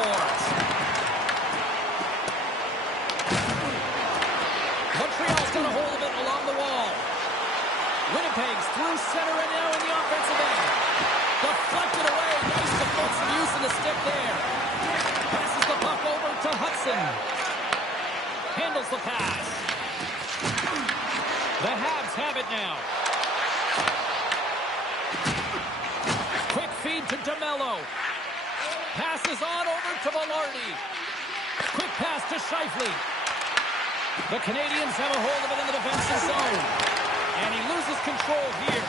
boards. Montreal's got a hold of it along the wall. Winnipeg's through center and now in the offensive end. Deflected away. Nice defensive use of the stick there. Passes the puck over to Hudson. Handles the pass. The Habs have it now. Quick feed to DeMello. Passes on over to Velarde. Quick pass to Scheifele. The Canadians have a hold of it in the defensive zone. And he loses control here.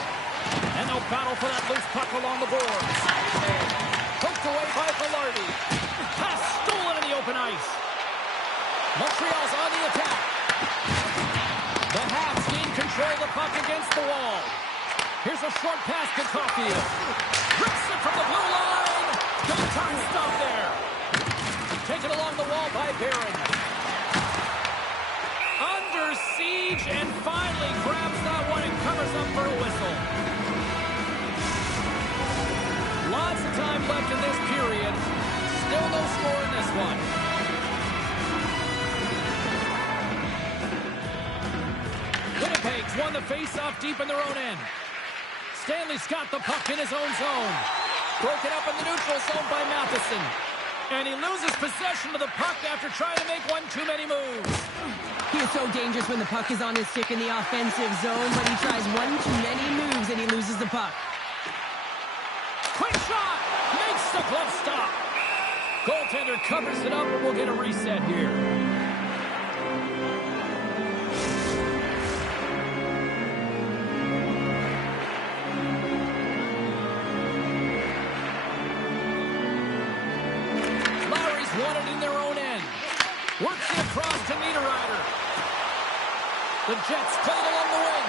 And they'll battle for that loose puck along the boards. Hooked away by Velarde. Pass stolen in the open ice. Montreal's on the attack. The Habs gain control of the puck against the wall. Here's a short pass to Caulfield. Rips it from the blue line. Good time stop there. Taken along the wall by Barron. Under siege and finally grabs that one and covers up for a whistle. Lots of time left in this period. Still no score in this one. Winnipeg's won the face-off deep in their own end. Stanley's got the puck in his own zone. Broken up in the neutral zone by Matheson. And he loses possession of the puck after trying to make one too many moves. He is so dangerous when the puck is on his stick in the offensive zone, but he tries one too many moves and he loses the puck. Quick shot! Makes the glove stop. Goaltender covers it up and we'll get a reset here. Won it in their own end. Works it across to Niederreiter. The Jets play it along the wing.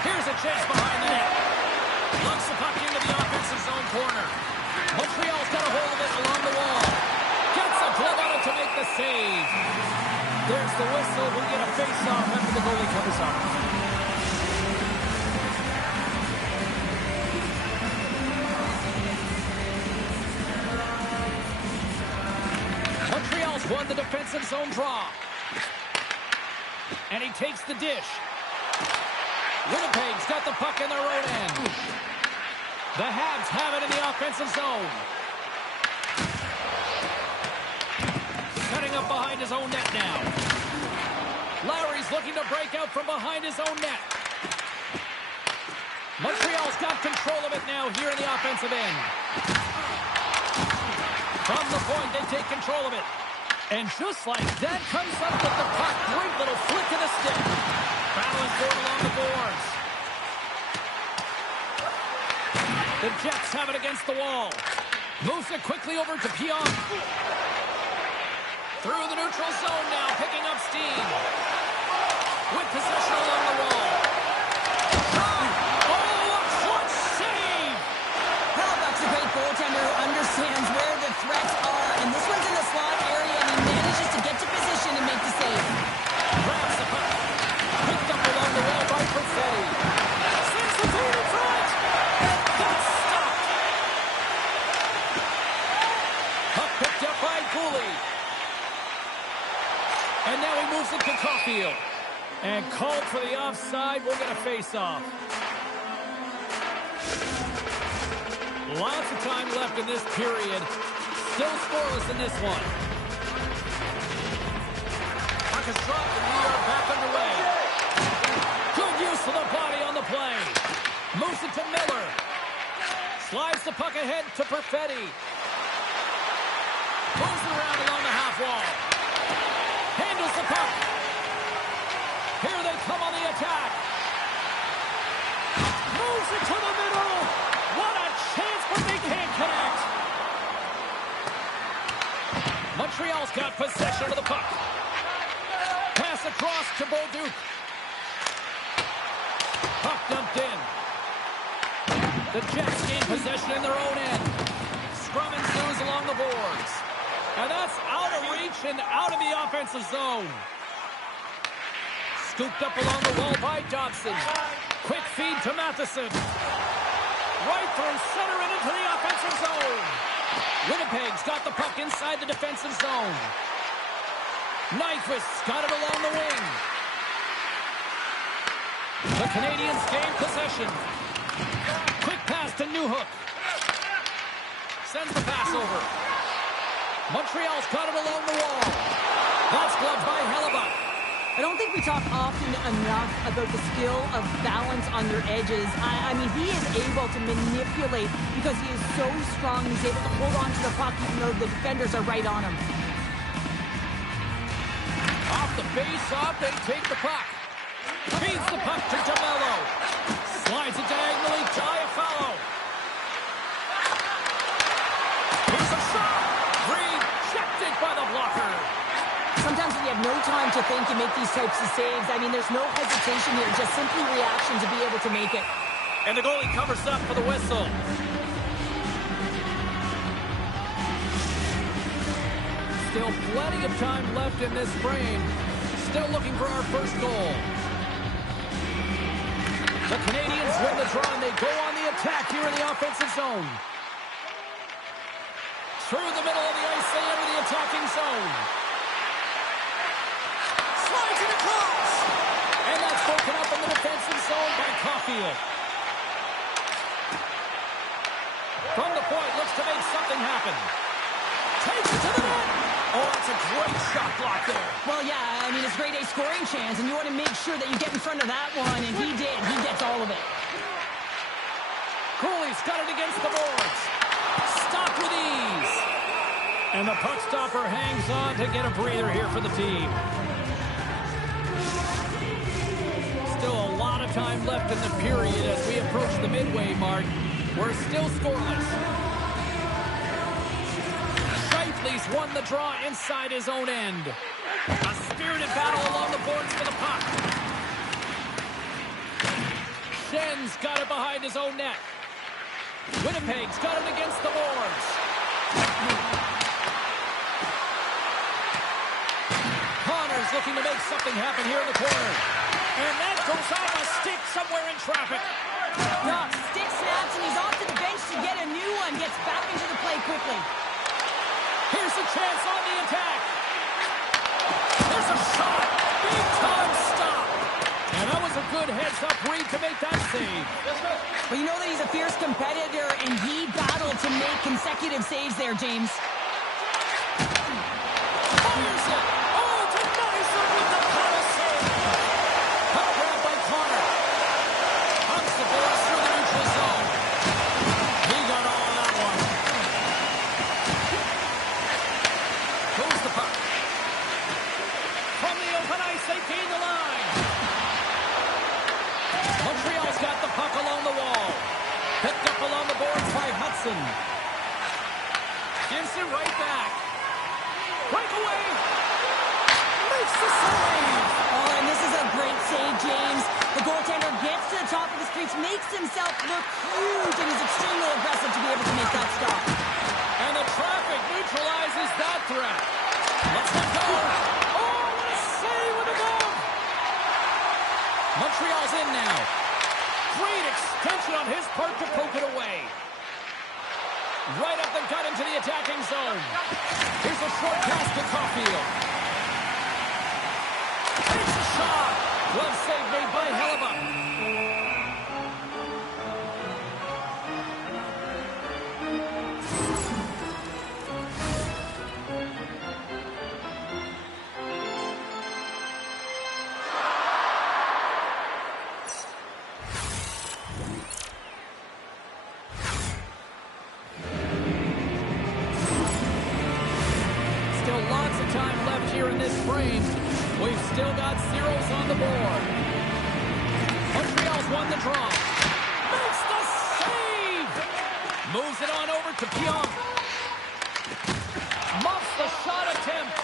Here's a chance behind the net. Lunks the puck into the offensive zone corner. Montreal's got a hold of it along the wall. Gets a glove on it to make the save. There's the whistle. We get a face-off after the goalie covers up. Montreal's won the defensive zone draw. And he takes the dish. Winnipeg's got the puck in their own end. The Habs have it in the offensive zone. Cutting up behind his own net now. Lowry's looking to break out from behind his own net. Montreal's got control of it now here in the offensive end. From the point, they take control of it. And just like that, comes up with the puck. Great little flick of the stick. Battling for it along the boards. The Jets have it against the wall. Moves it quickly over to Pion. Through the neutral zone now, picking up steam. With possession along the wall. Oh, a clutch save! Hellebuyck's a great goaltender who understands where the threats are, and this one's in the slot area, and he manages to get to position and make the save. Grabs the puck. Picked up along the wall by Perfetti. Sends the feed in front. And got stopped. Puck picked up by Cooley. And now he moves it to Caulfield. And called for the offside. We'll get a face-off. Lots of time left in this period. Still scoreless in this one. Puck is dropped and we are back underway. Good use of the body on the play. Moves it to Miller. Slides the puck ahead to Perfetti. Moves it around along the half wall. Handles the puck. Here they come on the attack. Moves it to the middle. What a chance, but they can't connect. Montreal's got possession of the puck. Pass across to Bolduc. Puck dumped in. The Jets gain possession in their own end. Scrum ensues along the boards. And that's out of reach and out of the offensive zone. Scooped up along the wall by Dobson. Quick feed to Matheson. Right through center and into the offensive zone. Winnipeg's got the puck inside the defensive zone. Nyquist's got it along the wing. The Canadiens gain possession. Quick pass to Newhook. Sends the pass over. Montreal's got it along the wall. That's gloved by Hellebuck. I don't think we talk often enough about the skill of balance on your edges. I mean, he is able to manipulate because he is so strong. He's able to hold on to the puck even though the defenders are right on him. Off the face-off, they take the puck. Feeds the puck to DeMello. Slides it diagonally to Iafallo. Here's a shot. Rejected by the blocker. Sometimes when you have no time to think, you make these types of saves. I mean, there's no hesitation here, just simply reaction to be able to make it. And the goalie covers up for the whistle. Still plenty of time left in this frame. Still looking for our first goal. The Canadiens win the draw and they go on the attack here in the offensive zone. Through the middle of the ice, they enter the attacking zone. Slides it across. And that's broken up in the defensive zone by Caulfield. From the point, looks to make something happen. Takes it to the net. Oh, that's a great shot block there. Well, yeah, I mean, it's grade A scoring chance, and you want to make sure that you get in front of that one, and he did. He gets all of it. Cooley's got it against the boards. Stopped with ease. And the puck stopper hangs on to get a breather here for the team. Still a lot of time left in the period as we approach the midway mark. We're still scoreless. Shifley's won the draw inside his own end. A spirited battle along the boards for the puck. Schen's got it behind his own net. Winnipeg's got it against the boards. Connor's looking to make something happen here in the corner. And that goes off a stick somewhere in traffic. No, stick snaps, and he's off to the bench to get a new one. Gets back into the play quickly. Here's a chance on the attack. There's a shot. Big time stop. And that was a good heads-up read to make that save. But you know that he's a fierce competitor, and he battled to make consecutive saves there, James. Fires it. Oh, denies him with the power save. Puck grab by Connor. Hunts the boards through the neutral zone. He got all on that one. Goes the puck. From the open ice, they gain the line. Montreal's got the puck along the wall. Picked up along the boards by Hudson. Gives it right back. Breakaway. Makes the save. Oh, and this is a great save, James. The goaltender gets to the top of the crease, makes himself look huge, and is extremely aggressive to be able to make that stop. And the traffic neutralizes that threat. Let's let go. Oh, what a save with a glove. Montreal's in now. Great extension on his part to poke it away. Right up the gut into the attacking zone. Here's a short pass to Caulfield. Takes a shot. Glove save made by Hellebuck. Lots of time left here in this frame. We've still got zeros on the board. Montreal's won the draw. Makes the save! Moves it on over to Pionk. Muffs the shot attempt.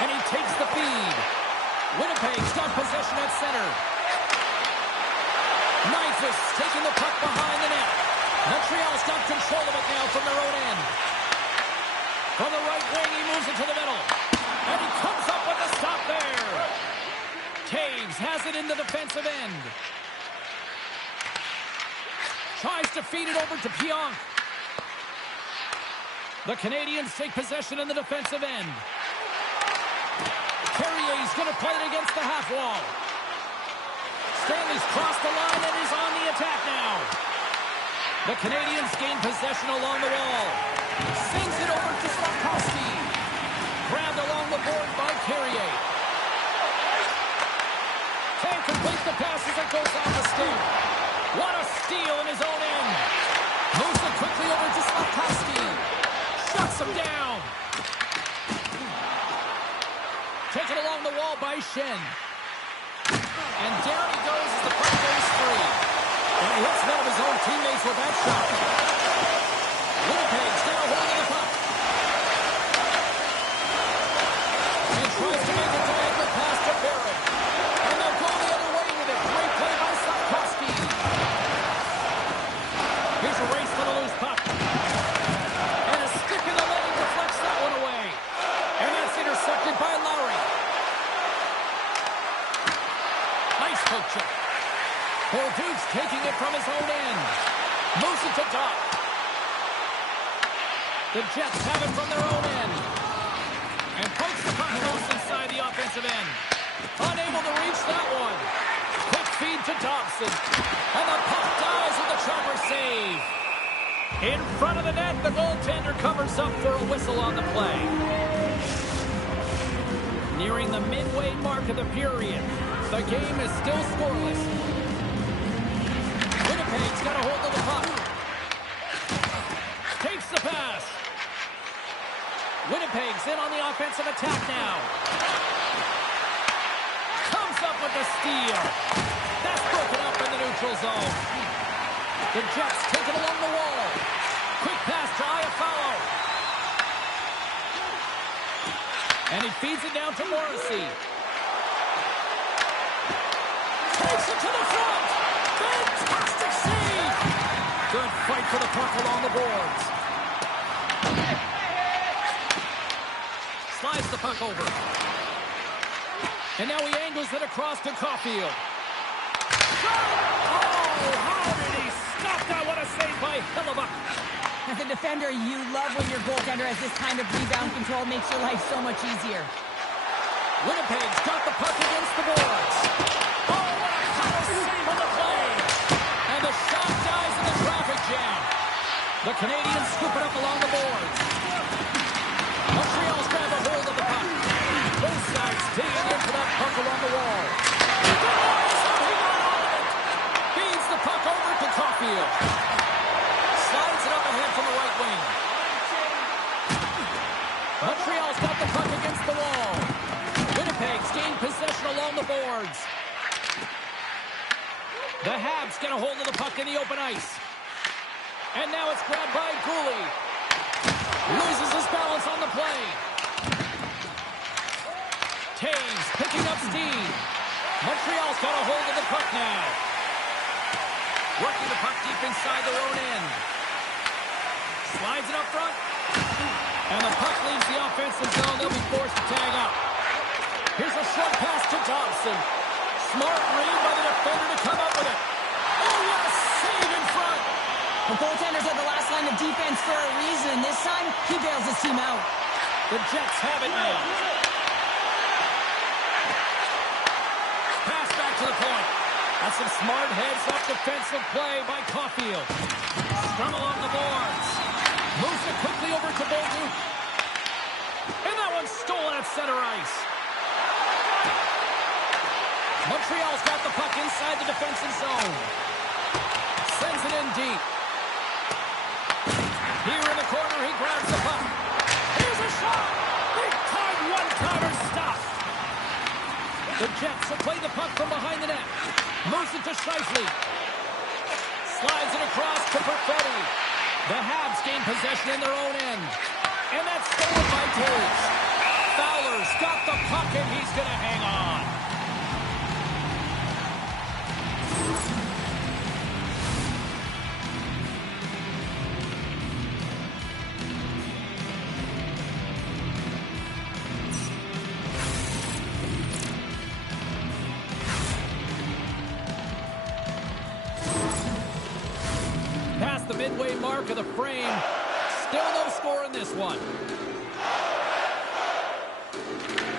And he takes the feed. Winnipeg's got possession at center. Nyquist taking the puck behind the net. Montreal's got control of it now from their own end. From the right wing, he moves it to the middle. And he comes up with a stop there. Taves has it in the defensive end. Tries to feed it over to Pionk. The Canadians take possession in the defensive end. Carrier's going to play it against the half wall. Stanley's crossed the line and is on the attack now. The Canadians gain possession along the wall. Sends it over to Slafkovsky. Grabbed along the board by Carrier. Can't complete the pass as it goes off the stick. What a steal in his own end. Moves it quickly over to Slafkovsky. Shuts him down. Taken along the wall by Shen. And down he goes as the puck goes free. And he hits one of his own teammates with that shot. Winnipeg's got a hold of the puck. And tries to make a diagonal pass to Barrett. And they'll go the other way with it. Great play by Slafkovsky. Here's a race for the loose puck. And a stick in the leg deflects that one away. And that's intercepted by Lowry. Nice poke check. Bolduc's taking it from his own end. Moves it to top. The Jets have it from their own end. And pokes the puck close inside the offensive end. Unable to reach that one. Quick feed to Dobson. And the puck dies with a chopper save. In front of the net, the goaltender covers up for a whistle on the play. Nearing the midway mark of the period. The game is still scoreless. Winnipeg's got a hold of the puck. Takes the pass. Winnipeg's in on the offensive attack now. Comes up with the steal. That's broken up in the neutral zone. The Jets take it along the wall. Quick pass to Iafallo. And he feeds it down to Morrissey. Takes it to the front. Fantastic save. Good fight for the puck along the boards. Slides the puck over. And now he angles it across to Caulfield. Oh, how did he stop that? What a save by Hellebuyck. As a defender, you love when your goaltender has this kind of rebound control. Makes your life so much easier. Winnipeg's got the puck against the boards. Oh, what a power save on the play. And the shot dies in the traffic jam. The Canadians scoop it up along the boards. Montreal's grab a hold of the puck. Both sides digging into that puck along the wall. Feeds the puck over to Caulfield. Slides it up ahead from the right wing. Montreal's got the puck against the wall. Winnipeg's gained possession along the boards. The Habs get a hold of the puck in the open ice. And now it's grabbed by Gooley. Loses his balance on the play. Taves picking up steam. Montreal's got a hold of the puck now. Working the puck deep inside their own end. Slides it up front. And the puck leaves the offensive zone. They'll be forced to tag up. Here's a short pass to Dobson. Smart read by the defender to come up with it. Oh, what a save in front. The goaltender's at the last line of defense for a reason. This time, he bails his team out. The Jets have it now. Pass back to the point. That's some smart heads-up defensive play by Caulfield. Scrum along the boards. Moves it quickly over to Bolduc. And that one's stolen at center ice. Montreal's got the puck inside the defensive zone. Sends it in deep. Here in the corner, he grabs the puck. Here's a shot. Big time one-timer stop. The Jets will play the puck from behind the net. Moves it to Scheifele. Slides it across to Perfetti. The Habs gain possession in their own end. And that's stolen by Toews. Fowler's got the puck and he's going to hang on. Past the midway mark of the frame. Still no score in this one.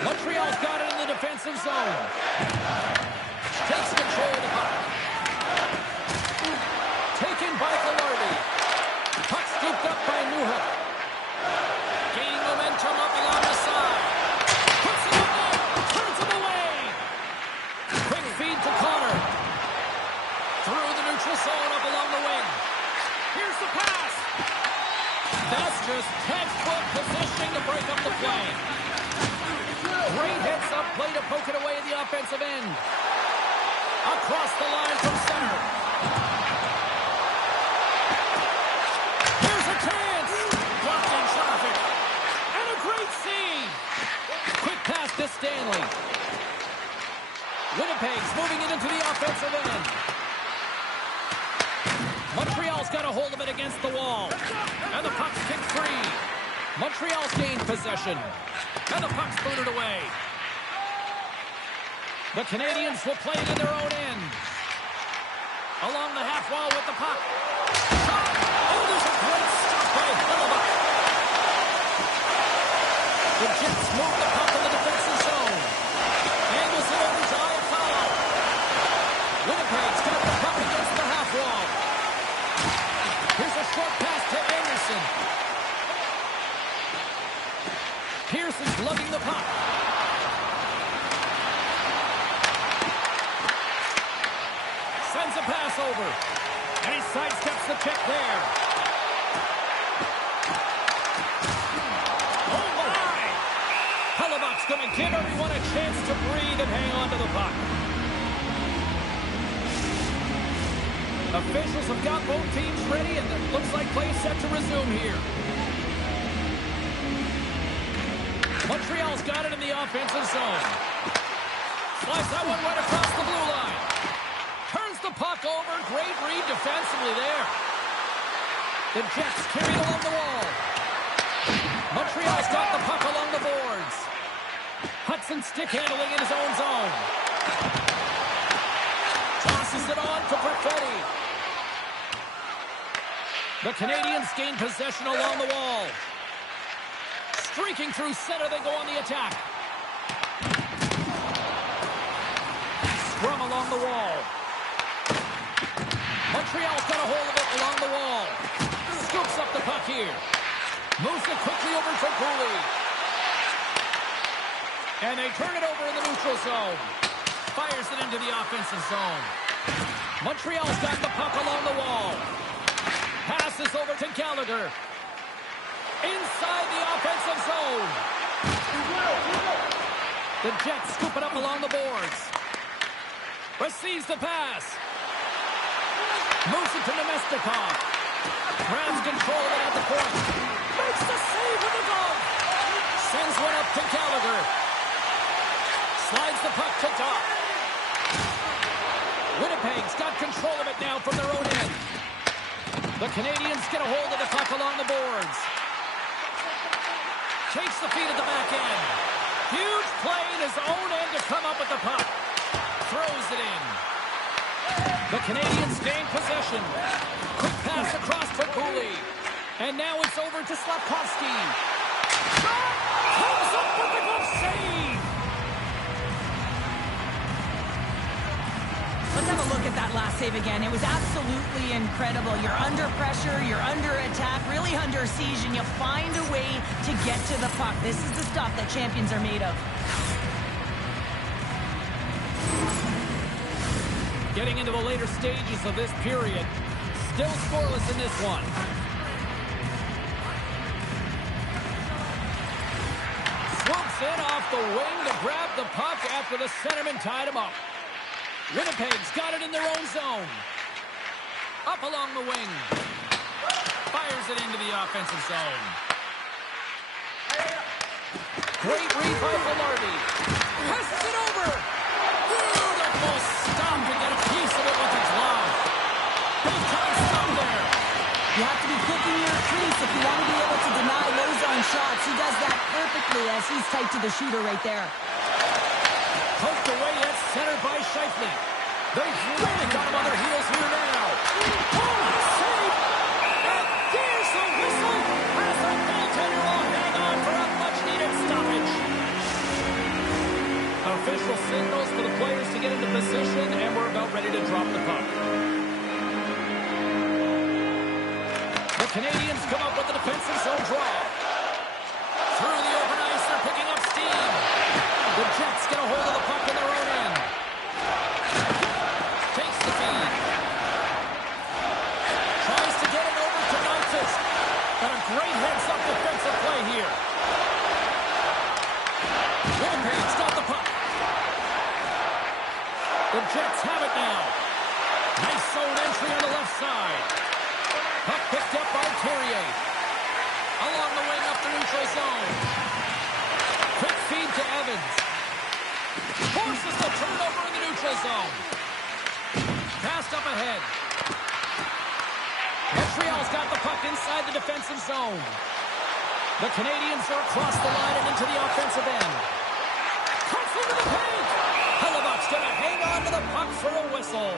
Montreal's got it in the defensive zone. Takes control of the puck. Taken by Velarde. Puck scooped up by Newhook. Gaining momentum up along the side. Puts it in there. Turns it away. Quick feed to Connor. Through the neutral zone up along the wing. Here's the pass. That's just textbook positioning to break up the play. Great hits up play to poke it away at the offensive end. Across the line from center. Here's a chance. Blocked in traffic. And a great save. Quick pass to Stanley. Winnipeg's moving it into the offensive end. Montreal's got a hold of it against the wall. And the puck's kicked free. Montreal's gained possession. And the puck's booted away. The Canadians will play it in their own end. Along the half wall with the puck. Shot! Oh, there's a great stop by Hellebuyck. The Jets move the puck in the defensive zone. Angles it over to Iafallo. Winnipeg's got the puck against the half wall. Here's a short pass to Anderson. Pearson's lugging the puck. Sends a pass over. And he sidesteps the check there. Oh, my! Hellebuyck's going to give everyone a chance to breathe and hang on to the puck. Officials have got both teams ready, and it looks like play is set to resume here. Montreal's got it in the offensive zone. Slides that one right across the blue line. Turns the puck over. Great read defensively there. The Jets carry it along the wall. Montreal's got the puck along the boards. Hudson stick handling in his own zone. Tosses it on to Perfetti. The Canadians gain possession along the wall. Streaking through center, they go on the attack. Scrum along the wall. Montreal's got a hold of it along the wall. Scoops up the puck here. Moves it quickly over to Cooley. And they turn it over in the neutral zone. Fires it into the offensive zone. Montreal's got the puck along the wall. Passes over to Gallagher. Inside the offensive zone. The Jets scoop it up along the boards. Receives the pass. Moves it to Nemestikov. Grabs control of it at the point. Makes the save with the glove. Sends one up to Gallagher. Slides the puck to Doc. Winnipeg's got control of it now from their own end. The Canadians get a hold of the puck along the boards. Takes the feed at the back end. Huge play in his own end to come up with the puck. Throws it in. The Canadians gain possession. Quick pass across for Cooley. And now it's over to Slafkovsky. Shot! Comes up with the glove save! Let's have a look at that last save again. It was absolutely incredible. You're under pressure, you're under attack, really under siege, and you find a way to get to the puck. This is the stuff that champions are made of. Getting into the later stages of this period. Still scoreless in this one. Swoops in off the wing to grab the puck after the centerman tied him up. Winnipeg's got it in their own zone. Up along the wing. Fires it into the offensive zone. Great read by Velarde. Passes it over. Beautiful stop to get a piece of it with his glove. Big time stop there. You have to be cooking your crease if you want to be able to deny low-zone shots. He does that perfectly as he's tight to the shooter right there. Poked away at center by Scheifele. They've really got him on their heels here now. Oh, what a save! And there's the whistle as official signals for the players to get into position, and we're about ready to drop the puck. The Canadians come up with the defensive zone draw. Through the open ice, they're picking up steam. The Jets get a hold of the puck in their own end. Takes the feed. Tries to get it over to Knightis. Got a great heads-up defensive play here. Winnipeg's got the puck. The Jets have it now. Nice zone entry on the left side. Puck picked up by Carrier. Along the wing up the neutral zone. Quick feed to Evans. Forces the turnover in the neutral zone. Passed up ahead. Montreal's got the puck inside the defensive zone. The Canadians are across the line and into the offensive end. Cuts into the paint. Hellebuck's going to hang on to the puck for a whistle.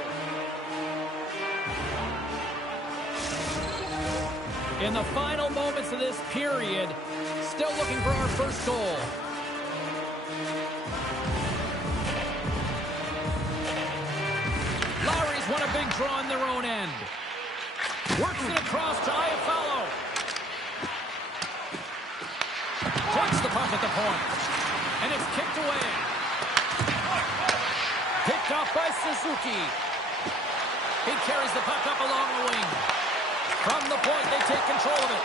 In the final moments of this period, still looking for our first goal. Lowry's won a big draw in their own end. Works it across to Iafallo. Takes the puck at the point. And it's kicked away. Picked off by Suzuki. He carries the puck up along the wing. From the point, they take control of it.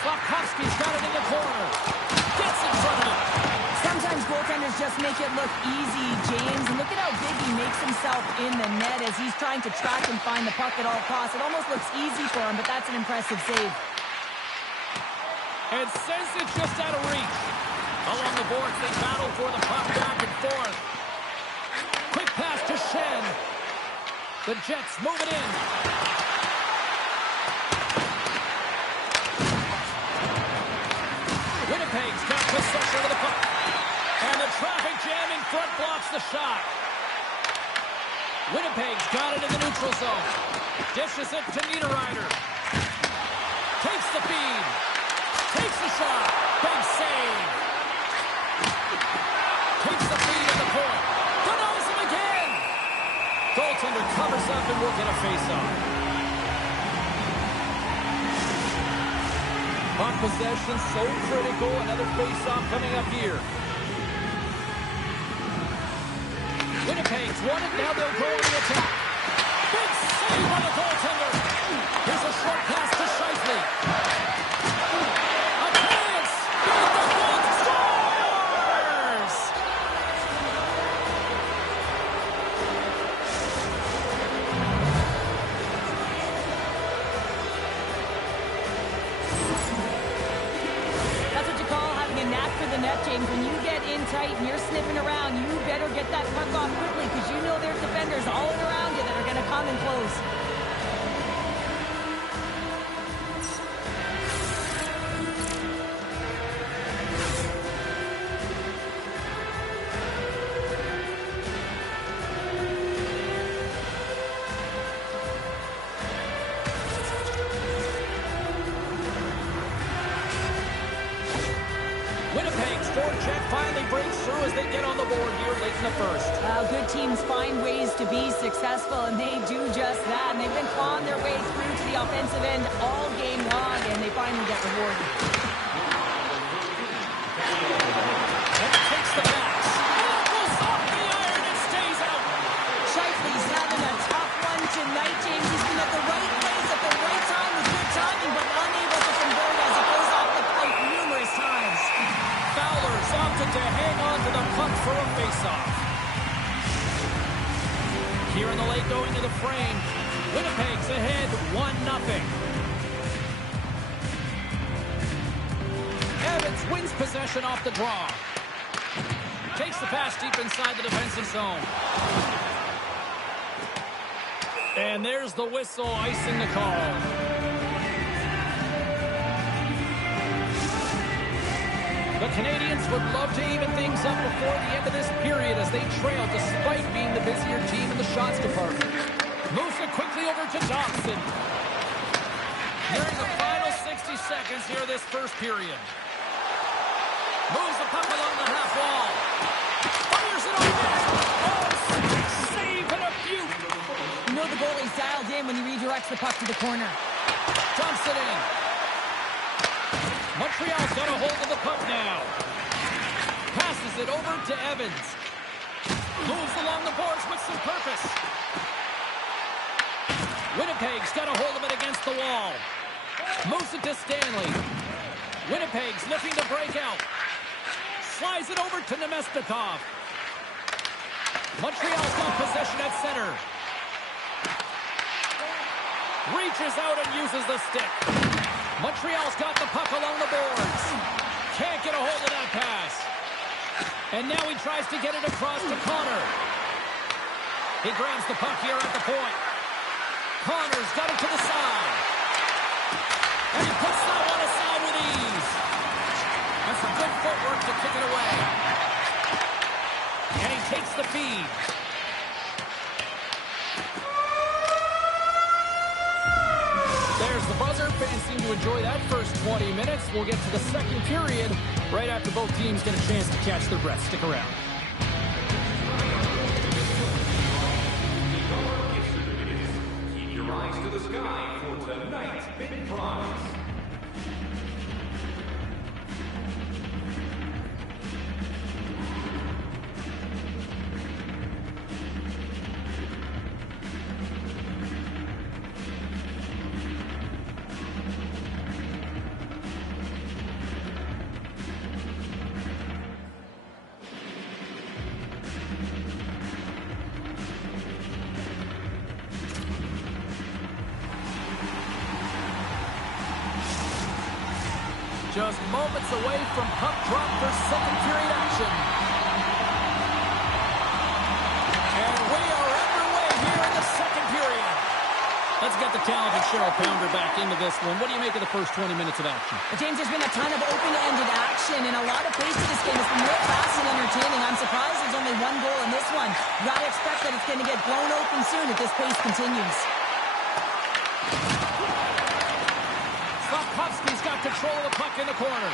Slafkovsky's got it in the corner. Gets in front of it. Sometimes goaltenders just make it look easy, James. And look at how big he makes himself in the net as he's trying to track and find the puck at all costs. It almost looks easy for him, but that's an impressive save. And since it's just out of reach, along the boards, they battle for the puck back and forth. Quick pass to Shen. The Jets move it in. Winnipeg's got possession of the puck. And the traffic jam in front blocks the shot. Winnipeg's got it in the neutral zone. Dishes it to Niederreiter. Takes the feed. Takes the shot. Big save. Takes the feed at the point. Denies him again. Goaltender covers up and will get a face-off. Puck possession so critical. Another face-off coming up here. Winnipeg's won it. Now they'll go on the attack. Big save on the goaltender. Here's a short pass to Scheifele. A chance. Beat the goal. Scores! That's what you call having a knack for the net, James. When you get in tight and you're sniffing around, you better get that puck off quickly because you know there's defenders all around you that are going to come in close. Winnipeg's forecheck finally breaks through as they get on the board here late in the first. Good teams find ways to be successful, and they do just that. And they've been clawing their way through to the offensive end all game long, and they finally get rewarded. And it takes the pass. And it goes off the iron and stays out. Scheifele's having a tough one tonight, James. He's been at the right place at the right time with good timing, but unable to convert as it goes off the pipe numerous times. Fowler's opted to hang on to the puck for a faceoff. Here in the late going to the frame, Winnipeg's ahead 1-0. Evans wins possession off the draw. Takes the pass deep inside the defensive zone. And there's the whistle icing the call. The Canadians would love to even things up before the end of this period as they trail despite being the busier team in the shots department. Moves it quickly over to Dobson. Nearing the final 60 seconds here of this first period. Moves the puck along the half wall. Fires it on net. Oh, save and a beaut. You know the goalie's dialed in when he redirects the puck to the corner. Dumps it in. Montreal's got a hold of the puck now. Passes it over to Evans. Moves along the boards with some purpose. Winnipeg's got a hold of it against the wall. Moves it to Stanley. Winnipeg's looking to break out. Slides it over to Nemestikov. Montreal's got possession at center. Reaches out and uses the stick. Montreal's got the puck along the boards. Can't get a hold of that pass. And now he tries to get it across to Connor. He grabs the puck here at the point. Connor's got it to the side. And he puts that one aside with ease. That's some good footwork to kick it away. And he takes the feed. There's the buzzer. Fans seem to enjoy that first 20 minutes. We'll get to the second period right after both teams get a chance to catch their breath. Stick around. Keep your eyes to the sky for tonight's big prize. Just moments away from puck drop for second period action. And we are underway here in the second period. Let's get the talented Cheryl Pounder back into this one. What do you make of the first 20 minutes of action? Well, James, there's been a ton of open-ended action and a lot of pace to this game. It's been real fast and entertaining. I'm surprised there's only one goal in this one. You gotta expect that it's going to get blown open soon if this pace continues. Slafkovsky's got control of the puck in the corner.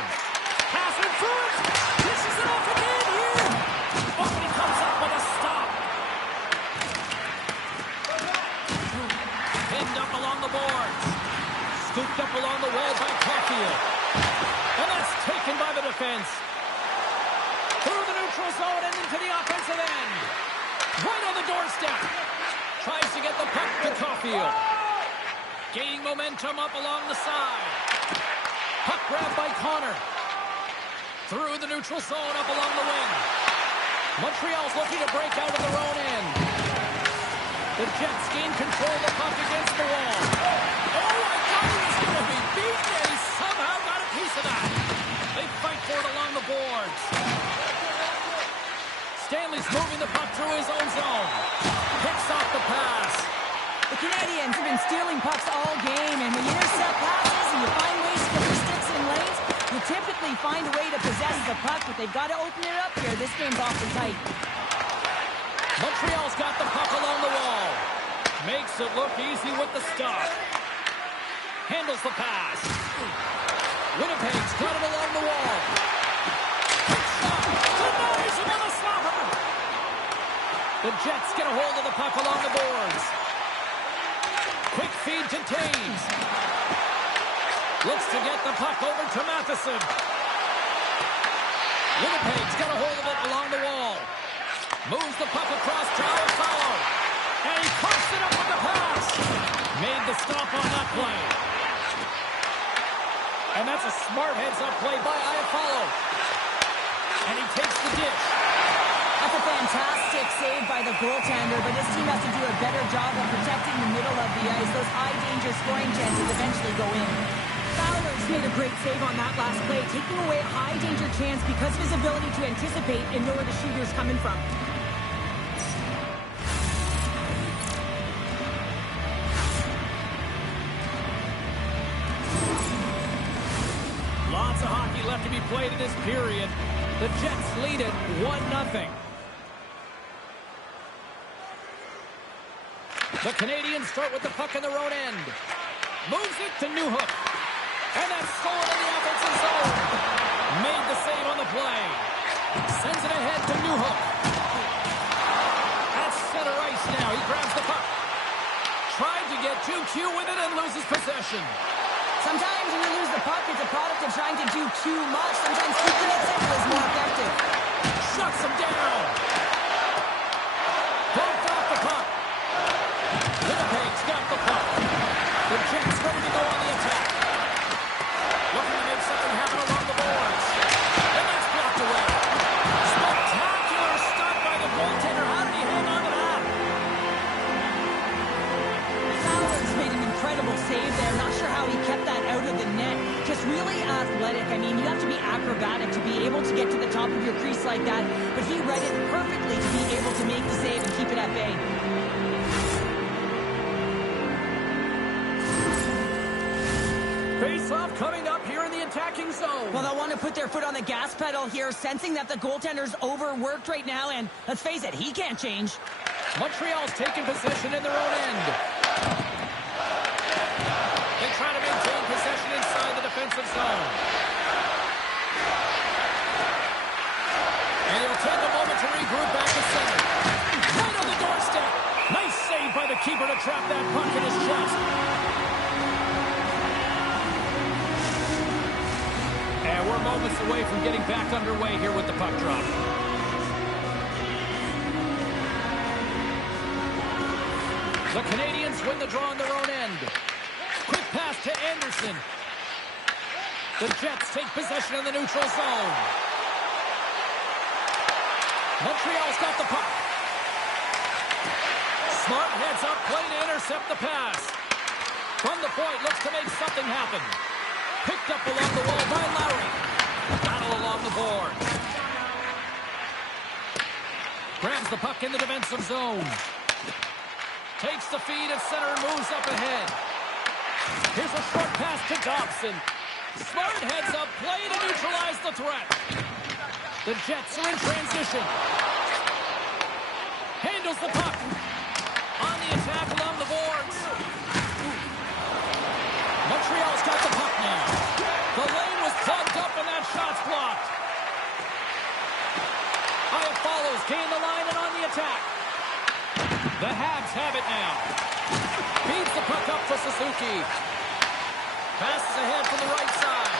Passing through it. Dishes it off again here. Oh, and he comes up with a stop. Pinned up along the boards. Scooped up along the wall by Caulfield. And that's taken by the defense. Through the neutral zone and into the offensive end. Right on the doorstep. Tries to get the puck to Caulfield. Gaining momentum up along the side. Puck grabbed by Connor. Through the neutral zone up along the wing. Montreal's looking to break out of their own end. The Jets gain control of the puck against the wall. Oh, I thought he was going to be beaten, and he somehow got a piece of that. They fight for it along the boards. Stanley's moving the puck through his own zone. Picks off the pass. The Canadians have been stealing pucks all game, and when you intercept passes and you find ways to get your sticks in lanes, you typically find a way to possess the puck, but they've got to open it up here. This game's awfully tight. Montreal's got the puck along the wall. Makes it look easy with the stop. Handles the pass. Winnipeg's got it along the wall. Shot. Denies him on the slapper. The Jets get a hold of the puck along the boards. Quick feed to Taves. Looks to get the puck over to Matheson. Winnipeg's got a hold of it along the wall. Moves the puck across to Iafallo. And he punched it up with the pass. Made the stop on that play. And that's a smart heads-up play by Iafallo. And he takes the dish. That's a fantastic save by the goaltender, but this team has to do a better job of protecting the middle of the ice. Those high-danger scoring chances eventually go in. Fowler's made a great save on that last play, taking away a high-danger chance because of his ability to anticipate and know where the shooter's coming from. Lots of hockey left to be played in this period. The Jets lead it 1-0. The Canadians start with the puck in their own end. Moves it to Newhook. And that's stolen in the offensive zone. Made the save on the play. Sends it ahead to Newhook. At center ice now. He grabs the puck. Tried to get too cute with it and loses possession. Sometimes when you lose the puck, it's a product of trying to do too much. Sometimes keeping it simple is more effective. Shuts him down. Bumped off the puck. Winnipeg's got the puck. The Jets ready to go on the attack. Looking to make something happen along the boards. And that's blocked away. Spectacular stop by the goaltender. How did he hang on to that? Fowler's made an incredible save there. Not sure how he kept that out of the net. Just really athletic. I mean, you have to be acrobatic to be able to get to the top of your crease like that. But he read it perfectly to be able to make the save and keep it at bay. Face-off coming up here in the attacking zone. Well, they'll want to put their foot on the gas pedal here, sensing that the goaltender's overworked right now, and let's face it, he can't change. Montreal's taking possession in their own end. They try to maintain possession inside the defensive zone. And it'll take a moment to regroup back to center. Right on the doorstep. Nice save by the keeper to trap that puck in his chest. And we're moments away from getting back underway here with the puck drop. The Canadians win the draw on their own end. Quick pass to Anderson. The Jets take possession in the neutral zone. Montreal's got the puck. Smart heads up, play to intercept the pass. From the point, looks to make something happen. Picked up along the wall by Lowry. Battle along the board. Grabs the puck in the defensive zone. Takes the feed at center and moves up ahead. Here's a short pass to Dobson. Smart heads up, play to neutralize the threat. The Jets are in transition. Handles the puck. On the attack along the boards. Montreal's got the puck now. The lane was plugged up and that shot's blocked. Aya follows, gain the line and on the attack. The Habs have it now. Feeds the puck up to Suzuki. Passes ahead from the right side.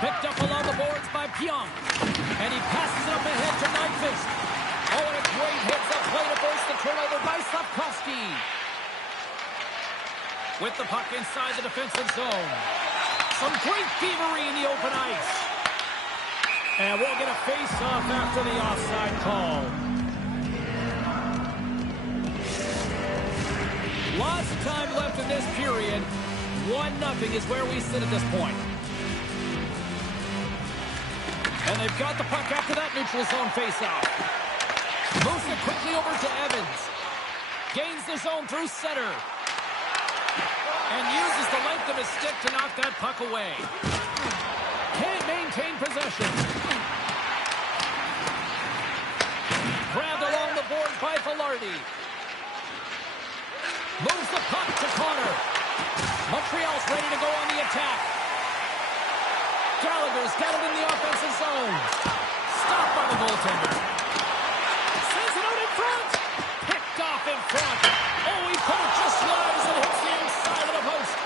Picked up along the boards by Pionk. And he passes it up ahead to Nyquist. Oh, and a great hits-up play to force the turnover by Slavkovsky. With the puck inside the defensive zone. Some great thievery in the open ice. And we'll get a face-off after the offside call. Lots of time left in this period. 1-0 is where we sit at this point. And they've got the puck after that neutral zone face-off. Moves it quickly over to Evans. Gains the zone through center. And uses the length of his stick to knock that puck away. Can't maintain possession. Grabbed along the board by Velarde. Moves the puck to Connor. Montreal's ready to go on the attack. Gallagher's got it in the offensive zone. Stopped by the goaltender. Sends it out in front. Picked off in front. Oh, he put it just slides and hits the inside of the post.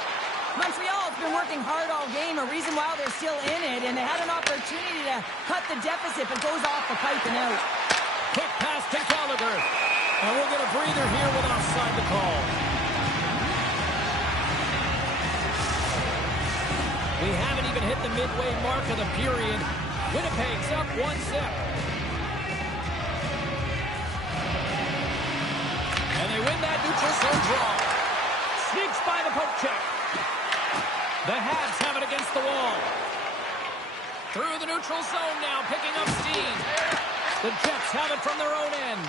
Montreal's been working hard all game, a reason why they're still in it, and they had an opportunity to cut the deficit, but goes off the pipe and out. Quick pass to Gallagher. And we'll get a breather here with offside the call. We haven't even hit the midway mark of the period. Winnipeg's up 1-0. And they win that neutral zone draw. Sneaks by the poke check. The Habs have it against the wall. Through the neutral zone now, picking up steam. The Jets have it from their own end.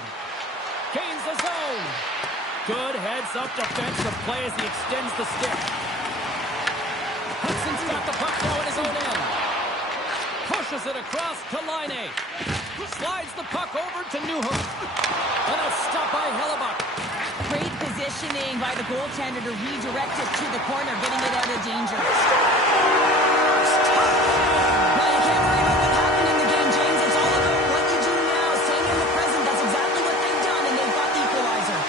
Gains the zone. Good heads-up defensive play as he extends the stick. Hudson's got the puck now in his own end. Pushes it across to Laine. Slides the puck over to Newhook. And a stop by Hellebuck. Great position. positioning by the goaltender to redirect it to the corner, getting it out of danger. Well, you can't worry about what happened in the game, James. It's all about what you do now, staying in the present. That's exactly what they've done, and they've got the equalizer.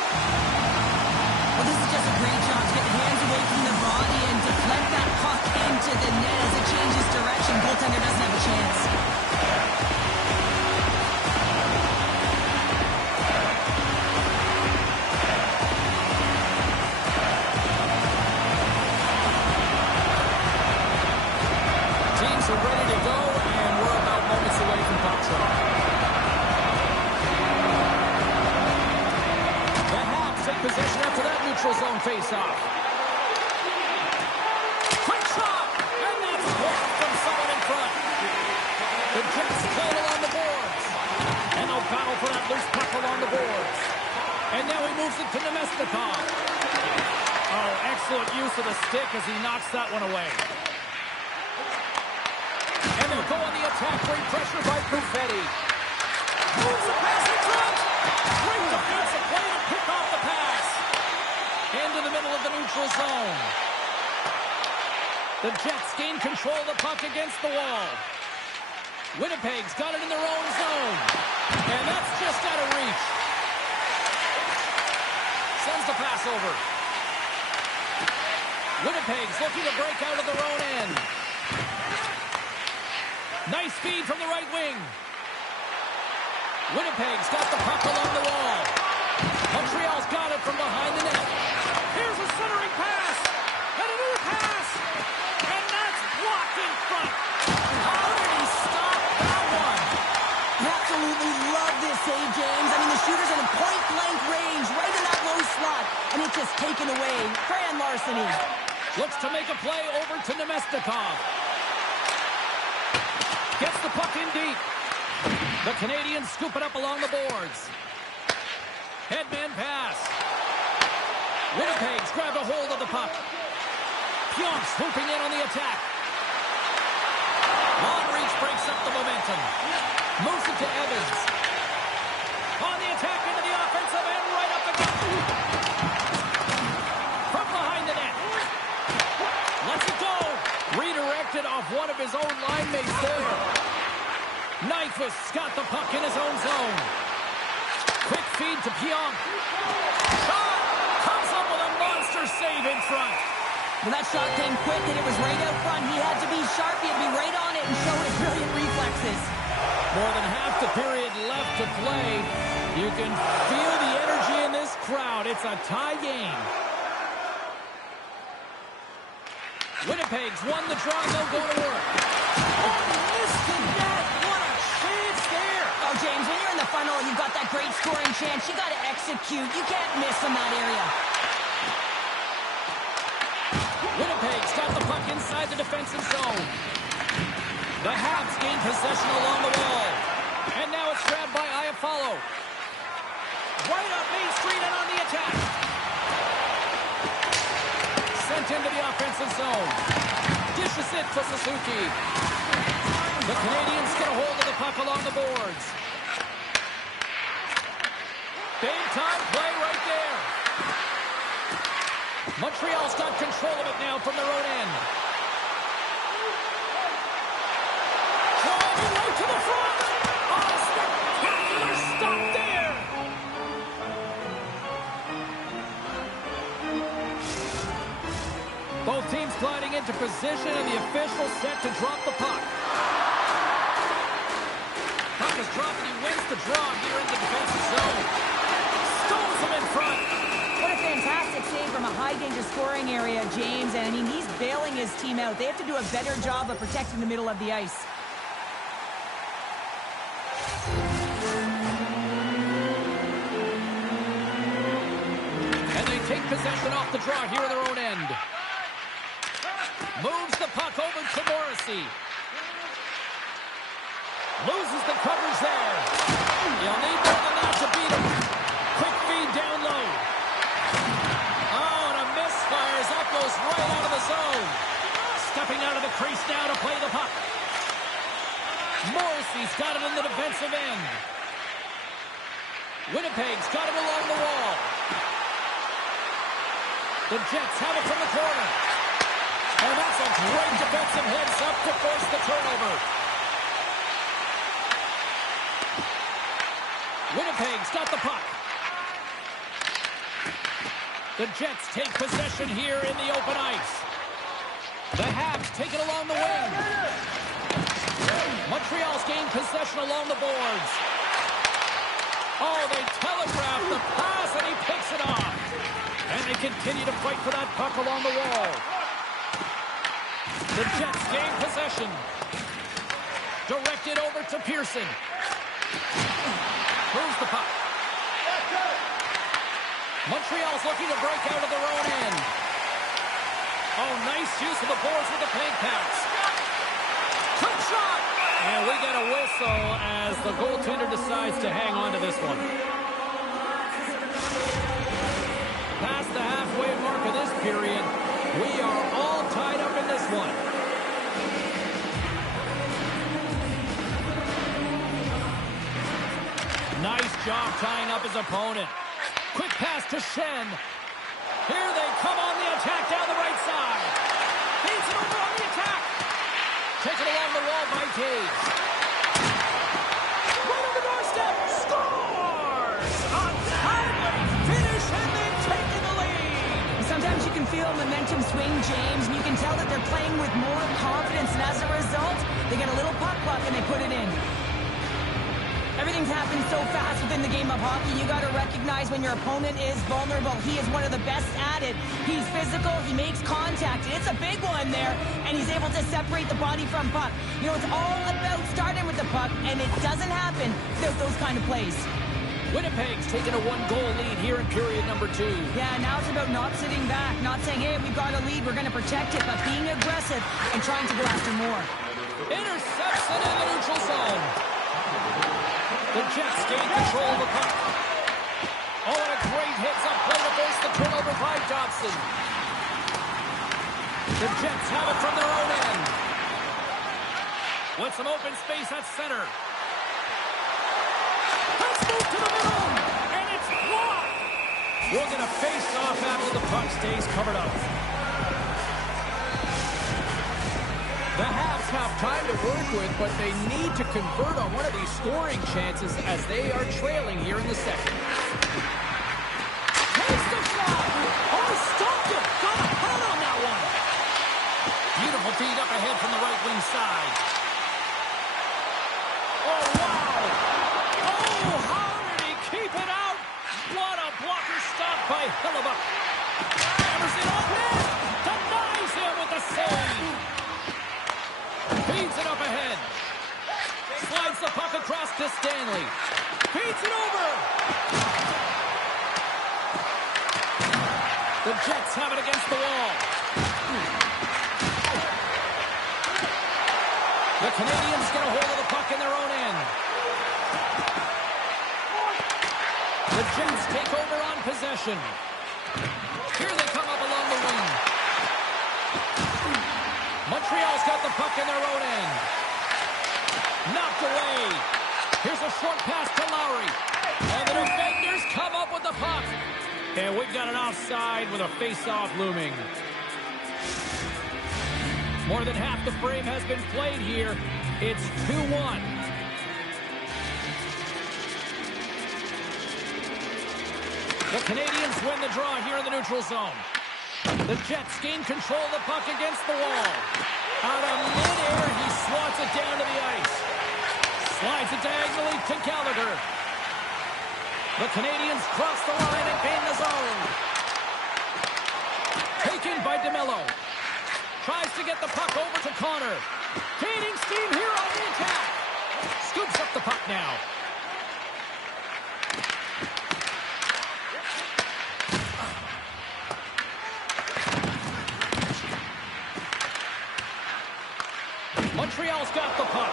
Well, this is just a great job to get the hands away from the body and deflect that puck into the net as it changes direction. Goaltender doesn't have a chance. Teams are ready to go, and we're about moments away from puck drop. The Habs take possession after that neutral zone face-off. Quick shot! And that's blocked from someone in front. The Jets play along the boards. And they'll battle for that loose puck along the boards. And now he moves it to Nemestikov. Oh, excellent use of the stick as he knocks that one away. And they'll go on the attack, great pressure by Buffetti. Moves the pass in front. Great defensive play to pick off the pass. Into the middle of the neutral zone. The Jets gain control of the puck against the wall. Winnipeg's got it in their own zone. And that's just out of reach. Sends the pass over. Winnipeg's looking to break out of their own end. Nice feed from the right wing. Winnipeg's got the puck along the wall. Montreal's got it from behind the net. Here's a centering pass. And another pass. And that's blocked in front. How did he stop that one? Absolutely love this save, James. I mean, the shooter's in a point-blank range, right in that low slot, and it's just taken away. Grand larceny. Looks to make a play over to Nemestikov. Gets the puck in deep. The Canadians scoop it up along the boards. Headman pass. Winnipeg's grabbed a hold of the puck. Pionk swooping in on the attack. Long reach breaks up the momentum. Moves it to Evans. On the attack into the offensive end, right up the gut. From behind the net. Lets it go. Redirected off one of his own line mates there. Nyquist's got the puck in his own zone. Quick feed to Pionk. Shot! Comes up with a monster save in front. Well, that shot came quick, and it was right out front. He had to be sharp. He had to be right on it and show his brilliant reflexes. More than half the period left to play. You can feel the energy in this crowd. It's a tie game. Winnipeg's won the draw, and they'll go to work. Oh, missed the net. What a chance there. Oh, James, when you're in the funnel and you've got that great scoring chance, you got to execute. You can't miss in that area. Winnipeg's got the puck inside the defensive zone. The Habs gain possession along the wall. And now it's grabbed by Iafallo. Right up Main Street and on the attack. Sent into the offensive zone. Dishes it to Suzuki. The Canadians get a hold of the puck along the boards. Big time play right there. Montreal's got control of it now from their own end. Driving right to the front. Oh, spectacular stop there. Both teams gliding into position, and the official set to drop the puck. Puck is dropped, and he wins the draw here in the defensive zone. Stones him in front. What a fantastic save from a high-danger scoring area, James. And, I mean, he's bailing his team out. They have to do a better job of protecting the middle of the ice. And they take possession off the draw here in their own end. Moves the puck over to Morrissey. Loses the coverage there. You'll need more than that to beat him. Quick feed down low. Oh, and a misfire as that goes right out of the zone. Stepping out of the crease now to play the puck. Morrissey's got it in the defensive end. Winnipeg's got it along the wall. The Jets have it from the corner. And that's a great defensive heads-up to force the turnover. Winnipeg's got the puck. The Jets take possession here in the open ice. The Habs take it along the wing. Montreal's gained possession along the boards. Oh, they telegraph the pass, and he picks it off. And they continue to fight for that puck along the wall. The Jets gain possession. Directed over to Pearson. Moves the puck. Montreal's looking to break out of their own end. Oh, nice use of the boards with the paint pass. Quick shot! And we get a whistle as the goaltender decides to hang on to this one. Past the halfway mark of this period, we are all tied up in this one. Nice job tying up his opponent. Quick pass to Shen. Here they come on the attack down the right side. Feeds it over on the attack. Taken along the wall by Taves. Right on the doorstep. Scores! A timely finish, and they've taken the lead. Sometimes you can feel momentum swing, James, and you can tell that they're playing with more confidence, and as a result, they get a little puck luck and they put it in. Everything's happened so fast within the game of hockey. You got to recognize when your opponent is vulnerable. He is one of the best at it. He's physical. He makes contact. It's a big one there, and he's able to separate the body from puck. You know, it's all about starting with the puck, and it doesn't happen without those kind of plays. Winnipeg's taken a one-goal lead here in period number 2. Yeah, now it's about not sitting back, not saying, hey, we've got a lead, we're going to protect it, but being aggressive and trying to go after more. Intercepts it in the neutral zone. The Jets gain control of the puck. Oh, and a great hits-up play to force the turnover by Dobson. The Jets have it from their own end. With some open space at center. Let's move to the middle, and it's blocked. We're going to face off after the puck stays covered up. The Habs have time to work with, but they need to convert on one of these scoring chances as they are trailing here in the second. Takes the shot! Oh, stopped it! Got a head on that one! Beautiful feed up ahead from the right wing side. Oh, wow! Oh, how did he keep it out? What a blocker stop by Hellebuyck. Hammers it on net! Denies him with the save! Feeds it up ahead. Slides the puck across to Stanley. Feeds it over. The Jets have it against the wall. The Canadians get a hold of the puck in their own end. The Jets take over on possession. Here they come up along the wing. Montreal's got the puck in their own end. Knocked away. Here's a short pass to Lowry. And the defenders come up with the puck. And we've got an offside with a face-off looming. More than half the frame has been played here. It's 2-1. The Canadians win the draw here in the neutral zone. The Jets gain control of the puck against the wall. Out of midair, he swats it down to the ice. Slides it diagonally to Gallagher. The Canadians cross the line and gain the zone. Taken by DeMello. Tries to get the puck over to Connor. Gaining steam here on the attack. Scoops up the puck now. Montreal's got the puck.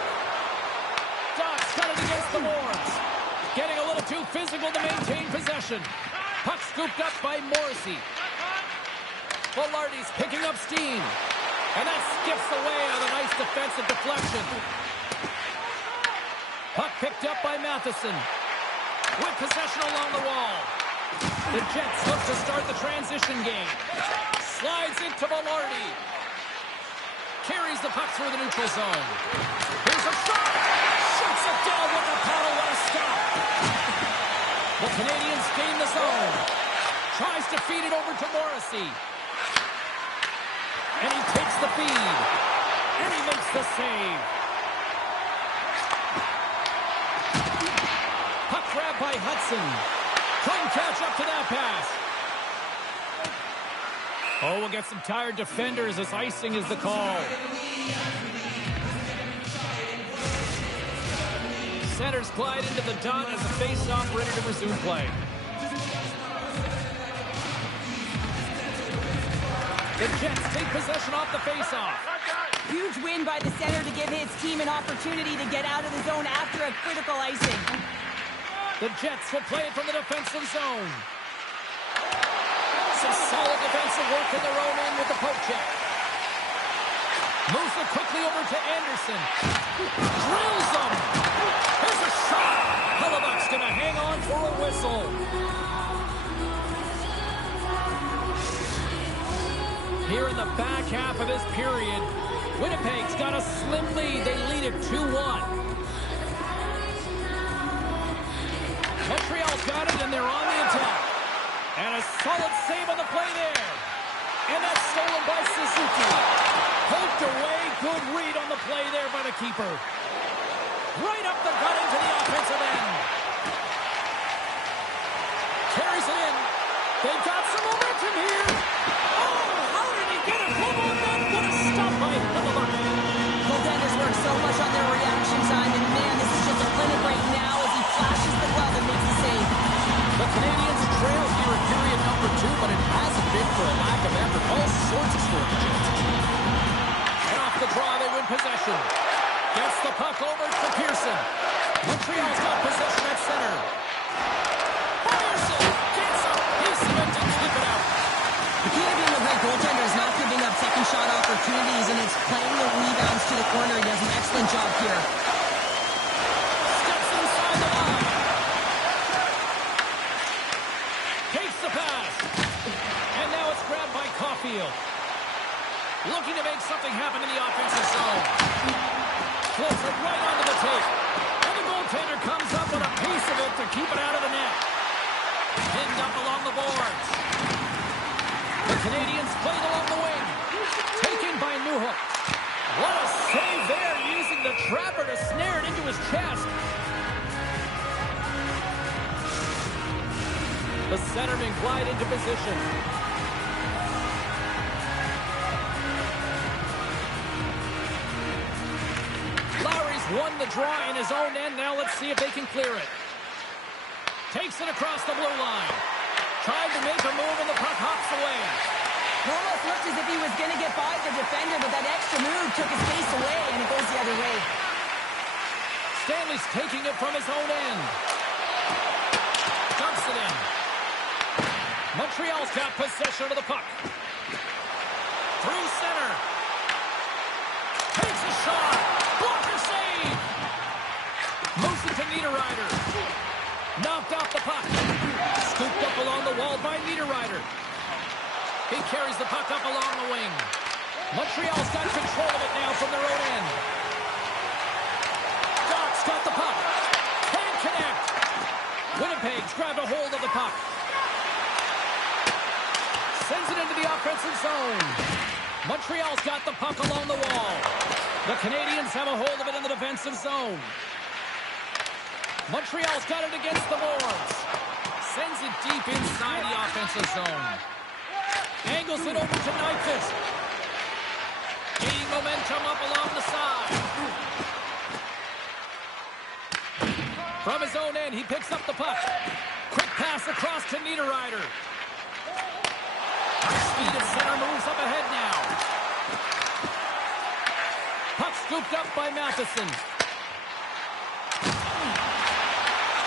Doc's got it against the boards. Getting a little too physical to maintain possession. Puck scooped up by Morrissey. Velarde's picking up steam. And that skips away on a nice defensive deflection. Puck picked up by Matheson. With possession along the wall. The Jets look to start the transition game. Slides it to Velarde. Carries the puck through the neutral zone. Here's a shot. Shoots it down with the paddle. What a stop. The Canadians gain the zone. Tries to feed it over to Morrissey. And he takes the feed. And he makes the save. Puck grab by Hudson. Couldn't catch up to that pass. Oh, we'll get some tired defenders as icing is the call. Centers glide into the dot as the face-off ready to resume play. The Jets take possession off the face-off. Huge win by the center to give his team an opportunity to get out of the zone after a critical icing. The Jets will play it from the defensive zone. Some solid defensive work in their own end with the poke check. Moves it quickly over to Anderson. Drills them. Here's a shot. Hellebuck's going to hang on for a whistle. Here in the back half of this period, Winnipeg's got a slim lead. They lead it 2-1. Montreal's got it, and they're on the attack. And a solid save on the play there. And that's stolen by Suzuki. Poked away. Good read on the play there by the keeper. Right up the gut into the offensive end. Carries it in. They've got some momentum here. Oh, how did he get a glove on that? What a stop by Hellebuck. Goaltenders work so much on their reaction time, and man, this is just a clinic right now as he flashes the glove and makes the save. The Canadians trail here in period number 2, but it hasn't been for a lack of effort. All sorts of scoring chances. And off the draw, they win possession. Gets the puck over to Pearson. Montreal's got possession at center. Fires it. Gets up. He's meant to keep it out. The key to being a great goaltender is not giving up second shot opportunities, and it's playing the rebounds to the corner. He does an excellent job here. Steps inside the line. Takes the pass. And now it's grabbed by Caulfield. Looking to make something happen in the offensive zone. Flips it right onto the tape. And the goaltender comes up with a piece of it to keep it out of the net. Pinned up along the boards. The Canadians played along the wing. Taken by Newhook. What a save there, using the trapper to snare it into his chest. The centermen glide into position. Lowry's won the draw in his own end. Now let's see if they can clear it. Takes it across the blue line. Tried to make a move and the puck hops away. It almost looked as if he was going to get by the defender, but that extra move took his face away, and it goes the other way. Stanley's taking it from his own end. Dumps it in. Montreal's got possession of the puck. Through center. Takes a shot. Blocker save. Moves it to Niederreiter. Knocked off the puck. Scooped up along the wall by Niederreiter. He carries the puck up along the wing. Montreal's got control of it now from their own end. Doc's got the puck. Can't connect. Winnipeg's grabbed a hold of the puck. Sends it into the offensive zone. Montreal's got the puck along the wall. The Canadians have a hold of it in the defensive zone. Montreal's got it against the boards. Sends it deep inside the offensive zone. Angles it over to Nyquist. Gaining momentum up along the side. From his own end, he picks up the puck. Quick pass across to Niederreiter. Speed of center moves up ahead now. Puck scooped up by Matheson.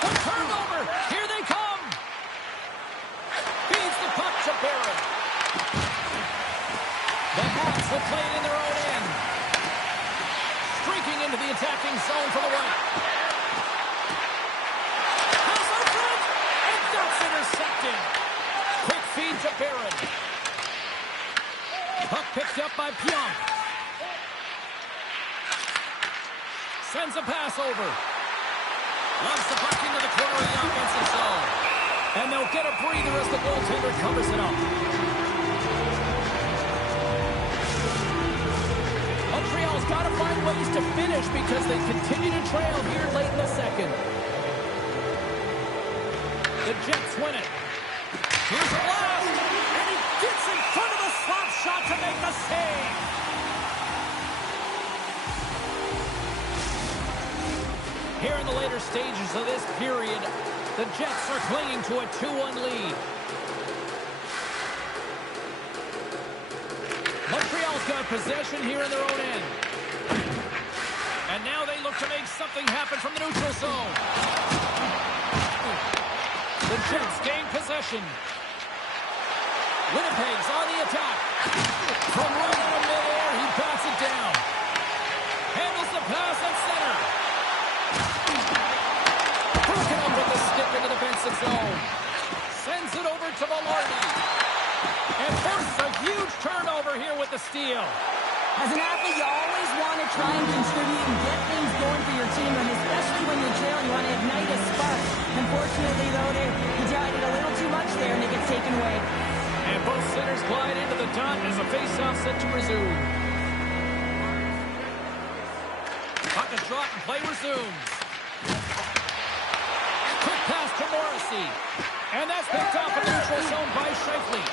The turnover. Here they come. Feeds the puck to Barron. The Hawks will play it in their own end. Streaking into the attacking zone for the right. Pass over it, and that's intercepted. to Barron. Puck picked up by Pionk. Sends a pass over. Loves the puck into the corner of the offensive zone. And they'll get a breather as the goaltender covers it up. Montreal's got to find ways to finish because they continue to trail here late in the second. The Jets win it. Here's a blast. And he gets in front of the slap shot to make the save. Here in the later stages of this period, the Jets are clinging to a 2-1 lead. Montreal's got possession here in their own end. And now they look to make something happen from the neutral zone. The Jets gain possession. Winnipeg's on the attack. From right out of midair, he bats it down. Handles the pass at center. Broken up with the stick in the defensive zone. Sends it over to Velarde. And forces a huge turnover here with the steal. As an athlete, you always want to try and contribute and get things going for your team, and especially when you're trailing, you want to ignite a spark. Unfortunately, though, he tried it a little too much there, and it gets taken away. And both centers glide into the dot as a faceoff set to resume. Puck is dropped and play resumes. Quick pass to Morrissey. And that's picked off in the neutral zone by Scheifele.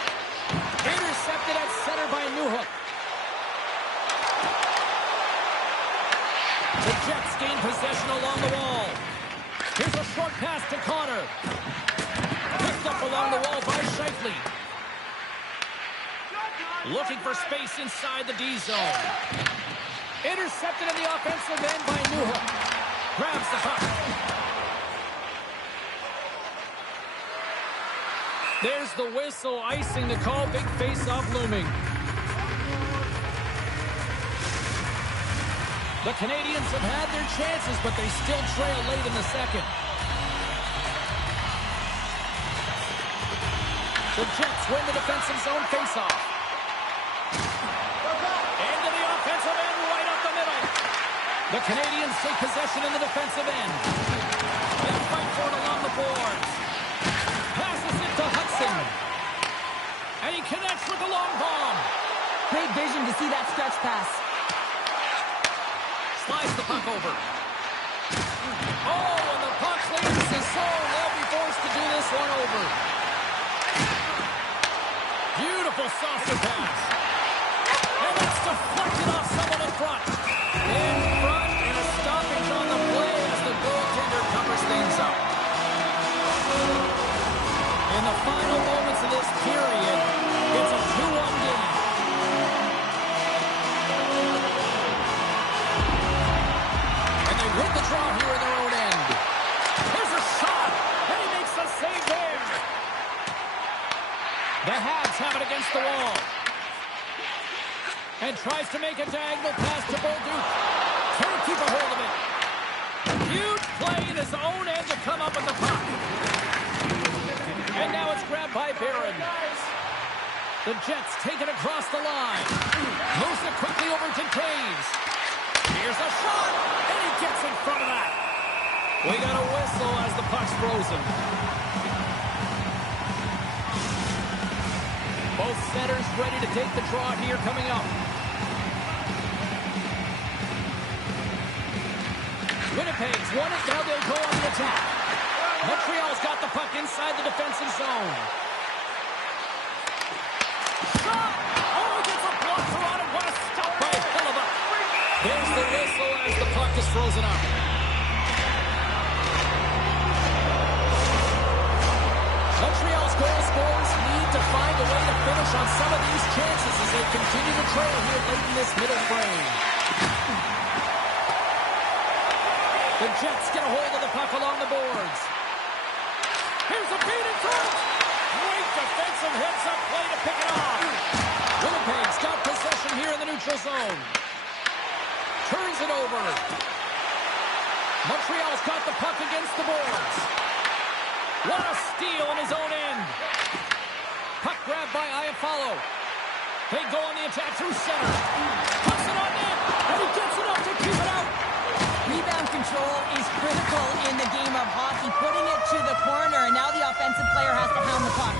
Intercepted at center by Newhook. The Jets gain possession along the wall. Here's a short pass to Connor. Picked up along the wall by Scheifele. Looking for space inside the D zone. Intercepted in the offensive end by Newhook. Grabs the puck. There's the whistle, icing the call. Big face-off looming. The Canadians have had their chances, but they still trail late in the second. The Jets win the defensive zone face-off. Into the offensive end, right up the middle. The Canadians take possession in the defensive end. They fight for it along the boards. Passes it to Hudson. And he connects with the long bomb. Great vision to see that stretch pass. Slides the puck over. Oh, and the puck leaves his zone. They'll be forced to do this one over. Beautiful saucer pass. And that's deflected off someone in front. In front, and a stoppage on the play as the goaltender covers things up. In the final moments of this period, it's a 2-1 game. And they win the draw here in their own end. There's a shot, and he makes the save there. The Habs have it against the wall. And tries to make a diagonal pass to Bolduc. Can't keep a hold of it. Huge play in his own end to come up with the puck. And now it's grabbed by Barron. The Jets take it across the line. Moves it quickly over to Taves. Here's a shot, and he gets in front of that. We got a whistle as the puck's frozen. Both centers ready to take the draw here coming up. Winnipeg's won it, now they'll go on the attack. Montreal's got the puck inside the defensive zone. Shot! Oh, he gets a blocker on it. What a stop by Helleba. There's the whistle as the puck is frozen up. Montreal's goal scorers need to find a way to finish on some of these chances as they continue to trail here late in this middle frame. The Jets get a hold of the puck along the boards. Here's a beat in front. Great defensive heads-up play to pick it off. Winnipeg's got possession here in the neutral zone. Turns it over. Montreal's got the puck against the boards. What a steal in his own end. Puck grab attack through center. Puts it on net, and he gets enough to keep it out. Rebound control is critical in the game of hockey, putting it to the corner, and now the offensive player has to hound the puck.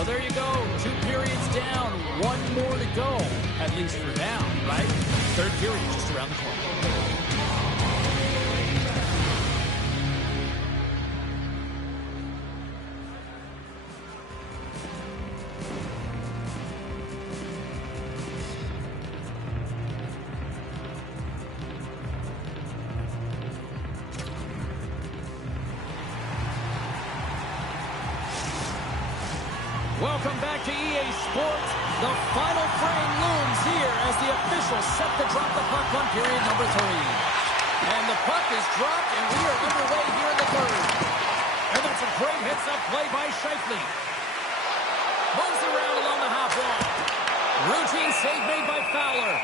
Well, there you go. 2 periods down, 1 more to go, at least for now, right? Third period just around the corner. Welcome back to EA Sports. The final frame looms here as the officials set to drop the puck on period number 3. And the puck is dropped, and we are underway here in the third. And that's a great heads-up play by Shifley. Moves around along the half wall. Routine save made by Fowler.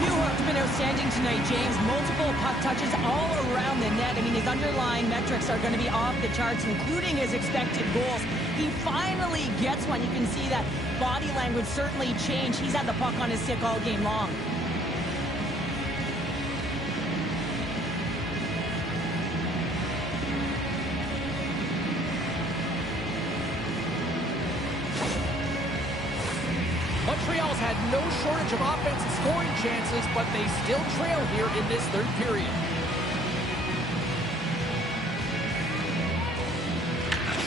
Newhook's been outstanding tonight, James. Multiple puck touches all around the net. I mean, his underlying metrics are going to be off the charts, including his expected goals. He finally gets one. You can see that body language certainly changed. He's had the puck on his stick all game long. Montreal's had no shortage of offensive scoring chances, but they still trail here in this third period.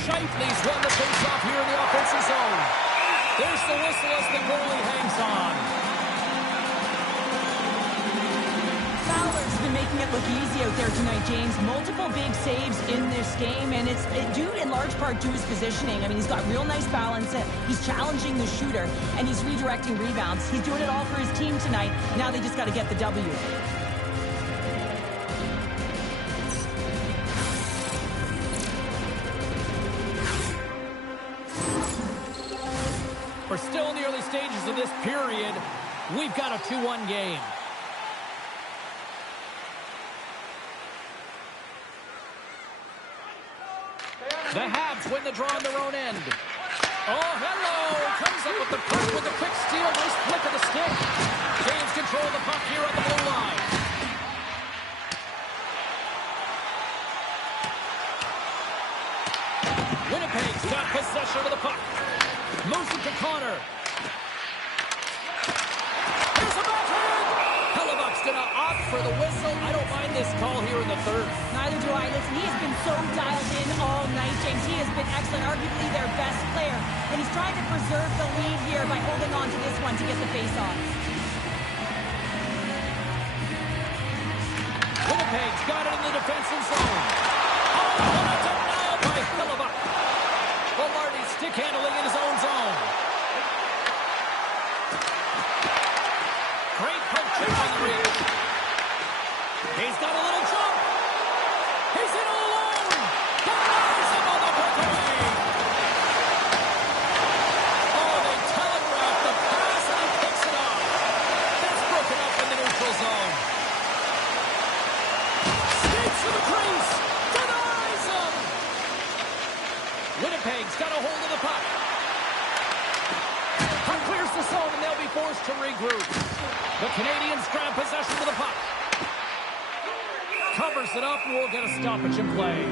Shifley's won the faceoff here in the offensive zone. There's the whistle as the goalie hangs on. Fowler's been making it look easy out there tonight, James. Multiple big saves in this game, and it's due in large part to his positioning. I mean, he's got real nice balance. He's challenging the shooter, and he's redirecting rebounds. He's doing it all for his team tonight. Now they just got to get the W. We're still in the early stages of this period. We've got a 2-1 game. The Habs win the draw on their own end. Oh, hello! Comes up with the puck with a quick steal. Nice flick of the stick. Gains control of the puck here on the blue line. Winnipeg's got possession of the puck. Moves it to Connor. Here's a backhand! Hellebuck's going to opt for the whistle. I don't mind this call here in the third. Neither do I. Listen, he has been so dialed in all night, James. He has been excellent, arguably their best player. And he's trying to preserve the lead here by holding on to this one to get the face-off. Winnipeg's got it in the defensive zone. Oh, that's a nail by Hellebuck. Velarde stick handling in his own zone. Great poke check on the reach. He's got a little jump. He's in all alone. Denies him on the breakaway. Oh, they telegraph the pass and he picks it up. That's broken up in the neutral zone. Skates to the crease. Denies him. Winnipeg's got a hold of the puck. Puck clears the zone and they'll be forced to regroup. The Canadians grab possession of the puck. Covers it up, and we'll get a stoppage in play.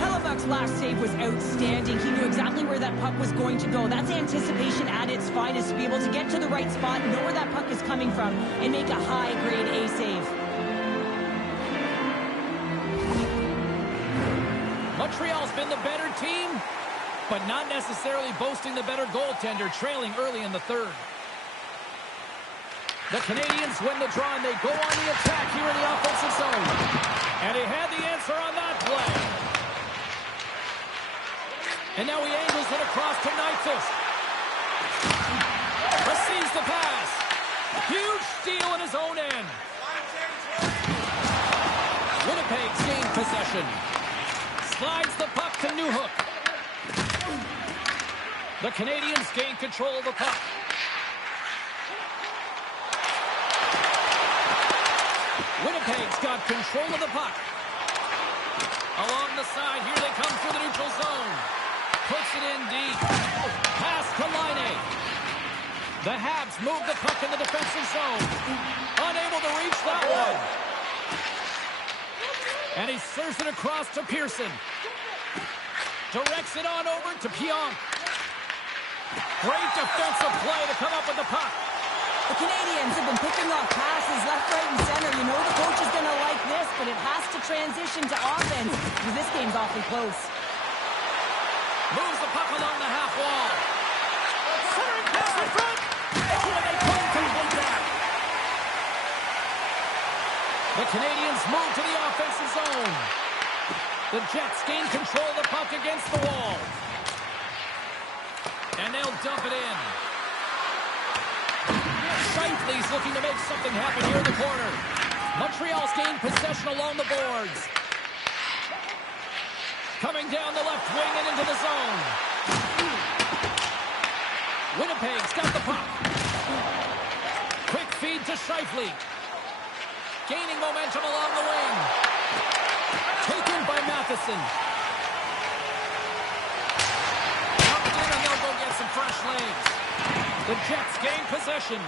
Hellebuck's last save was outstanding. He knew exactly where that puck was going to go. That's anticipation at its finest, to be able to get to the right spot, know where that puck is coming from, and make a high-grade A save. Montreal's been the better team, but not necessarily boasting the better goaltender, trailing early in the third. The Canadians win the draw, and they go on the attack here in the offensive zone. And he had the answer on that play. And now he angles it across to Nyquist. Receives the pass. Huge steal in his own end. Winnipeg's gained possession. Slides the puck to Newhook. The Canadians gain control of the puck. Winnipeg's got control of the puck. Along the side, here they come through the neutral zone. Puts it in deep. Pass to Laine. The Habs move the puck in the defensive zone. Unable to reach that one. And he serves it across to Pearson. Directs it on over to Pionk. Great defensive play to come up with the puck. The Canadians have been picking off passes left, right, and center. You know the coach is going to like this, but it has to transition to offense because this game's awfully close. Moves the puck along the half wall. Centering pass in front. Oh, and they couldn't complete that. The Canadians move to the offensive zone. The Jets gain control of the puck against the wall. And they'll dump it in. Scheifele's looking to make something happen here in the corner. Montreal's gained possession along the boards. Coming down the left wing and into the zone. Winnipeg's got the puck. Quick feed to Scheifele. Gaining momentum along the wing. Taken by Matheson. Pumped in and they'll go get some fresh legs. The Jets gain possession.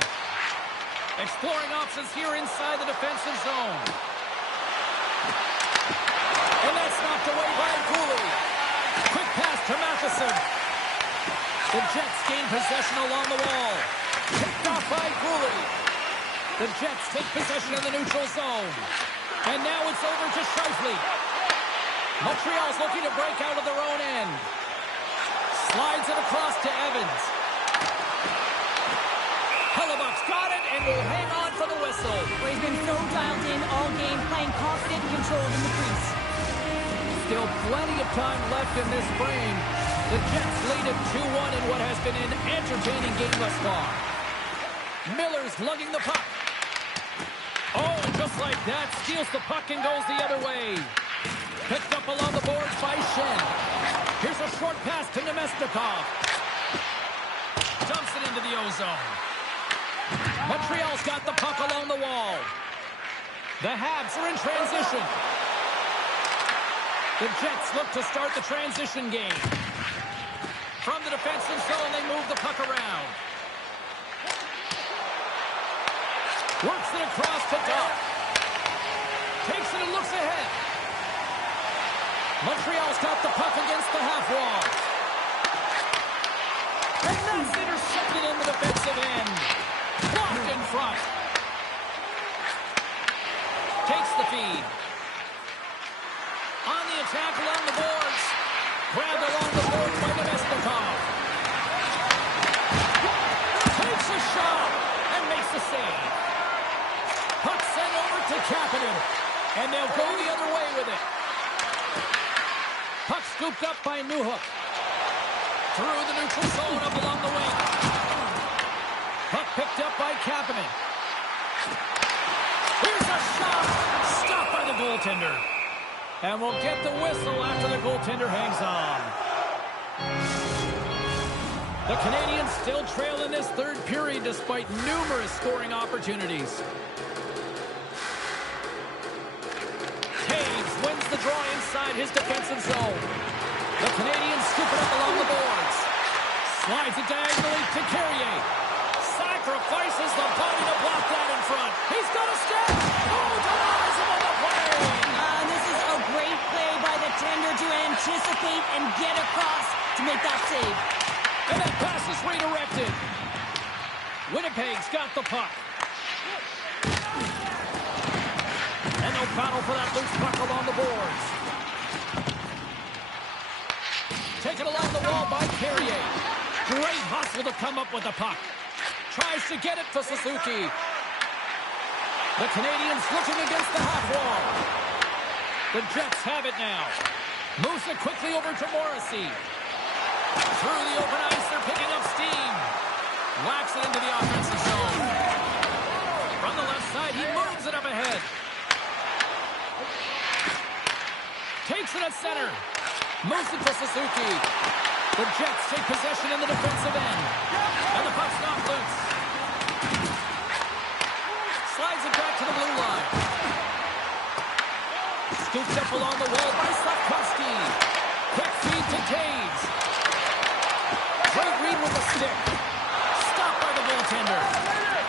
Exploring options here inside the defensive zone. And that's knocked away by Cooley. Quick pass to Matheson. The Jets gain possession along the wall. Picked off by Cooley. The Jets take possession in the neutral zone. And now it's over to Scheifele. Montreal's looking to break out of their own end. Slides it across to Evans. Hellebuck's got it and will hang on for the whistle. Well, he's been so dialed in all game, playing confident and controlled in the crease. Still plenty of time left in this frame. The Jets lead it 2-1 in what has been an entertaining game thus far. Miller's lugging the puck. Oh, and just like that, steals the puck and goes the other way. Picked up along the boards by Shen. Here's a short pass to Nemestikov. Dumps it into the ozone. Montreal's got the puck along the wall. The Habs are in transition. The Jets look to start the transition game. From the defensive zone, they move the puck around. Works it across to Duff. Takes it and looks ahead. Montreal's got the puck against the half wall. And that's intercepted in the defensive end. Blocked in front. Takes the feed. On the attack along the boards. Grabbed along the boards by Nemestikov. Takes a shot and makes the save. Puck sent over to Kapanen. And they'll go the other way with it. Puck scooped up by Newhook. Through the neutral zone up along the wing. Puck picked up by Kapanen. Here's a shot. Stopped by the goaltender. And we'll get the whistle after the goaltender hangs on. The Canadians still trail in this third period despite numerous scoring opportunities. Taves wins the draw inside his defensive zone. The Canadians scoop it up along the boards. Slides it diagonally to Carrier. Sacrifices the body to block that in front. He's got a step. Oh, denies him on the play. This is a great play by the tender to anticipate and get across to make that save. And that pass is redirected. Winnipeg's got the puck. And they'll battle for that loose puck along the boards. Taken along the wall by Carrier. Great hustle to come up with the puck. Tries to get it to Suzuki. The Canadians looking against the half wall. The Jets have it now. Moves it quickly over to Morrissey. Through the open ice, they're picking up steam. Whacks it into the offensive zone. From the left side, he moves it up ahead. Takes it at center. Moves it to Suzuki. The Jets take possession in the defensive end. And the puck's knocked loose. Slides it back to the blue line. Scooped up along the wall by Slavkovsky. Quick feed to Taves. Great read with the stick. Stopped by the goaltender.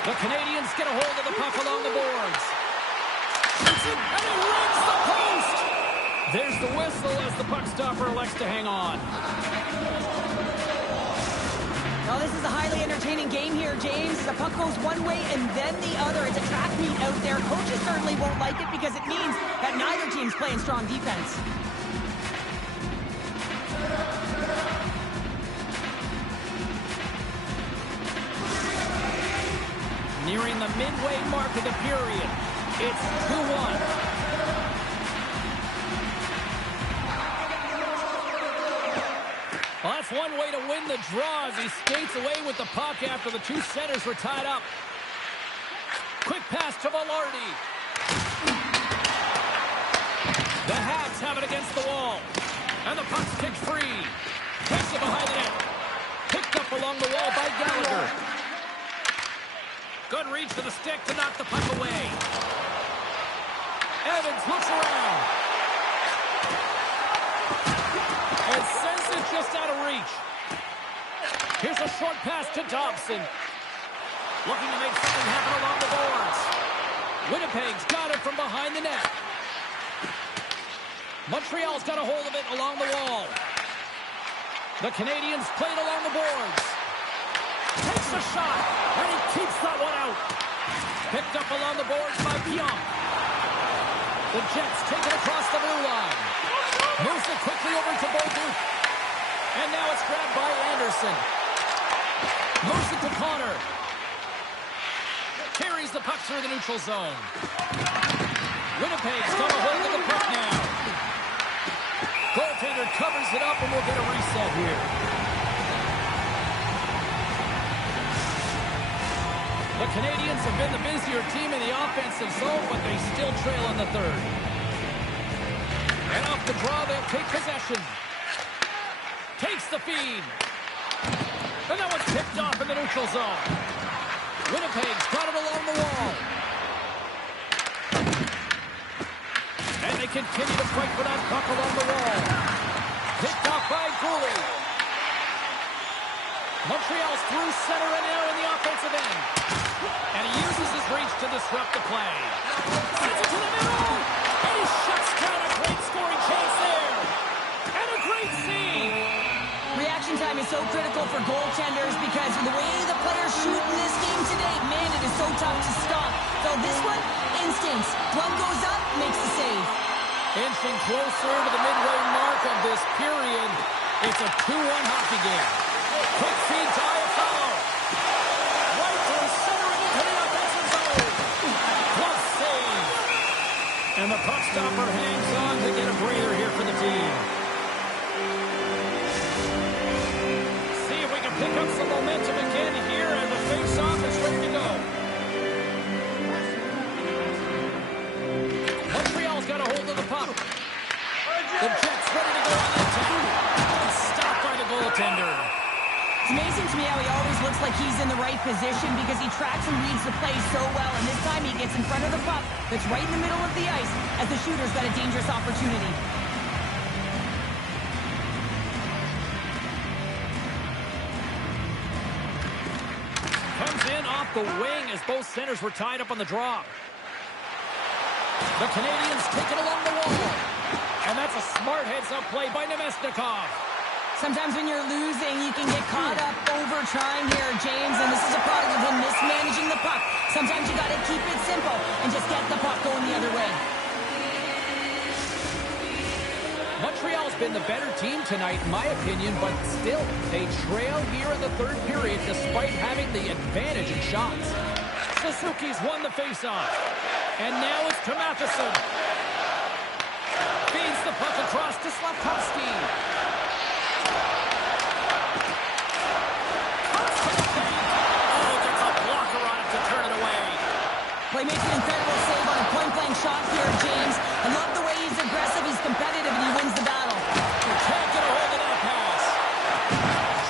The Canadians get a hold of the puck along the boards. Shoots it, and he rings the post. There's the whistle as the puck stopper elects to hang on. Well, this is a highly entertaining game here, James. The puck goes one way and then the other. It's a track meet out there. Coaches certainly won't like it because it means that neither team's playing strong defense. Nearing the midway mark of the period. It's 2-1. Well, that's one way to win the draw as he skates away with the puck after the two centers were tied up. Quick pass to Velarde. The Habs have it against the wall. And the puck's kicked free. Takes it behind the net. Picked up along the wall by Gallagher. Good reach to the stick to knock the puck away. Evans looks around. And sends it just out of reach. Here's a short pass to Dobson. Looking to make something happen along the boards. Winnipeg's got it from behind the net. Montreal's got a hold of it along the wall. The Canadians play it along the boards. Takes a shot, and he keeps that one out. Picked up along the boards by Pionk. The Jets take it across the blue line. Moves it quickly over to Beaudin. And now it's grabbed by Anderson. Moves it to Connor. Carries the puck through the neutral zone. Winnipeg's got a hold of the puck now. Goaltender covers it up and we'll get a reset here. The Canadians have been the busier team in the offensive zone, but they still trail in the third. And off the draw, they'll take possession. Takes the feed. And that one's picked off in the neutral zone. Winnipeg's got it along the wall. And they continue to fight for that puck along the wall. Picked off by Gooley. Montreal's through center and now in the offensive end. And he uses his reach to disrupt the play. Sends it to the middle. And he shuts down a great scoring chance there. And a great save. Reaction time is so critical for goaltenders because of the way the players shoot in this game today, man, it is so tough to stop. So this one, instincts. One goes up, makes the save. Inching closer to the midway mark of this period. It's a 2-1 hockey game. Quick feed to Iafallo. Right through center into the offensive zone. Glove save. And the puck stopper hangs on to get a breather here for the team. See if we can pick up some momentum again here as the face-off is ready to go. Montreal's got a hold of the puck. The Jets ready to go on the attack. Stopped by the goaltender. It's amazing to me how he always looks like he's in the right position because he tracks and reads the play so well. And this time he gets in front of the puck that's right in the middle of the ice as the shooter's got a dangerous opportunity. Comes in off the wing as both centers were tied up on the draw. The Canadians take it along the wall. And that's a smart heads-up play by Nemesnikov. Sometimes when you're losing, you can get caught up over trying here, James, and this is a product of him mismanaging the puck. Sometimes you got to keep it simple and just get the puck going the other way. Montreal's been the better team tonight, in my opinion, but still, they trail here in the third period despite having the advantage in shots. Suzuki's won the faceoff. And now it's to Matheson. Feeds the puck across to Slavkovsky. Play makes an incredible save on a point-blank shot here, James. I love the way he's aggressive, he's competitive, and he wins the battle. He can't get a hold of that pass.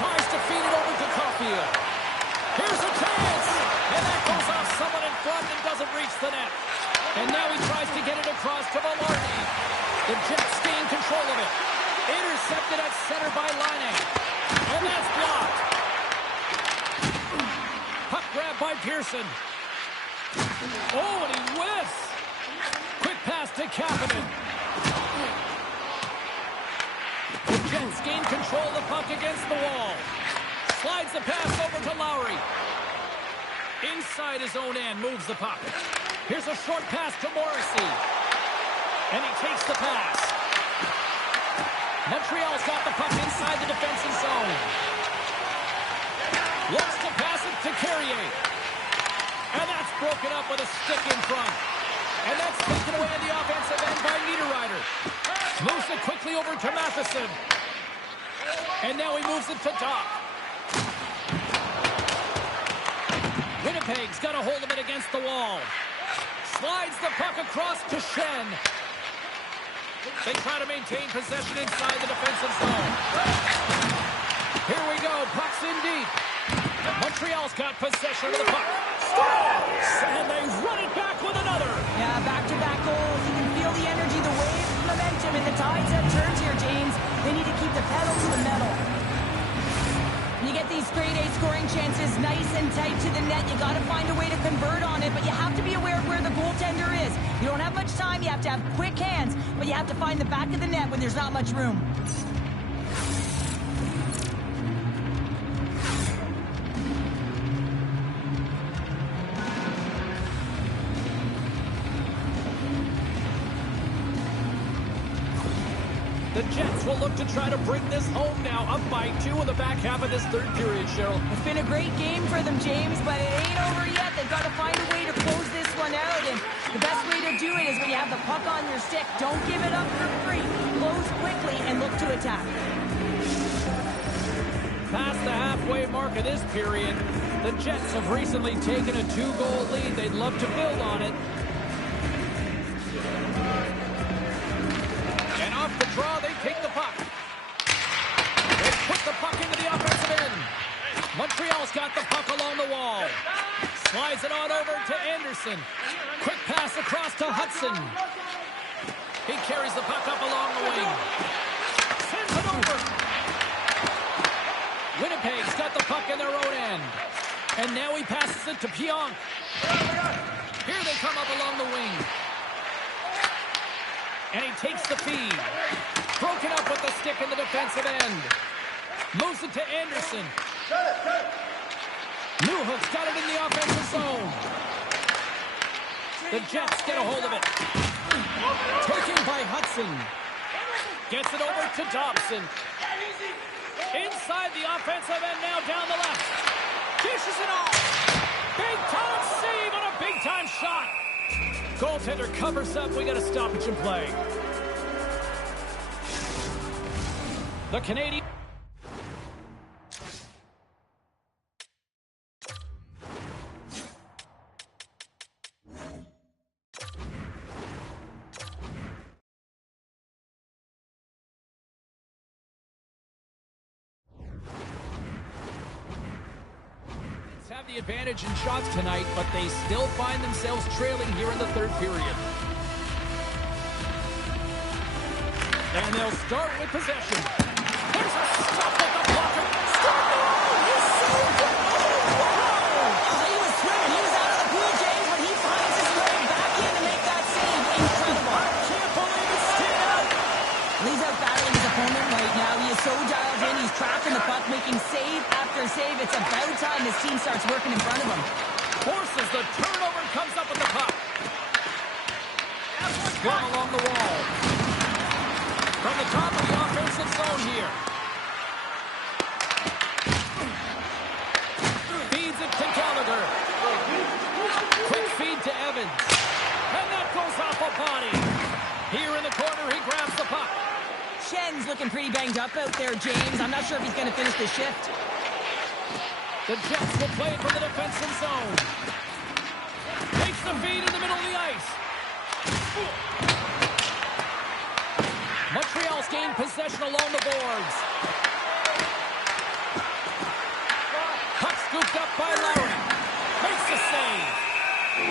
Tries to feed it over to Caulfield. Here's a chance. And that goes off someone in front and doesn't reach the net. And now he tries to get it across to Velarde. The Jets gain control of it. Intercepted at center by Line. And that's blocked. Puck grab by Pearson. Oh, and he whiffs. Quick pass to Kapanen. The Jets gain control of the puck against the wall. Slides the pass over to Lowry. Inside his own end, moves the puck. Here's a short pass to Morrissey. And he takes the pass. Montreal's got the puck inside the defensive zone. Looks to pass it to Carrier. And that's broken up with a stick in front. And that's taken away in the offensive end by Niederreiter. Moves it quickly over to Matheson. And now he moves it to Doc. Winnipeg's got a hold of it against the wall. Slides the puck across to Shen. They try to maintain possession inside the defensive zone. Here we go. Puck's in deep. Montreal's got possession of the puck. Scores! And they run it back with another. Yeah, back-to-back goals. You can feel the energy, the wave, momentum, and the tides have turned here, James. They need to keep the pedal to the metal. You get these grade A scoring chances nice and tight to the net. You got to find a way to convert on it, but you have to be aware of where the goaltender is. You don't have much time. You have to have quick hands, but you have to find the back of the net when there's not much room. The Jets will look to try to bring this home now, up by 2 in the back half of this third period, Cheryl. It's been a great game for them, James, but it ain't over yet. They've got to find a way to close this one out, and the best way to do it is when you have the puck on your stick. Don't give it up for free. Close quickly and look to attack. Past the halfway mark of this period, the Jets have recently taken a 2-goal lead. They'd love to build on it. And off the draw, they take the puck. They put the puck into the offensive end. Montreal's got the puck along the wall. Slides it on over to Anderson. Quick pass across to Hudson. He carries the puck up along the wing. Sends it over. Winnipeg's got the puck in their own end. And now he passes it to Pionk. Here they come up along the wing. And he takes the feed. Broken up with the stick in the defensive end. Moves it to Anderson. Newhook's got it in the offensive zone. The Jets get a hold of it. Taken by Hudson. Gets it over to Dobson. Inside the offensive end, now down the left. Dishes it off. Big time save on a big time shot. Goaltender covers up. We got a stoppage in play. The Canadian. Have the advantage in shots tonight, but they still find themselves trailing here in the third period. And they'll start with possession. There's a stop at the blocker. Stop it! He saved it! Oh, wow! He was swimming. He was out of the pool, James, when he finds his way back in to make that save. Incredible. I can't believe it stayed out. He's out battling his opponent right now. He is so dialed in. He's tracking the puck, making save after save. It's about time his team starts working in front of him. Forces the turnover, comes up with the puck. One along the wall. From the top of the offensive zone here. Feeds it to Gallagher. Quick feed to Evans. And that goes off a body. Here in the corner, he grabs the puck. Shen's looking pretty banged up out there, James. I'm not sure if he's going to finish the shift. The Jets will play it from the defensive zone. Takes the feed in the middle of the ice. Montreal's gained possession along the boards. Puck scooped up by Lowry. Makes the save.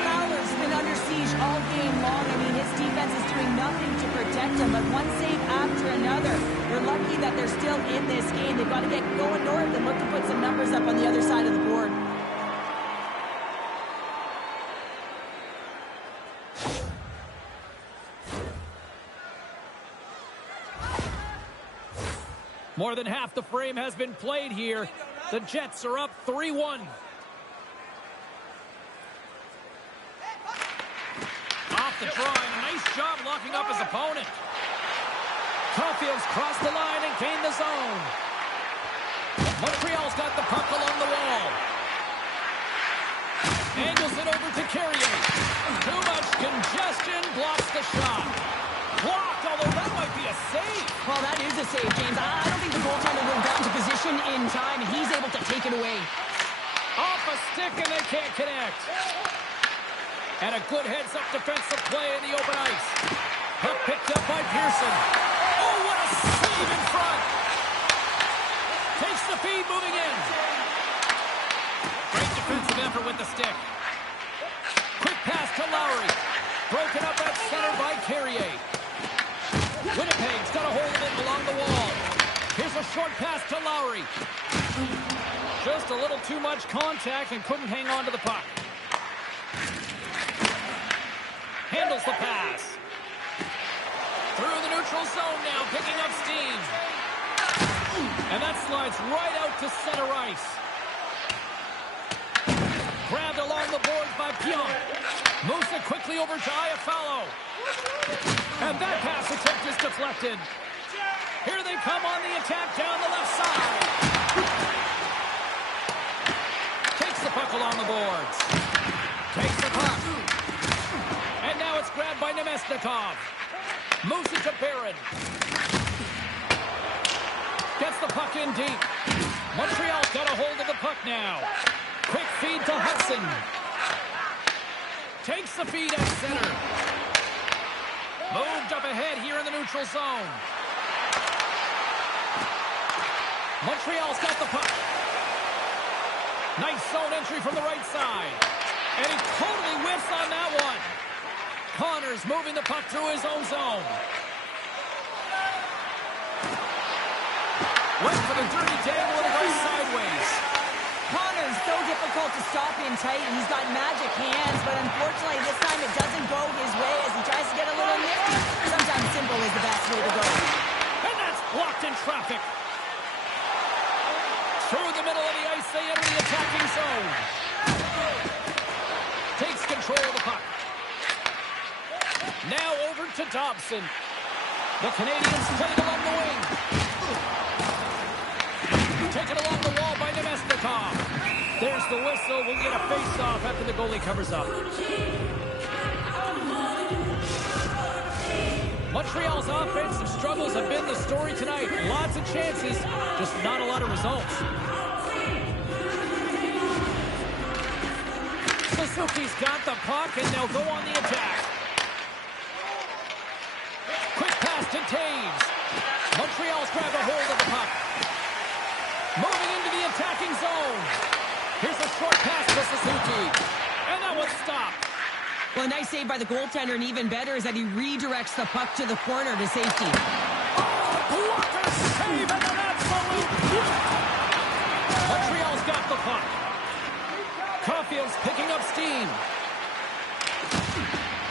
Fowler's been under siege all game long. I mean, his defense is doing nothing to protect him. them, but one save after another. They're lucky that they're still in this game. They've got to get going north and look to put some numbers up on the other side of the board. More than half the frame has been played here. The Jets are up 3-1. Off the draw, and a nice job locking up his opponent. Caulfield's crossed the line and gained the zone. Montreal's got the puck along the wall. Angles it over to Carrier. Too much congestion, blocks the shot. Blocked, although that might be a save. Well, that is a save, James. I don't think the goaltender would have gotten to position in time, and he's able to take it away. Off a stick, and they can't connect. And a good heads-up defensive play in the open ice. Puck picked up by Pearson. Oh, what a save in front. Takes the feed, moving in. Great defensive effort with the stick. Quick pass to Lowry. Broken up at center by Carrier. Winnipeg's got a hold of it along the wall. Here's a short pass to Lowry. Just a little too much contact and couldn't hang on to the puck. Handles the pass. Through the neutral zone now, picking up steam. And that slides right out to center ice. Grabbed along the boards by Pion. Moves it quickly over to Iafallo. And that pass attempt is deflected. Here they come on the attack down the left side. Takes the puck along the boards. Takes the puck. And now it's grabbed by Nemesnikov. Moves it to Barron. Gets the puck in deep. Montreal's got a hold of the puck now. Quick feed to Hudson. Takes the feed at center. Moved up ahead here in the neutral zone. Montreal's got the puck. Nice zone entry from the right side. And he totally whiffs on that one. Connors moving the puck through his own zone. Went for the dirty dangle and it goes sideways. Connors so difficult to stop in tight. He's got magic hands, but unfortunately this time it doesn't go his way as he tries to get a little nifty. Sometimes simple is the best way to go. And that's blocked in traffic. Through the middle of the ice, they enter the attacking zone. Takes control of the puck. Now over to Dobson. The Canadians played along the wing. Taken along the wall by Nemesnikov. There's the whistle. We'll get a face-off after the goalie covers up. Montreal's offensive struggles have been the story tonight. Lots of chances, just not a lot of results. Suzuki's got the puck, and they'll go on the attack. Quick pass to Taves. Montreal's grabbed a hold of the puck. Moving into the attacking zone. Here's a short pass to Suzuki. And that one's stopped. Well, a nice save by the goaltender, and even better is that he redirects the puck to the corner to safety. Blocker save and an absolute block. Montreal's got the puck. Caulfield's picking up steam.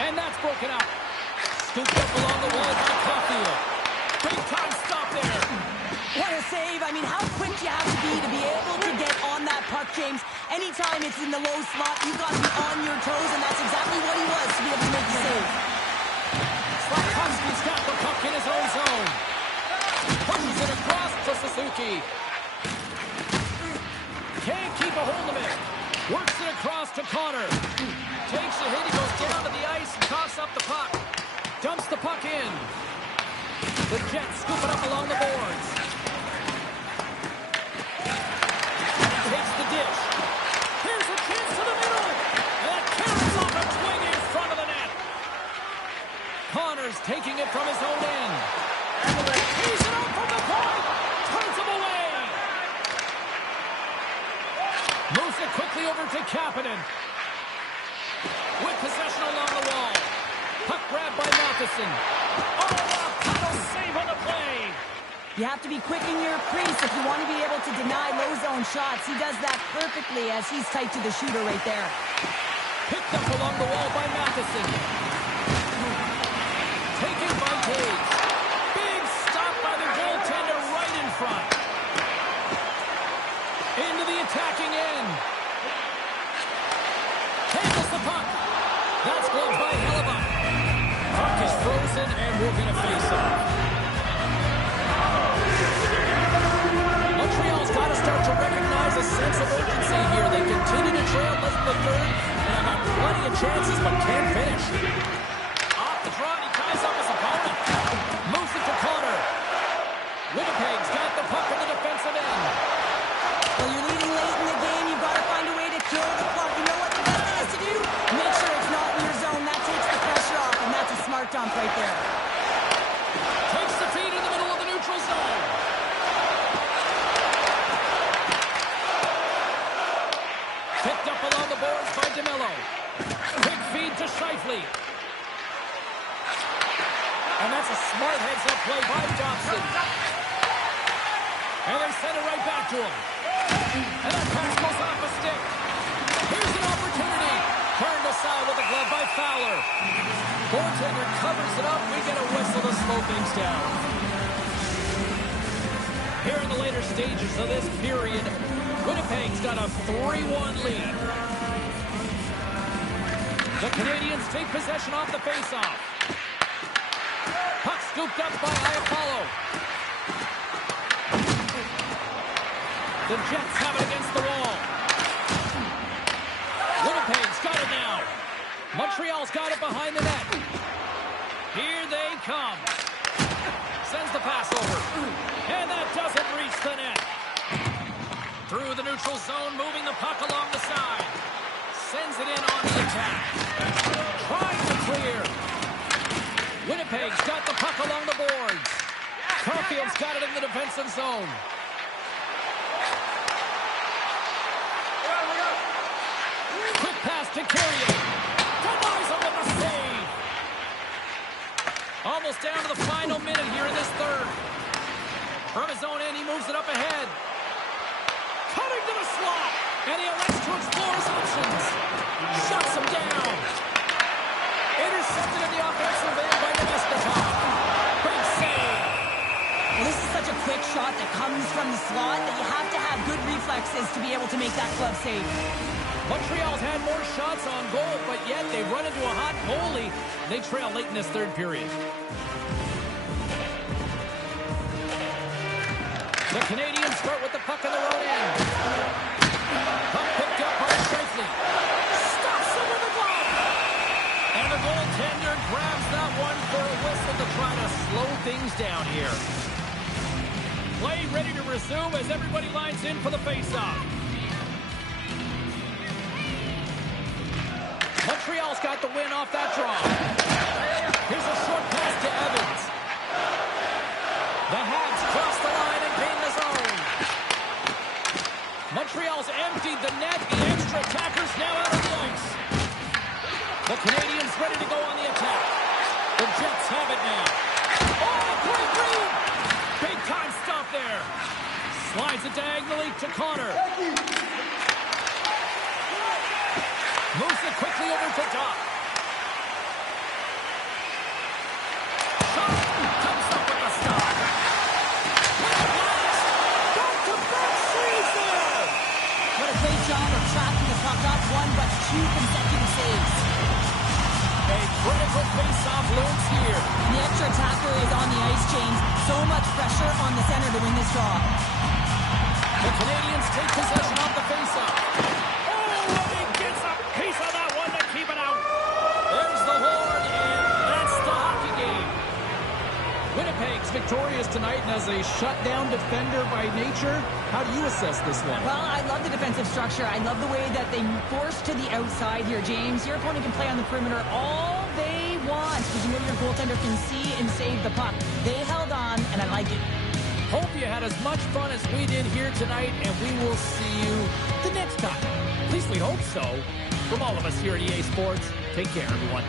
And that's broken out. Scooped up along the wall by Caulfield. Big time stop there. What a save. I mean, how quick you have to be able to get on that puck, James. Anytime it's in the low slot, you've got to be on your toes, and that's exactly what he was to be able to make the save. Slafkovsky's got the puck in his own zone. Pushes it across to Suzuki. Can't keep a hold of it. Works it across to Connor. Takes the hit. He goes down to the ice and coughs up the puck. Dumps the puck in. The Jets scoop it up along the boards. And he takes the dish. Here's a chance to the middle. And that carries off a swing in front of the net. Connors taking it from his own end. He's it up from the point. Turns him away. Moves it quickly over to Kapanen. With possession along the wall. Puck grabbed by Malkin. Matheson. Oh, a paddle save on the play. You have to be quick in your crease if you want to be able to deny low zone shots. He does that perfectly as he's tight to the shooter right there. Picked up along the wall by Matheson. Taken by Taves. Big stop by the goaltender right in front. Into the attacking end. Handles the puck. That's gloved by Hellebuck. Puck is frozen, and we're going to face off. Montreal's got to start to recognize a sense of urgency here. They continue to trail late in the third, and have got plenty of chances, but can't finish. Off the draw, and he ties up his opponent. Moves it to Connor. Winnipeg's got the puck in the defensive end. Well, you're leading late in the game. You've got to find a way to kill the clock. You know what the best thing is to do? Make sure it's not in your zone. That takes the pressure off, and that's a smart dump right there. Takes the feed in the middle of the neutral zone. Picked up along the boards by DeMello. Quick feed to Scheifele. And that's a smart heads-up play by Dobson. And they send it right back to him. And that pass goes off a stick. Here's an opportunity. Turned aside with a glove by Fowler. Goaltender covers it up. We get a whistle to slow things down. Here in the later stages of this period, Winnipeg's got a 3-1 lead. The Canadians take possession off the faceoff. Puck scooped up by Iapollo. The Jets have it against the wall. Winnipeg's got it now. Montreal's got it behind the net. Here they come. Sends the pass over. And that doesn't reach the net. Through the neutral zone, moving the puck along the side. Sends it in on the attack. Trying to clear. Winnipeg's got the puck along the boards. Caulfield's got it in the defensive zone. Quick pass to Carrier. Denies him with a save. Almost down to the final minute here in this third. From his own end, he moves it up ahead. Cutting to the slot. And he elects to explore his options. Shuts him down. Intercepted in the offensive end by Nemesnikov. Big save. Well, this is such a quick shot that comes from the slot that you have to have good reflexes to be able to make that glove save. Montreal's had more shots on goal, but yet they've run into a hot goalie. They trail late in this third period. The Canadians start with the puck in their own end. Puck picked up by Scheifele. Stops him with the glove. And the goaltender grabs that one for a whistle to try to slow things down here. Play ready to resume as everybody lines in for the faceoff. Montreal's got the win off that draw. Here's a short pass to Evans. The Habs cross the line and gain the zone. Montreal's emptied the net. The extra attackers now out of the ice. The Canadians ready to go on the attack. The Jets have it now. Oh, great read! Big time stop there. Slides it diagonally to Connor. Moves it quickly over to Doc. Shot comes up with a stop. Back-to-back saves there. What a great job of tracking the puck up. One but two consecutive saves. A critical face-off looms here. And the extra attacker is on the ice, James. So much pressure on the center to win this draw. The Canadians take possession off the face-off. Piece of that one to keep it out. There's the horn, and that's the hockey game. Winnipeg's victorious tonight, and as a shutdown defender by nature, how do you assess this one? Well, I love the defensive structure. I love the way that they force to the outside here, James. Your opponent can play on the perimeter all they want because you know your goaltender can see and save the puck. They held on, and I like it. Hope you had as much fun as we did here tonight, and we will see you the next time. At least we hope so. From all of us here at EA Sports, take care, everyone.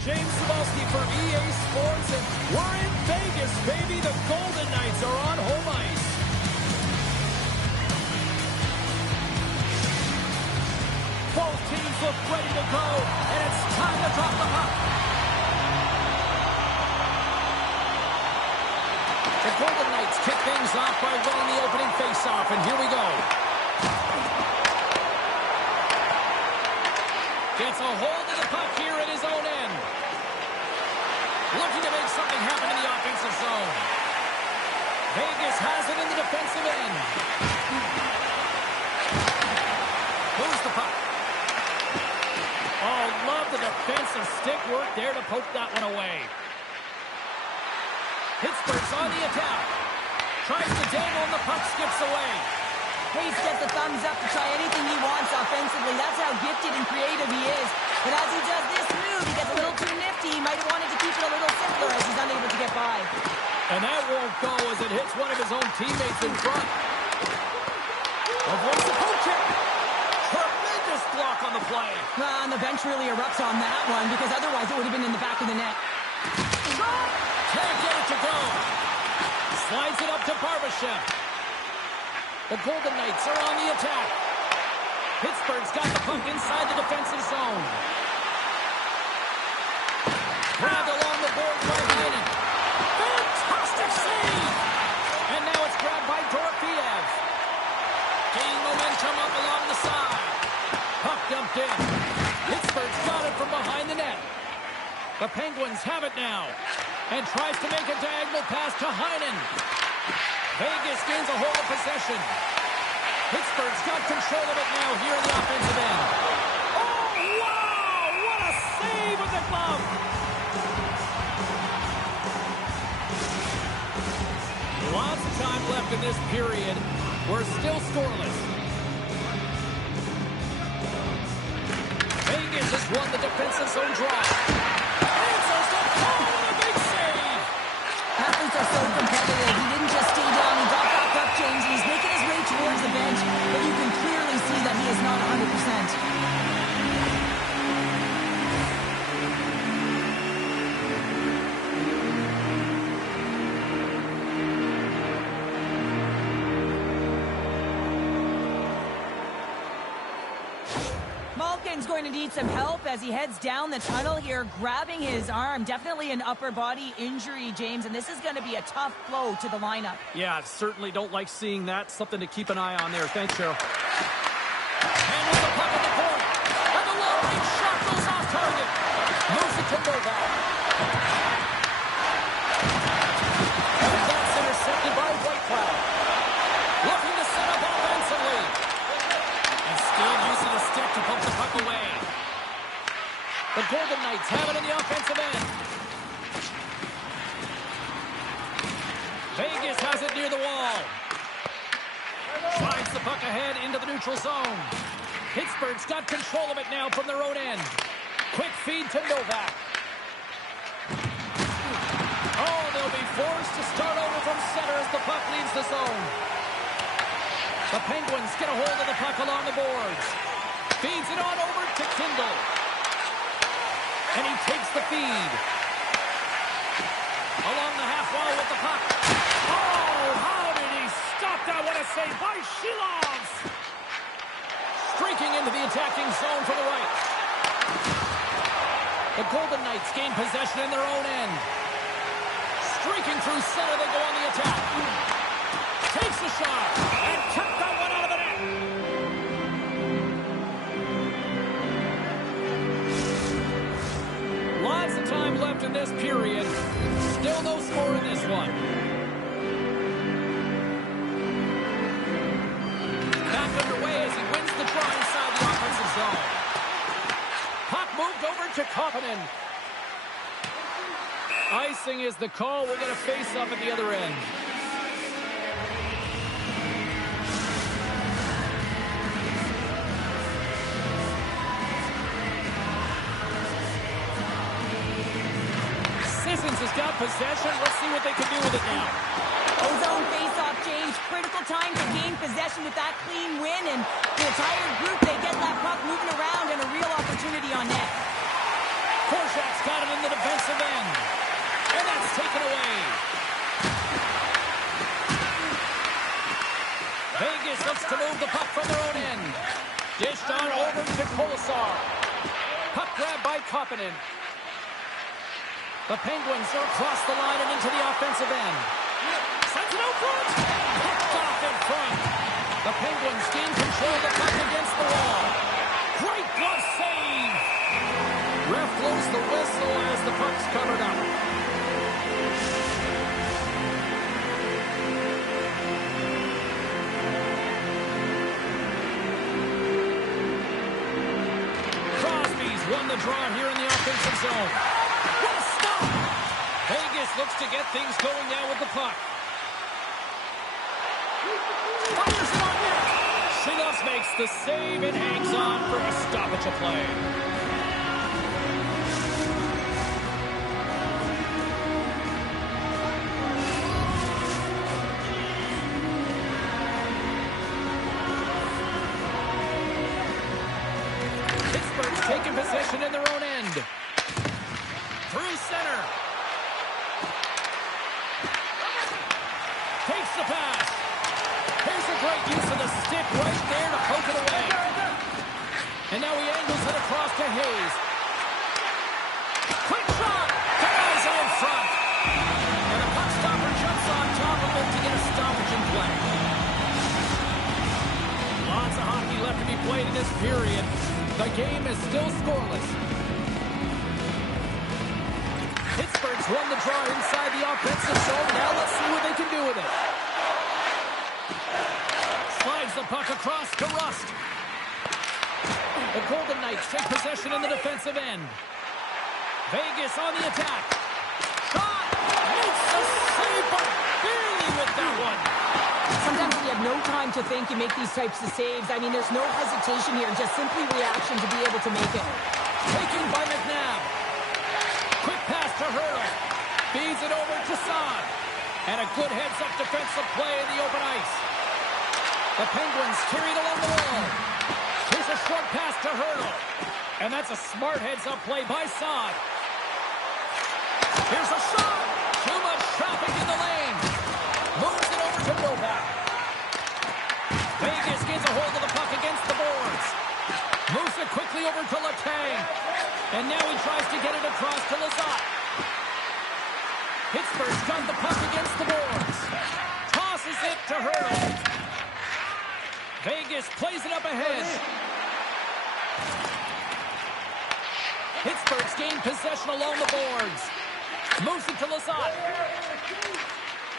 James Cebulski for EA Sports, and we're in Vegas, baby. The Golden Knights are on home ice. Both teams look ready to go, and it's time to drop the puck. The Golden Knights kick things off by winning the opening faceoff, and here we go. Gets a hold of the puck here at his own end. Looking to make something happen in the offensive zone. Vegas has it in the defensive end. Moves the puck. Oh, love the defensive stick work there to poke that one away. Pittsburgh's on the attack. Tries to dangle and the puck skips away. Hayes gets the thumbs up to try anything he wants offensively. That's how gifted and creative he is. But as he does this move, he gets a little too nifty. He might have wanted to keep it a little simpler as he's unable to get by. And that won't go as it hits one of his own teammates in front. Avoids the poke check. Tremendous block on the play. And the bench really erupts on that one because otherwise it would have been in the back of the net. Can't get it to go. Slides it up to Barbashev. The Golden Knights are on the attack. Pittsburgh's got the puck inside the defensive zone. Grabbed along the boards by Heinen. Fantastic save! And now it's grabbed by Dorofeev. Gaining momentum up along the side. Puck dumped in. Pittsburgh's got it from behind the net. The Penguins have it now. And tries to make a diagonal pass to Heinen. Vegas gains a hold of possession. Pittsburgh's got control of it now here in the offensive end. Oh, wow! What a save with the glove! Lots of time left in this period. We're still scoreless. Vegas has won the defensive zone draw. Answers the call with a big save! Athletes are so competitive. He didn't just stay down. He got back up, James, and he's making his way towards the bench. But you can clearly see that he is not 100%. Malkin's going to need some help as he heads down the tunnel here, grabbing his arm. Definitely an upper body injury, James, and this is going to be a tough blow to the lineup. Yeah, certainly don't like seeing that. Something to keep an eye on there. Thanks, Cheryl. Handles the puck at the point. And the long-range shot goes off target. Moves it to Novak. And that's intercepted by Whitecloud. Looking to set up offensively. And still using a stick to poke the puck away. The Golden Knights have it in the offensive end. Vegas has it near the wall. Slides the puck ahead into the neutral zone. Pittsburgh's got control of it now from their own end. Quick feed to Novak. Oh, they'll be forced to start over from center as the puck leaves the zone. The Penguins get a hold of the puck along the boards. Feeds it on over to Kindle. And he takes the feed. Along the half wall with the puck. Oh, how did he stop that? What a save by Shilovs. Streaking into the attacking zone for the right. The Golden Knights gain possession in their own end. Streaking through center, they go on the attack. Takes the shot and kept that one out of the net. Lots of time left in this period. Still no score in this one. Back underway as he wins the draw inside the offensive zone. Puck moved over to Koppinen. Icing is the call. We'll get a face-up at the other end. Sissons has got possession. Let's see what they can do with it now. Ozone face-off, James. Critical time to gain possession with that clean win. And the entire group, they get that puck moving around and a real opportunity on net. Korczak's got it in the defensive end. And that's taken away. Vegas looks to move the puck from their own end. Dished on over to Kolesar. Puck grab by Koppinen. The Penguins are across the line and into the offensive end. Sends it out front. Picked off in front. The Penguins gain control of the puck against the wall. Great glove save. Ref blows the whistle as the puck's covered up. Crosby's won the draw here in the offensive zone. What a stop! Vegas looks to get things going now with the puck. Fires it on net. Shilovs makes the save and hangs on for a stoppage of play. Pittsburgh's taking possession in their own end. Through center. Takes the pass. Here's a great use of the stick right there to poke it away. And now he angles it across to Hayes. Quick shot. Denies it in front. And the puck stopper jumps on top of it to get a stoppage in play. Lots of hockey left to be played in this period. The game is still scoreless. Pittsburgh's won the draw inside the offensive zone. Now let's see what they can do with it. Slides the puck across to Rust. The Golden Knights take possession in the defensive end. Vegas on the attack. Shot! Makes the save, but barely with that one. Sometimes when you have no time to think, you make these types of saves. I mean, there's no hesitation here, just simply reaction to be able to make it. Taken by McNabb. Quick pass to Hurdle. Feeds it over to Saad. And a good heads-up defensive play in the open ice. The Penguins carried along the wall. Here's a short pass to Hurdle. And that's a smart heads-up play by Saad. Here's a shot. Too much traffic in the lane. Moves it over to Novak. Vegas gets a hold of the puck against the boards. Moves it quickly over to Letang. And now he tries to get it across to Lizotte. Pittsburgh's got the puck against the boards. Tosses it to Hurdle. Vegas plays it up ahead. Pittsburgh's gained possession along the boards. Moves it to Lizotte.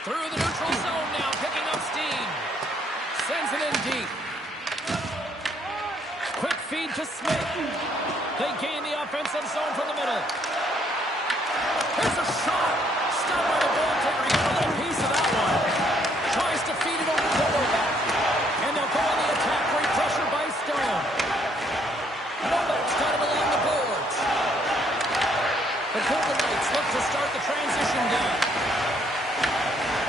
Through the neutral zone now, picking up steam. Sends it in deep. Quick feed to Smith. They gain the offensive zone from the middle. Here's a shot. Stopped by the goaltender. He got a little piece of that one. Tries to feed it over to Novak. And they'll go on the attack. Great pressure by Stone. Novak's got him along the boards. The Golden Knights look to start the transition game.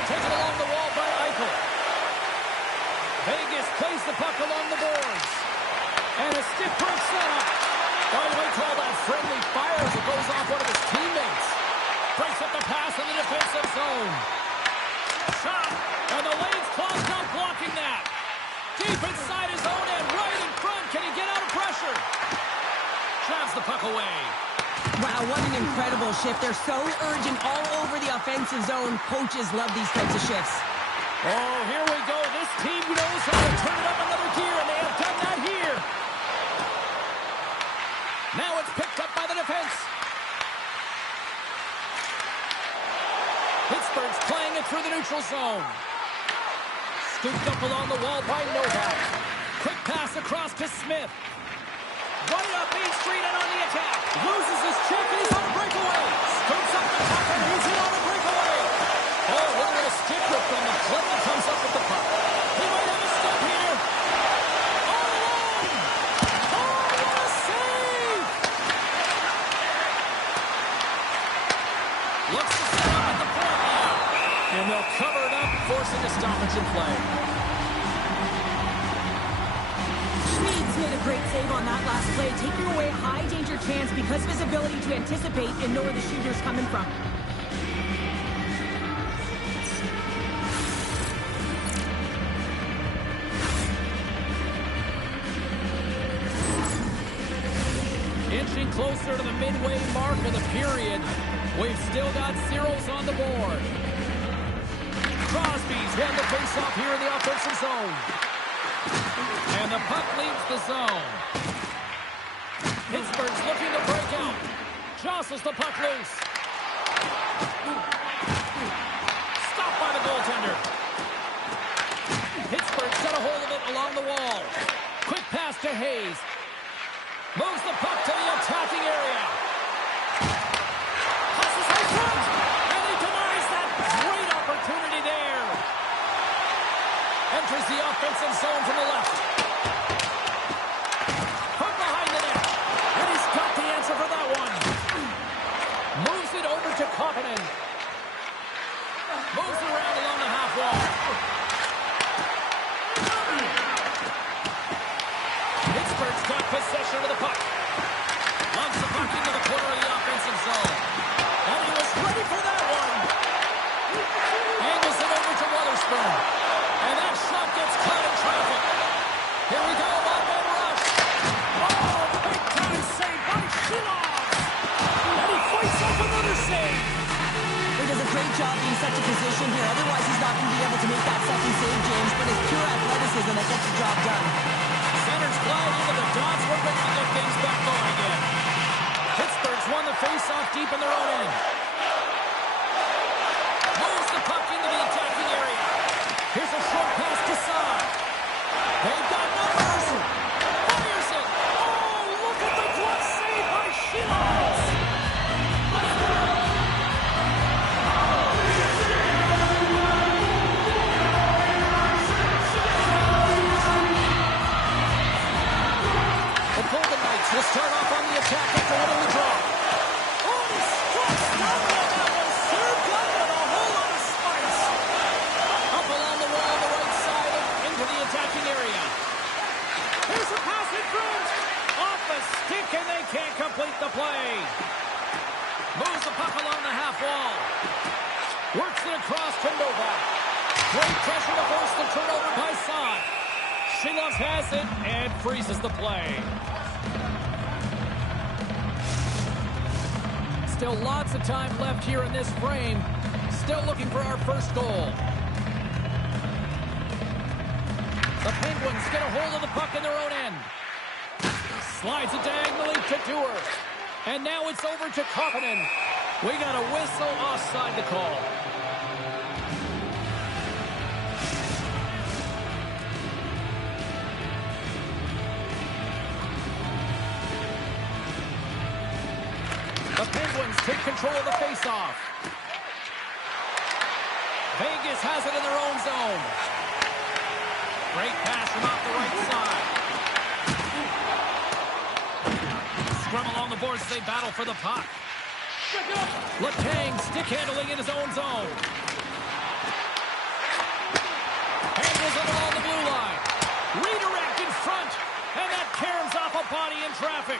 Taken along the wall by Eichel. Vegas plays the puck along the boards. And a stiff breaks that up. By the way, call that friendly fire as it goes off one of his teammates. Breaks up the pass in the defensive zone. Shot. And the lane's clogged up blocking that. Deep inside his own end, right in front. Can he get out of pressure? Drives the puck away. Wow, what an incredible shift. They're so urgent all over the offensive zone. Coaches love these types of shifts. Oh, here we go. This team knows how to turn it up another gear, and they have done that here. Now it's picked up by the defense. Pittsburgh's playing it through the neutral zone. Scooped up along the wall by Novak. Quick pass across to Smith. Right up Main Street and on the attack. Loses his check and he's on a breakaway. Scoops up the puck and he's in on a breakaway. Oh, what a little stick whip from the play that comes up with the puck. He might have a step here. All alone. Oh, what a save. Looks to set up at the point now. And they'll cover it up, forcing a stoppage in play. made a great save on that last play, taking away a high-danger chance because of his ability to anticipate and know where the shooter's coming from. Inching closer to the midway mark of the period. We've still got zeros on the board. Crosby's won the face-off here in the offensive zone. And the puck leaves the zone. Pittsburgh's looking to break out. Jostles the puck loose. Stopped by the goaltender. Pittsburgh's got a hold of it along the wall. Quick pass to Hayes. Moves the puck to the attacking area. Passes in front. And he denies that great opportunity there. Enters the offensive zone from the left. From behind the net. And he's got the answer for that one. Moves it over to Koppinen. Moves around along the half wall. Pittsburgh's got possession of the puck. Loves the puck into the corner of the offensive zone. And he was ready for that one. Angles it over to Weatherspoon. And that shot gets caught in traffic. Here we go, one-man rush. Oh, big-time save by Shilov. And he fights off another save. He does a great job being such a position here. Otherwise, he's not going to be able to make that second save, James. But it's pure athleticism that gets the job done. Centers glide into the dots. We're ready to get things back going again. Pittsburgh's won the face-off deep in their own end. Moves the puck into the attacking area. Here's a short pass to Saad. They've got numbers. Fires it. Oh, look at the glove save by Shilov. The Golden Knights will start off on the attack after winning the draw. Oh, he strikes down on that one. Served up with a whole lot of spice. Up along the wall on the right side and into the attacking area. Here's a pass in front. Off the stick, and they can't complete the play. Moves the puck along the half wall. Works it across to Novak. Great pressure to force the turnover by Saad. Shilov has it and freezes the play. Still lots of time left here in this frame. Still looking for our first goal. The Penguins get a hold of the puck in their own end. Slides it diagonally to Dewar. And now it's over to Koppinen. We got a whistle offside the call. The Penguins take control of the faceoff. Vegas has it in their own zone. Great pass from off the right side. Scrum along the boards as they battle for the puck. Letang stick handling in his own zone. Handles it along the blue line. Redirect in front. And that caroms off a body in traffic.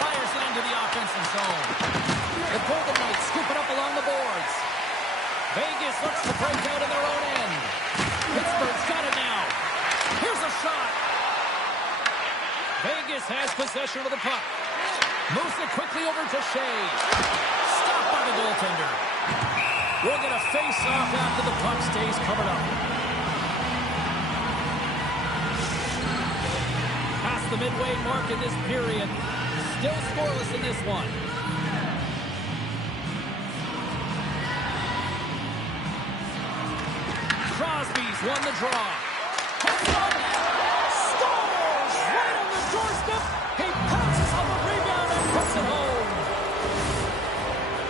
Fires it into the offensive zone. The Golden Knights scoop it up along the boards. Vegas looks to break out in their own end. Pittsburgh's got it now. Here's a shot. Vegas has possession of the puck. Moves it quickly over to Shea. Stopped by the goaltender. We'll get a face-off after the puck stays covered up. Past the midway mark in this period. Still scoreless in this one. Crosby's won the draw. Scores! Right on the doorstep. He pounces on the rebound and puts it home.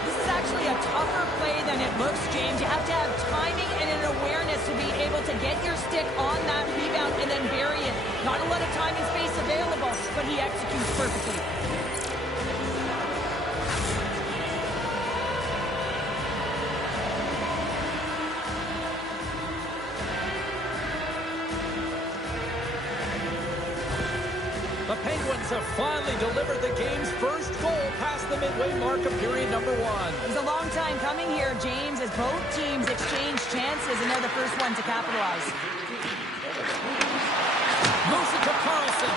This is actually a tougher play than it looks, James. You have to have timing and an awareness to be able to get your stick on that rebound and then bury it. Not a lot of time and space available, but he executes perfectly. The Penguins have finally delivered the game's first goal past the midway mark of period number 1. It's a long time coming here, James, as both teams exchange chances, and they're the first one to capitalize. Moves it to Carlson.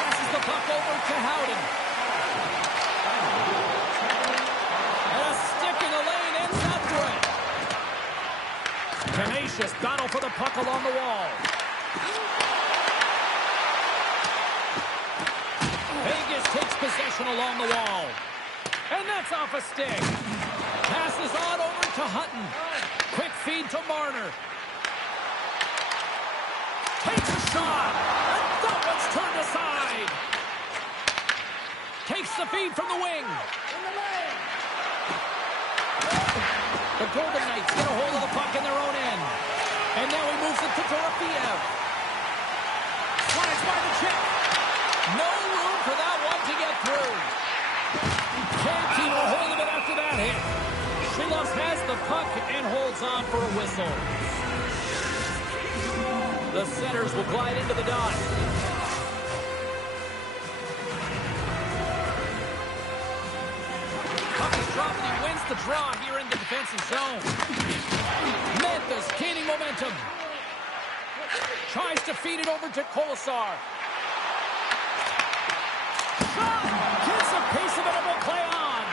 Passes the puck over to Howden. And a stick in the lane ends that threat. Tenacious battle for the puck along the wall. Vegas takes possession along the wall. And that's off a stick. Passes on over to Hutton. Quick feed to Marner. Takes a shot. And that one's turned aside. Takes the feed from the wing. The Golden Knights get a hold of the puck in their own end. And now he moves it to Dorofeev. Slides by the check. No room for that one to get through. Can't keep a hold of it after that hit. Shilovs has the puck and holds on for a whistle. The Senators will glide into the dot. Puck is dropped and he wins the draw here in the defensive zone. Memphis gaining momentum. Tries to feed it over to Kolesar. Shot! Gets a piece of it and will play on.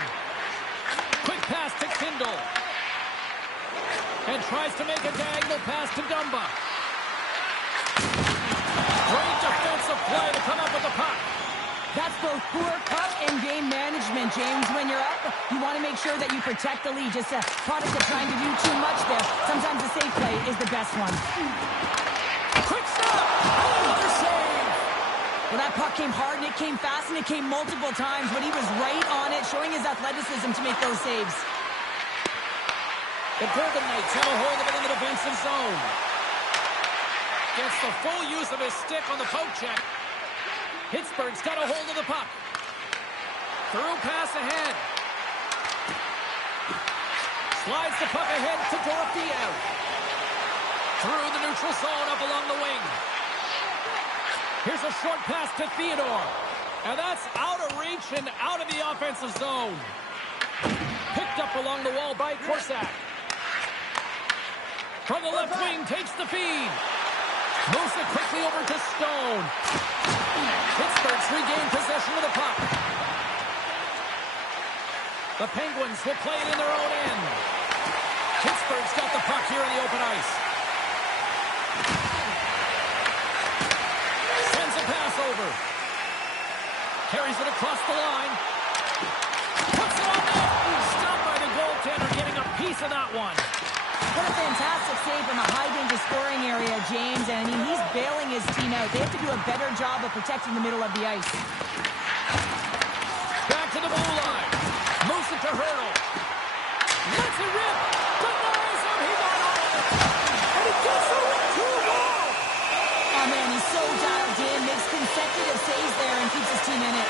Quick pass to Kindle. And tries to make a diagonal pass to Dumba. Great defensive play to come up with the puck. That's both poor puck and game management, James. When you're up, you want to make sure that you protect the lead. Just a product of trying to do too much there. Sometimes the safe play is the best one. Quick stop! Oh, another save! Well, that puck came hard, and it came fast, and it came multiple times, but he was right on it, showing his athleticism to make those saves. The Golden Knights have a hold of it in the defensive zone. Gets the full use of his stick on the poke check. Pittsburgh's got a hold of the puck. Through pass ahead. Slides the puck ahead to Dorofeev. Through the neutral zone up along the wing. Here's a short pass to Theodore. And that's out of reach and out of the offensive zone. Picked up along the wall by Korsak. From the left wing, takes the feed. Moves it quickly over to Stone. Pittsburgh's regained possession of the puck. The Penguins will play it in their own end. Pittsburgh's got the puck here in the open ice. Sends a pass over. Carries it across the line. Puts it on net. Stopped by the goaltender, getting a piece of that one. What a fantastic save from a high-danger scoring area, James. And, I mean, he's bailing his team out. They have to do a better job of protecting the middle of the ice. Back to the blue line. Moves it to Hurdle. Lets it rip. Denies him. He got on it. And he gets it with 2 more. Oh, man, he's so dialed in. Makes consecutive saves there and keeps his team in it.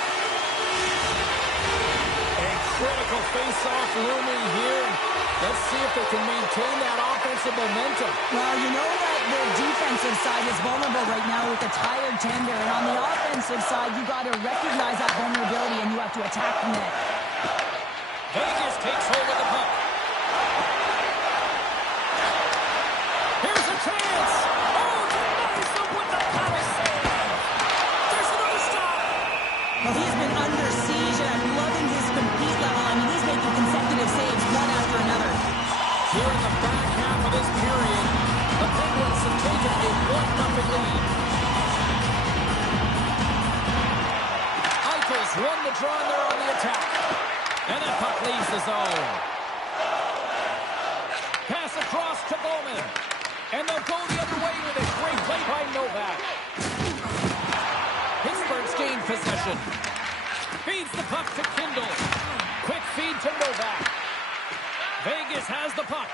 A critical face-off looming here. Let's see if they can maintain that offensive momentum. Well, you know that the defensive side is vulnerable right now with a tired tender. And on the offensive side, you got to recognize that vulnerability and you have to attack the net. Vegas takes hold of the puck. Here's a chance. Oh, denies him with the power save. There's another stop. Well, he's been under siege, and I'm loving his compete level. I mean, he's making consecutive saves one after another. Here in the back half of this period, the Penguins have taken a 1-0 lead. Eichel's won the draw, and they're on the attack. And that puck leaves the zone. Pass across to Bowman. And they'll go the other way with a great play by Novak. Pittsburgh's gained possession. Feeds the puck to Kindle. Quick feed to Novak. Vegas has the puck.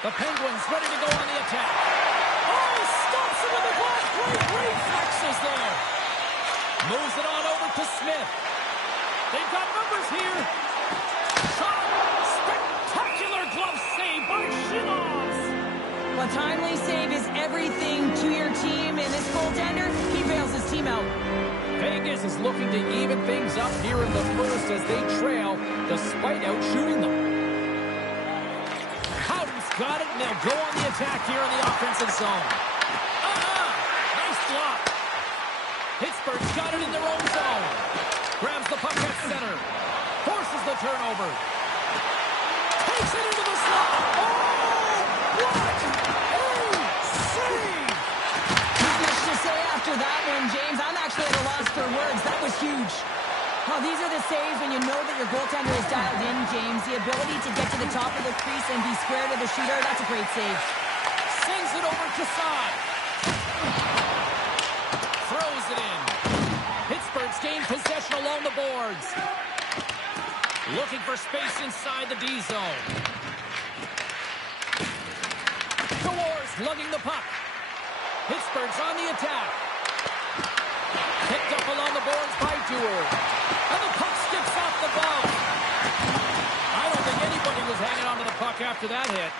The Penguins ready to go on the attack. Oh, stops him with the glove. Great reflexes there. Moves it on over to Smith. They've got numbers here. Shot. Spectacular glove save by Shilovs. Well, timely play save is everything to your team, and this goaltender, he bails his team out. Vegas is looking to even things up here in the first as they trail, despite out-shooting them. Howden's got it, and they'll go on the attack here in the offensive zone. Nice block. Pittsburgh's got it in their own zone. Grabs the puck at center. Forces the turnover. Takes it into the slot. Oh, what a save! Not much to say after that one, James. I'm actually at a loss for words. That was huge. Oh, these are the saves when you know that your goaltender is dialed in, James. The ability to get to the top of the crease and be square to the shooter, that's a great save. Sends it over to side. Throws it in. Pittsburgh's gained possession along the boards. Looking for space inside the D zone. Dewars lugging the puck. Pittsburgh's on the attack. Picked up along the boards by Dewar. And the puck skips off the ball. I don't think anybody was hanging onto the puck after that hit.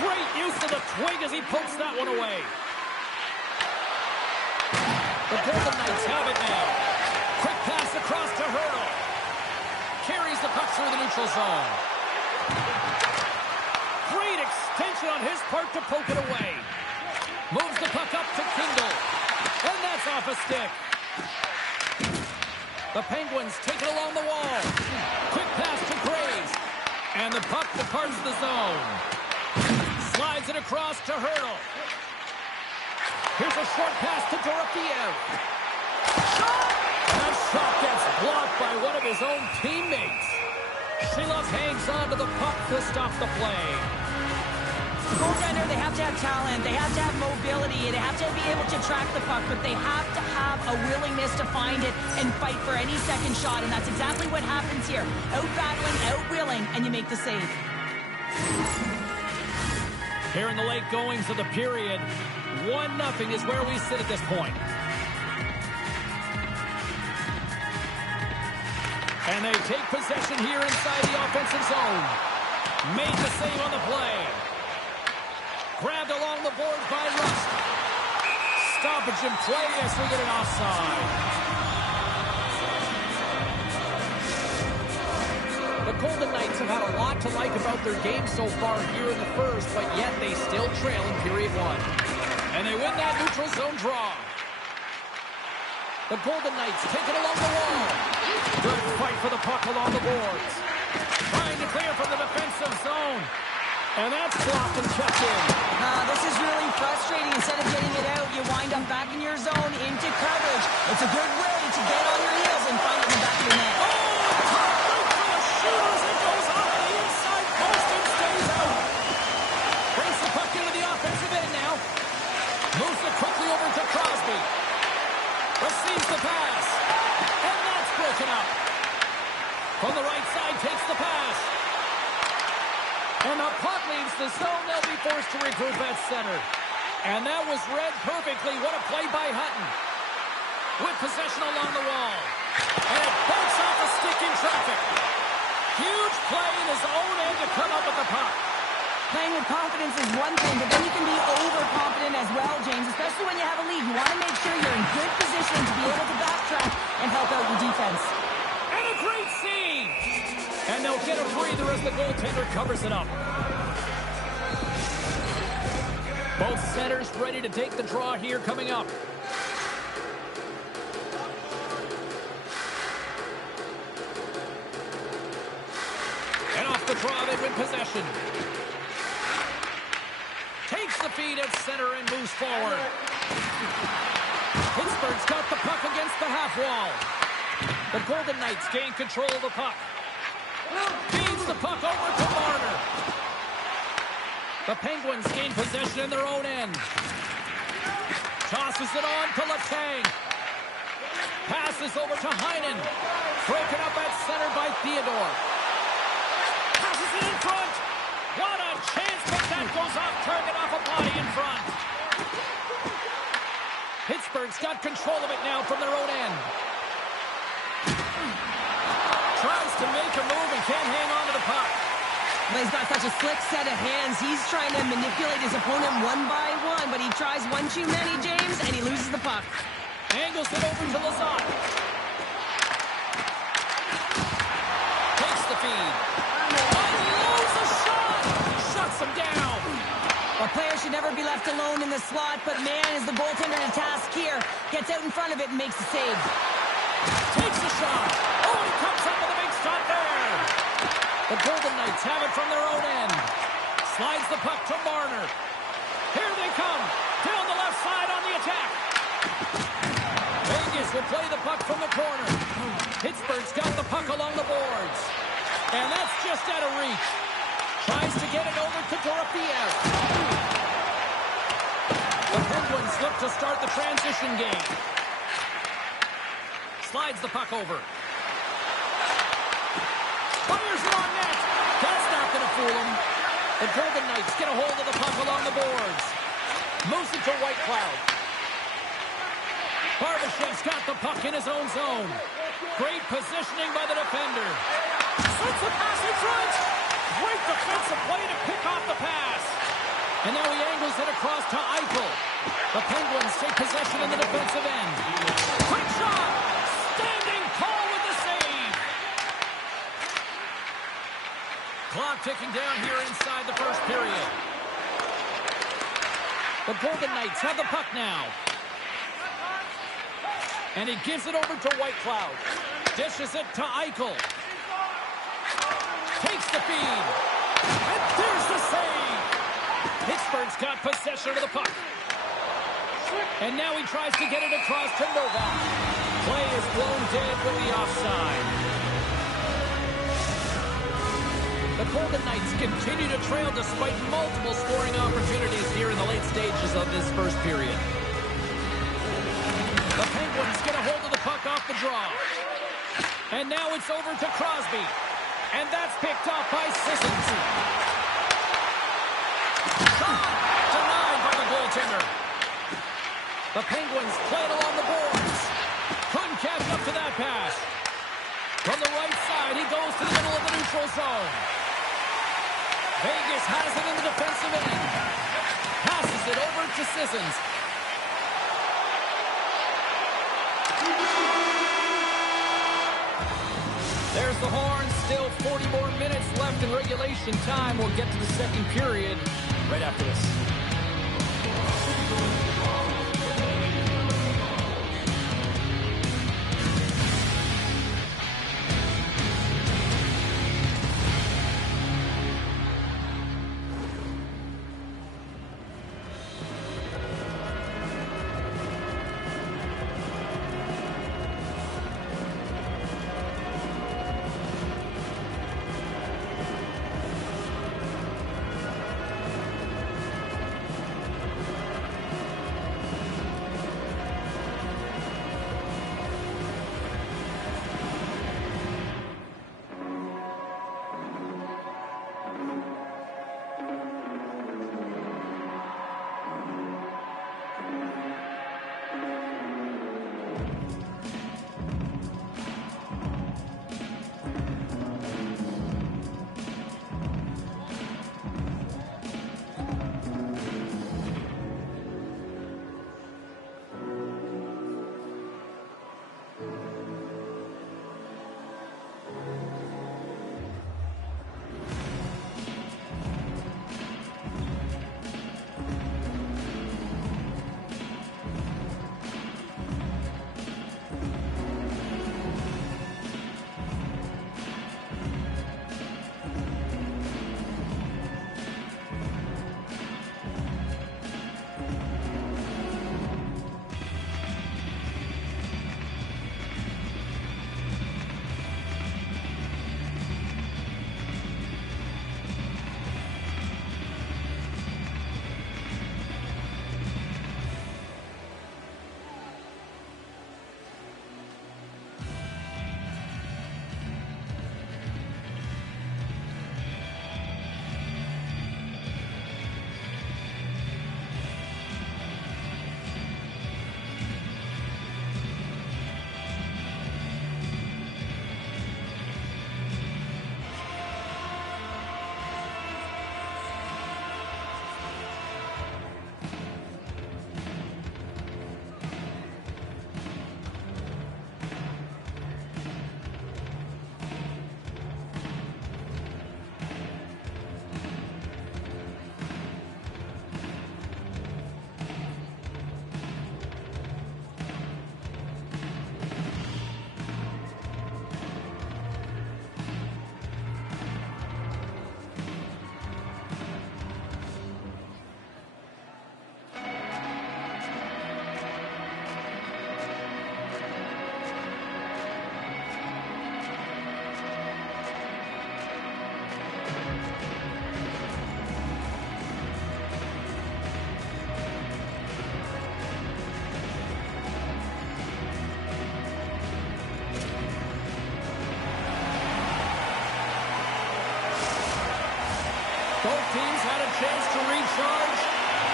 Great use of the twig as he pokes that one away. The Golden Knights have it now. Quick pass across to Hurdle. Carries the puck through the neutral zone. Great extension on his part to poke it away. Moves the puck up to Kindle. And that's off a stick. The Penguins take it along the wall. Quick pass to Graves. And the puck departs the zone. Slides it across to Hurdle. Here's a short pass to Dorofeev. Shot! That shot gets blocked by one of his own teammates. Shelov hangs on to the puck to stop the play. The goaltender, they have to have talent, they have to have mobility, they have to be able to track the puck, but they have to have a willingness to find it and fight for any second shot, and that's exactly what happens here. Out-battling, out-willing, and you make the save. Here in the late goings of the period, 1-0 is where we sit at this point. And they take possession here inside the offensive zone. Made the save on the play. Grabbed along the boards by Rust. Stoppage in play as we get an offside. The Golden Knights have had a lot to like about their game so far here in the first, but yet they still trail in period one. And they win that neutral zone draw. The Golden Knights take it along the wall. Good fight for the puck along the boards. Trying to clear from the defensive zone. And that's blocked and kept in. This is really frustrating. Instead of getting it out, you wind up back in your zone into coverage. It's a good way to get on your heels and find it in the back of your net. Oh, top right for the shooters. It goes off the inside post and stays out. Brings the puck into the offensive end now. Moves it quickly over to Crosby. Receives the pass. And that's broken up. From the right side, takes the pass. And the puck leaves the zone. They'll be forced to regroup at center. And that was read perfectly. What a play by Hutton. With possession along the wall. And it bolts off a stick in traffic. Huge play in his own end to come up with the puck. Playing with confidence is one thing, but then you can be overconfident as well, James, especially when you have a lead. You want to make sure you're in good position to be able to backtrack and help out your defense. And a great save! And they'll get a breather as the goaltender covers it up. Both centers ready to take the draw here coming up. And off the draw, they win possession. Takes the feed at center and moves forward. Pittsburgh's got the puck against the half wall. The Golden Knights gain control of the puck. Feeds the puck over to Marner. The Penguins gain possession in their own end. Tosses it on to Letang. Passes over to Heinen. Broken up at center by Theodore. Passes it in front. What a chance, but that goes off target off a body in front. Pittsburgh's got control of it now from their own end. Tries to make a move and can't hang on to the puck. Well, he's got such a slick set of hands. He's trying to manipulate his opponent one by one, but he tries one too many, James, and he loses the puck. Angles it over to Lazat. Takes the feed. Unloads a shot. Shuts him down. A player should never be left alone in the slot, but man, is the goaltender to task here. Gets out in front of it and makes the save. Takes a shot. Oh, he comes up with a big shot there. The Golden Knights have it from their own end. Slides the puck to Marner. Here they come. Down the left side on the attack. Vegas will play the puck from the corner. Pittsburgh's got the puck along the boards. And that's just out of reach. Tries to get it over to Dorofeev. The Penguins look to start the transition game. Slides the puck over. Fires it on net. That's not going to fool him. The Golden Knights get a hold of the puck along the boards. Moves it to White Cloud. Barbashev's got the puck in his own zone. Great positioning by the defender. Sends the pass in front. Great defensive play to pick off the pass. And now he angles it across to Eichel. The Penguins take possession in the defensive end. Quick shot. Standing tall with the save. Clock ticking down here inside the first period. The Golden Knights have the puck now. And he gives it over to White Cloud. Dishes it to Eichel. Takes the feed. And there's the save. Pittsburgh's got possession of the puck. And now he tries to get it across to Novak. Play is blown dead with the offside. The Golden Knights continue to trail despite multiple scoring opportunities here in the late stages of this first period. The Penguins get a hold of the puck off the draw. And now it's over to Crosby. And that's picked up by Sissons. Shot! Denied by the goaltender. The Penguins play it along the boards. Couldn't catch up to that pass. From the right side, he goes to the middle of the neutral zone. Vegas has it in the defensive end. Passes it over to Sissons. There's the horn. Still 40 more minutes left in regulation time. We'll get to the second period right after this.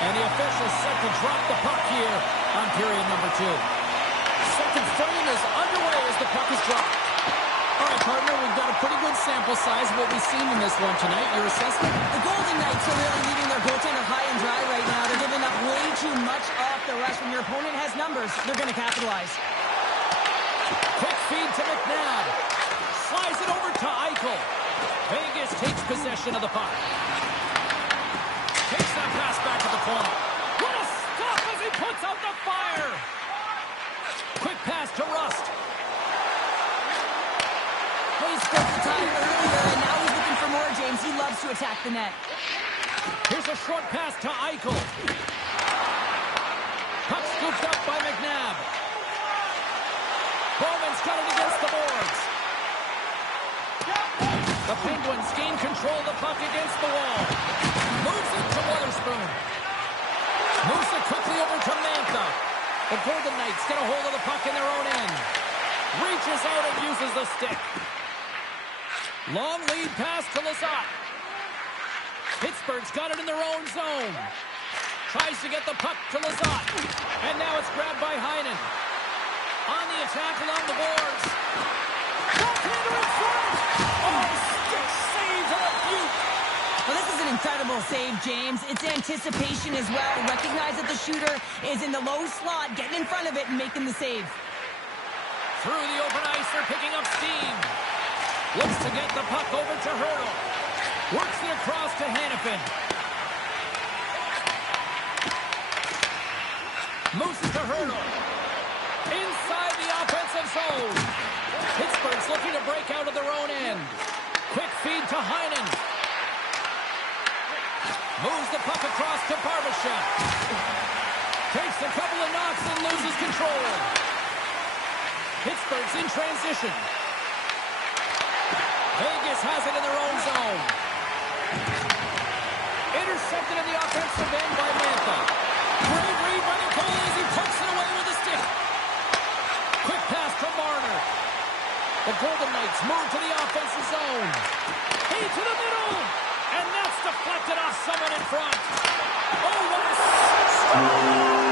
And the official set to drop the puck here on period number 2. Second frame is underway as the puck is dropped. All right, partner, we've got a pretty good sample size of what we've seen in this one tonight. Your assessment? The Golden Knights are really leaving their goaltender high and dry right now. They're giving up way too much off the rush. When your opponent has numbers, they're going to capitalize. Quick feed to McNabb. Slides it over to Eichel. Vegas takes possession of the puck. Takes that pass back to the corner. What a stop as he puts out the fire! Quick pass to Rust. He spent the time earlier, and now he's looking for more, James. He loves to attack the net. Here's a short pass to Eichel. Puck scooped up by McNabb. Bowman's got it against the boards. The Penguins gain control of the puck against the wall. Moves it to Witherspoon. Moves it quickly over to Mantha. The Golden Knights get a hold of the puck in their own end. Reaches out and uses the stick. Long lead pass to Lizotte. Pittsburgh's got it in their own zone. Tries to get the puck to Lizotte. And now it's grabbed by Heinen. On the attack along the boards. Goaltender in front! Oh, stick save to the Butte! Well, this is an incredible save, James. It's anticipation as well. Recognize that the shooter is in the low slot, getting in front of it and making the save. Through the open ice, they're picking up steam. Looks to get the puck over to Hurdle. Works it across to Hannafin. Moves it to Hurdle. Inside the offensive zone. Pittsburgh's looking to break out of their own end. Quick feed to Heinen. Moves the puck across to Barbashev. Takes a couple of knocks and loses control. Pittsburgh's in transition. Vegas has it in their own zone. Intercepted in the offensive end by Mantha. Great read by the goalie as he pokes it away with a stick. Quick pass to Marner. The Golden Knights move to the offensive zone. Feed to the middle. And that's deflected off someone in front. Oh, what a stop!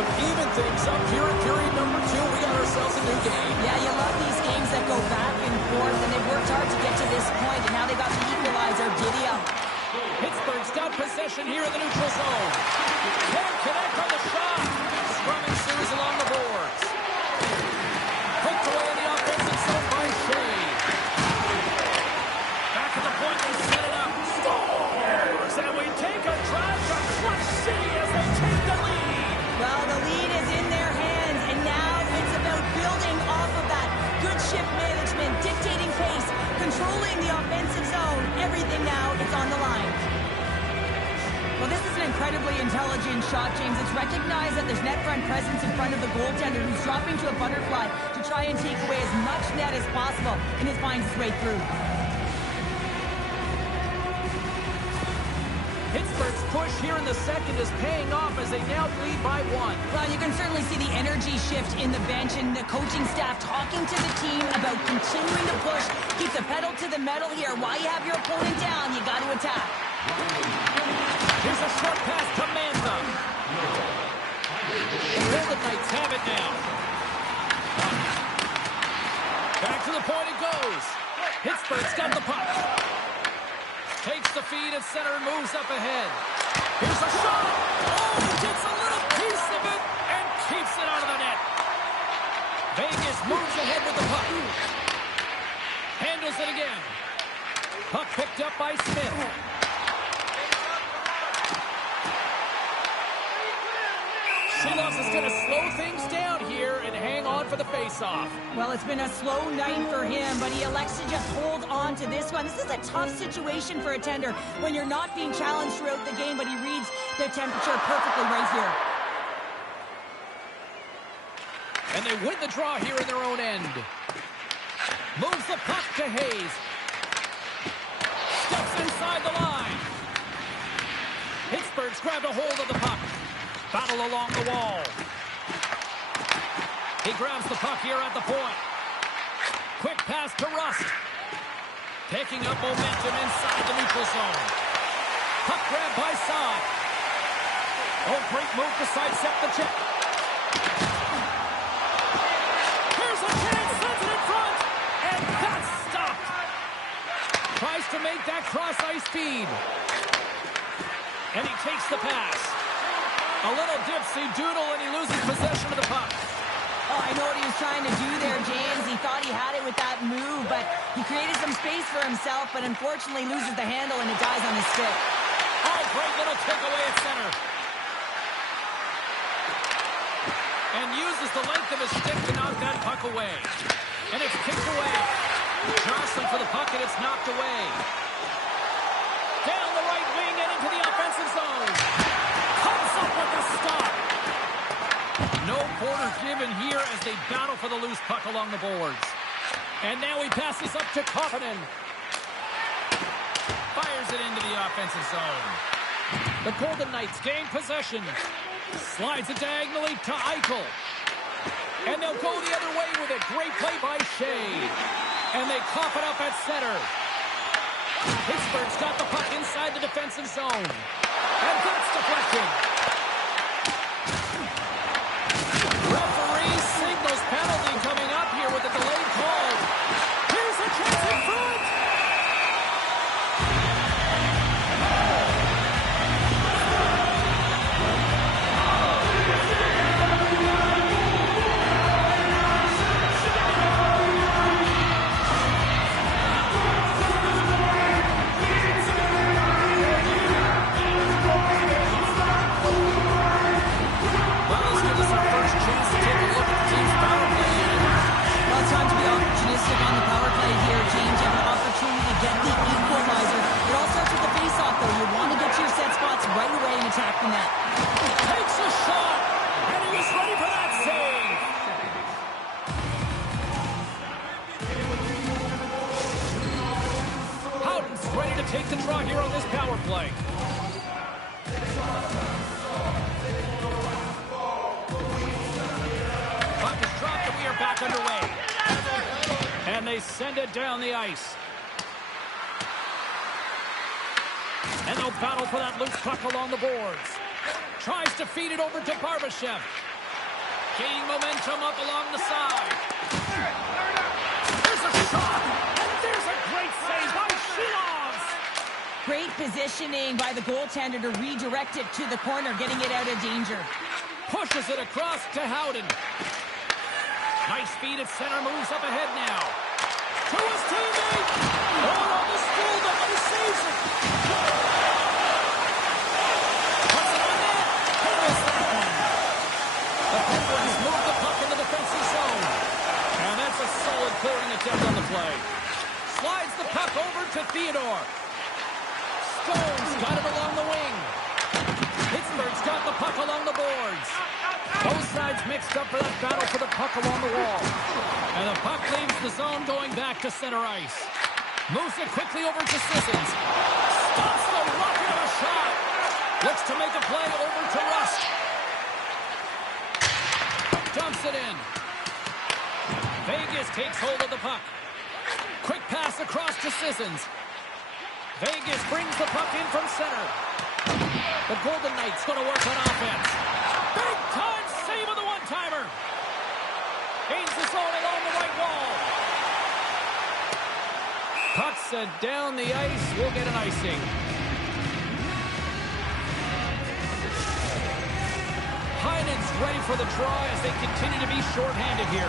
Even things up here in period number 2. We got ourselves a new game. Yeah, you love these games that go back and forth, and they've worked hard to get to this point, and now they got the equalizer. Giddy up. Pittsburgh's got possession here in the neutral zone. Can't connect on the shot. Scrum ensues along the boards. Poked away in the offensive zone by Shea. Back at the point, they set it up. Scores, and we take a drive from Clutch City as they take the lead. Well, the lead is in their hands, and now it's about building off of that. Good shift management, dictating pace, controlling the offensive zone. Everything now is on the line. Well, this is an incredibly intelligent shot, James. It's recognized that there's net front presence in front of the goaltender who's dropping to a butterfly to try and take away as much net as possible, and it finds its way through. Pittsburgh's push here in the second is paying off as they now lead by 1. Well, you can certainly see the energy shift in the bench and the coaching staff talking to the team about continuing to push. Keep the pedal to the metal here. While you have your opponent down, you got to attack. Here's a short pass to Mantha. The Golden Knights have it now. Back to the point it goes. Pittsburgh's got the puck. Takes the feed at center and moves up ahead. Here's a shot. Oh, gets a little piece of it and keeps it out of the net. Vegas moves ahead with the puck. Handles it again. Puck picked up by Smith. Silos is going to slow things down here and hang on for the faceoff. Well, it's been a slow night for him, but he elects to just hold on to this one. This is a tough situation for a tender when you're not being challenged throughout the game, but he reads the temperature perfectly right here. And they win the draw here in their own end. Moves the puck to Hayes. Steps inside the line. Pittsburgh's grabbed a hold of the puck. Battle along the wall. He grabs the puck here at the point. Quick pass to Rust. Picking up momentum inside the neutral zone. Puck grab by Saad. Oh, great move to sidestep the check. Here's a chance, sends it in front, and that's stopped. Tries to make that cross-ice feed. And he takes the pass. A little dipsy doodle, and he loses possession of the puck. Oh, I know what he was trying to do there, James. He thought he had it with that move, but he created some space for himself, but unfortunately loses the handle, and it dies on his stick. Oh, great little takeaway at center. And uses the length of his stick to knock that puck away. And it's kicked away. Johnson for the puck, and it's knocked away. Down the right wing and into the offensive zone. Comes up with the stop. No quarter given here as they battle for the loose puck along the boards. And now he passes up to Kapanen. Fires it into the offensive zone. The Golden Knights gain possession. Slides it diagonally to Eichel. And they'll go the other way with it. Great play by Shea. And they cough it up at center. Pittsburgh's got the puck inside the defensive zone. And that's deflected. Referee signals penalty coming up here with a delayed call. Here's a chance in front. Attacking that. Takes a shot, and he was ready for that save. Howden's ready to take the draw here on this power play. Puck is dropped, and we are back underway. And they send it down the ice. And they'll battle for that loose puck along the boards. Tries to feed it over to Barbashev. Gaining momentum up along the side. There's a shot. And there's a great save by Shilovs. Great positioning by the goaltender to redirect it to the corner, getting it out of danger. Pushes it across to Howden. Nice feed at center, moves up ahead now. To his teammate. Oh, on the still down, he saves it. Move the puck in the defensive zone. And that's a solid clearing attempt on the play. Slides the puck over to Theodore. Stone's got it along the wing. Pittsburgh's got the puck along the boards. Both sides mixed up for that battle for the puck along the wall. And the puck leaves the zone going back to center ice. Moves it quickly over to Sissons. Stops the rocket of a shot. Looks to make a play over to Rust. Dumps it in. Vegas takes hold of the puck. Quick pass across to Sissons. Vegas brings the puck in from center. The Golden Knights going to work on offense. Big time save of the one-timer. Gains the zone along the right wall. Puck sent down the ice. We'll get an icing. Heinen's ready for the draw as they continue to be shorthanded here.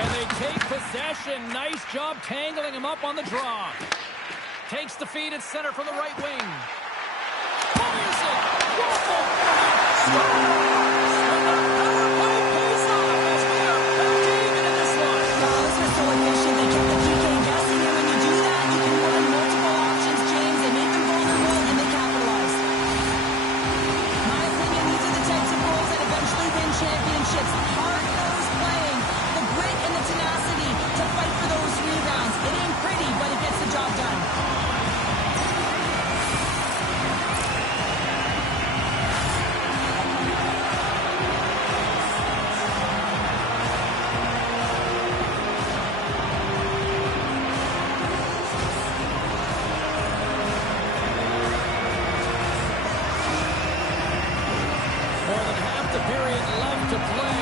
And they take possession. Nice job tangling him up on the draw. Takes the feed at center from the right wing. Fires it. Waffle! Swing on power play pays off as we are back even in this one. Oh, this was so efficient. They kept the PK guessing, and when you do that, you can run multiple options, James. They make them vulnerable, and they capitalize. My opinion, these are the types of goals that eventually win championships. Hard-nosed playing, the grit and the tenacity to fight for those rebounds. It ain't pretty, but it gets the job done. More than half the period left to play.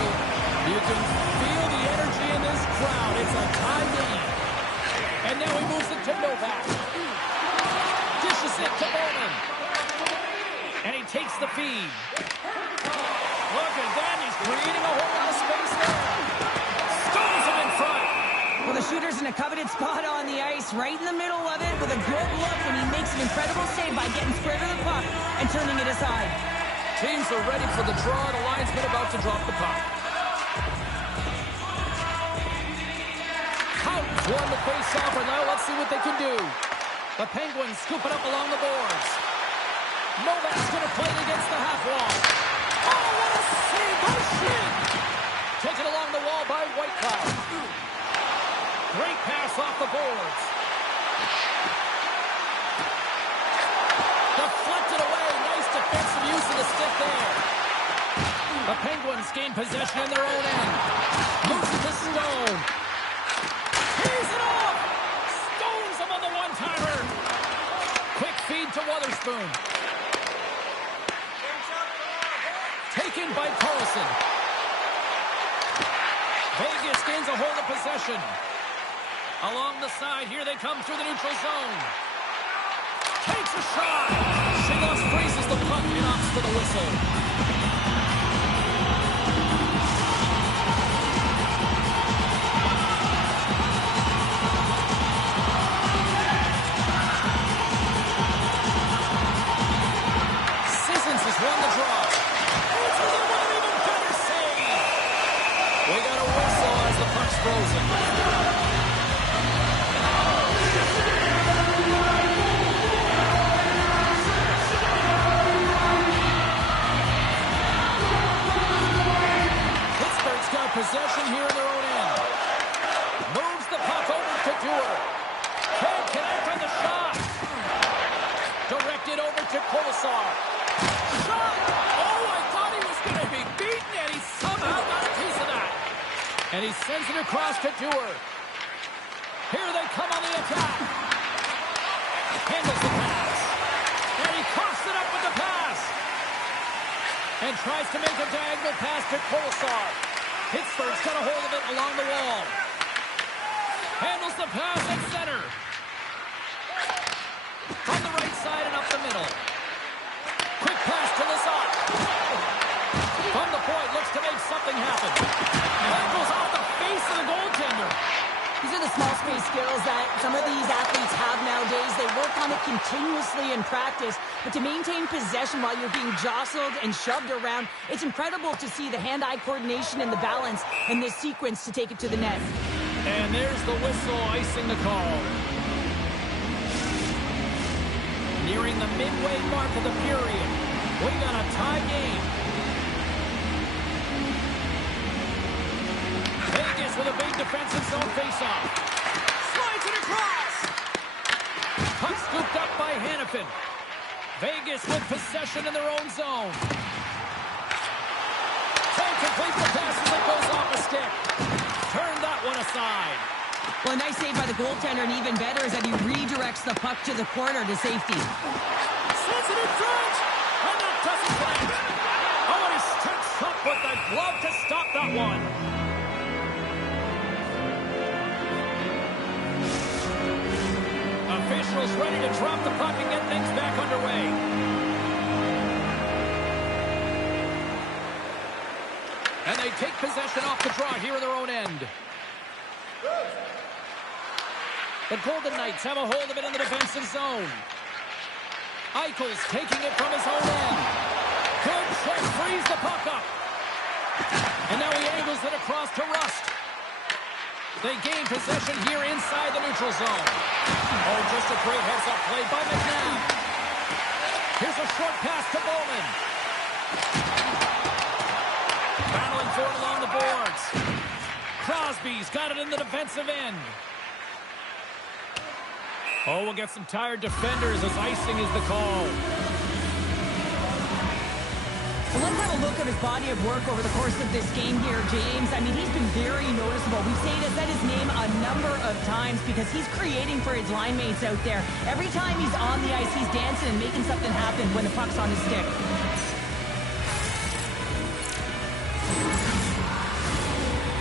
You can feel the energy in this crowd. It's a tie game. And now he moves it to Novak. Dishes it to Bowman. And he takes the feed. Look at that. He's creating a whole lot of space there. Stones him in front. Well, the shooter's in a coveted spot on the ice, right in the middle of it, with a good look, and he makes an incredible save by getting square to the puck and turning it aside. Teams are ready for the draw. The linesman about to drop the puck. Houghton's won the face-off, and now let's see what they can do. The Penguins scoop it up along the boards. Novak's going to play it against the half wall. Oh, what a save by Schmidt! Taken along the wall by Whitecloud. Great pass off the boards. Deflected away. Nice defensive use of the stick there. The Penguins gain possession in their own end. Moves it to Stone. He's it off! Stones him on the one-timer. Quick feed to Wotherspoon. Taken by Carlson. Vegas gains a hold of possession. Along the side, here they come through the neutral zone. Takes a shot. Shingos freezes the puck and opts for the whistle. Sissons has won the draw. It's with an even better save. We got a whistle as the puck's frozen. Possession here in their own end. Moves the puck over to Dewar. Can't connect on the shot. Directed over to Kolasar. Shot! Oh, I thought he was going to be beaten, and he somehow got a piece of that. And he sends it across to Dewar. Here they come on the attack. Handles the pass. And he coughs it up with the pass. And tries to make a diagonal pass to Kolasar. Pittsburgh's got a hold of it along the wall. Handles the pass at center. From the right side and up the middle. Quick pass to Lazat. From the point, looks to make something happen. That goes off the face of the goaltender. These are the small space skills that some of these athletes have nowadays. They work on it continuously in practice, but to maintain possession while you're being jostled and shoved around, it's incredible to see the hand-eye coordination and the balance in this sequence to take it to the net. And there's the whistle icing the call. Nearing the midway mark of the period, we got a tie game. Vegas with a big defensive zone faceoff. Slides it across. Puck scooped up by Hannafin. Vegas with possession in their own zone. Can't complete the pass as it goes off a stick. Turn that one aside. Well, a nice save by the goaltender, and even better is that he redirects the puck to the corner to safety. Sends it in front. And that doesn't land. Oh, and he steps up with the glove to stop that one. Officials ready to drop the puck and get things back underway. And they take possession off the draw here in their own end. The Golden Knights have a hold of it in the defensive zone. Eichel's taking it from his own end. Quick frees the puck up. And now he angles it across to Rust. They gain possession here inside the neutral zone. Oh, just a great heads-up play by McNabb. Here's a short pass to Bowman. Battling for it along the boards. Crosby's got it in the defensive end. Oh, we'll get some tired defenders as icing is the call. Well, let's have a look at his body of work over the course of this game here, James. I mean, he's been very noticeable. We've said his name a number of times because he's creating for his line mates out there. Every time he's on the ice, he's dancing and making something happen when the puck's on his stick.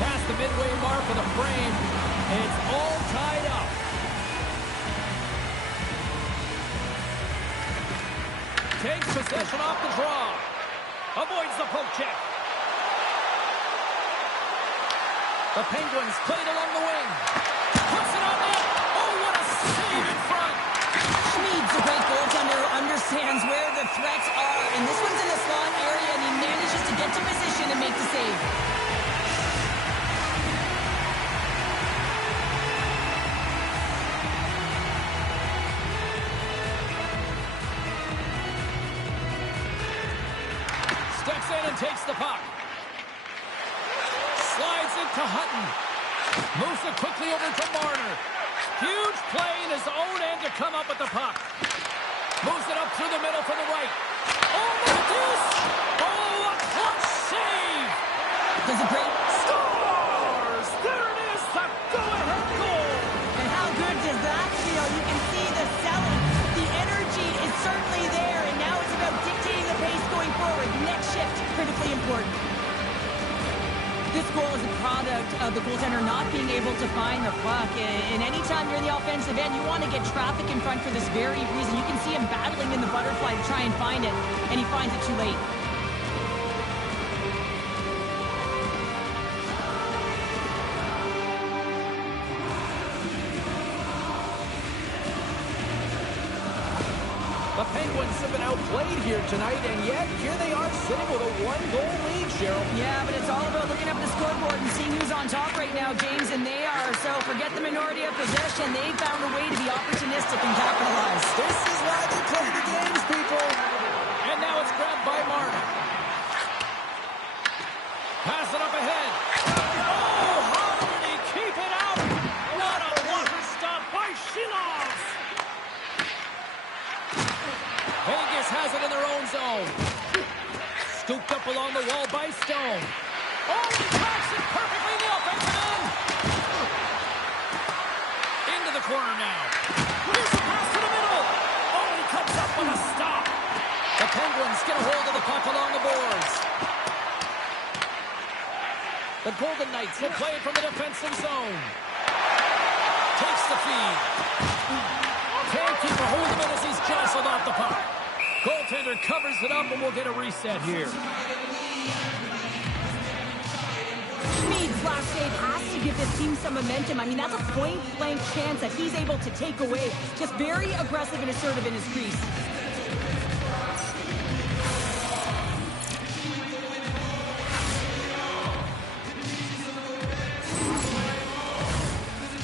Past the midway mark of the frame, and it's all tied up. Takes possession off the draw. Avoids the poke check. The Penguins played along the wing. Puts it on net. Oh, what a save in front. Schmid's a great goaltender who understands where the threats are. And this one's in the slot area, and he manages to get to position and make the save. Steps in and takes the puck. Slides it to Hutton. Moves it quickly over to Marner. Huge play in his own end to come up with the puck. Moves it up through the middle for the right. Oh, the deuce! Oh, a clutch save! Does it great. Scores! There it is, the go-ahead goal! And how good does that feel? You can see the selling. The energy is certainly there, and now it's about dictating the pace going forward. Next shift, critically important. This goal is a product of the goaltender not being able to find the puck. And anytime you're in the offensive end, you want to get traffic in front for this very reason. You can see him battling in the butterfly to try and find it, and he finds it too late. The Penguins have been outplayed here tonight, and yet here they are sitting with a one-goal lead, Cheryl. Yeah, but it's all about looking up at the scoreboard and seeing who's on top right now, James, and they are. So forget the minority of possession. They found a way to be opportunistic and capitalize. This is why they play the games, people. And now it's grabbed by Martin. Pass it up ahead. Oh, how did he keep it out? What a water stop by Shilov. Vegas has it in their own zone. Scooped up along the wall by Stone. Oh, he tracks it perfectly in the offensive end. Into the corner now. Here's a pass to the middle. Oh, he comes up with a stop. The Penguins get a hold of the puck along the boards. The Golden Knights will play it from the defensive zone. Takes the feed. Can't keep a hold of it as he's jostled off the puck. Goaltender covers it up, and we'll get a reset here. Schmid's last save has to give this team some momentum. I mean, that's a point-blank chance that he's able to take away. Just very aggressive and assertive in his crease.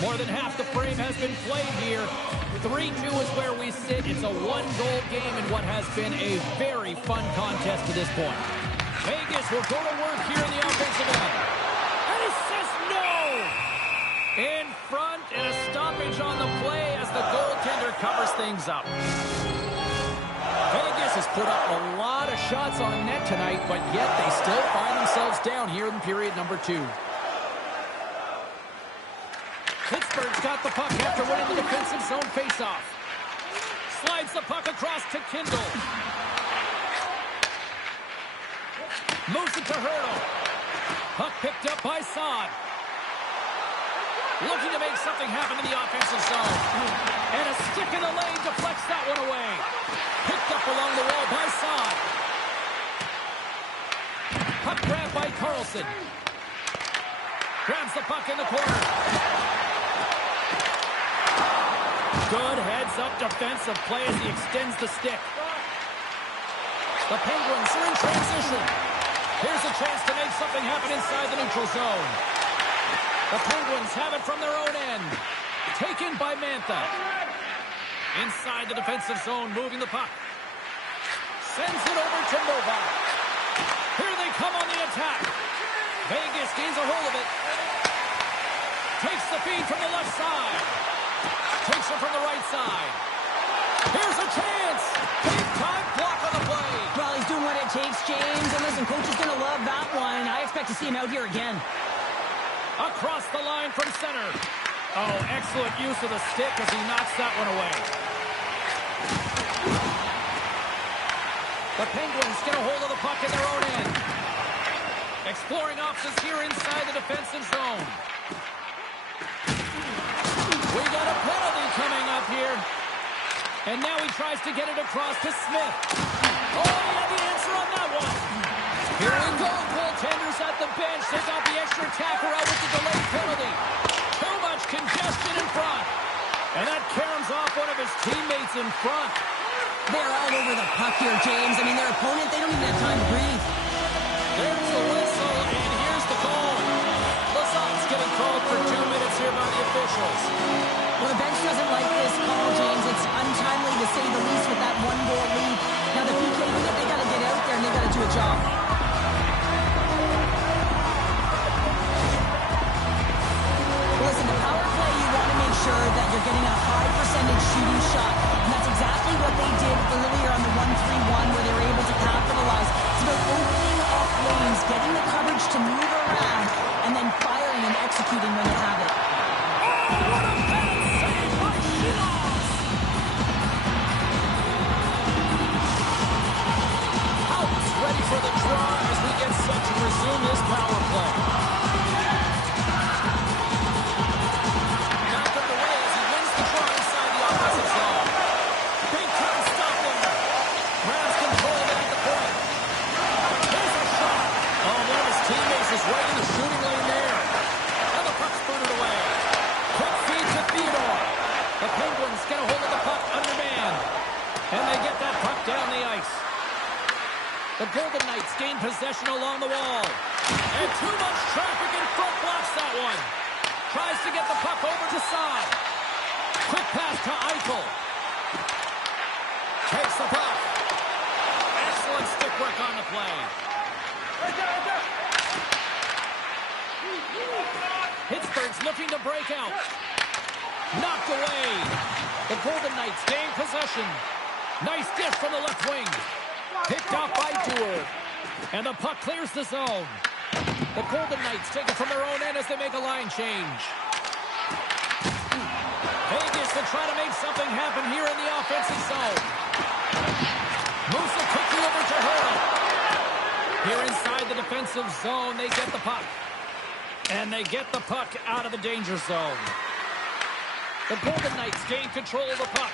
More than half the frame has been played here. 3-2 is where we sit. It's a one-goal game in what has been a very fun contest to this point. Vegas will go to work here in the offensive end. And he says no! In front, and a stoppage on the play as the goaltender covers things up. Vegas has put up a lot of shots on net tonight, but yet they still find themselves down here in period number 2. Pittsburgh's got the puck after winning the defensive zone faceoff. Slides the puck across to Kindle. Moves it to Hurdle. Puck picked up by Saad. Looking to make something happen in the offensive zone. And a stick in the lane deflects that one away. Picked up along the wall by Saad. Puck grabbed by Carlson. Grabs the puck in the corner. Good heads-up defensive play as he extends the stick. The Penguins are in transition. Here's a chance to make something happen inside the neutral zone. The Penguins have it from their own end. Taken by Mantha. Inside the defensive zone, moving the puck. Sends it over to Novak. Here they come on the attack. Vegas gains a hold of it. Takes the feed from the left side. Takes it from the right side. Here's a chance. Big time block on the play. Well, he's doing what it takes, James. And listen, coach is going to love that one. I expect to see him out here again. Across the line from center. Oh, excellent use of the stick as he knocks that one away. The Penguins get a hold of the puck in their own end. Exploring options here inside the defensive zone. We got a penalty coming up here. And now he tries to get it across to Smith. Oh, he had the answer on that one. Here we go. Goaltenders at the bench. They got the extra attacker out with the delayed penalty. Too much congestion in front. And that caroms off one of his teammates in front. They're all over the puck here, James. I mean, their opponent, they don't even have time to breathe. There's the whistle, and here's the call. Lazat's getting called for 2 minutes here by the officials. Well, the bench doesn't like this call, James. It's untimely to say the least with that one-goal lead. Now, the PK unit, they got to get out there and they got to do a job. Listen, the power play, you want to make sure that you're getting a high percentage shooting shot. And that's exactly what they did earlier on the 1-3-1 where they were able to capitalize. It's about opening up lanes, getting the coverage to move around, and then firing and executing when you have it. Oh, what a bad save by Shields! House ready for the draw as we get set to resume this power play. Right in the shooting lane there. And the puck's booted away. Quick feed to Theodore. The Penguins get a hold of the puck undermanned. And they get that puck down the ice. The Golden Knights gain possession along the wall. And too much traffic in front blocks that one. Tries to get the puck over to Saad. Quick pass to Eichel. Takes the puck. Excellent stick work on the play. Right there. Pittsburgh's looking to break out. Knocked away. The Golden Knights gain possession. Nice dish from the left wing. Picked off by Dewar. And the puck clears the zone. The Golden Knights take it from their own end as they make a line change. Vegas to try to make something happen here in the offensive zone. Moves it quickly over to Hurley. Here inside the defensive zone, they get the puck. And they get the puck out of the danger zone. The Golden Knights gain control of the puck.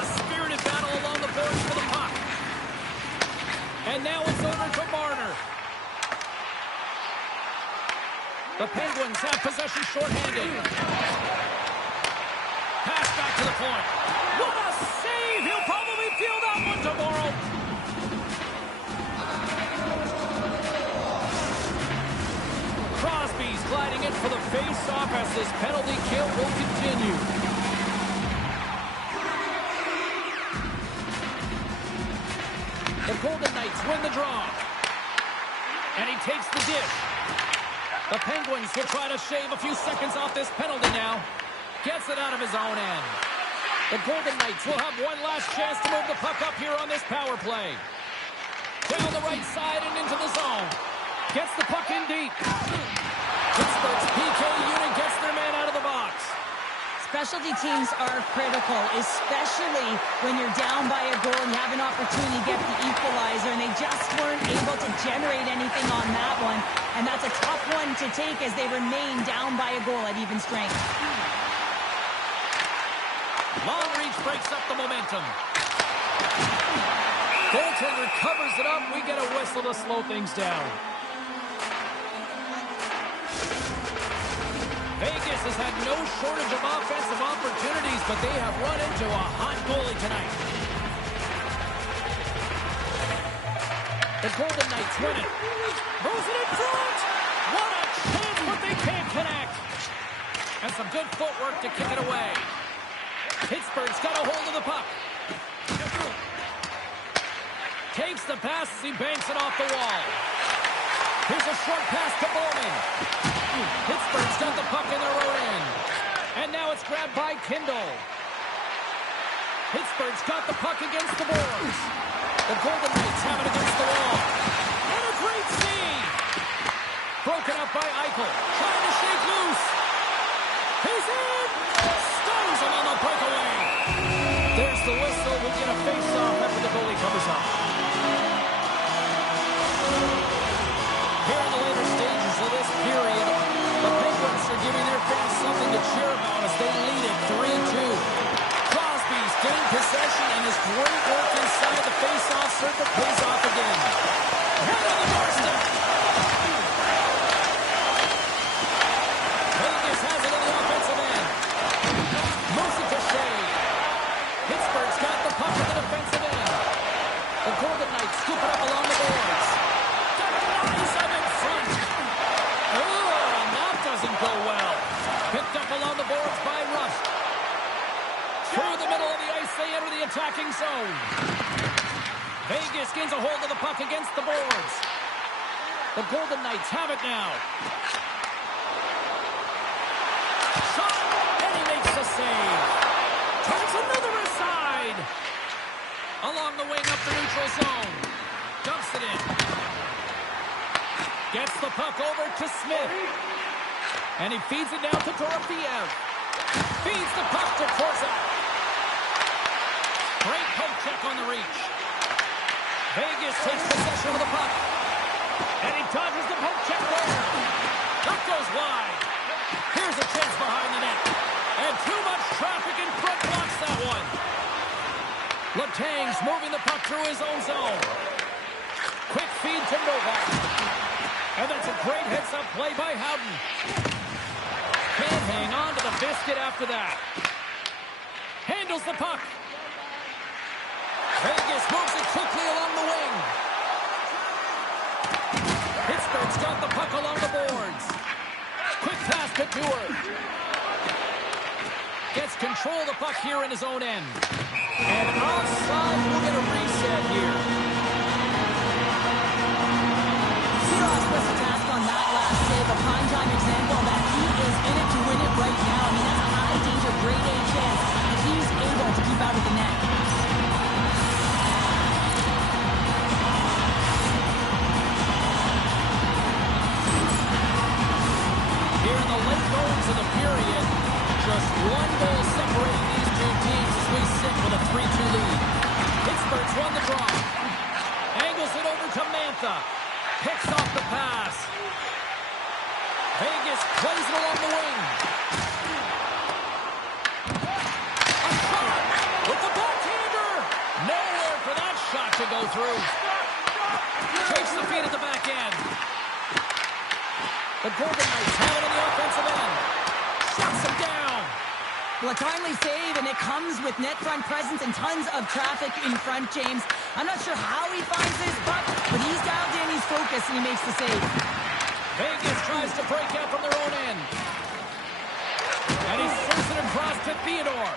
A spirited battle along the boards for the puck. And now it's over to Marner. The Penguins have possession shorthanded. Pass back to the point. What a save! He'll probably feel that one tomorrow. Crosby's gliding in for the face-off as this penalty kill will continue. The Golden Knights win the draw. And he takes the dish. The Penguins will try to shave a few seconds off this penalty now. Gets it out of his own end. The Golden Knights will have one last chance to move the puck up here on this power play. Down the right side and into the zone. Gets the puck in deep. Pittsburgh's PK unit gets their man out of the box. Specialty teams are critical, especially when you're down by a goal and you have an opportunity to get the equalizer, and they just weren't able to generate anything on that one. And that's a tough one to take as they remain down by a goal at even strength. Long reach breaks up the momentum. Goaltender covers it up. We get a whistle to slow things down. Vegas has had no shortage of offensive opportunities, but they have run into a hot goalie tonight. The Golden Knights win it. Moves it in front. What a chance, but they can't connect. And some good footwork to kick it away. Pittsburgh's got a hold of the puck. Takes the pass as he banks it off the wall. Here's a short pass to Bowman. Pittsburgh's got the puck in their own end. And now it's grabbed by Kindle. Pittsburgh's got the puck against the boards. The Golden Knights have it against the wall. And a great save. Broken up by Eichel. Trying to shake loose. He's in. Stuns him on the breakaway. There's the whistle. We'll get a face-off after the goalie covers up. Here in the later stages of this period, the Penguins are giving their fans something to cheer about as they lead it 3-2. Crosby's gained possession, and his great work inside the face-off circle pays off again. Right on the doorstep. Vegas has it in the offensive end. Moves it to Shea. Pittsburgh's got the puck in the defensive end. The Golden Knights scoop it up along the boards. Denies him in front. Oh, and that doesn't go well. Picked up along the boards by Rust. Through the middle of the ice, they enter the attacking zone. Vegas gains a hold of the puck against the boards. The Golden Knights have it now. Shot, and he makes the save. Turns another aside. Along the wing up the neutral zone. Dumps it in. Gets the puck over to Smith. And he feeds it down to Dorofeev. Feeds the puck to Korczak. Great poke check on the reach. Vegas takes possession of the puck. And he dodges the poke check there. Puck goes wide. Here's a chance behind the net. And too much traffic in front blocks that one. Letang's moving the puck through his own zone. Quick feed to Novak. And that's a great heads-up play by Howden. Can't hang on to the biscuit after that. Handles the puck. Vegas moves it quickly along the wing. Pittsburgh's got the puck along the boards. Quick pass to Dewar. Gets control of the puck here in his own end. And offside, we'll get a reset here. Seahawks was a task on that last save. A prime-time example that he is in it to win it right now. I mean, that's a high-danger, grade-A chance if he's able to keep out of the net. Here in the late goings of the period, just one goal separating these two teams as we sit with a 3-2 lead. Pittsburgh's won the draw. Angles it over to Mantha. Picks off the pass. Vegas plays it along the wing. A shot with the backhander. Nowhere for that shot to go through. Takes the feed at the back end. The Golden Knights have it on the offensive end. Shuts him down. Well, a timely save, and it comes with net front presence and tons of traffic in front, James. I'm not sure how he finds this puck, but he's dialed in, he's focused, and he makes the save. Vegas tries to break out from their own end. And he sends it across to Theodore.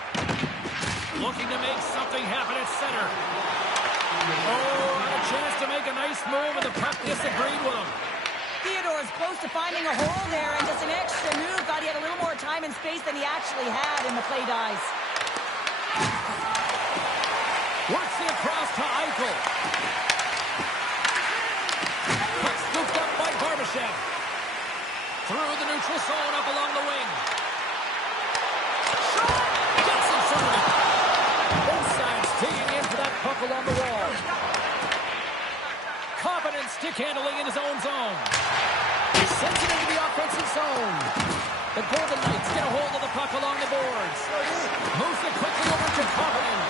Looking to make something happen at center. Oh, had a chance to make a nice move, and the puck disagreed with him. Theodore's close to finding a hole there, and just an extra move. Thought he had a little more time and space than he actually had, and the play dies. Works it across to Eichel. Puck scooped up by Barbashev. Through the neutral zone, up along the wing. Shot! Gets in front of it. Both sides digging in for that puck along the wall. Confident stick handling in his own zone. He sends it into the offensive zone. The Golden Knights get a hold of the puck along the boards. Moves it quickly over to Confident.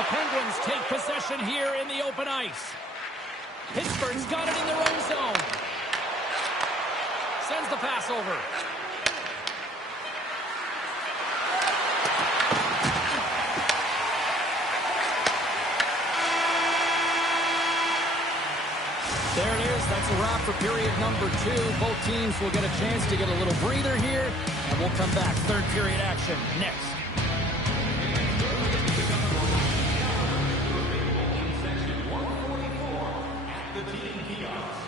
The Penguins take possession here in the open ice. Pittsburgh's got it in their own zone. Sends the pass over. that's a wrap for period number 2. Both teams will get a chance to get a little breather here, and we'll come back. Third period action next. Section 144 at the team kiosk.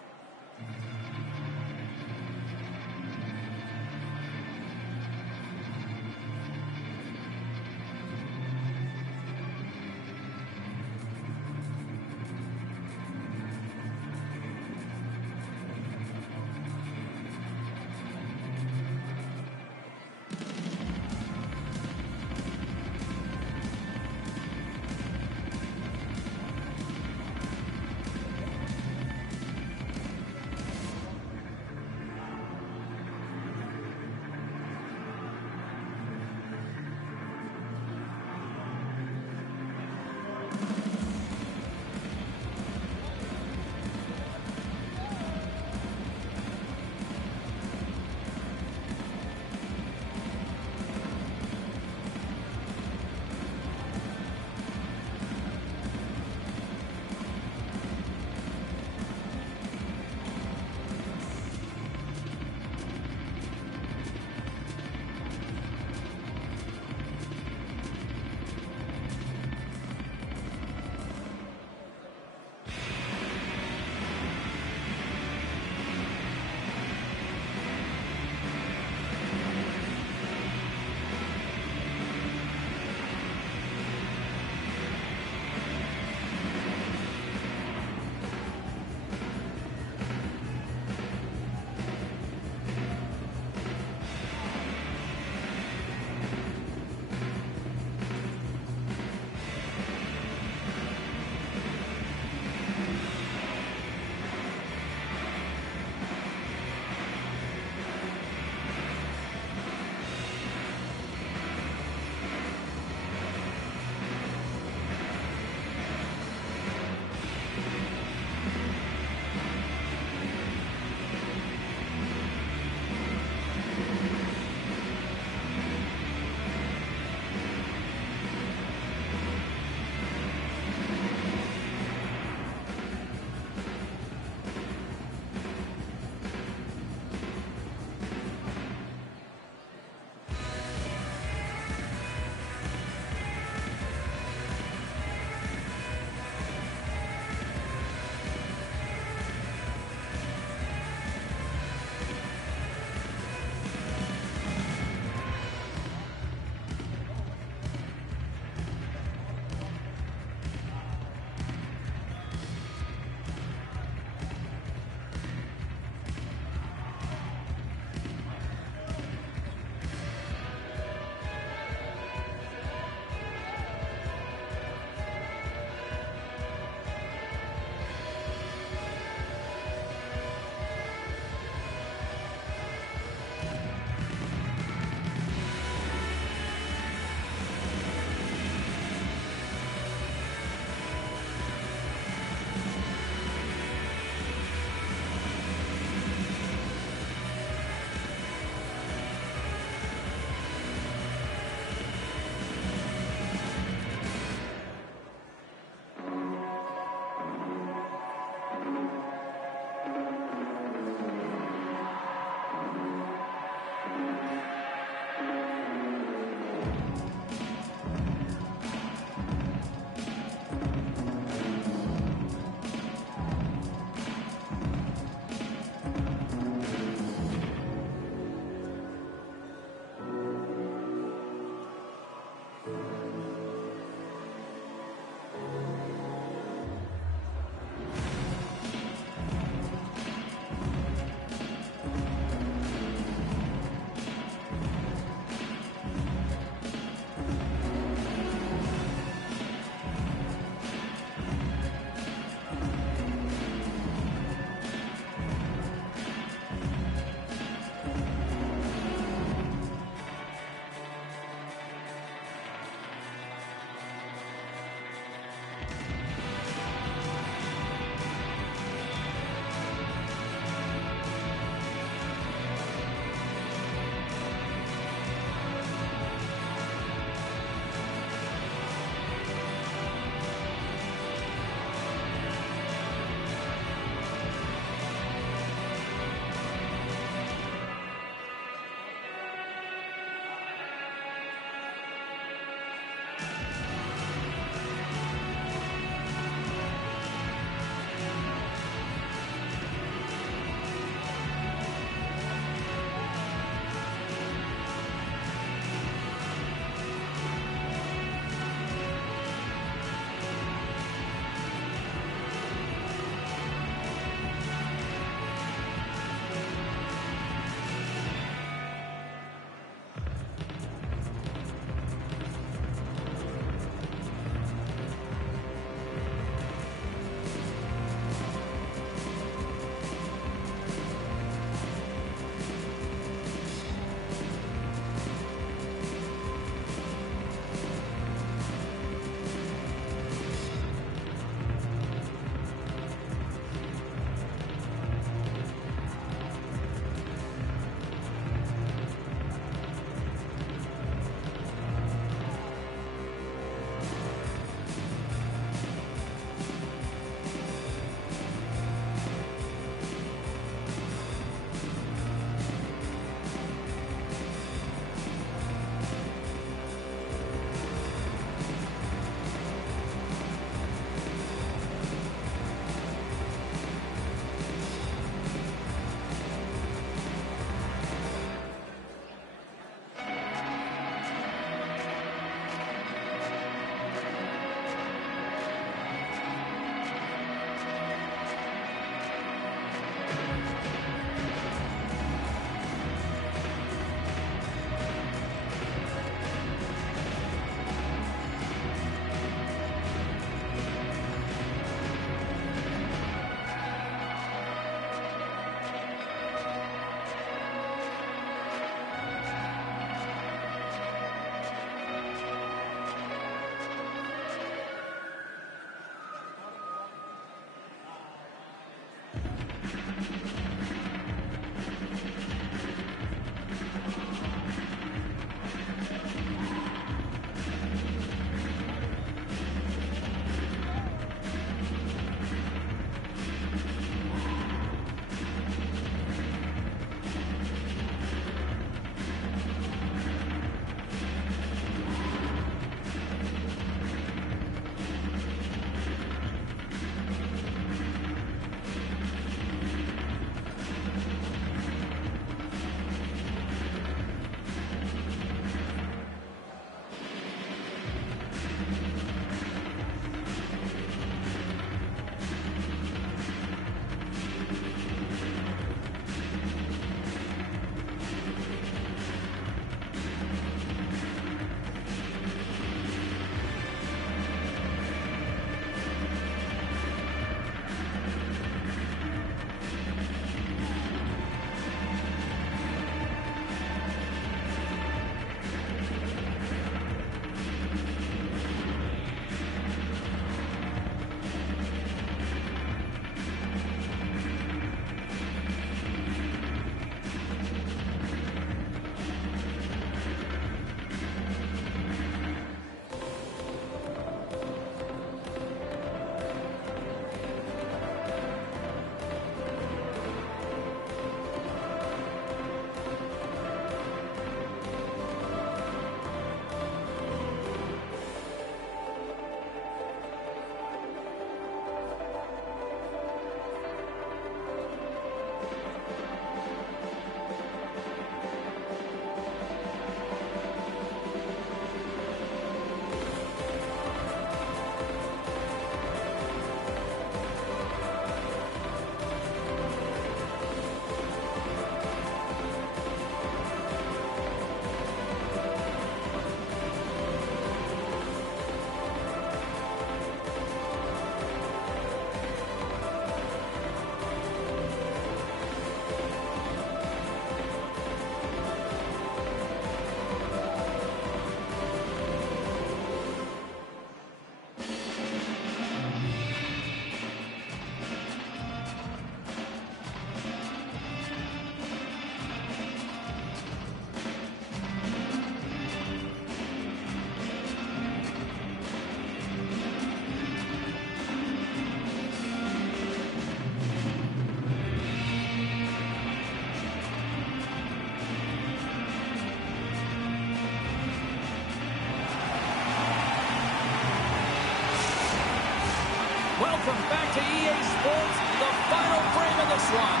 one.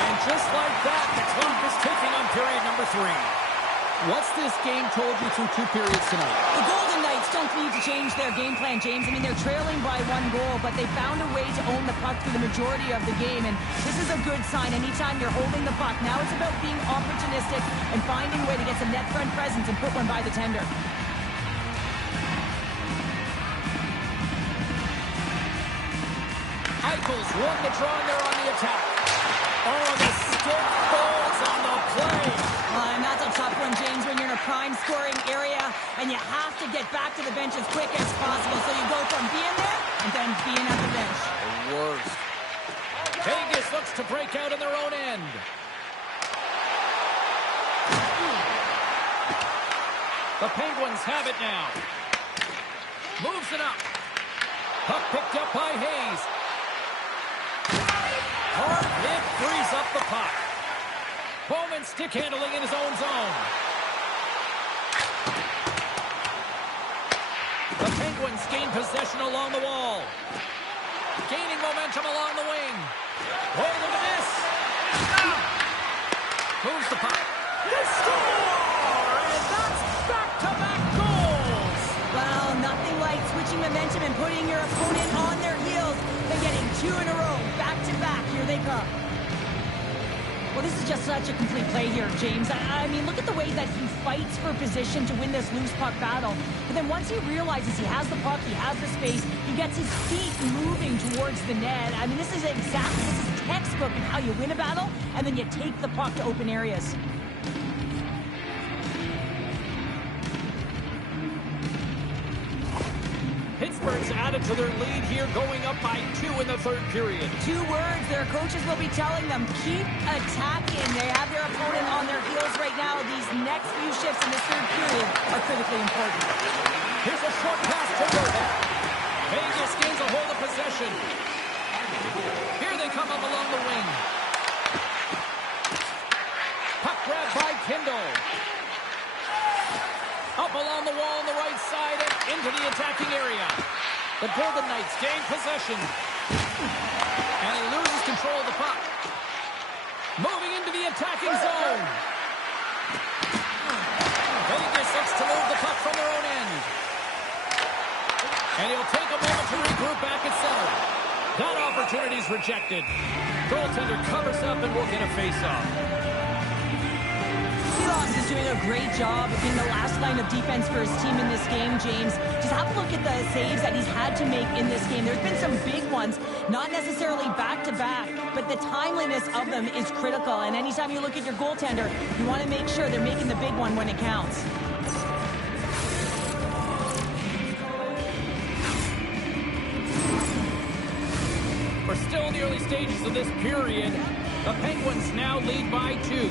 And just like that, the clock is ticking on period number 3. What's this game told you through 2 periods tonight? The Golden Knights don't need to change their game plan, James. I mean, they're trailing by 1 goal, but they found a way to own the puck through the majority of the game, and this is a good sign anytime you're holding the puck. Now it's about being opportunistic and finding a way to get some net front presence and put one by the tender. Eichel's won the draw, and they're on the attack. Oh, the stick falls on the play. And that's a tough one, James, when you're in a prime scoring area and you have to get back to the bench as quick as possible. So you go from being there and then being at the bench. The worst. Vegas looks to break out in their own end. The Penguins have it now. Moves it up. Puck picked up by Hayes. Hard hit frees up the puck. Bowman stick handling in his own zone. The Penguins gain possession along the wall. Gaining momentum along the wing. Oh, look at this. Moves the puck. They score! And that's back-to-back goals. Well, nothing like switching momentum and putting your opponent on their heels than getting 2 in a row. Back-to-back. Here they come. Well, this is just such a complete play here, James. I mean, look at the way that he fights for position to win this loose puck battle. But then once he realizes he has the puck, he has the space, he gets his feet moving towards the net. I mean, this is textbook in how you win a battle, and then you take the puck to open areas. Pittsburgh's added to their lead here, going up by 2 in the 3rd period. 2 words their coaches will be telling them: keep attacking. They have their opponent on their heels right now. These next few shifts in this 3rd period are critically important. Here's a short pass to Rodak. Vegas gains a hold of possession. Here they come up along the wing. Puck grab by Kindle. Up along the wall on the right side and into the attacking area. The Golden Knights gain possession. And he loses control of the puck. Moving into the attacking zone. Vegas looks to move the puck from their own end. And he'll take a moment to regroup back at center. That opportunity's rejected. Goaltender covers up and will get a face-off. Is doing a great job of being the last line of defense for his team in this game, James. Just have a look at the saves that he's had to make in this game. There's been some big ones, not necessarily back-to-back, but the timeliness of them is critical. And anytime you look at your goaltender, you want to make sure they're making the big one when it counts. We're still in the early stages of this period. The Penguins now lead by 2.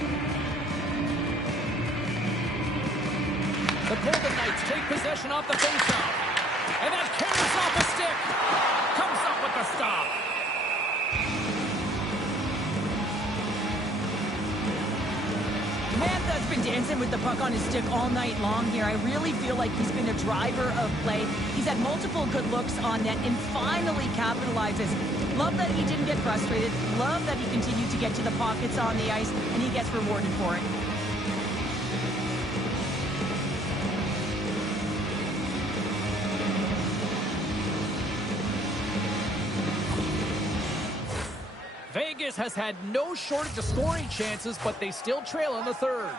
The Golden Knights take possession off the faceoff. And that carries off a stick. Comes up with the stop. Mantha's been dancing with the puck on his stick all night long here. I really feel like he's been a driver of play. He's had multiple good looks on net and finally capitalizes. Love that he didn't get frustrated. Love that he continued to get to the pockets on the ice, and he gets rewarded for it. Vegas has had no shortage of scoring chances, but they still trail in the 3rd.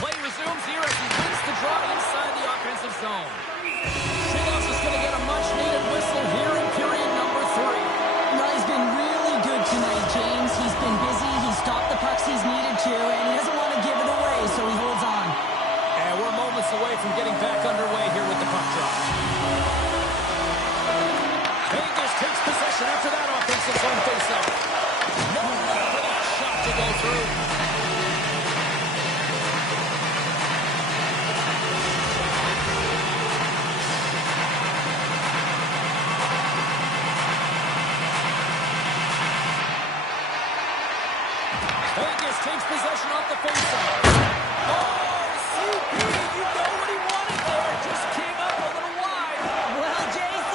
Play resumes here as he wins the draw inside the offensive zone. Shilos is going to get a much-needed whistle here in period number 3. No, he's been really good tonight, James. He's been busy. He's stopped the pucks he's needed to, and he doesn't want to give it away, so he holds on. And we're moments away from getting back underway here with the puck drop. Vegas takes possession after that offensive zone face-off. No way for that shot to go through. Vegas takes possession off the faceoff. Oh, CP, you know what he wanted there. Just came up a little wide. Well, JC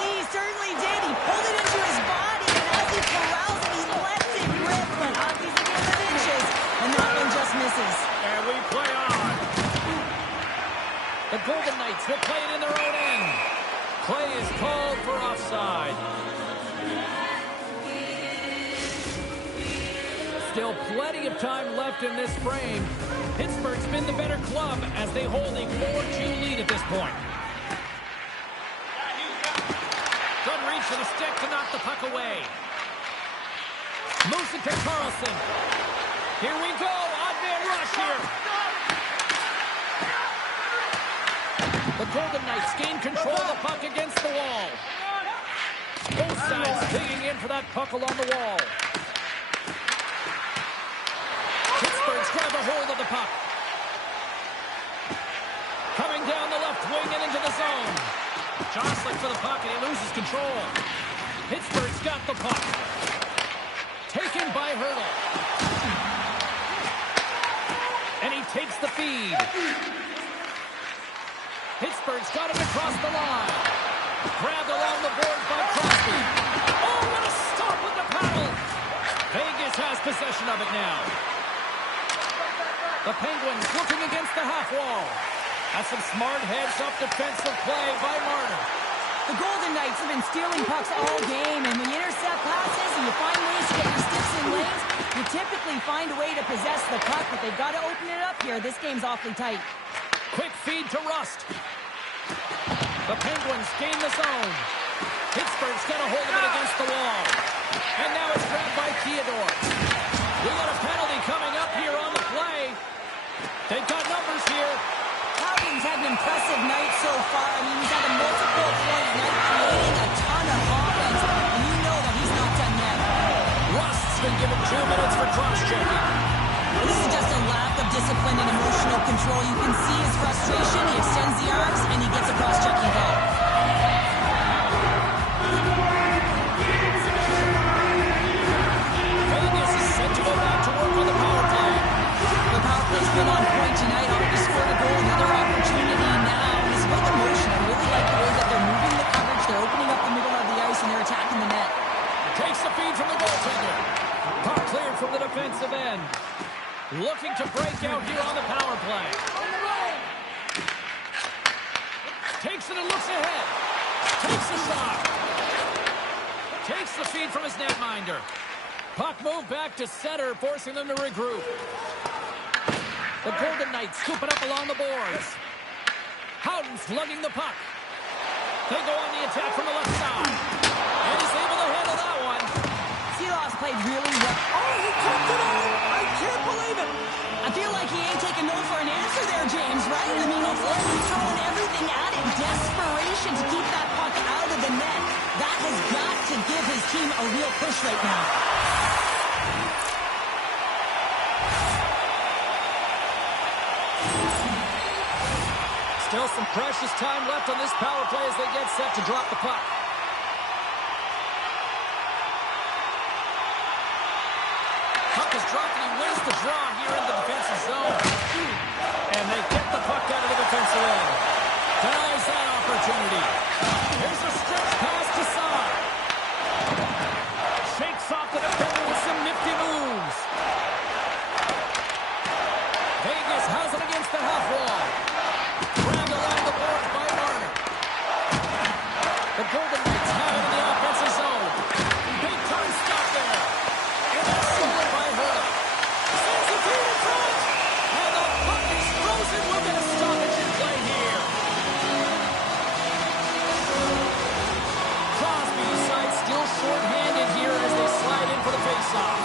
Play is called for offside. Still plenty of time left in this frame. Pittsburgh's been the better club as they hold a 4-2 lead at this point. Good reach for the stick to knock the puck away. Moves it to Carlson. Here we go. Odd man rush here. The Golden Knights gain control of the puck against the wall. Both sides digging in for that puck along the wall. Pittsburgh's grab a hold of the puck. Coming down the left wing and into the zone. Jostling for the puck and he loses control. Pittsburgh's got the puck. Taken by Hurdle. And he takes the feed. Pittsburgh's got it across the line. Grabbed along the boards by Crosby. Oh, what a stop with the paddle. Vegas has possession of it now. The Penguins looking against the half wall. That's some smart heads-up defensive play by Marner. The Golden Knights have been stealing pucks all game, and when you intercept passes and you find ways to get your sticks in lanes, you typically find a way to possess the puck, but they've got to open it up here. This game's awfully tight. Quick feed to Rust. The Penguins gain the zone. Pittsburgh's got a hold of it against the wall. And now it's grabbed by Theodore. We got a penalty coming up here on the play. They've got numbers here. Howden's had an impressive night so far. I mean, he's had a multiple-point night creating a ton of offense, and you know that he's not done yet. Rust's been given 2 minutes for cross-checking. This is just a lack of discipline and emotional control. You can see his frustration. He extends the arms, and he gets a cross-checking call. Vegas is set to go back to work on the power play. The power play's been on point tonight. Already scored a goal. Another opportunity now. And it's about the motion. I really like the way that they're moving the coverage. They're opening up the middle of the ice, and they're attacking the net. Takes the feed from the goaltender. Puck cleared from the defensive end. Looking to break out here on the power play. Takes it and looks ahead. Takes the shot. Takes the feed from his netminder. Puck moved back to center, forcing them to regroup. The Golden Knights scoop it up along the boards. Howden's lugging the puck. They go on the attack from the left side. And he's able to handle that one. Seeloff's played really well. Oh, he kept it out. I can't believe it. I feel like he ain't taking no for an answer there, James, right? I mean, it's like he's throwing everything at it. Desperation to keep that puck out of the net. That has got to give his team a real push right now. Still some precious time left on this power play as they get set to drop the puck. Puck is dropped and he wins the draw here in the defensive zone. And they get the puck out of the defensive end. Denies that opportunity. Here's a stretch pass to Saad. Shakes off the defender with some nifty moves. Vegas has it against the half wall. Grabbed along the boards by Marner. The Golden Knights have it in the offensive zone. Big time stop there. And that's stolen by Hurdle. Sends the feed in front. And the puck is frozen. We'll get a stoppage in play here. Crosby's side still short-handed here as they slide in for the face-off.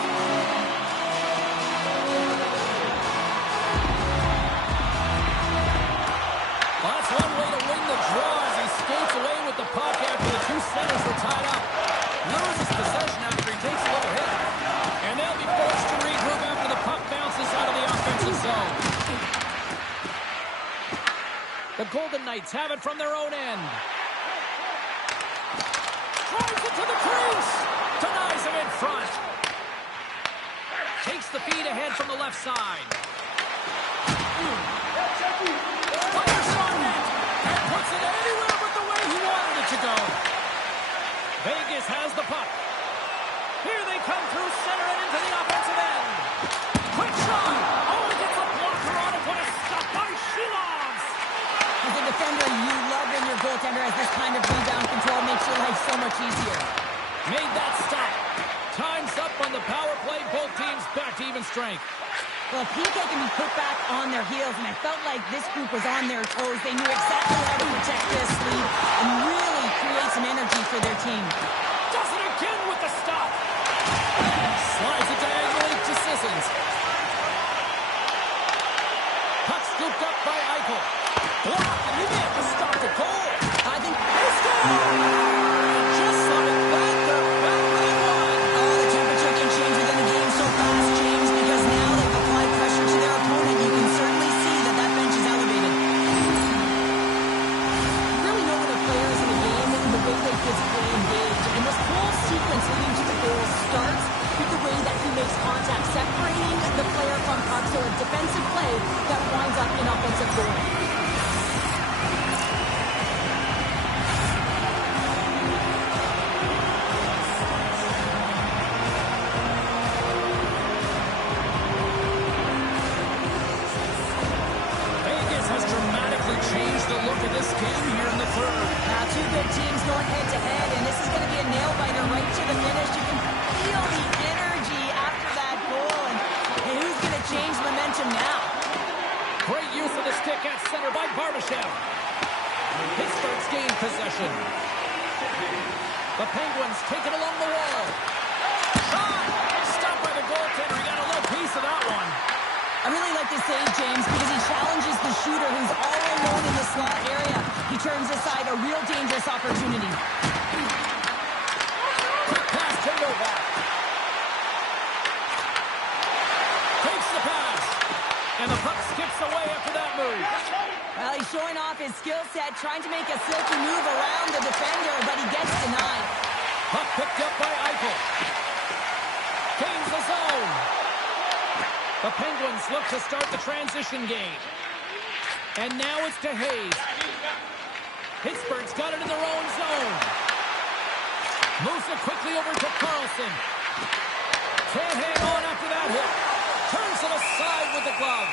Well, that's one way to win the draw as he skates away with the puck after the two centers were tied up. Loses possession after he takes a little hit. And they'll be forced to regroup after the puck bounces out of the offensive zone. The Golden Knights have it from their own end. Drives it to the crease. Denies him in front. Takes the feed ahead from the left side. Fires it on net. And puts it anywhere but the way he wanted it to go. Vegas has the puck. Here they come through center and into the offensive end. Quick shot. Oh, he gets a blocker on it. What a stop by Shilovs. As a defender, you love when your goaltender goaltender, as this kind of rebound control makes your life so much easier. Made that stop. Time's up on the power play. Both teams back to even strength. Well, PK can be put back on their heels, and I felt like this group was on their toes. They knew exactly how to protect this lead and really create some energy for their team. Does it again with the stop. Slides it diagonally to Sissons. Puck scooped up by Eichel. Blocked, and he may have to stop the goal. I think They score! Just like that, they're back within one. oh, the temperature can change within the game so fast, James, because now they've applied pressure to their opponent. You can certainly see that that bench is elevated. You really know when a player is in the game and the way they physically engage. And this whole sequence leading to the goal starts with the way that he makes contact, separating the player from puck, so a defensive play that winds up in offensive goal. Vegas has dramatically changed the look of this game here in the third. Now, two good teams going head-to-head, and this is going to be a nail-biter right to the finish. You can feel the energy after that goal, and who's going to change momentum now? Great use of the stick at center by Barbashev. Pittsburgh's gained possession. The Penguins take it along the wall. Shot! Stopped by the goaltender. He got a little piece of that one. I really like this save, James, because he challenges the shooter who's all alone in the slot area. He turns aside a real dangerous opportunity. Quick pass to Novak. Takes the pass. And the puck skips away after that move. Well, he's showing off his skill set, trying to make a silky move around the defender, but he gets denied. Puck picked up by Eichel. Gains the zone. The Penguins look to start the transition game. And now it's to Hayes. Pittsburgh's got it in their own zone. Moves it quickly over to Carlson. Can't hang on after that hit. Turns it aside with the glove.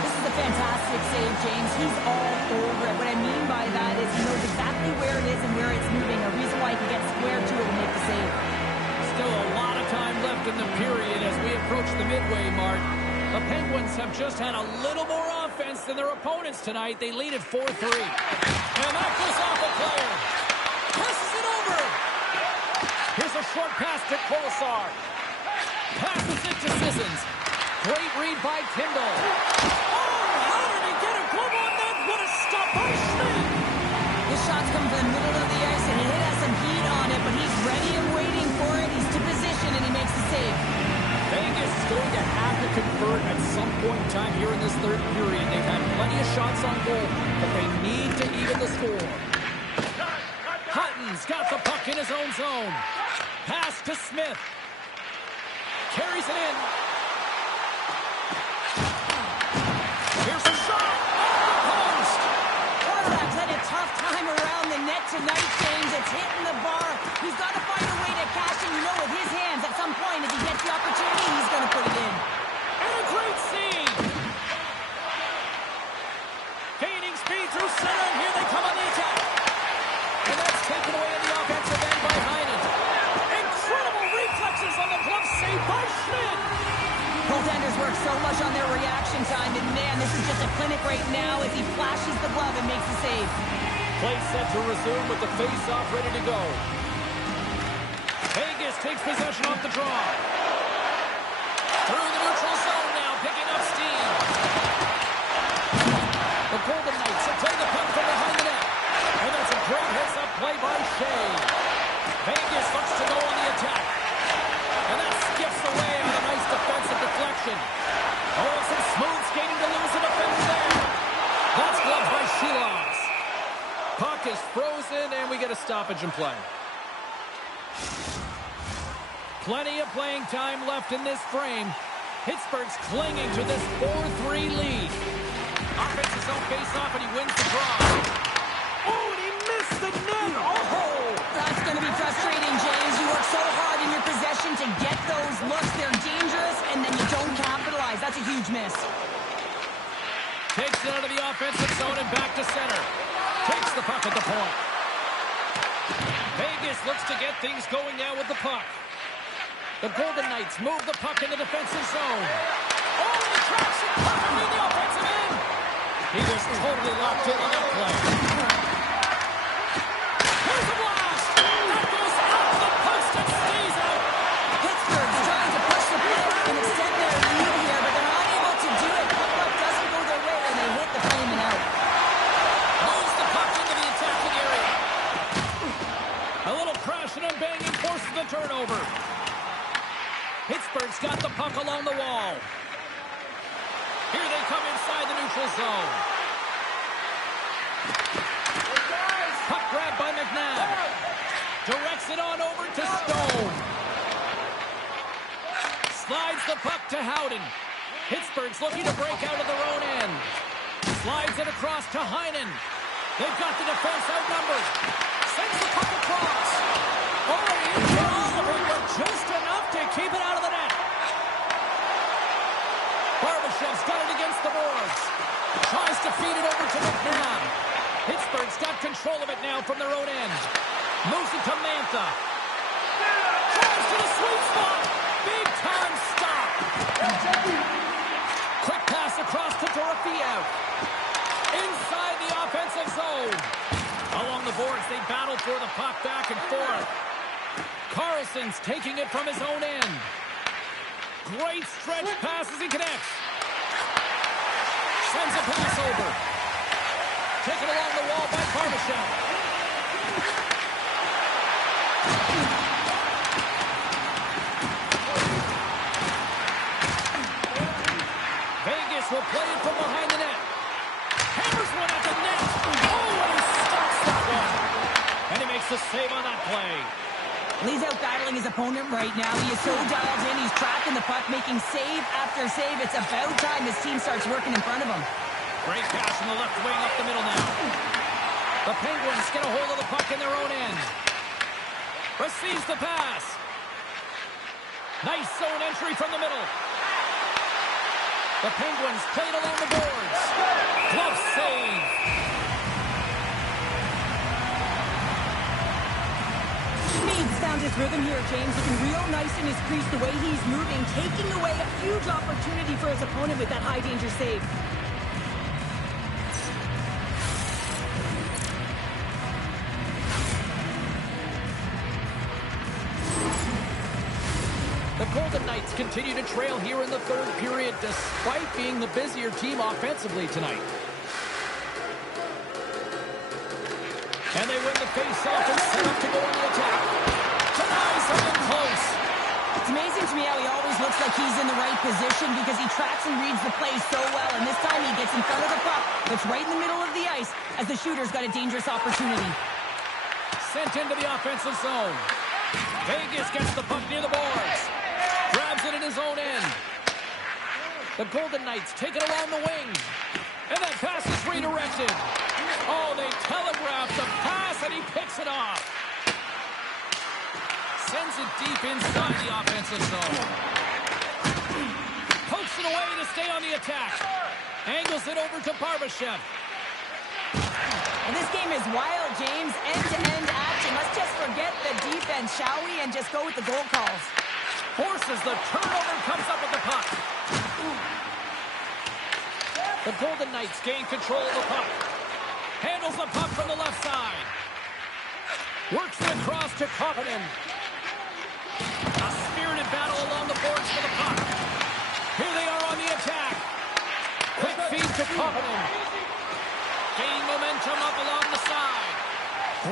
This is a fantastic save, James. He's all over it. What I mean by that is he knows exactly where it is and where it's moving. A reason why he can get square to it and make the save. Still a lot of time left in the period as we approach the midway mark. The Penguins have just had a little more offense than their opponents tonight. They lead at 4-3. And that goes off a player. Passes it over. Here's a short pass to Kolesar. Passes it to Sissons. Great read by Kindle. Oh, how did he get a glove on that? What a stop by Schmidt. This shot's coming from the middle of the ice, and it has some heat on it, but he's ready and waiting for it. He's to position, and he makes the save. Vegas is going to have to convert at some point in time here in this third period. They've had plenty of shots on goal, but they need to even the score. Hutton's got the puck in his own zone. Pass to Smith. Carries it in. Here's a shot. Post. Quarterback's had a tough time around the net tonight, James. It's hitting the bar. He's got to find a way to cash in. You know, with his hands, at some point, if he gets the opportunity, he's going to put it in. And a great seed. Gaining speed through center, and here they come on the attack. And that's taken away in the offensive end by Heinen. Incredible reflexes on the glove save by Schmidt. Goaltenders work so much on their reaction time, and man, this is just a clinic right now as he flashes the glove and makes the save. Play set to resume with the face-off ready to go. Vegas takes possession off the draw. Through the neutral zone now, picking up steam. The Golden Knights will play the puck from behind the net. And that's a great heads-up play by Shea. Vegas looks to go on the attack. And that skips away on a nice defensive deflection. Oh, some smooth skating to lose a defender there. That's gloved by Sheelox. Puck is frozen, and we get a stoppage in play. Plenty of playing time left in this frame. Pittsburgh's clinging to this 4-3 lead. Offensive zone face-off, and he wins the draw. Oh, and he missed the net. Oh! That's going to be frustrating, James. You work so hard in your possession to get those looks. They're dangerous, and then you don't capitalize. That's a huge miss. Takes it out of the offensive zone and back to center. Takes the puck at the point. Vegas looks to get things going now with the puck. The Golden Knights move the puck in the defensive zone. Oh, the traction! Puck between the offensive end! He was totally locked in on that play. Here's a blast! That goes out to the post and stays out! Pittsburgh's trying to push the play and extend their lead here, but they're not able to do it. Puck doesn't go their way, and they hit the frame and out. Moves the puck into the attacking area. A little crashing and banging forces the turnover. Pittsburgh's got the puck along the wall. Here they come inside the neutral zone. Puck grabbed by McNabb. Directs it on over to Stone. Slides the puck to Howden. Pittsburgh's looking to break out of their own end. Slides it across to Heinen. They've got the defense outnumbered. Sends the puck across. Oh, he hit all of it, but just enough to keep it out of the net. Barbashev's got it against the boards. Tries to feed it over to McNabb. Pittsburgh's got control of it now from their own end. Moves it to Mantha. Drives to the sweet spot. Big time stop. Quick pass across to Dorofeev. Inside the offensive zone. Along the boards, they battle for the puck back and forth. Carlson's taking it from his own end. Great stretch pass as he connects. Sends a pass over. Taken along the wall by Barbashev. Vegas will play it from behind the net. Hammers one at the net. Oh, and he stops that one. And he makes the save on that play. He's out battling his opponent right now. He is so dialed in. He's tracking the puck, making save after save. It's about time his team starts working in front of him. Great pass from the left wing up the middle now. The Penguins get a hold of the puck in their own end. Receives the pass. Nice zone entry from the middle. The Penguins played along the boards. Glove save. Schmid's found his rhythm here, James. Looking real nice in his crease, the way he's moving, taking away a huge opportunity for his opponent with that high-danger save. The Golden Knights continue to trail here in the third period, despite being the busier team offensively tonight. And they win the face-off and set up to go on the attack. Denies something close. It's amazing to me how he always looks like he's in the right position because he tracks and reads the play so well. And this time he gets in front of the puck, looks right in the middle of the ice as the shooter's got a dangerous opportunity. Sent into the offensive zone. Vegas gets the puck near the boards. Grabs it in his own end. The Golden Knights take it along the wing. And that pass is redirected. Oh, they telegraph the pass, and he picks it off. Sends it deep inside the offensive zone. Pokes it away to stay on the attack. Angles it over to Barbashev. And this game is wild, James. End-to-end action. Let's just forget the defense, shall we? And just go with the goal calls. Forces the turnover and comes up with the puck. The Golden Knights gain control of the puck. Handles the puck from the left side. Works it across to Koppinen. A spirited battle along the boards for the puck. Here they are on the attack. Quick feed to Koppinen. Gaining momentum up along the side.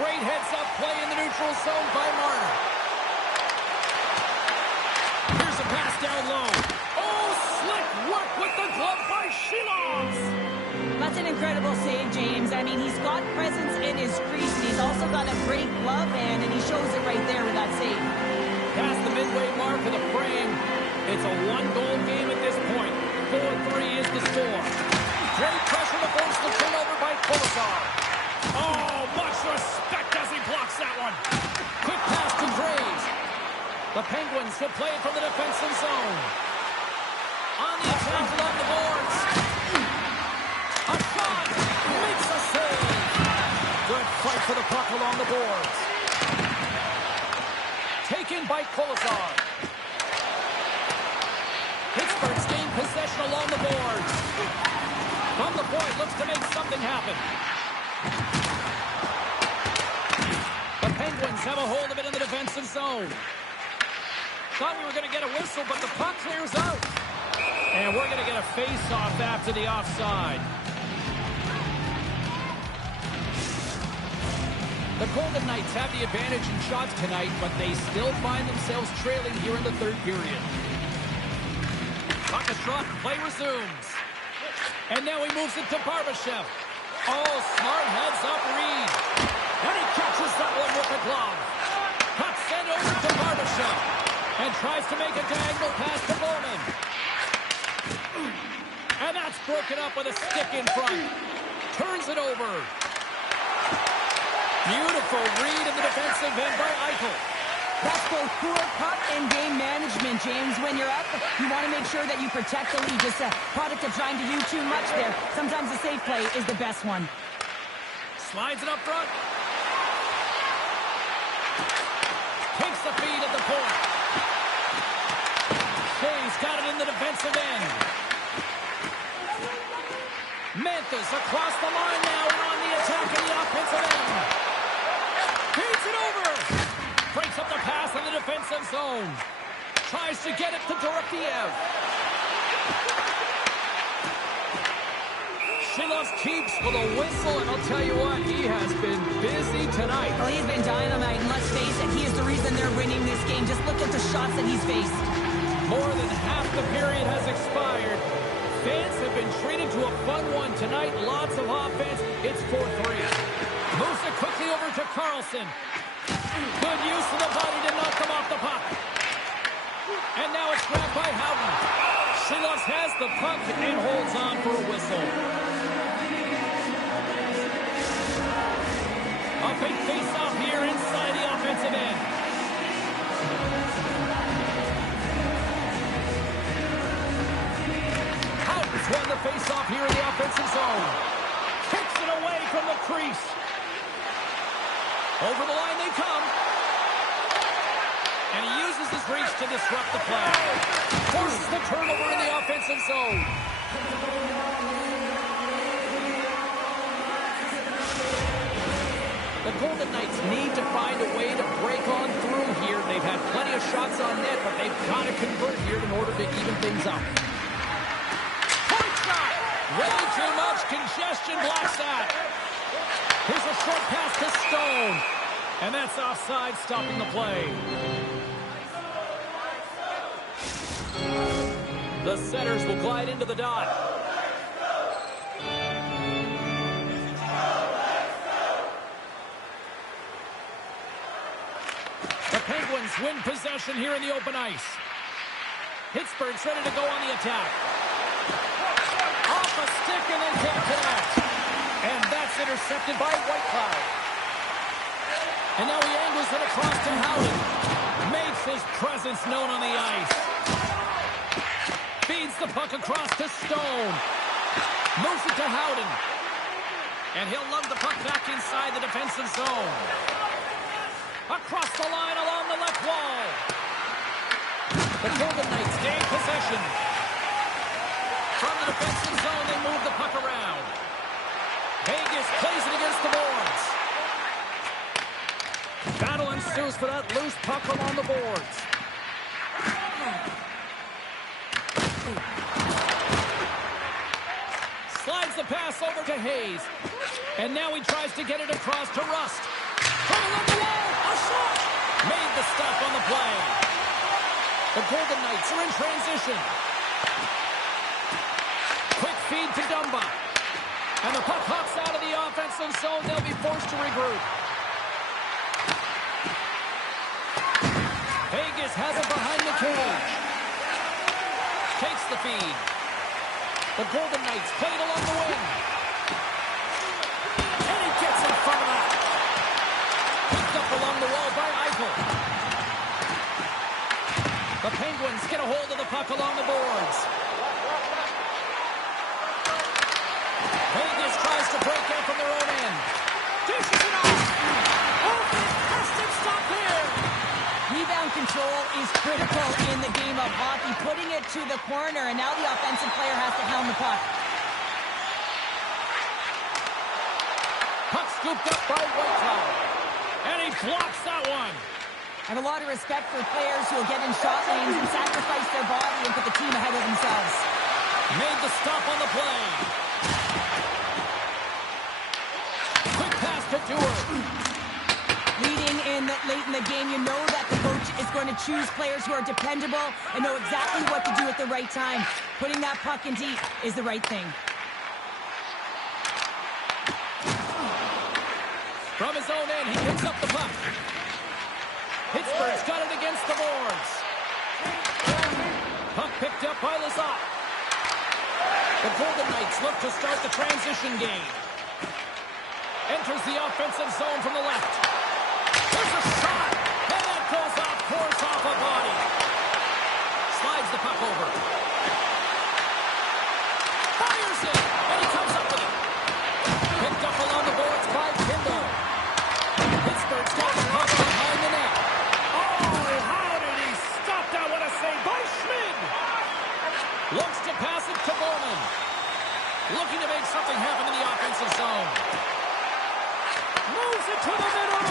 Great heads-up play in the neutral zone by Marner. Here's a pass down low. Oh, slick work with the glove by Shilovs. That's an incredible save, James. I mean, he's got presence in his crease, and he's also got a great glove hand, and he shows it right there with that save. Past the midway mark of the frame. It's a one-goal game at this point. 4-3 is the score. Great pressure to force the turnover by Kolesar. Oh, much respect as he blocks that one. Quick pass to Graves. The Penguins will play it from the defensive zone. On the attack along the boards. A for the puck along the boards. Taken by Kolazar. Pittsburgh's gained possession along the boards. From the point, looks to make something happen. The Penguins have a hold of it in the defensive zone. Thought we were going to get a whistle, but the puck clears out. And we're going to get a face-off after the offside. The Golden Knights have the advantage in shots tonight, but they still find themselves trailing here in the third period. Puck is dropped, play resumes. And now he moves it to Barbashev. Oh, smart heads-up read. And he catches that one with the glove. Puck sent over to Barbashev. And tries to make a diagonal pass to Bowman. And that's broken up with a stick in front. Turns it over. Beautiful read in the defensive end by Eichel. That's both poor puck and game management, James. When you're up, you want to make sure that you protect the lead. Just a product of trying to do too much there. Sometimes the safe play is the best one. Slides it up front. Takes the feed at the point. Hayes got it in the defensive end. Memphis across the line now and on the attack in the offensive end. Feeds it over. Breaks up the pass in the defensive zone. Tries to get it to Dorofeev. Shilovs keeps with a whistle, and I'll tell you what, he has been busy tonight. Well, he's been dynamite, and let's face it, he is the reason they're winning this game. Just look at the shots that he's faced. More than half the period has expired. Fans have been treated to a fun one tonight. Lots of offense. It's 4-3. Moves it quickly over to Carlson. Good use of the body to knock them off the puck. And now it's grabbed by Houghton. Shilovs has the puck and holds on for a whistle. A big face-off here inside the offensive end. Houghton's won the face-off here in the offensive zone. Kicks it away from the crease. Over the line they come. And he uses his reach to disrupt the play. Forces the turnover in the offensive zone. The Golden Knights need to find a way to break on through here. They've had plenty of shots on net, but they've got to convert here in order to even things up. Point shot! Way too much congestion blocks that. Here's a short pass to Stone. And that's offside, stopping the play. The Senators will glide into the dot. The Penguins win possession here in the open ice. Pittsburgh's ready to go on the attack. Off a stick and they can't connect. And that's intercepted by Whitecloud. And now he angles it across to Howden. Makes his presence known on the ice. Feeds the puck across to Stone. Moves it to Howden. And he'll lug the puck back inside the defensive zone. Across the line along the left wall. The Golden Knights gain possession. From the defensive zone, they move the puck around. Vegas plays it against the boards. Battle ensues for that loose puck along the boards. Slides the pass over to Hayes. And now he tries to get it across to Rust. From along the wall, a shot! Made the stop on the play. The Golden Knights are in transition. Quick feed to Dumba. And the puck hops out of the offensive zone. They'll be forced to regroup. Vegas has it behind the cage. Takes the feed. The Golden Knights play it along the wing. And he gets in front of that. Picked up along the wall by Eichel. The Penguins get a hold of the puck along the boards. Vegas tries to break in from their own end. Dishes it off. critical in the game of hockey, putting it to the corner, and now the offensive player has to hound the puck. Puck scooped up by Whitecloud. And he blocks that one. I have a lot of respect for players who will get in shot lanes and sacrifice their body and put the team ahead of themselves. Made the stop on the play. Quick pass to Dewar. Leading in late in the game, you know that the coach is going to choose players who are dependable and know exactly what to do at the right time. Putting that puck in deep is the right thing. From his own end, he picks up the puck. Pittsburgh's got it against the boards. Puck picked up by Lazat. The Golden Knights look to start the transition game. Enters the offensive zone from the left. There's a shot, and that goes off course off a body. Slides the puck over. Fires it, and he comes up with it. Picked up along the boards by Kindle. Pittsburgh's got the puck behind the net. Oh, how did he stop that? What a save by Schmid. Looks to pass it to Bowman. Looking to make something happen in the offensive zone. Moves it to the middle.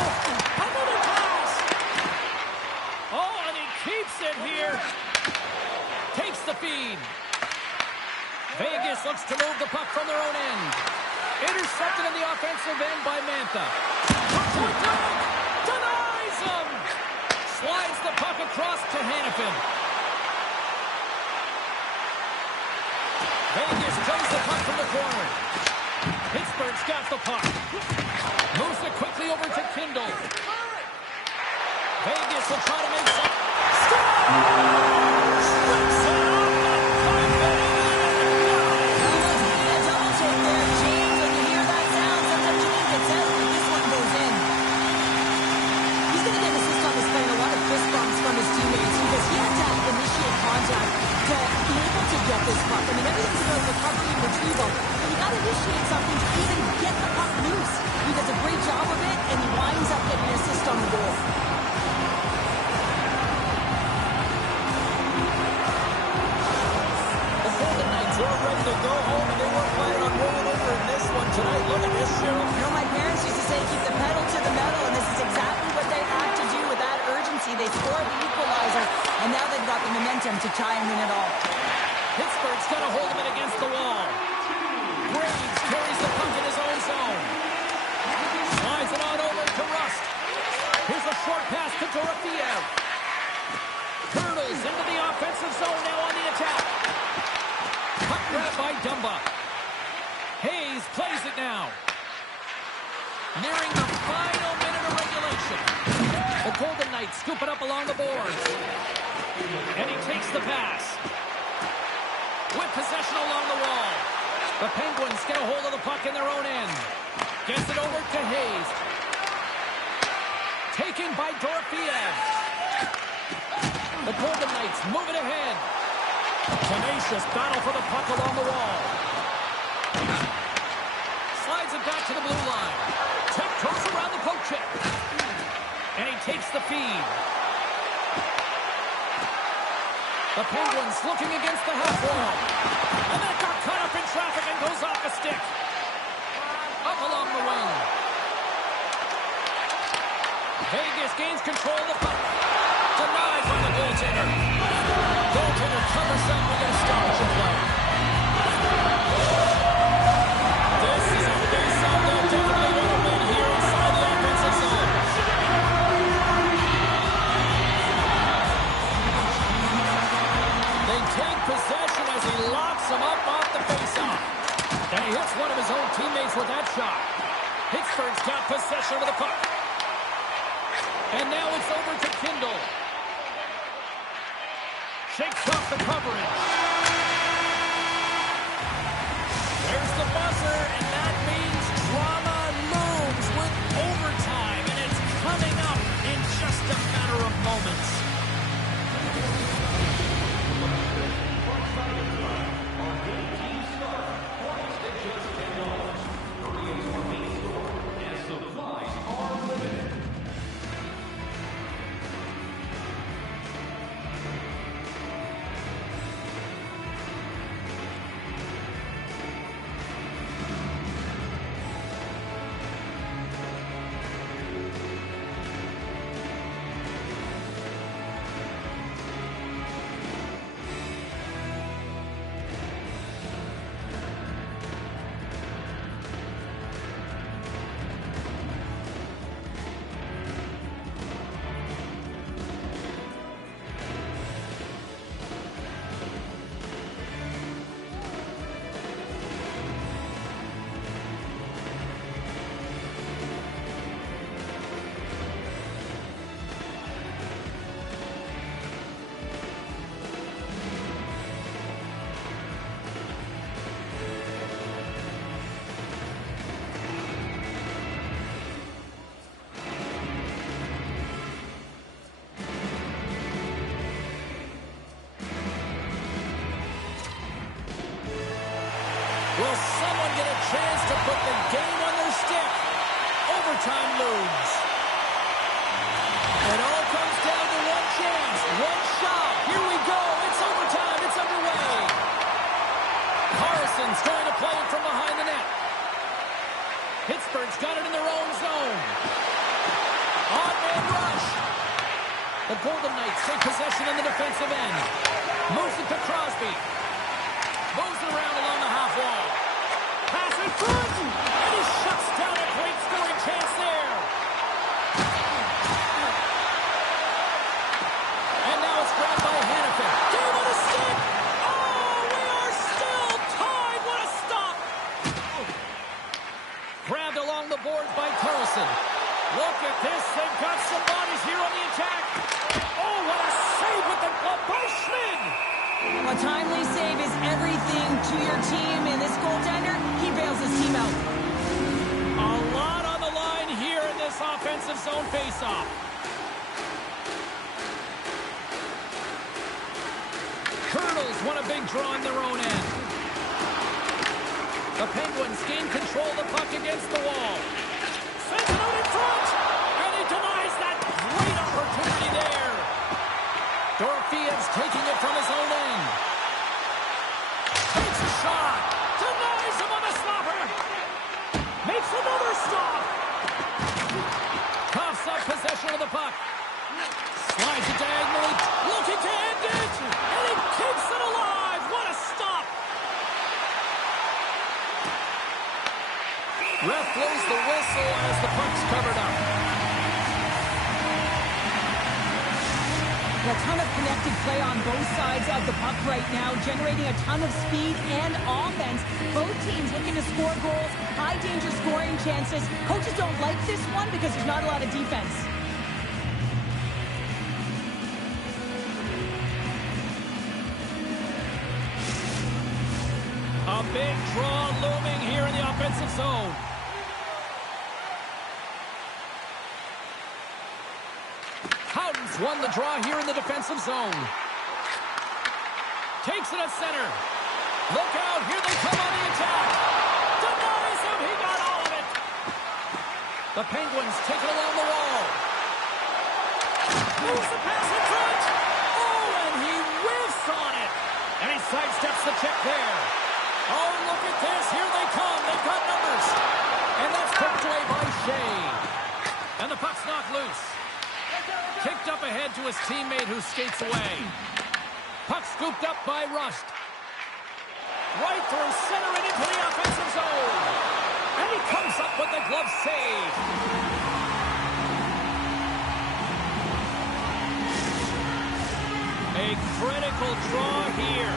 Another pass. Oh, and he keeps it here. Takes the feed. Vegas looks to move the puck from their own end. Intercepted in the offensive end by Mantha. Point blank. Denies him. Slides the puck across to Hannafin. Vegas plays the puck from the corner. Pittsburgh's got the puck. Moves it quickly over to Kindle. Vegas will try to make some. Strips it off A double take there, James. When you hear that sound, sometimes you think it's out, but this one goes in. He's going to get an assist on this play and a lot of fist bumps from his teammates because he had to initiate contact to be able to get this puck. I mean, everything's about recovery and retrieval, but you got to initiate something to even get the puck loose. He does a great job of it, and he winds up getting an assist on the goal. The Golden Knights were ready to go home, and they were planning on rolling over in this one tonight. Look at this, Cheryl. You know, my parents used to say, keep the pedal to the metal, and this is exactly what they have to do with that urgency. They scored the equalizer, and now they've got the momentum to try and win it all. Pittsburgh's got a hold of it against the wall. Graves carries the puck in his own zone. Slides it on over to Rust. Here's a short pass to Dorofiev. Hurdles into the offensive zone now on the attack. Puck grab by Dumba. Hayes plays it now. Nearing the final minute of regulation. The Golden Knights scoop it up along the boards. And he takes the pass. With possession along the wall. The Penguins get a hold of the puck in their own end. Gets it over to Hayes. Taken by Dorofiev. The Golden Knights move it ahead. Tenacious battle for the puck along the wall. Slides it back to the blue line. Tiptoes around the poke check. And he takes the feed. The Penguins looking against the half wall. And that got caught up in traffic and goes off a stick. Up along the wing. Vegas gains control of the puck. Denied by the goaltender. Goaltender covers up with an astonishing play. This is a face-off they'll definitely want to win here inside the offensive zone. They take possession as he locks him up off the face-off. And he hits one of his own teammates with that shot. Pittsburgh's got possession of the puck. And now it's over to Kindle. Shakes off the coverage. There's the buzzer, and that means drama looms with overtime, and it's coming up in just a matter of moments. get a chance to put the game on their stick. Overtime looms. It all comes down to one chance, one shot. Here we go. It's overtime. It's underway. Carlson's going to play it from behind the net. Pittsburgh's got it in their own zone. On-man rush. The Golden Knights take possession in the defensive end. Moves it to Crosby. Moves it around along the half wall. Pass in front. And he shuts down a great scoring chance there. And now it's grabbed by Hannafin. Game on a stick. Oh, we are still tied. What a stop. Grabbed along the boards by Carlson. Look at this. They've got some bodies here on the attack. Oh, what a save with the glove by Schmid. A timely save is everything to your team, and this goaltender, he bails his team out. A lot on the line here in this offensive zone faceoff. Colonels want a big draw in their own end. The Penguins gain control of the puck against the wall. Sends it out in front, and he denies that great opportunity there. Dorofeyev's taking it from his own end. Takes a shot. Denies him on the slapper. Makes another stop. Coughs up possession of the puck. Slides it diagonally. Looking to end it. And he keeps it alive. What a stop. Ref blows the whistle as the puck's covered up. A ton of connected play on both sides of the puck right now, generating a ton of speed and offense. Both teams looking to score goals, high-danger scoring chances. Coaches don't like this one because there's not a lot of defense. A big draw looming here in the offensive zone. Howden's won the draw here in the defensive zone. Takes it at center. Look out, here they come on the attack. Denies him, he got all of it. The Penguins take it along the wall. Moves the pass in front. Oh, and he whiffs on it. And he sidesteps the check there. Oh, look at this, here they come. They've got numbers. And that's poked away by Shea. And the puck's knocked loose. Kicked up ahead to his teammate who skates away. Puck scooped up by Rust. Right through center and into the offensive zone. And he comes up with the glove save. A critical draw here.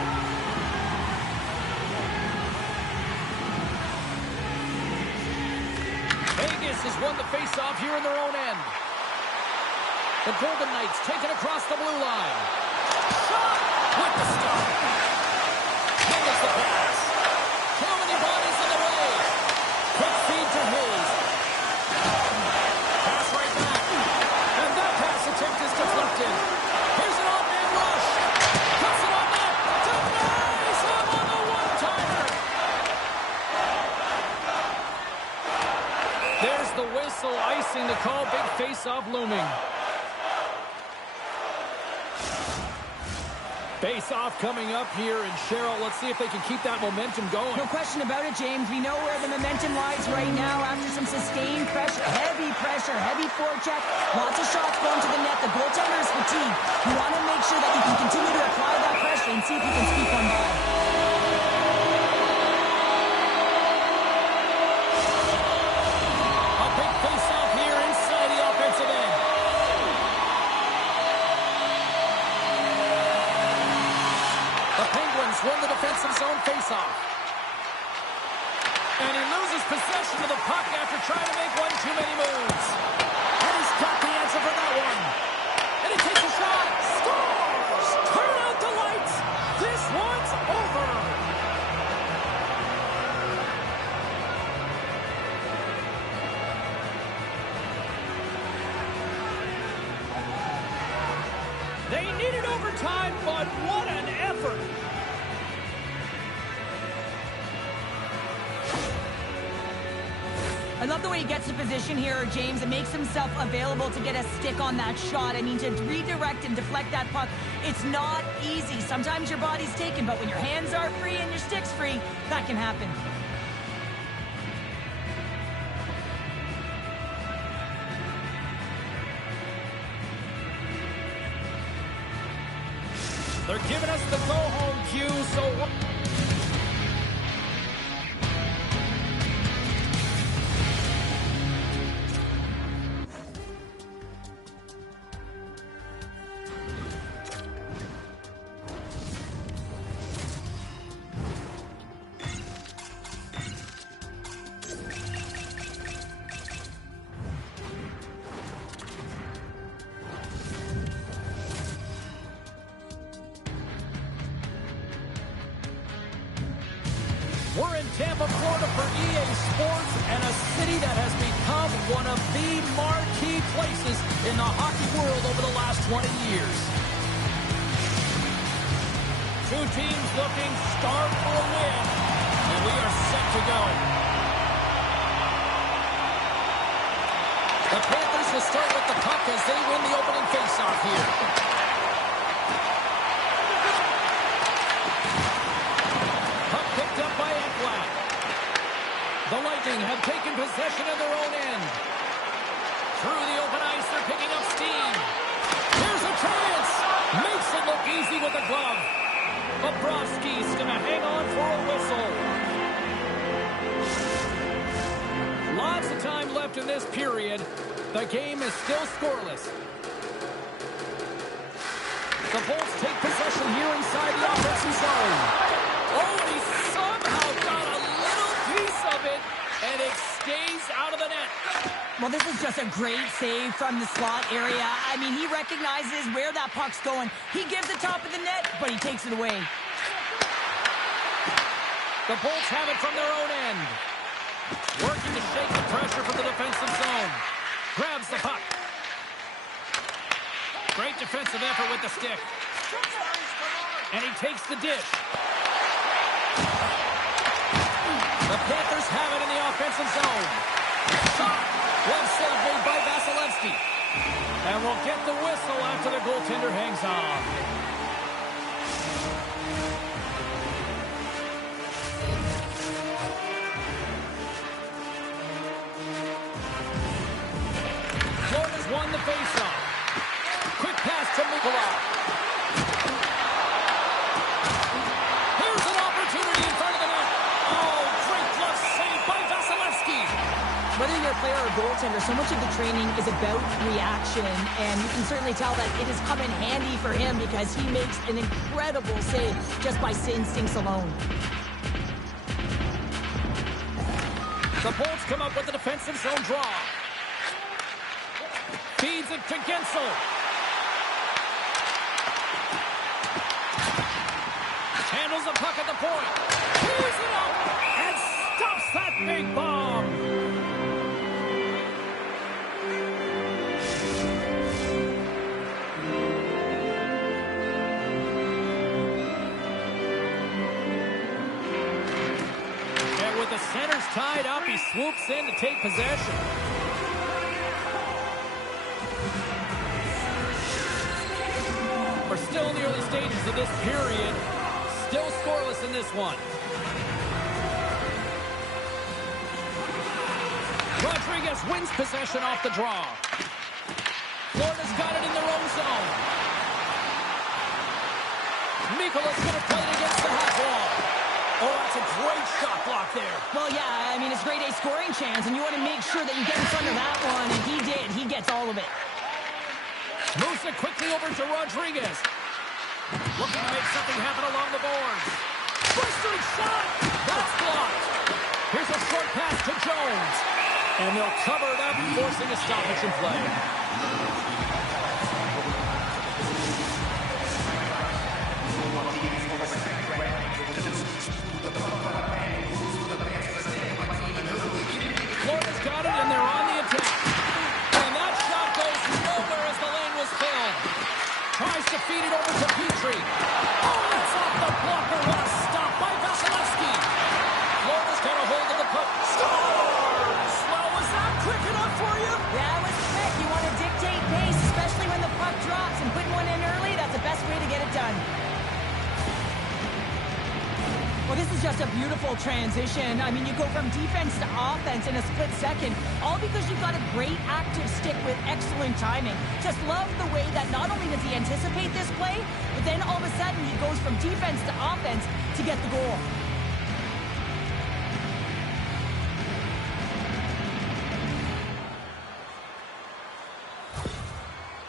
Vegas has won the faceoff here in their own end. The Golden Knights take it across the blue line. Shot with the stop. Handles the pass. Too many bodies in the way. Quick feed to Hayes. Pass right back. And that pass attempt is deflected. Here's an off-man rush. Puts it on net. Denies him on the one-timer. There's the whistle, icing the call. Big face-off looming. Face-off coming up here, and Cheryl, let's see if they can keep that momentum going. No question about it, James. We know where the momentum lies right now after some sustained pressure, heavy forecheck, lots of shots going to the net. The goaltender is fatigued. You want to make sure that you can continue to apply that pressure and see if you can squeak one by. A big face-off here inside the offensive end. The Penguins won the defensive zone faceoff. And he loses possession of the puck after trying to make one too many moves. And he's got the answer for that one. And he takes a shot. Scores! Turn out the lights. This one's over. They needed overtime, but what an effort. love the way he gets the position here, James, and makes himself available to get a stick on that shot. I mean, to redirect and deflect that puck, it's not easy. Sometimes your body's taken, but when your hands are free and your stick's free, that can happen. They're giving us the go-home cue, so... We're in Tampa, Florida for EA Sports, and a city that has become one of the marquee places in the hockey world over the last 20 years. Two teams looking starved for a win, and we are set to go. The Panthers will start with the puck as they win the opening faceoff here. The Lightning have taken possession of their own end. Through the open ice, they're picking up steam. Here's a chance. Makes it look easy with a glove. Bobrovsky's going to hang on for a whistle. Lots of time left in this period. The game is still scoreless. The Bolts take possession here inside the offensive zone. Oh, and he somehow got a little piece of it, and it stays out of the net. Well, this is just a great save from the slot area. I mean, he recognizes where that puck's going. He gives the top of the net, but he takes it away. The Bolts have it from their own end. Working to shake the pressure from the defensive zone. Grabs the puck. Great defensive effort with the stick. And he takes the dish. The Panthers have it in the offensive zone. Shot. One save made by Vasilevsky. And we'll get the whistle after the goaltender hangs on. Florida's won the faceoff. Quick pass to Nikolai. Here's an opportunity in front of the net. Oh, great glove save by Vasilevsky. Whether you're a player or a goaltender, so much of the training is about reaction, and you can certainly tell that it has come in handy for him because he makes an incredible save just by instincts alone. The Bolts come up with a defensive zone draw. Feeds it to Gensel. Handles the puck at the point. Here's it up and stops that big bomb. And with the centers tied up, he swoops in to take possession. We're still in the early stages of this period. Still scoreless in this one. Rodriguez wins possession off the draw. Florida's got it in their own zone. Mikola's going to play it against the half wall. Oh, that's a great shot block there. Well, yeah, I mean, it's grade A scoring chance, and you want to make sure that you get in front of that one, and he did. He gets all of it. Moves it quickly over to Rodriguez. Looking to make something happen along the boards. Blistering shot! That's blocked. Here's a short pass to Jones. And they'll cover it up, forcing a stoppage in play. Florida's got it, and they're on the attack. And that shot goes nowhere as the lane was filled. Tries to feed it over to Petrie. Oh, it's off the blocker. What a stop by Vasilevsky. Florida's got a hold of the puck. Scores! Well, was Well, this is just a beautiful transition. I mean, you go from defense to offense in a split second, all because you've got a great active stick with excellent timing. Just love the way that not only does he anticipate this play, but then all of a sudden he goes from defense to offense to get the goal.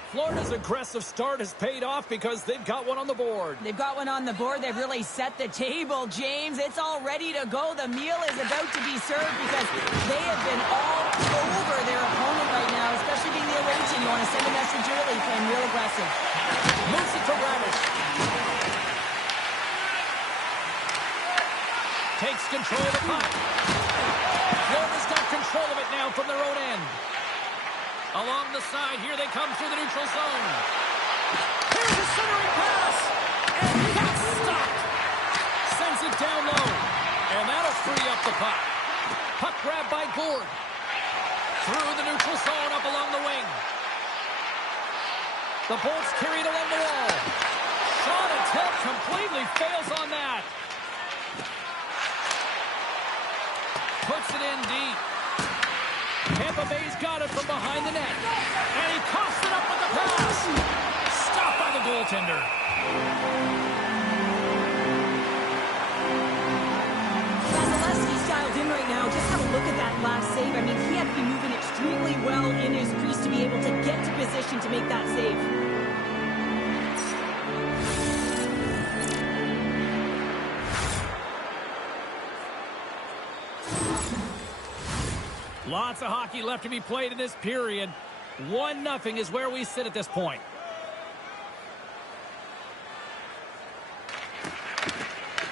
Florida's aggressive start has paid off because they've got one on the board. They've got one on the board. They've really set the table, James. It's all ready to go. The meal is about to be served because they have been all over their opponent right now, especially being the away team. You want to send a message early, playing real aggressive. Moves it to Radish. Takes control of the puck. Florida's got control of it now from their own end. Along the side, here they come through the neutral zone. Here's a centering pass, and that's stopped. Sends it down low, and that'll free up the puck. Puck grabbed by Gord. Through the neutral zone, up along the wing. The Bolts carried along the wall. Shot attempt completely fails on that. Puts it in deep. Tampa Bay's got it from behind the net. And he coughs it up with the pass. Stopped by the goaltender. Vasilevsky's dialed in right now. Just have a look at that last save. I mean, he had to be moving extremely well in his crease to be able to get to position to make that save. Lots of hockey left to be played in this period. 1-0 is where we sit at this point.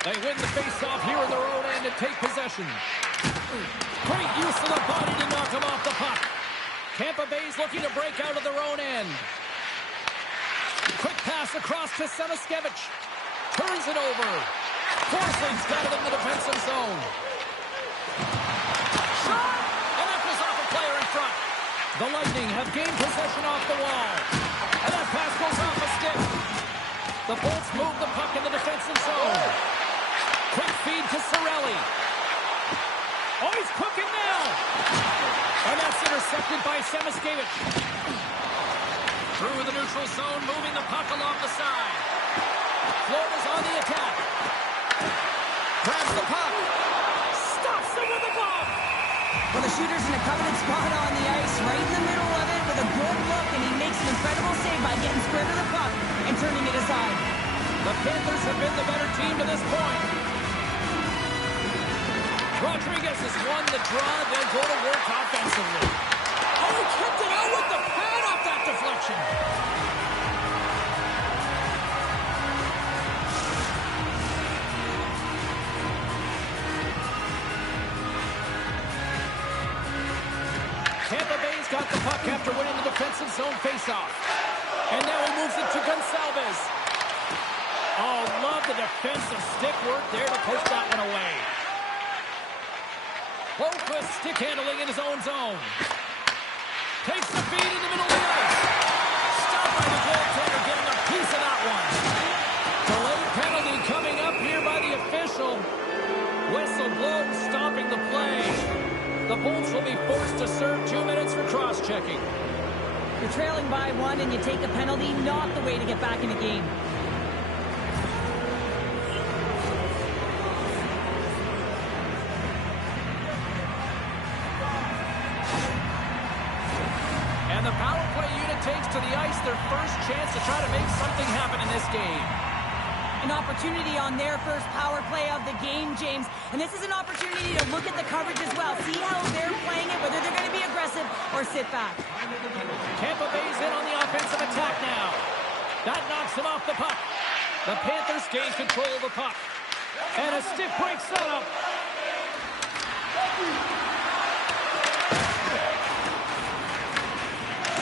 They win the faceoff here in their own end and take possession. Great use of the body to knock him off the puck. Tampa Bay's looking to break out of their own end. Quick pass across to Semiskevich. Turns it over. Forsling's got it in the defensive zone. Shot! And that goes off a player in front. The Lightning have gained possession off the wall. And that pass goes off a stick. The Bolts move the puck in the defensive zone. Quick feed to Cirelli. Oh, he's cooking now. And that's intercepted by Semiskevich. Through the neutral zone, moving the puck along the side. Florida's on the attack. Grabs the puck. Stops it with a glove. Well, the shooter's in a coveted spot on the ice, right in the middle of it with a good look, and he makes an incredible save by getting square to the puck and turning it aside. The Panthers have been the better team to this point. Rodriguez has won the draw. They'll go to work offensively. Oh, he kicked it out with the pad off that deflection. Tampa Bay's got the puck after winning the defensive zone faceoff. And now he moves it to Gonçalves. Oh, love the defensive stick work there to push that one away. Holmquist stick handling in his own zone. Takes the feed in the middle of the ice. Stopped by the goaltender, getting a piece of that one. Delayed penalty coming up here by the official. Whistle blows, stopping the play. The Bolts will be forced to serve 2 minutes for cross-checking. You're trailing by 1 and you take a penalty, not the way to get back in the game. And the power play unit takes to the ice their first chance to try to make something happen in this game. An opportunity on their first power play of the game, James. And this is an opportunity to look at the coverage as well. See how they're playing it, whether they're going to be aggressive or sit back. Tampa Bay's in on the offensive attack now. That knocks him off the puck. The Panthers gain control of the puck. And a stiff breaks that up.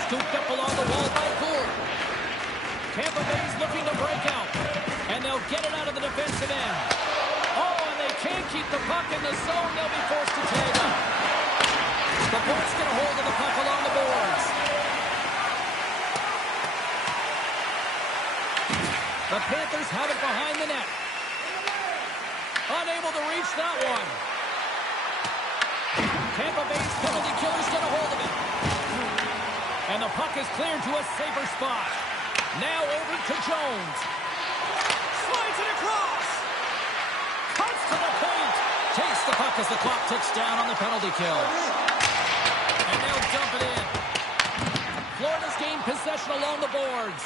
Scooped up along the wall by Gord. Tampa Bay's looking to break out. And they'll get it out of the defensive end. Oh, and they can't keep the puck in the zone. They'll be forced to tag up. The Bolts get a hold of the puck along the boards. The Panthers have it behind the net. On unable to reach that one. Tampa Bay's penalty killer's got a hold of it. And the puck is cleared to a safer spot. Now over to Jones. Slides it across. Cuts to the paint. Takes the puck as the clock ticks down on the penalty kill. And they'll dump it in. Florida's gained possession along the boards.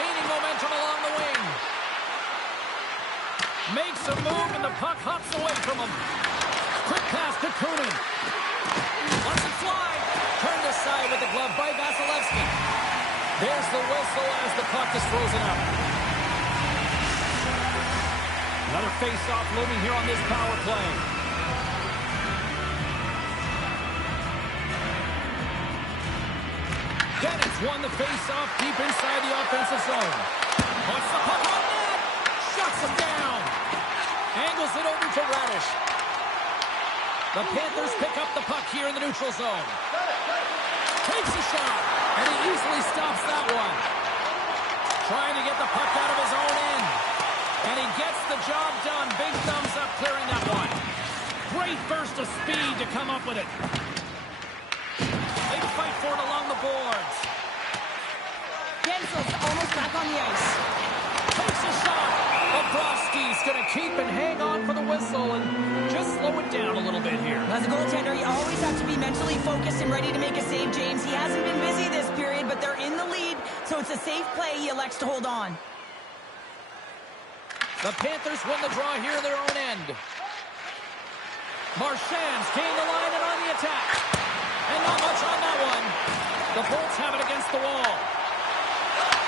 Gaining momentum along the wing. Makes a move and the puck hops away from him. Quick pass to Kunin. Lets it fly. Turned aside with the glove by Vasilevsky. There's the whistle as the puck is frozen up. Another face-off looming here on this power play. Dennett's won the face-off deep inside the offensive zone. Puts the puck on net. Shuts him down. Angles it over to Radish. The Panthers pick up the puck here in the neutral zone. Takes a shot, and he easily stops that one. Trying to get the puck out of his own end. And he gets the job done. Big thumbs up clearing that one. Great burst of speed to come up with it. They fight for it along the boards. Gensel's almost back on the ice. Takes a shot. Bobrovsky's going to keep and hang on for the whistle and just slow it down a little bit here. As a goaltender, you always have to be mentally focused and ready to make a save, James. He hasn't been busy this period, but they're in the lead, so it's a safe play. He elects to hold on. The Panthers win the draw here in their own end. Marchand's gained the line and on the attack. And not much on that one. The Bolts have it against the wall.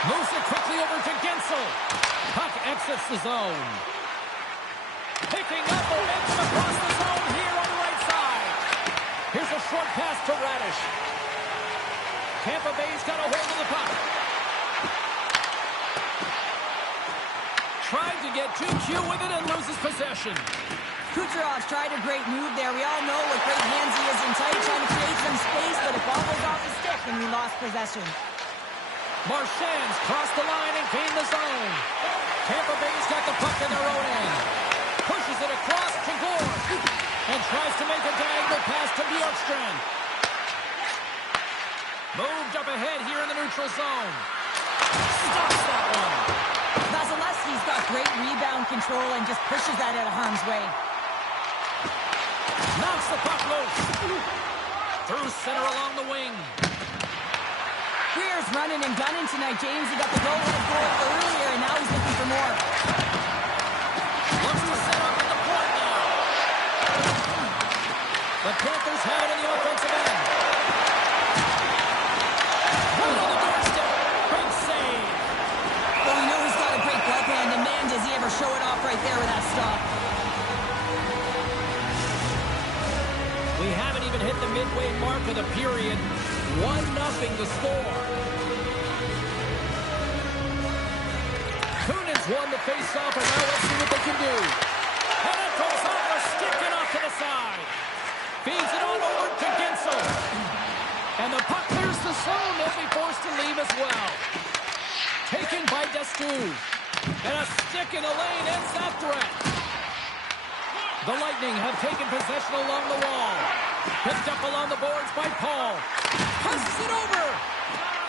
Moves it quickly over to Gensel. Puck exits the zone. Picking up momentum across the zone here on the right side. Here's a short pass to Radish. Tampa Bay's got a hold of the puck. Tried to get too cute with it and loses possession. Kucherov's tried a great move there. We all know what great hands he is in tight, trying to create some space, but it bobbles off his stick and we lost possession. Marchand's crossed the line and gained the zone. Tampa Bay's got the puck in their own end. Pushes it across to Gore. And tries to make a diagonal pass to Bjorkstrand. Moved up ahead here in the neutral zone. Stops that one. Vasilevsky's got great rebound control and just pushes that out of harm's way. Knocks the puck loose. Through center along the wing. Greer's running and gunning tonight, James. He got the go-ahead goal earlier, and now he's looking for more. Looks to set up at the point now. The Panthers have it in the offensive end. Right on the doorstep. Big save. Well, we know he's got a great glove hand, and man, does he ever show it off right there with that stop. We haven't even hit the midway mark of the period. 1-0 the score. Kunin's won the face-off, and now let's see what they can do. And it goes off a stick and off to the side. Feeds it on over to Gensel. And the puck clears the zone. They'll be forced to leave as well. Taken by Destou. And a stick in the lane ends that threat. The Lightning have taken possession along the wall. Picked up along the boards by Paul. Passes it over.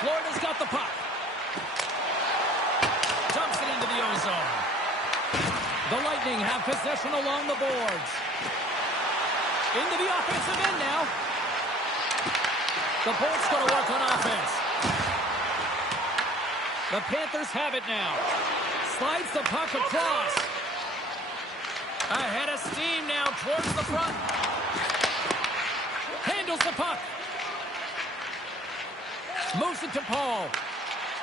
Florida's got the puck. Dumps it into the ozone. The Lightning have possession along the boards. Into the offensive end now. The Bolts going to work on offense. The Panthers have it now. Slides the puck across. Ahead of steam now towards the front. Handles the puck. Moves it to Paul.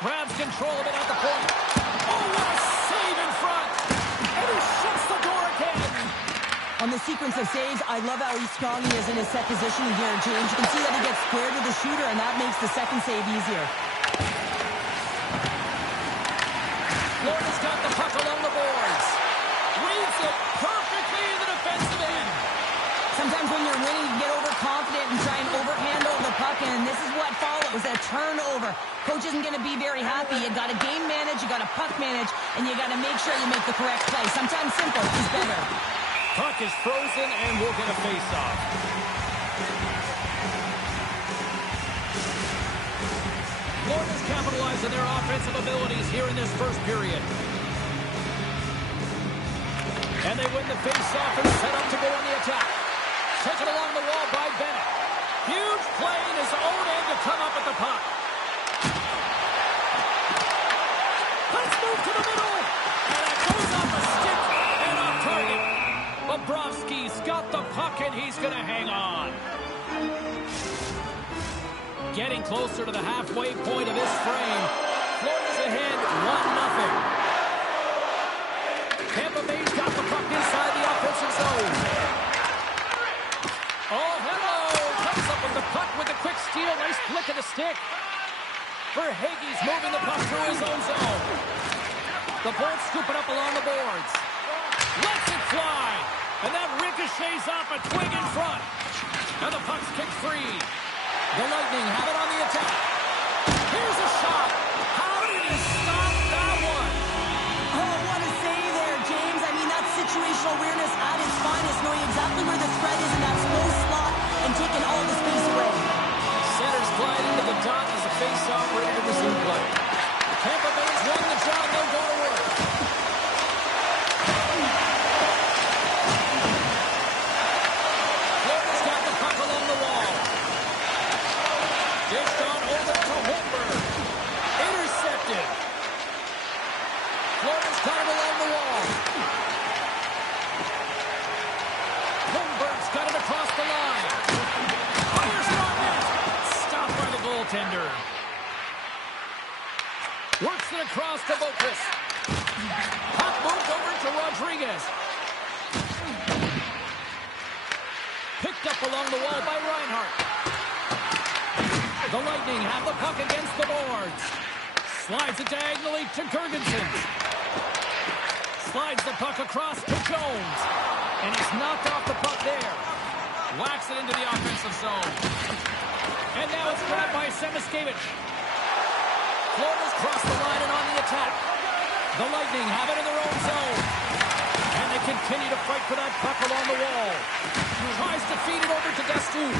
Grabs control of it at the point. Oh, what a save in front. And he shuts the door again. On the sequence of saves, I love how strong he is in his set positioning here, James. You can see that he gets squared with the shooter, and that makes the second save easier. Florida's got the puck along the boards. Reads it perfectly in the defensive end. Sometimes when you're winning, you get overconfident and try and overhandle the puck, and this is what follows, a turnover. Coach isn't going to be very happy. You got to game manage, you got to puck manage, and you got to make sure you make the correct play. Sometimes simple is better. Puck is frozen, and we'll get a face-off. Florida's capitalized on their offensive abilities here in this first period. And they win the face-off and set up to go on the attack. Taken along the wall by Bennett. Huge play in his own end to come up with the puck. Let's move to the middle. And it goes off the stick and off target. Bobrovsky's got the puck, and he's going to hang on. Getting closer to the halfway point of this frame. Florida's ahead 1-0. Tampa Bay's got the puck inside the offensive zone. Oh, hello! Comes up with the puck with a quick steal. Nice flick of the stick. Verhaeghe's moving the puck through his own zone. The Bolts scoop it up along the boards. Lets it fly. And that ricochets off a twig in front. And the puck's kicked free. The Lightning have it on the attack. Here's a shot. How did he stop that one? Oh, what a save there, James. I mean, that's situational awareness at its finest, knowing exactly where the threat is in that slow slot and taking all the space away. Centers glide into the dot as the face-off ready to resume play. Tampa Bay's won the job. They'll go to work. Florida's got the puck along the wall. Dished on over to Holmberg. Intercepted. Florida's got it along the wall. Holmberg's got it across the line. Fires it on net. Stopped by the goaltender. Works it across to Boqvist. Puck moved over to Rodriguez. Picked up along the wall by Reinhart. The Lightning have the puck against the boards. Slides it diagonally to Gergensen. Slides the puck across to Jones. And he's knocked off the puck there. Whacks it into the offensive zone. And now it's grabbed by Semiskevich. Florida's crossed the line and on the attack. The Lightning have it in their own zone. And they continue to fight for that puck along the wall. Tries to feed it over to Destoux.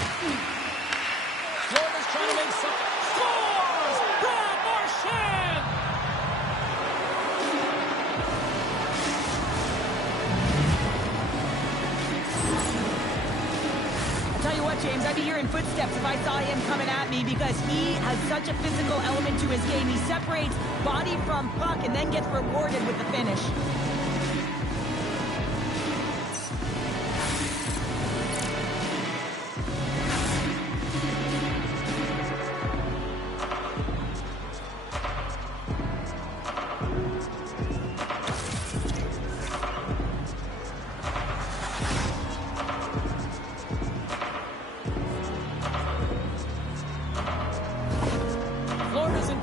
Florida's trying to make something. Scores! Brad Marchand! I'll tell you what, James, I'd be hearing footsteps if I saw him coming at me because he has such a physical element to his game. He separates body from puck and then gets rewarded with the finish.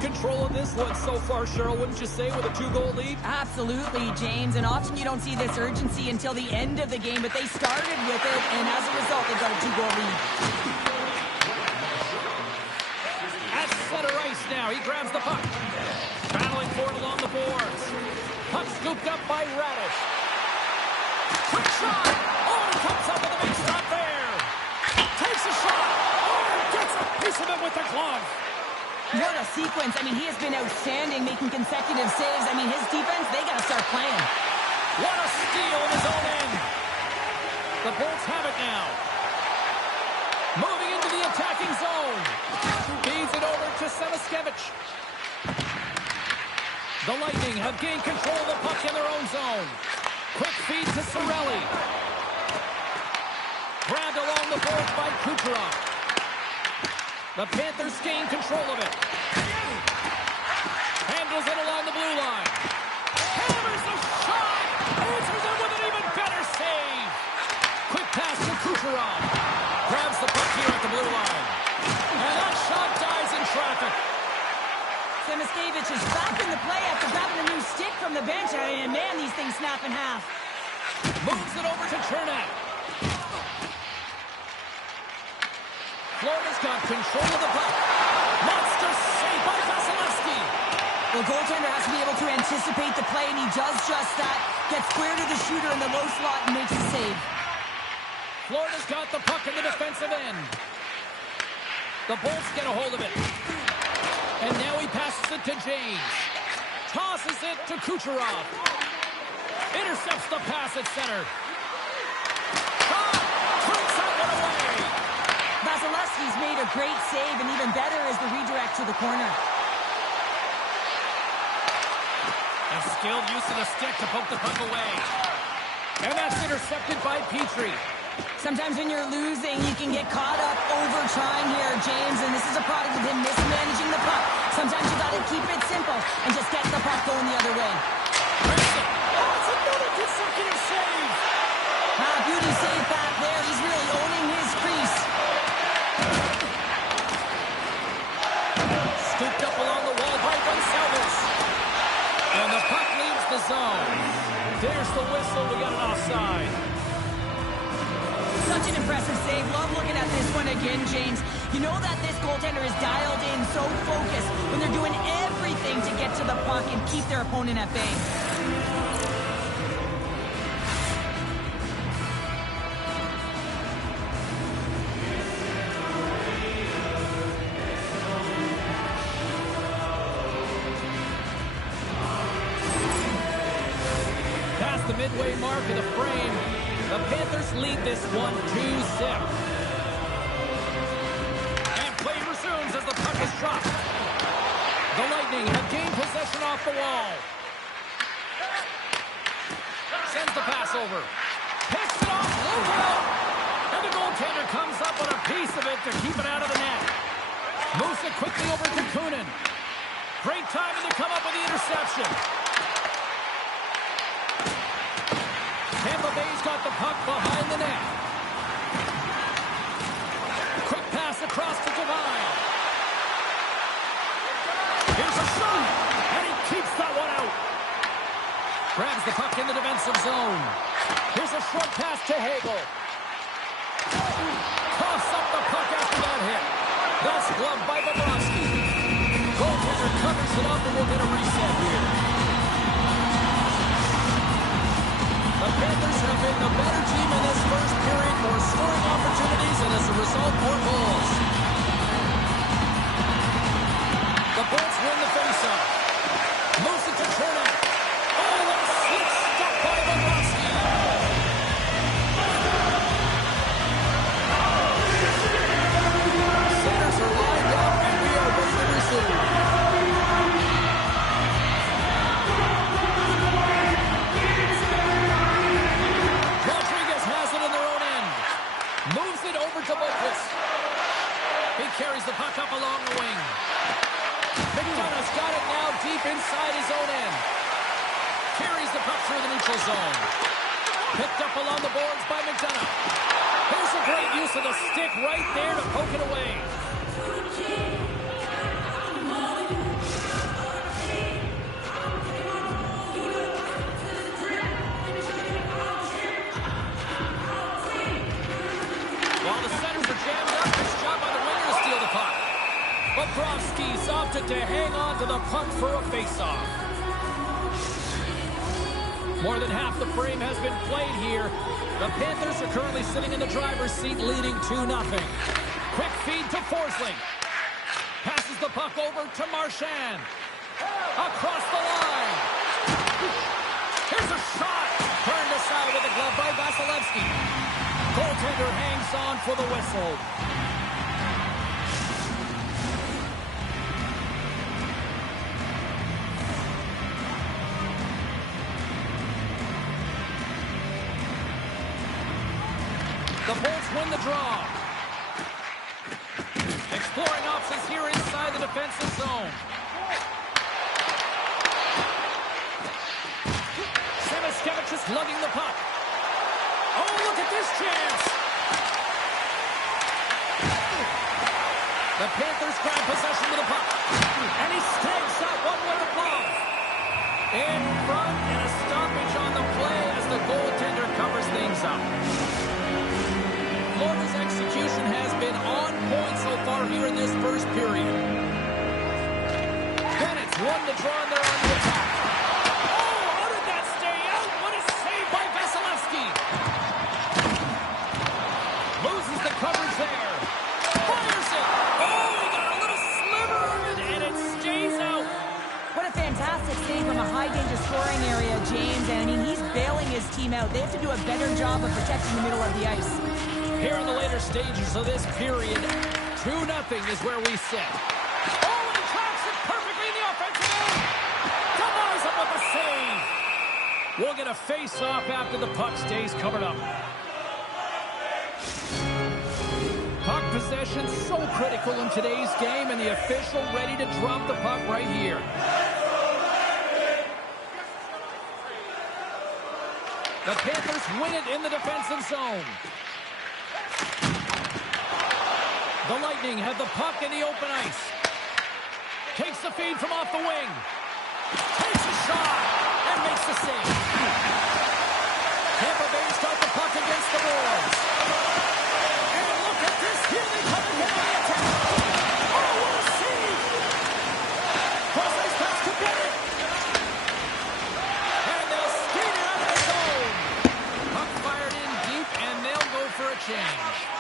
Control of this one so far, Cheryl, wouldn't you say, with a 2-goal lead? Absolutely, James. And often you don't see this urgency until the end of the game, but they started with it, and as a result, they got a 2-goal lead. At center ice now, he grabs the puck. Battling for it along the boards. Puck scooped up by Radish. Quick shot! Oh, and he comes up with a big stop there. Takes a shot. Oh, gets a piece of it with the glove. What a sequence. I mean, he has been outstanding, making consecutive saves. I mean, his defense, they got to start playing. What a steal in his own end. The Bolts have it now. Moving into the attacking zone. Feeds it over to Semiskevich. The Lightning have gained control of the puck in their own zone. Quick feed to Cirelli. Grabbed along the boards by Kucherov. The Panthers gain control of it. Handles it along the blue line. Hammers the shot. Answers it with an even better save. Quick pass to Kucherov. Grabs the puck here at the blue line. And that shot dies in traffic. Semiskevich is back in the play after grabbing a new stick from the bench. And man, these things snap in half. Moves it over to Chernak. Florida's got control of the puck. Monster save by Vasilevsky. The goaltender has to be able to anticipate the play, and he does just that. Gets square to the shooter in the low slot and makes the save. Florida's got the puck in the defensive end. The Bolts get a hold of it. And now he passes it to James. Tosses it to Kucherov. Intercepts the pass at center. Turns that one away. Vasilevsky's made a great save, and even better is the redirect to the corner. A skilled use of the stick to poke the puck away. And that's intercepted by Petrie. Sometimes when you're losing, you can get caught up over trying here, James, and this is a product of him mismanaging the puck. Sometimes you got to keep it simple and just get the puck going the other way. Grayson. Oh, it's another consecutive save. Beauty save back there. He's really owning his crease. Scooped up along the wall by Gonçalves. And the puck leaves the zone. There's the whistle. We got an offside. Such an impressive save. Love looking at this one again, James. You know that this goaltender is dialed in, so focused, when they're doing everything to get to the puck and keep their opponent at bay. Past the midway mark of the frame, the Panthers lead this one 2-0. And play resumes as the puck is dropped. The Lightning have gained possession off the wall. Sends the pass over. Picks it off. Look out. And the goaltender comes up with a piece of it to keep it out of the net. Moves it quickly over to Kunin. Great timing to come up with the interception. Tampa Bay's got the puck behind the net. Quick pass across to Devine. Here's a shot, and he keeps that one out. Grabs the puck in the defensive zone. Here's a short pass to Hagel. Coughs up the puck after that hit. That's gloved by Bobrovsky. Goaltender covers it up, and we'll get a reset here. The Panthers have been the better team in this first period, more scoring opportunities, and as a result, more goals. The Bolts win the faceoff. Moves it to Chernak. Oh, what a slick stop by Bobrovsky. Centers are lined up, and we are ready to resume. Moves it over to Boquist. He carries the puck up along the wing. McDonough's got it now deep inside his own end. Carries the puck through the neutral zone. Picked up along the boards by McDonough. Here's a great use of the stick right there to poke it away. While the centers are jammed up, nice job by the winger to steal the puck. Bobrovsky's opted to hang on to the puck for a faceoff. More than half the frame has been played here. The Panthers are currently sitting in the driver's seat, leading 2-0. Quick feed to Forsling. Passes the puck over to Marchand. Across the line. Here's a shot. Turned aside with a glove by Vasilevsky. Goaltender hangs on for the whistle. The Bolts win the draw. Exploring options here inside the defensive zone. Semiskevich is lugging the puck. Oh, look at this chance! The Panthers grab possession of the puck. And he snags that one with a glove. In front, and a stoppage on the play as the goaltender covers things up. Florida's execution has been on point so far here in this first period. Bennett's won the draw and they're on the attack. Oh, how did that stay out? What a save by Vasilevsky. Loses the coverage there. Fires it. Oh, he got a little sliver of it, and it stays out. What a fantastic save from a high-danger scoring area, James. And, I mean, he's bailing his team out. They have to do a better job of protecting the middle of the ice. Here in the later stages of this period, 2-0 is where we sit. Oh, and he tracks it perfectly in the offensive end. Denies him with a save. We'll get a face-off after the puck stays covered up. Puck possession so critical in today's game, and the official ready to drop the puck right here. The Panthers win it in the defensive zone. The Lightning have the puck in the open ice. Takes the feed from off the wing. Takes a shot and makes the save. Tampa Bay's got the puck against the boards. And look at this. Here they come again on the attack. Oh, what a save. Cross-ice pass to Bennett. And they'll skate it out of the zone. Puck fired in deep, and they'll go for a change.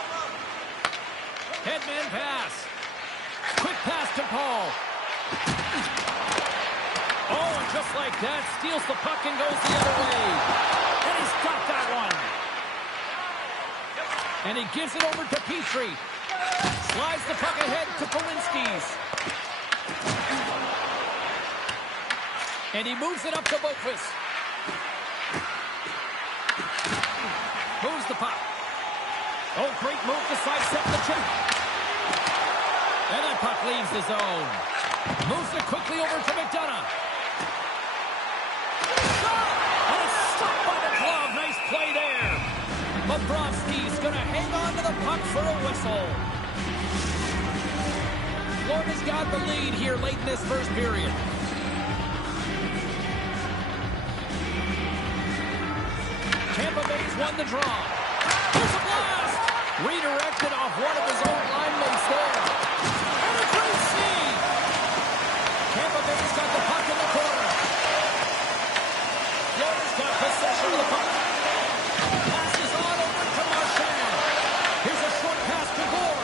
Headman pass. Quick pass to Paul. Oh, and just like that, steals the puck and goes the other way. And he's got that one. And he gives it over to Petrie. Slides the puck ahead to Polinskis. And he moves it up to Boqvist. Moves the puck. Oh, great move to sidestep the check. And that puck leaves the zone. Moves it quickly over to McDonough. And it's stopped by the glove. Nice play there. Bobrovsky's going to hang on to the puck for a whistle. Florida's got the lead here late in this first period. Tampa Bay's won the draw. Here's a blast. Redirected off one of his own line mates there. And a great save. Tampa Bay's got the puck in the corner. Florida's got possession of the puck. Passes on over to Marchand. Here's a short pass to Gore.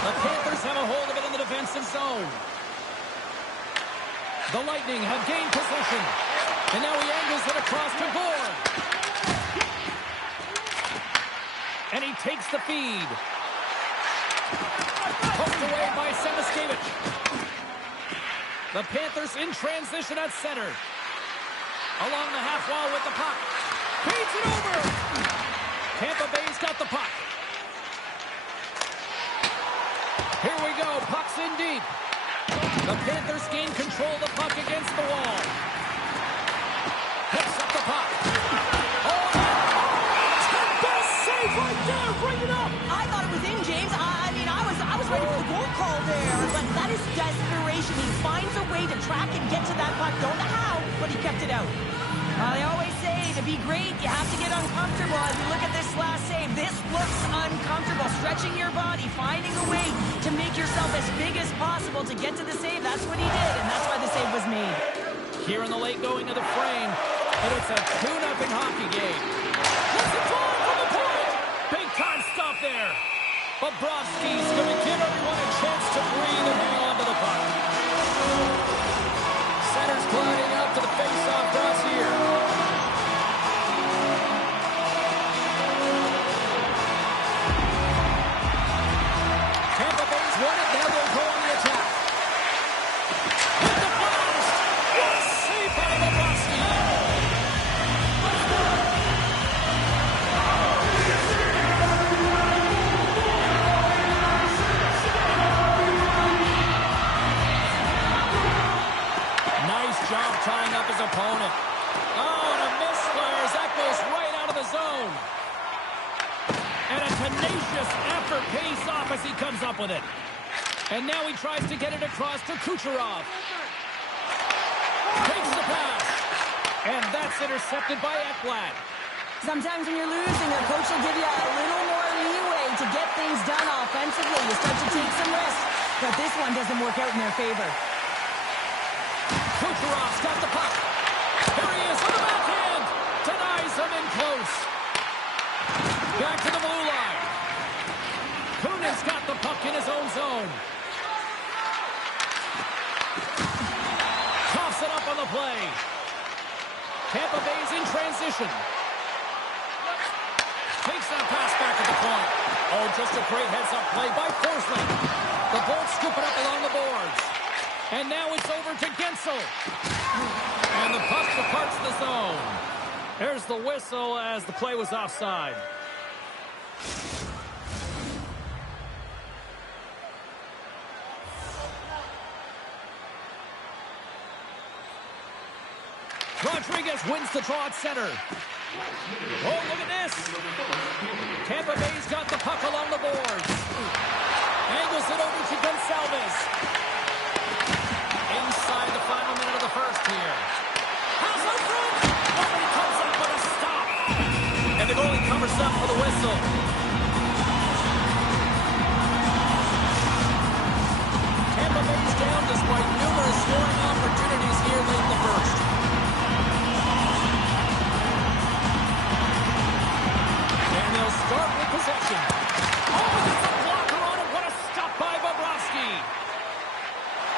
The Panthers have a hold of it in the defensive zone. The Lightning have gained possession. And now he angles it across to Gore. And he takes the feed. Poked away by Semiskevich. The Panthers in transition at center. Along the half wall with the puck. Feeds it over. Tampa Bay's got the puck. Here we go. Puck's in deep. The Panthers gain control of the puck against the wall. Picks up the puck. Oh, the best save right there. Bring it up. I thought it was in, James. I was ready for the goal call there. But that is desperation. He finds a way to track and get to that puck. Don't know how, but he kept it out. They always say to be great, you have to get uncomfortable. As you look at this last save, this looks uncomfortable. Stretching your body, finding a way to make yourself as big as possible to get to the save. That's what he did, and that's why the save was made. Here in the late going of the frame, and it's a 2-0 hockey game. What's the draw from the point? Big time stop there. Bobrovsky's going to give everyone a chance to breathe and hang on to the puck. Center's gliding out to the face-off cross here. Tampa Bay's won it. Now they'll go on the attack. With the blast. What a save by Bobrovsky. Nice job tying up his opponent. Oh, and a misfire as that goes right out of the zone. And a tenacious effort pays off as he comes up with it. And now he tries to get it across to Kucherov. Takes the pass. And that's intercepted by Ekblad. Sometimes when you're losing, a coach will give you a little more leeway to get things done offensively. You start to take some risks, but this one doesn't work out in their favor. Kucherov's got the puck. Here he is on the backhand. Denies him in close. Back to the blue line. Kunin's got the puck in his own zone. Toss it up on the play. Tampa Bay's in transition. Takes that pass back at the point. Oh, just a great heads-up play by Forsling. The Bolts scoop it up along the boards. And now it's over to Gensel. And the puck departs the zone. There's the whistle as the play was offside. Rodriguez wins the draw at center. Oh, look at this. Tampa Bay's got the puck along the boards. Angles it over to Gonçalves. Inside the final minute of the first here. Pass out front. Nobody comes up with a stop. And the goalie covers up for the whistle. Tampa Bay's down despite numerous scoring opportunities here late in the first. Start with possession. Oh, it's a blocker on it. What a stop by Bobrovsky.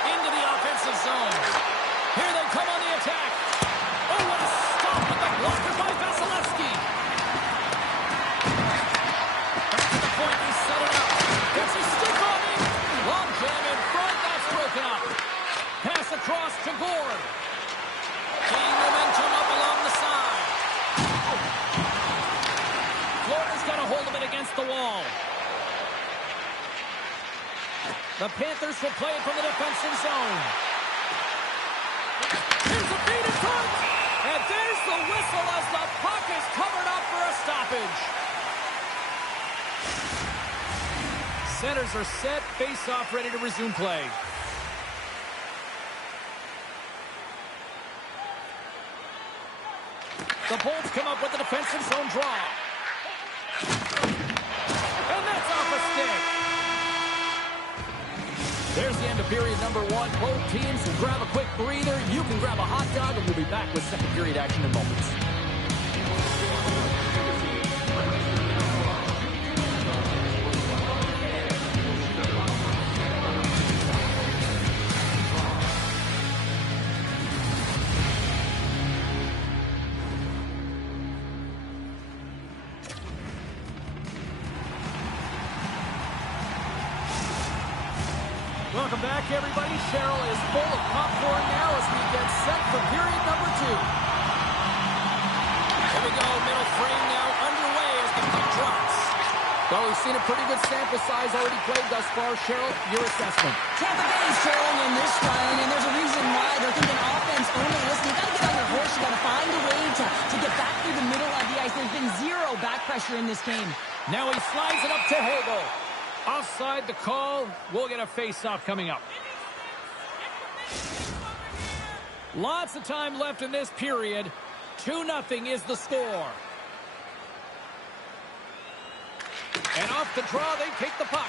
Into the offensive zone. Here they come on the attack. Oh, what a stop with the blocker by Vasilevsky. Back to the point. He set it up. Gets his stick on him. Long jam in front. That's broken up. Pass across to Gord. Gaining momentum up along the side. Florida's got a hold of it against the wall. The Panthers will play it from the defensive zone. Here's a feed in front. And there's the whistle as the puck is covered up for a stoppage. Centers are set. Face-off ready to resume play. The Bolts come up with the defensive zone draw. And that's off a stick. There's the end of period number one. Both teams can grab a quick breather. You can grab a hot dog, and we'll be back with second period action in moments. Welcome back, everybody. Cheryl is full of popcorn now as we get set for period number two. Here we go. Middle frame now underway as the puck drops. Well, we've seen a pretty good sample size already played thus far. Cheryl, your assessment. Tampa Bay's trailing in this one, and there's a reason why. They're thinking offense only. Listen, you got to get on your horse. You got to find a way to get back through the middle of the ice. There's been zero back pressure in this game. Now he slides it up to Hagel. Offside the call. We'll get a face-off coming up. Lots of time left in this period. 2-0 is the score. And off the draw, they take the puck.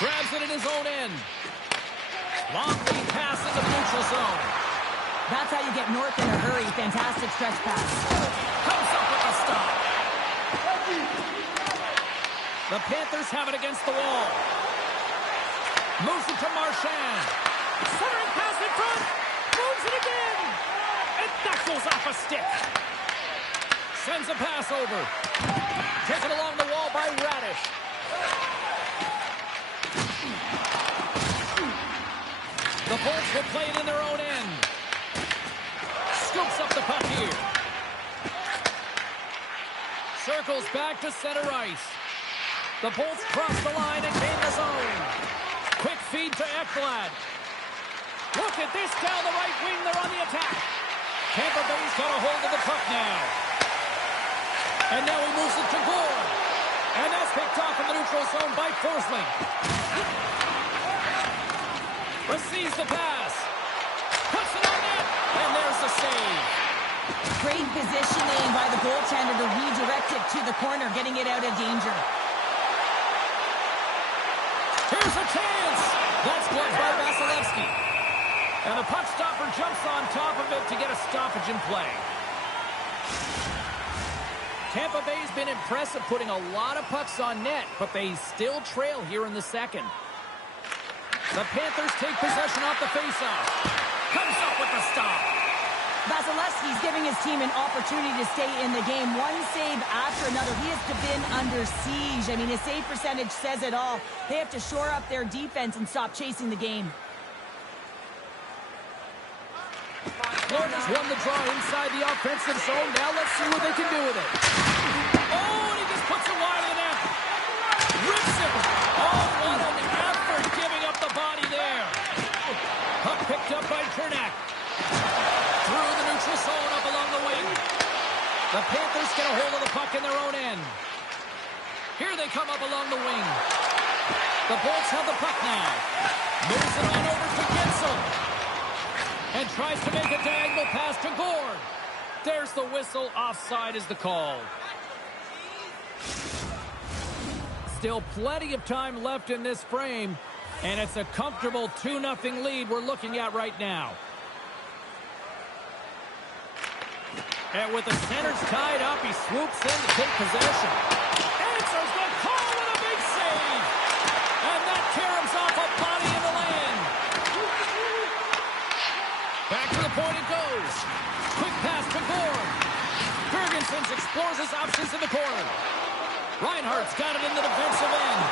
Grabs it in his own end. Long lead pass into the neutral zone. That's how you get north in a hurry. Fantastic stretch pass. Comes up with a stop. The Panthers have it against the wall. Moves it to Marchand. Centering pass in front. Moves it again. And that goes off a stick. Sends a pass over. Taken along the wall by Radish. The Bolts will play it in their own end. Scoops up the puck here. Circles back to center ice. The Bolts cross the line and gain the zone. Quick feed to Ekblad. Look at this down the right wing. They're on the attack. Tampa Bay's got a hold of the puck now. And now he moves it to Gord. And that's picked off in the neutral zone by Forsling. Receives the pass. Puts it on net. And there's the save. Great positioning by the goaltender to redirect it to the corner, getting it out of danger. Here's a chance! That's blocked by Vasilevsky. And the puck stopper jumps on top of it to get a stoppage in play. Tampa Bay's been impressive putting a lot of pucks on net, but they still trail here in the second. The Panthers take possession off the faceoff. Comes up with the stop. Vasilevsky's giving his team an opportunity to stay in the game. One save after another. He has been under siege. I mean, his save percentage says it all. They have to shore up their defense and stop chasing the game. Florida's won the draw inside the offensive zone. Now let's see what they can do with it. Oh, and he just puts it wide of the net. Rips it. Oh, what an effort giving up the body there. Puck picked up by Cernak. Through the neutral zone up along the wing. The Panthers get a hold of the puck in their own end. Here they come up along the wing. The Bolts have the puck now. Moves it on over to Gensel. And tries to make a diagonal pass to Gord. There's the whistle. Offside is the call. Still plenty of time left in this frame. And it's a comfortable 2-0 lead we're looking at right now. And with the centers tied up, he swoops in to take possession. Answers the call with a big save. And that caroms off a body in the lane. Back to the point it goes. Quick pass to Gord. Ferguson explores his options in the corner. Reinhardt's got it in the defensive end.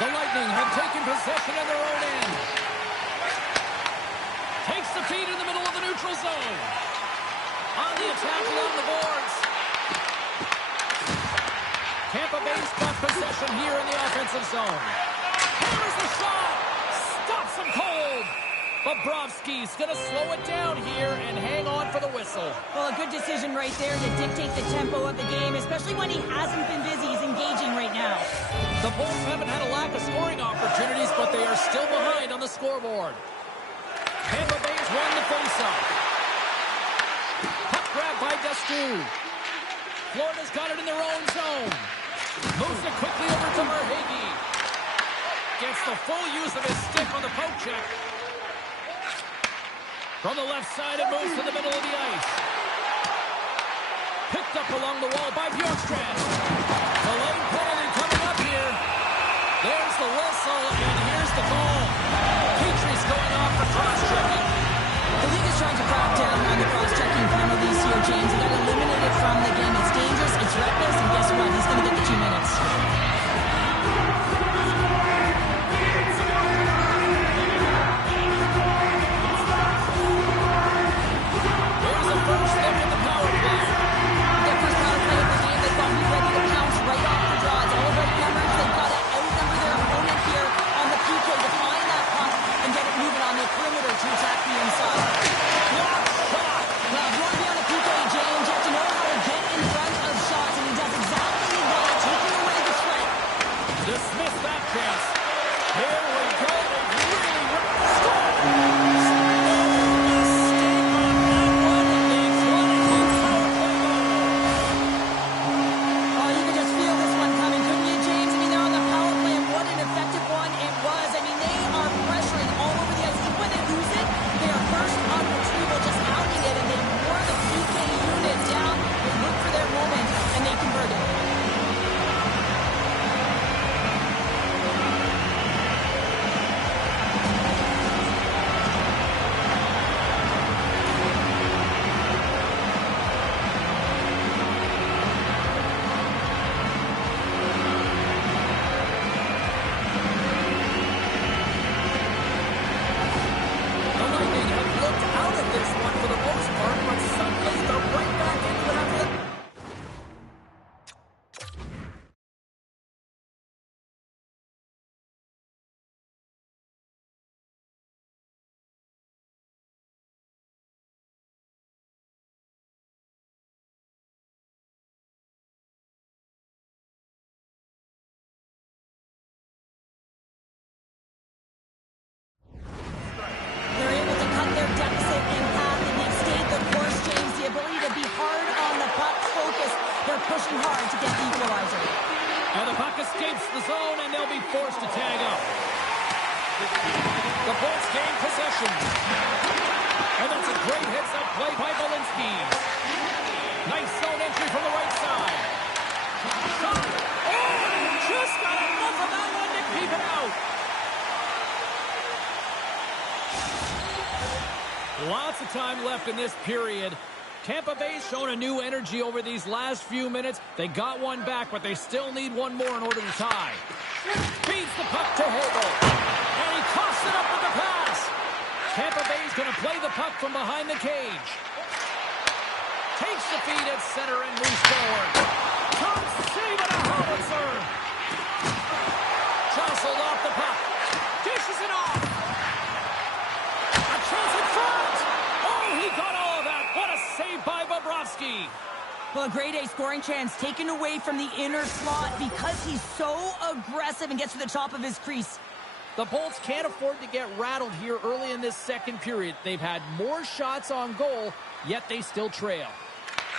The Lightning have taken possession in their own end. Takes the feed in the middle of the neutral zone. On the attack along the boards. Tampa Bay's got possession here in the offensive zone. Hammers the shot. Stops him cold. Bobrovsky's going to slow it down here and hang on for the whistle. Well, a good decision right there to dictate the tempo of the game, especially when he hasn't been busy. He's engaging right now. The Bulls haven't had a lack of scoring opportunities, but they are still behind on the scoreboard. Tampa Bay's won the faceoff. Puck grab by Destu. Florida's got it in their own zone. Moves it quickly over to Verhaeghe. Gets the full use of his stick on the poke check. From the left side, it moves to the middle of the ice. Picked up along the wall by Bjorkstrand. The lane penalty coming up here. There's the whistle, and here's the goal. Petrie's going off for cross-checking. The league is trying to crack down on the cross-checking penalties here, James. They got eliminated from the game. It's dangerous, it's reckless, and guess what? He's going to get the 2 minutes. First look at the power play. The first power play of the game, they thought he was ready to pounce right off the draw. It's all about numbers. They've got to outnumber their opponent here on the PK to find that puck and get it moving on the perimeter to attack the inside. Block shot. Well, if you want to be on the PK, James, you have to know how to get in front The Bolts gain possession. And that's a great heads-up play by Belinsky. Nice zone entry from the right side. Shot. Oh, just got enough of that one to keep it out. Lots of time left in this period. Tampa Bay's shown a new energy over these last few minutes. They got one back, but they still need one more in order to tie. Feeds the puck to Hagel. And he coughs it up with the pass. Tampa Bay's going to play the puck from behind the cage. Takes the feed at center and moves forward. Comes save it a howitzer. Jostled off the puck. Dishes it off. A chance in front. Oh, he got all of that. What a save by Bobrovsky. Well, a grade A scoring chance taken away from the inner slot because he's so aggressive and gets to the top of his crease. The Bolts can't afford to get rattled here early in this second period. They've had more shots on goal, yet they still trail.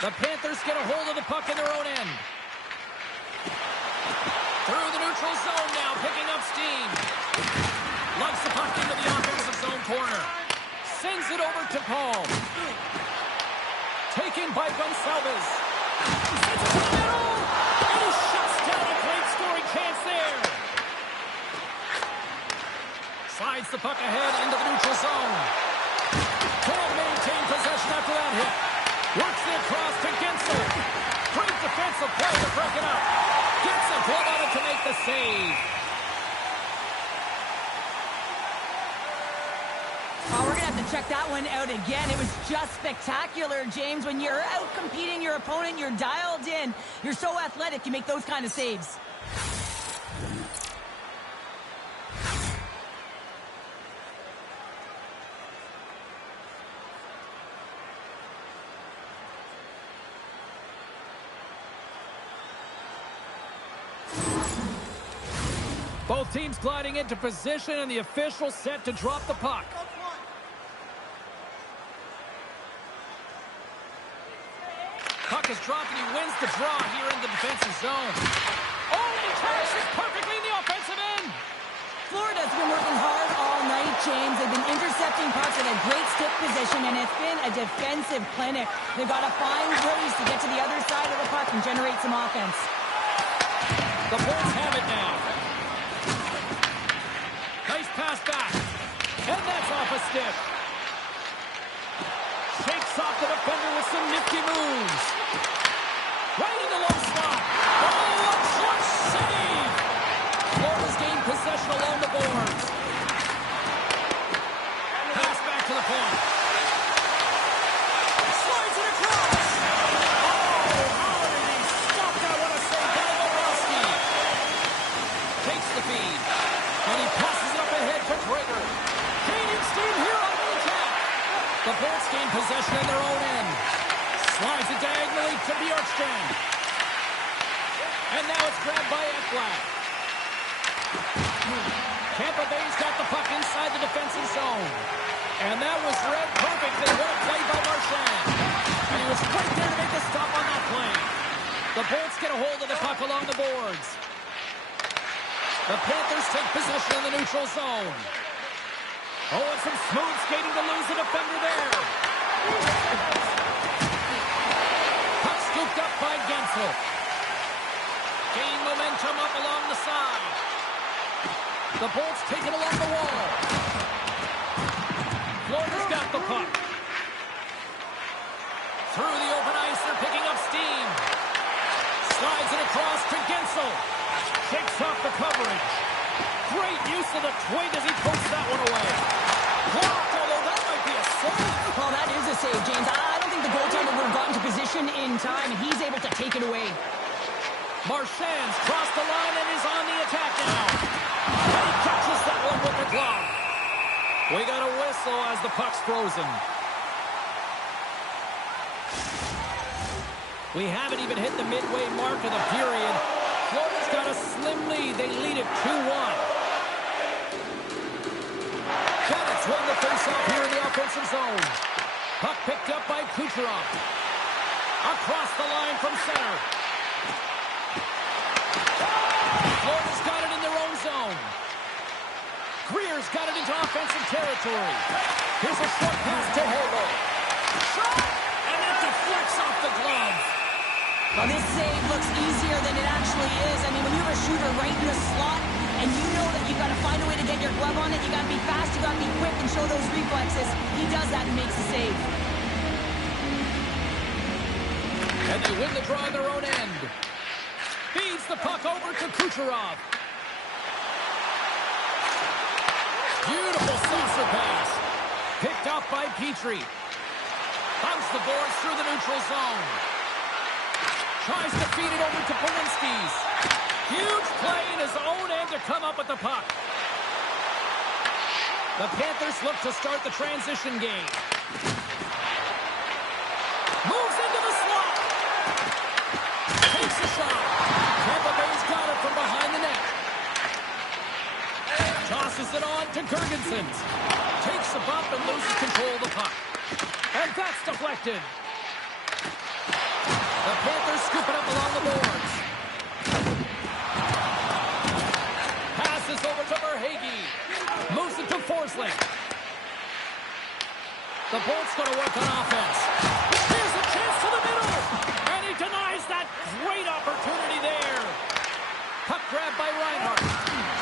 The Panthers get a hold of the puck in their own end. Through the neutral zone now, picking up steam. Lugs the puck into the offensive zone corner. Sends it over to Paul. Taken by Gonçalves. He sends it to the middle. And he shuts down a great scoring chance there. Slides the puck ahead into the neutral zone. Can't maintain possession after that hit. Works it across to Gensel. Great defensive play to break it up. Gets a glove on it to make the save. Oh, we're going to have to check that one out again. It was just spectacular, James. When you're out competing your opponent, you're dialed in. You're so athletic, you make those kind of saves. Both teams gliding into position, and the official set to drop the puck. Puck is dropped, and he wins the draw here in the defensive zone. Oh, and he crashes perfectly in the offensive end. Florida's been working hard all night, James. They've been intercepting pucks at a great stick position, and it's been a defensive clinic. They've got to find ways to get to the other side of the puck and generate some offense. The Bolts have it now. Nice pass back. And that's off a stick. Shakes off the defender with some nifty moves. Right in the low slot. Oh, a clutch save. Florida's gained possession along the boards. Pass back to the point. Slides it across. Oh, how did he stop that? What a save by Bobrovsky. Takes the feed. And he passes it up ahead to Gregor. Gaining steam here on the attack. The Bolts gain possession in their own end. Slides it diagonally to Bjorkstrand. And now it's grabbed by Ekblad. Tampa Bay's got the puck inside the defensive zone. And that was read perfectly. What a play by Marchand. And he was right there to make the stop on that play. The Bolts get a hold of the puck along the boards. The Panthers take possession in the neutral zone. Oh, and some smooth skating to lose the defender there. Puck scooped up by Gensel. Gain momentum up along the side. The Bolts take it along the wall. Florida's got the puck. Through the open ice, they're picking up steam. Slides it across to Gensel. Shakes off the coverage. Great use of the twig as he pokes that one away. Blocked, although that might be a save. Well, that is a save, James. I don't think the goaltender would have gotten to position in time, and he's able to take it away. Marchand's crossed the line and is on the attack now. And he catches that one with the glove. We got a whistle as the puck's frozen. We haven't even hit the midway mark of the period. Florida's got a slim lead. They lead it 2-1. Bennett's won the faceoff here in the offensive zone. Puck picked up by Kucherov. Across the line from center. Florida's got it in their own zone. Greer Spears got it into offensive territory. Here's a short pass to Hagel. Shot! And it deflects off the glove. Well, this save looks easier than it actually is. I mean, when you have a shooter right in the slot, and you know that you've got to find a way to get your glove on it, you got to be fast, you got to be quick, and show those reflexes. He does that and makes the save. And they win the draw on their own end. Feeds the puck over to Kucherov. Beautiful saucer pass. Picked up by Petrie. Bumps the boards through the neutral zone. Tries to feed it over to Polinski's. Huge play in his own end to come up with the puck. The Panthers look to start the transition game. Moves into the slot. Takes a shot. Tampa Bay's got it from behind the net. Tosses it on to Gergensen. Takes a bump and loses control of the puck. And that's deflected. The Panthers scoop it up along the boards. Passes over to Verhaeghe. Moves it to Forsling. The Bolts going to work on offense. Here's a chance to the middle. And he denies that great opportunity there. Puck grab by Reinhart.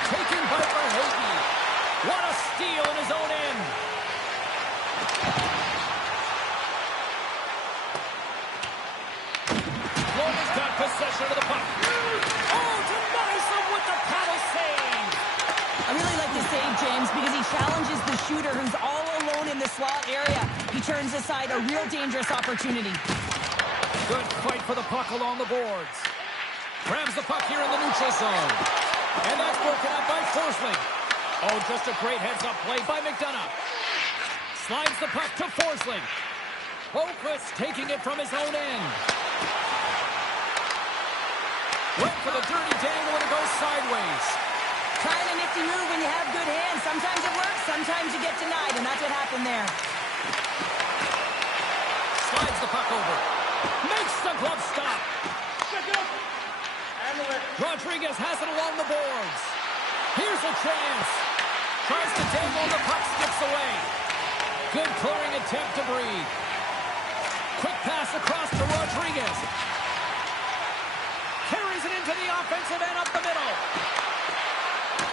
Taken by Verhaeghe. What a steal in his own end. Florida's got possession of the puck. Oh, denies him with the paddle save. I really like the save, James, because he challenges the shooter who's all alone in the slot area. He turns aside a real dangerous opportunity. Good fight for the puck along the boards. Grabs the puck here in the neutral zone. And that's broken up by Forsling. Oh, just a great heads-up play by McDonough. Slides the puck to Forsling. Boquist taking it from his own end. Went for the dirty dangle and it goes sideways. Trying a nifty move when you have good hands. Sometimes it works, sometimes you get denied, and that's what happened there. Slides the puck over. Makes the glove stop. Rodriguez has it along the boards. Here's a chance. Tries to dangle and the puck skips away. Good clearing attempt to breathe. Quick pass across to Rodriguez. Carries it into the offensive end up the middle.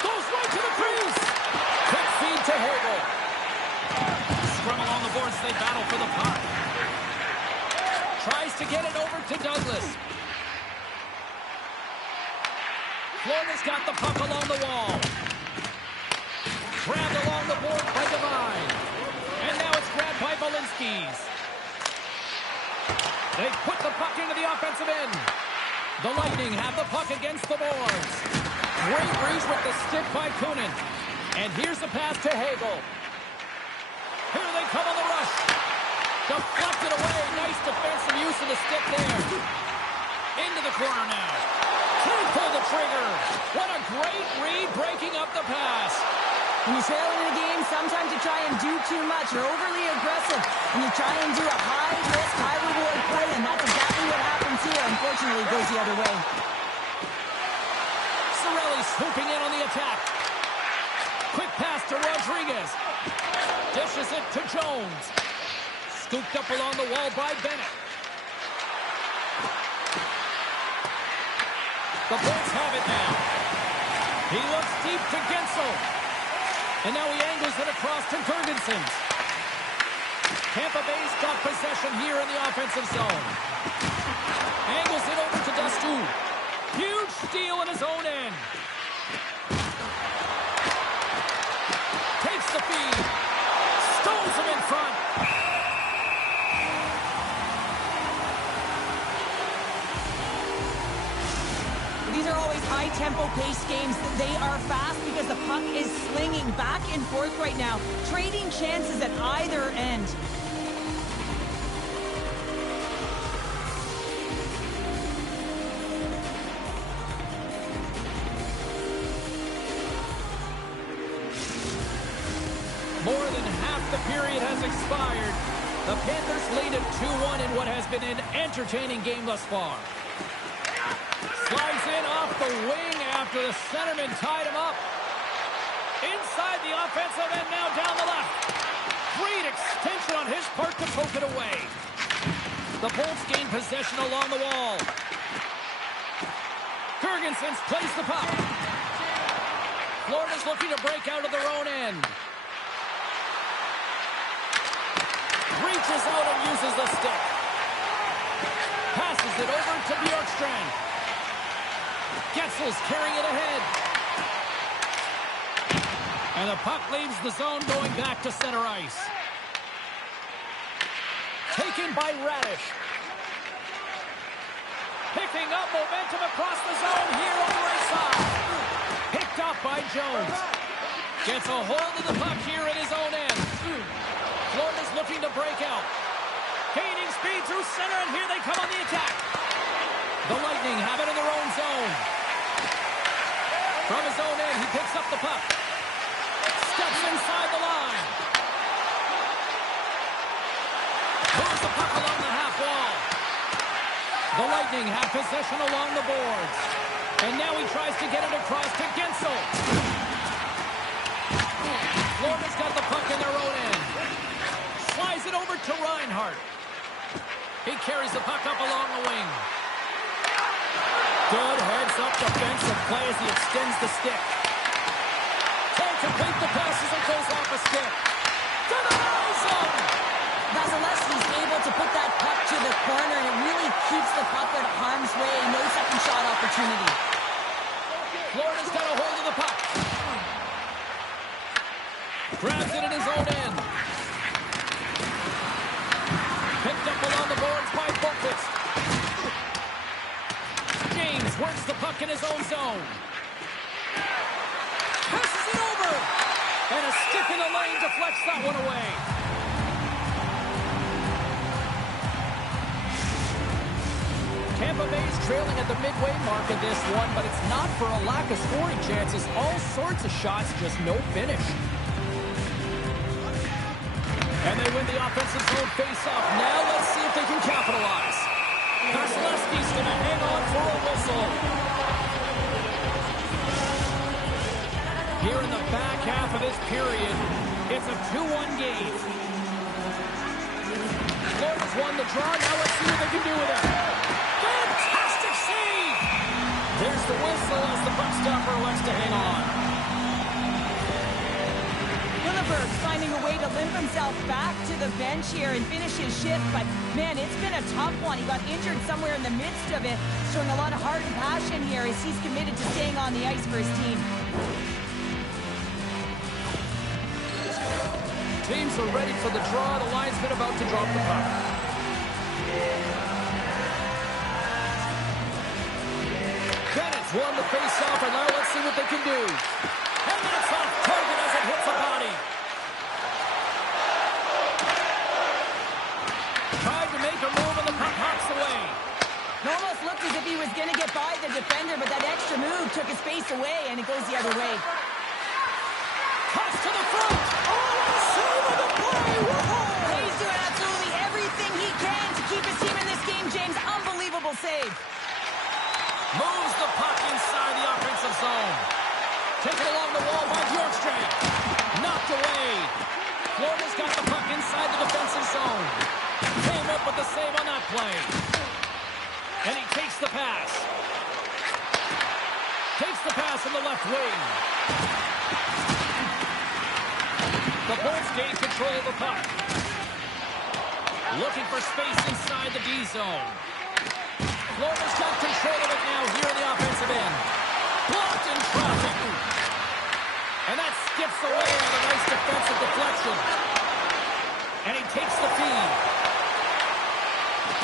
Goes right to the crease. Quick feed to Hagel. Scrum along the boards. They battle for the puck. Tries to get it over to Douglas. Florida's got the puck along the wall. Grabbed along the board by Devine. And now it's grabbed by Bolinski's. They put the puck into the offensive end. The Lightning have the puck against the boards. Great reach with the stick by Kunin. And here's the pass to Hagel. Here they come on the rush. Deflected away. Nice defensive use of the stick there. Into the corner now. Can't pull the trigger. What a great read breaking up the pass. When you're trailing in a game, sometimes you try and do too much. You're overly aggressive. And you try and do a high-risk, high-reward play, and that's exactly what happens here. Unfortunately, it goes the other way. Cirelli swooping in on the attack. Quick pass to Rodriguez. Dishes it to Jones. Scooped up along the wall by Bennett. The Bolts have it now. He looks deep to Gensel. And now he angles it across to Gergensen. Tampa Bay's got possession here in the offensive zone. Angles it over to Dustu. Huge steal in his own end. Takes the feed. Stones him in front. These are always high-tempo pace games. They are fast because the puck is slinging back and forth right now, trading chances at either end. More than half the period has expired. The Panthers lead at 2-1 in what has been an entertaining game thus far. Slides in off the wing after the centerman tied him up. Inside the offensive end, now down the left. Great extension on his part to poke it away. The Bolts gain possession along the wall. Jurgensen's placed the puck. Florida's looking to break out of their own end. Reaches out and uses the stick. Passes it over to Bjorkstrand. Getzel's carrying it ahead. And the puck leaves the zone going back to center ice. Taken by Radish. Picking up momentum across the zone here on the right side. Picked up by Jones. Gets a hold of the puck here in his own end. Florida's looking to break out. Gaining speed through center, and here they come on the attack. The Lightning have it in their own zone. From his own end, he picks up the puck. Steps inside the line. Moves the puck along the half wall. The Lightning have possession along the boards. And now he tries to get it across to Guentzel. Florida's got the puck in their own end. Slides it over to Reinhart. He carries the puck up along the wing. Good heads-up defensive play as he extends the stick. Can't complete the pass as it goes off a stick. To the high zone! Vasilevsky's able to put that puck to the corner, and it really keeps the puck out of harm's way. No second shot opportunity. Florida's got a hold of the puck. Grabs it in his own end. Picked up along the boards by Boqvist. James works the puck in his own zone. Passes it over. And a stick in the lane deflects that one away. Tampa Bay's trailing at the midway mark of this one, but it's not for a lack of scoring chances. All sorts of shots, just no finish. And they win the offensive zone face-off. Now let's see if they can capitalize. Vasilevsky's going to hang on for a whistle. Here in the back half of this period, it's a 2-1 game. Florida's won the draw. Now let's see what they can do with it. Fantastic save! There's the whistle as the puck stopper elects to hang on. Hillenburg's finding a way to limp himself back to the bench here and finish his shift, but man, it's been a tough one. He got injured somewhere in the midst of it, showing a lot of heart and passion here as he's committed to staying on the ice for his team. Teams are ready for the draw. The linesman about to drop the puck. Bennett's won the face-off, and now let's see what they can do. And that's off target as it hits a body. Tried to make a move, and the puck hops away. It almost looked as if he was going to get by the defender, but that extra move took his space away, and it goes the other way. Cuts to the front. Oh, what a save of the play! Whoa! He's doing absolutely everything he can to keep his team in this game, James. Unbelievable save. Moves the puck inside the offensive zone. Taken along the wall by Bjorkstrand. Knocked away. Florida's got the puck inside the defensive zone. Came up with the save on that play. And he takes the pass. Takes the pass in the left wing. The Bolts gain control of the puck. Looking for space inside the D zone. Florida's got control of it now here in the offensive end. Blocked in traffic. And that skips away on a nice defensive deflection. And he takes the feed.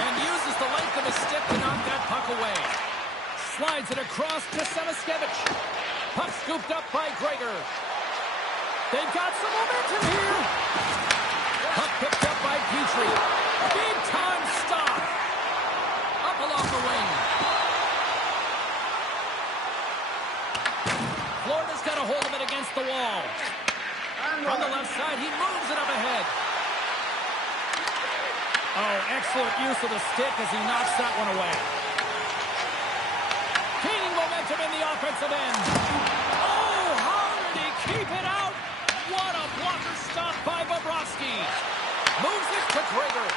And uses the length of his stick to knock that puck away. Slides it across to Samaskevich. Puck scooped up by Gregor. They've got some momentum here. Puck picked up by Petrie. Big time stop. Up along the wing. Florida's got a hold of it against the wall. From the left side, he moves it up ahead. Oh, excellent use of the stick as he knocks that one away. Gaining momentum in the offensive end. Oh, how did he keep it out? stop by Bobrovsky. Moves it to Gregor.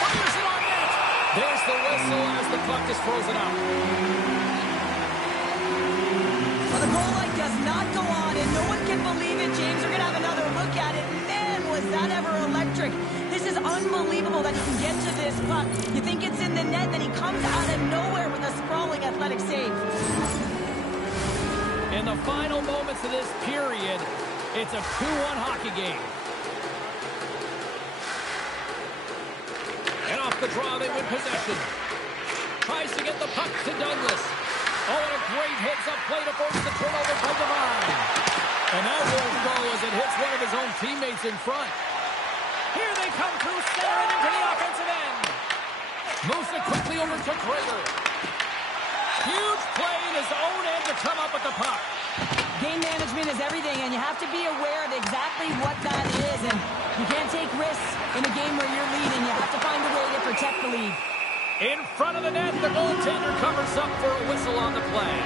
Fires it on net. There's the whistle as the puck is frozen out. Well, the goal light does not go on, and no one can believe it, James. We're going to have another look at it. Man, was that ever electric. This is unbelievable that he can get to this puck. You think it's in the net, then he comes out of nowhere with a sprawling athletic save. In the final moments of this period, it's a 2-1 hockey game. And off the draw, they win possession. Tries to get the puck to Douglas. Oh, and a great heads-up play to force the turnover by Devine. And that won't go as it hits one of his own teammates in front. Here they come through center and into the offensive end. Moves it quickly over to Gregor. Huge play in his own end to come up with the puck. Game management is everything, and you have to be aware of exactly what that is. And you can't take risks in a game where you're leading. You have to find a way to protect the lead. In front of the net, the goaltender covers up for a whistle on the play.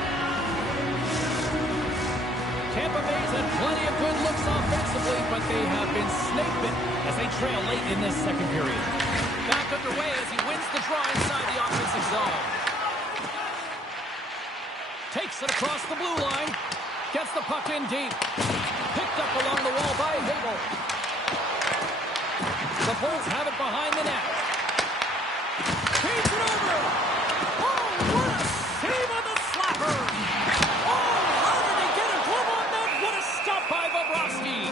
Tampa Bay's had plenty of good looks offensively, but they have been snake-bitten as they trail late in this second period. Back underway as he wins the draw inside the offensive zone. Takes it across the blue line. Gets the puck in deep. Picked up along the wall by Hagel. The Bulls have it behind the net. Feeds it over. Oh, what a save on the slapper. Oh, how did he get a glove on that? What a stop by Bobrovsky.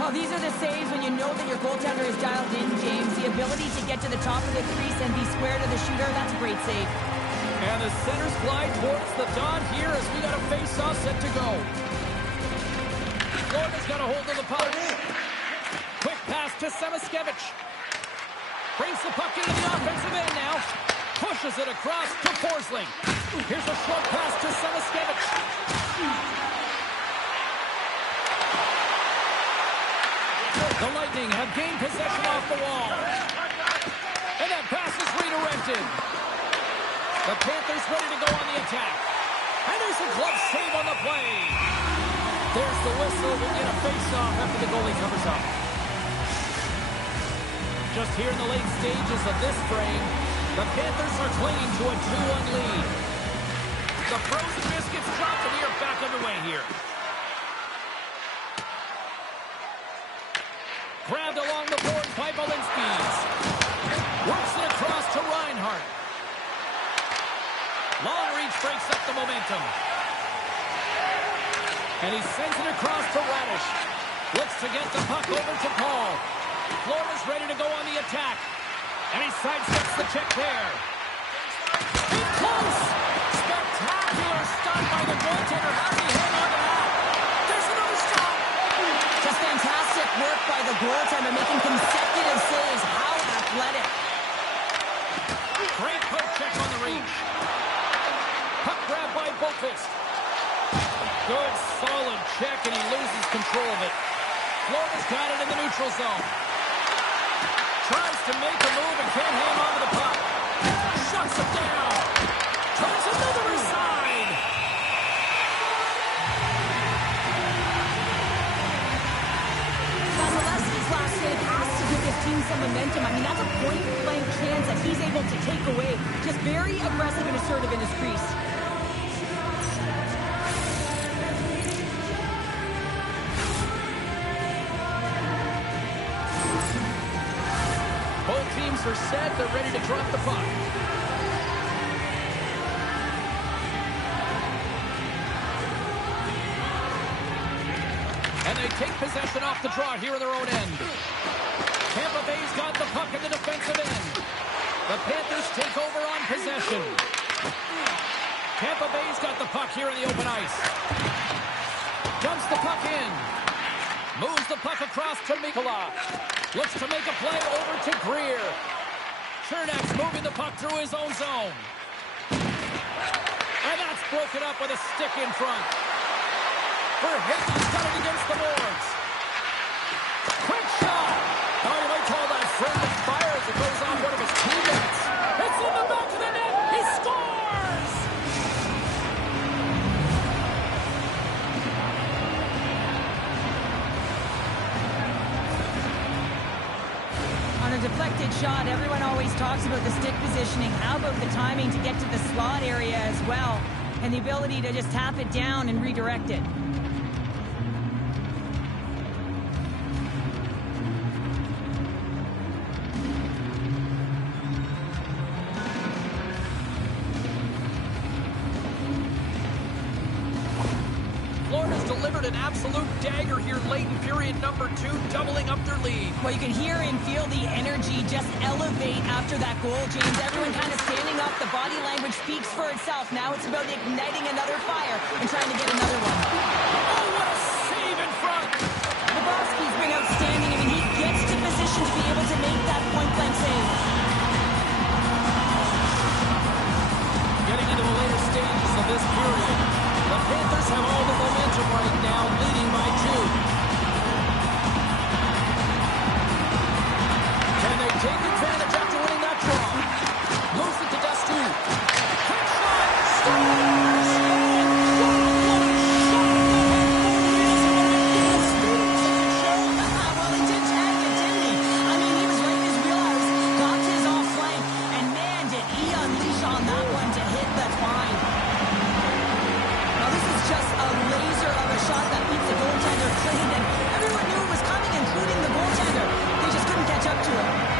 Well, these are the saves when you know that your goaltender is dialed in, James. The ability to get to the top of the crease and be square to the shooter, that's a great save. And the centers glide towards the dot here as we got a face-off set to go. Florida's got a hold of the puck. Quick pass to Samaskevich. Brings the puck into the offensive end now. Pushes it across to Forsling. Here's a short pass to Samaskevich. The Lightning have gained possession off the wall. And that pass is redirected. The Panthers ready to go on the attack. And there's a glove save on the play. There's the whistle. We'll get a face-off after the goalie covers up. Just here in the late stages of this frame, the Panthers are clinging to a 2-1 lead. The frozen biscuits dropped, and we are back underway here. Grabbed along the boards by Balinskis. Works it across to Reinhart. Long reach breaks up the momentum. And he sends it across to Radish. Looks to get the puck over to Paul. Florida's ready to go on the attack. And he sidesteps the check there. In close! Spectacular stop by the goaltender. How did he hang on to that? There's another stop! Just fantastic work by the goaltender, making consecutive saves. How athletic. Great poke check on the reach. Puck grab by Boqvist. Good, solid check, and he loses control of it. Florida's got it in the neutral zone. Tries to make a move and can't hang on to the puck. Shuts it down. Turns another aside. Vasilevsky's last save has to give his team some momentum. I mean, that's a point-blank chance that he's able to take away. Just very aggressive and assertive in his crease. Both teams are set. They're ready to drop the puck. And they take possession off the draw here in their own end. Tampa Bay's got the puck in the defensive end. The Panthers take over on possession. Tampa Bay's got the puck here in the open ice. Dumps the puck in. Moves the puck across to Mikula. Looks to make a play over to Greer. Chernak's moving the puck through his own zone. And that's broken up with a stick in front. Verhaeghe's got it against the boards. Quick shot. Oh, you might call that friendly fire as it goes on one of his teammates. It's in the back of the net. He scores! On a deflected shot, everyone always talks about the stick positioning. How about the timing to get to the slot area as well? And the ability to just tap it down and redirect it. Florida's delivered an absolute dagger here late in period number 2, doubling up their lead. Well, you can hear and feel the energy just elevate after that goal, James. Everyone kind of standing up. The body language speaks for itself. Now it's about igniting another fire and trying to get another one. Oh, what a save in front! Bobrovsky's been outstanding. I mean, he gets to position to be able to make that point-blank save. Getting into the later stages of this period, the Panthers have all the momentum right now, leading by 2. Can they take advantage after winning that draw? Moves it to Dusty. Quick shot! Scores! Well, he did tag it, didn't he? I mean, he was right in his wheelhouse, got his off flank, and man, did he unleash on that one to hit the twine. Now, this is just a laser of a shot that beats the goaltender clean, and everyone knew it was coming, including the goaltender. They just couldn't catch up to it.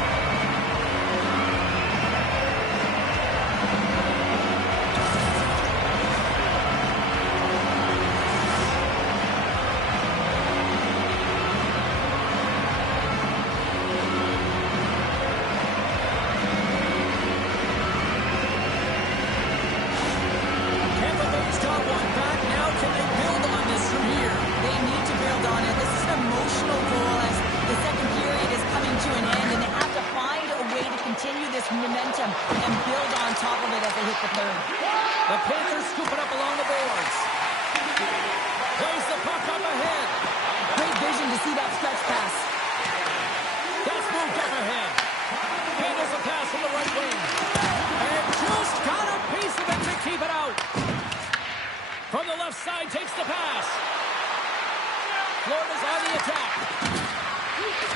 Tampa Bay's got one back. Now can they build on this from here? They need to build on it. This is an emotional goal as the second period is coming to an end, and they have to find a way to continue this momentum and build on top of it as they hit the third. The Panthers scoop it up along the boards. Plays the puck up ahead. Great vision to see that stretch pass. That's moved up ahead. Handles a pass from the right wing. And just got a piece of it to keep it out. From the left side, takes the pass. Florida's on the attack.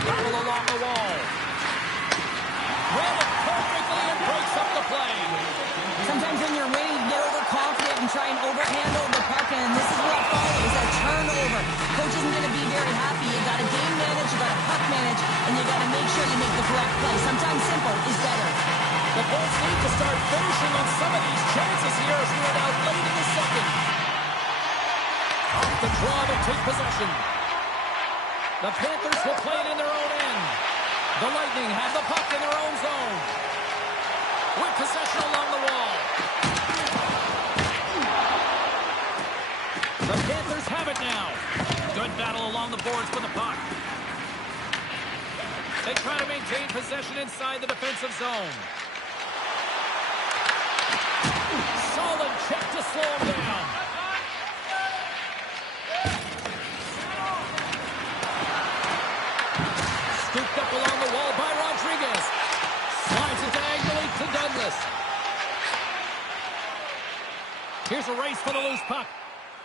Battle along the wall. Read it perfectly and breaks up the play. Sometimes when you're winning, you get overconfident and try and overhandle the puck, and this is what follows, a turnover. Coach isn't going to be very happy. You got to game manage, you got to puck manage, and you got to make sure you make the correct play. Sometimes simple is better. The Bolts need to start finishing on some of these chances here as we're out late in the second. Off the draw, they take possession. The Panthers will play it in their own end. The Lightning have the puck in their own zone. With possession along the wall. The Panthers have it now. Good battle along the boards for the puck. They try to maintain possession inside the defensive zone. Solid check to slow him down. Scooped up along the wall by Rodriguez. Slides it diagonally to Douglas. Here's a race for the loose puck.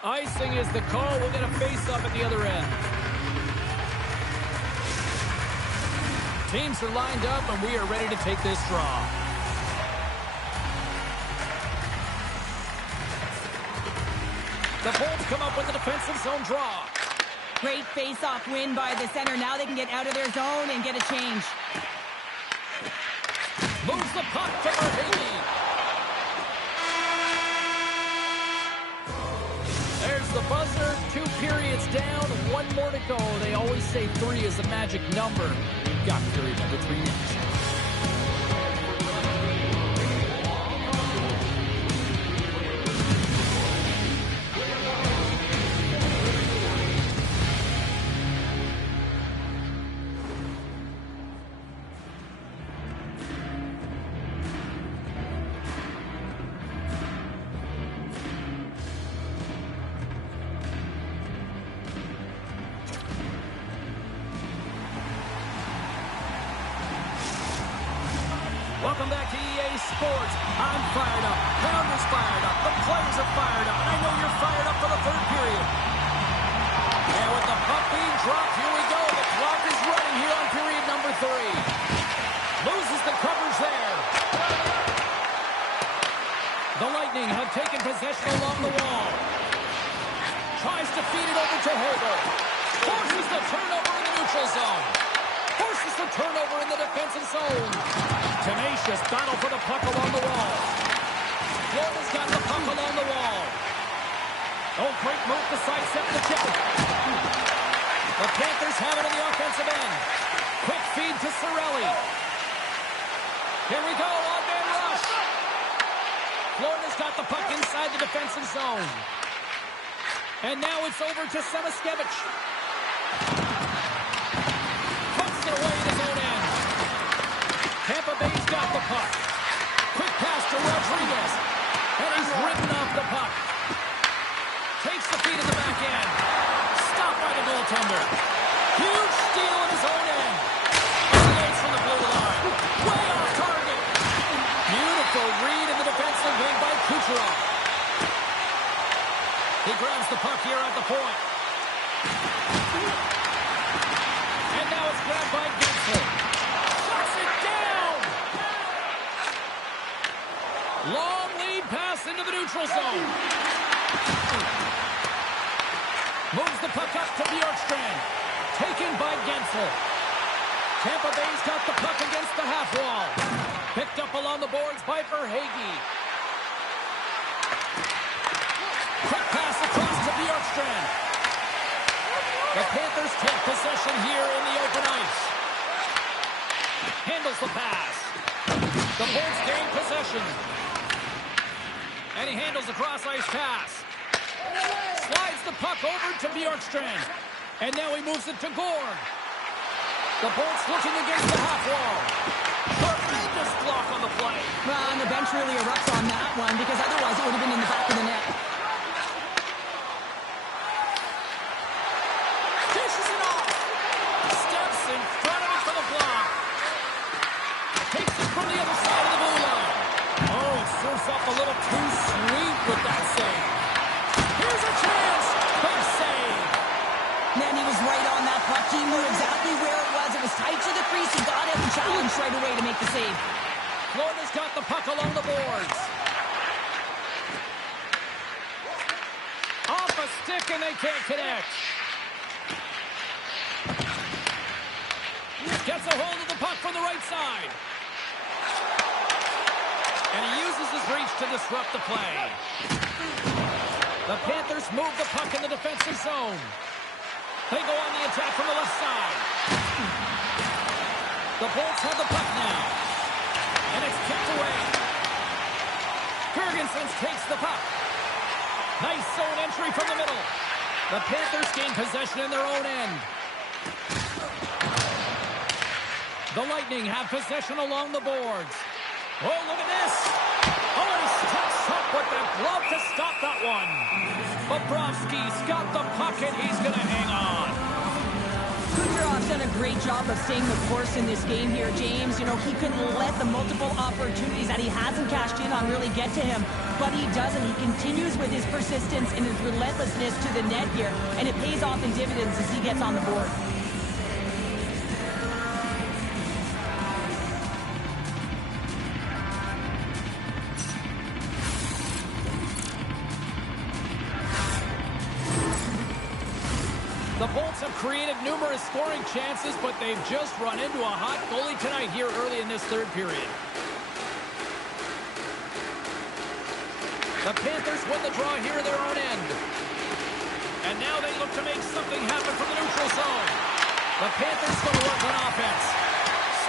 Icing is the call. We'll get a face-up at the other end. Teams are lined up, and we are ready to take this draw. The Bolts come up with the defensive zone draw. Great face-off win by the center. Now they can get out of their zone and get a change. Moves the puck to Martini. There's the buzzer. 2 periods down, 1 more to go. They always say 3 is the magic number. We've got period number 3 next. Welcome back to EA Sports. I'm fired up. Pounder's fired up. The players are fired up. And I know you're fired up for the third period. And with the puck being dropped, here we go. The clock is running here on period number 3. turnover in the neutral zone. Forces the turnover in the defensive zone. Tenacious battle for the puck along the wall. Florida's got the puck along the wall. Oh, great move to sidestep the chip. The Panthers have it in the offensive end. Quick feed to Cirelli. Here we go, on-man rush. Florida's got the puck inside the defensive zone. And now it's over to Samaskevich. Puts it away in his own end. Tampa Bay's got the puck. Quick pass to Rodriguez. And he's ridden off the puck. Takes the feed in the back end. Stopped by the goaltender. Huge steal in his own end. Escapes from the blue line. Way off target. Beautiful read in the defensive end by Kucherov. He grabs the puck here at the point. And now it's grabbed by Gensel. Shuts it down. Long lead pass into the neutral zone. Moves the puck up to Bjorkstrand. Taken by Gensel. Tampa Bay's got the puck against the half wall. Picked up along the boards by Verhaeghe. Quick pass across to Bjorkstrand. The Panthers take possession here in the open ice. Handles the pass. The Bolts gain possession. And he handles the cross-ice pass. Slides the puck over to Bjorkstrand. And now he moves it to Gord. The Bolts looking against the half wall. Tremendous block on the play. Well, and the bench really erupts on that one because otherwise it would have been in the back of the net. Dishes it off. Steps in front of it for the block. Takes it from the other side of the blue line. Oh, it surfs up a little too sweet with that save. Here's a chance. Big save. Man, he was right on that puck. He knew exactly where it was. It was tight to the crease. He got it and challenged right away to make the save. Florida's got the puck along the boards. Off a stick and they can't connect. Gets a hold of the puck from the right side. And he uses his reach to disrupt the play. The Panthers move the puck in the defensive zone. They go on the attack from the left side. The Bolts have the puck now. And it's kicked away. Girgensson takes the puck. Nice zone entry from the middle. The Panthers gain possession in their own end. The Lightning have possession along the boards. Oh, look at this. Oh, and he steps up with the glove to stop that one. Bobrovsky's got the puck and he's going to hang on. Kucherov's done a great job of staying the course in this game here, James. You know, he couldn't let the multiple opportunities that he hasn't cashed in on really get to him, but he doesn't. He continues with his persistence and his relentlessness to the net here, and it pays off in dividends as he gets on the board. The Bolts have created numerous scoring chances, but they've just run into a hot goalie tonight here early in this third period. The Panthers win the draw here at their own end. And now they look to make something happen from the neutral zone. The Panthers going to work on offense.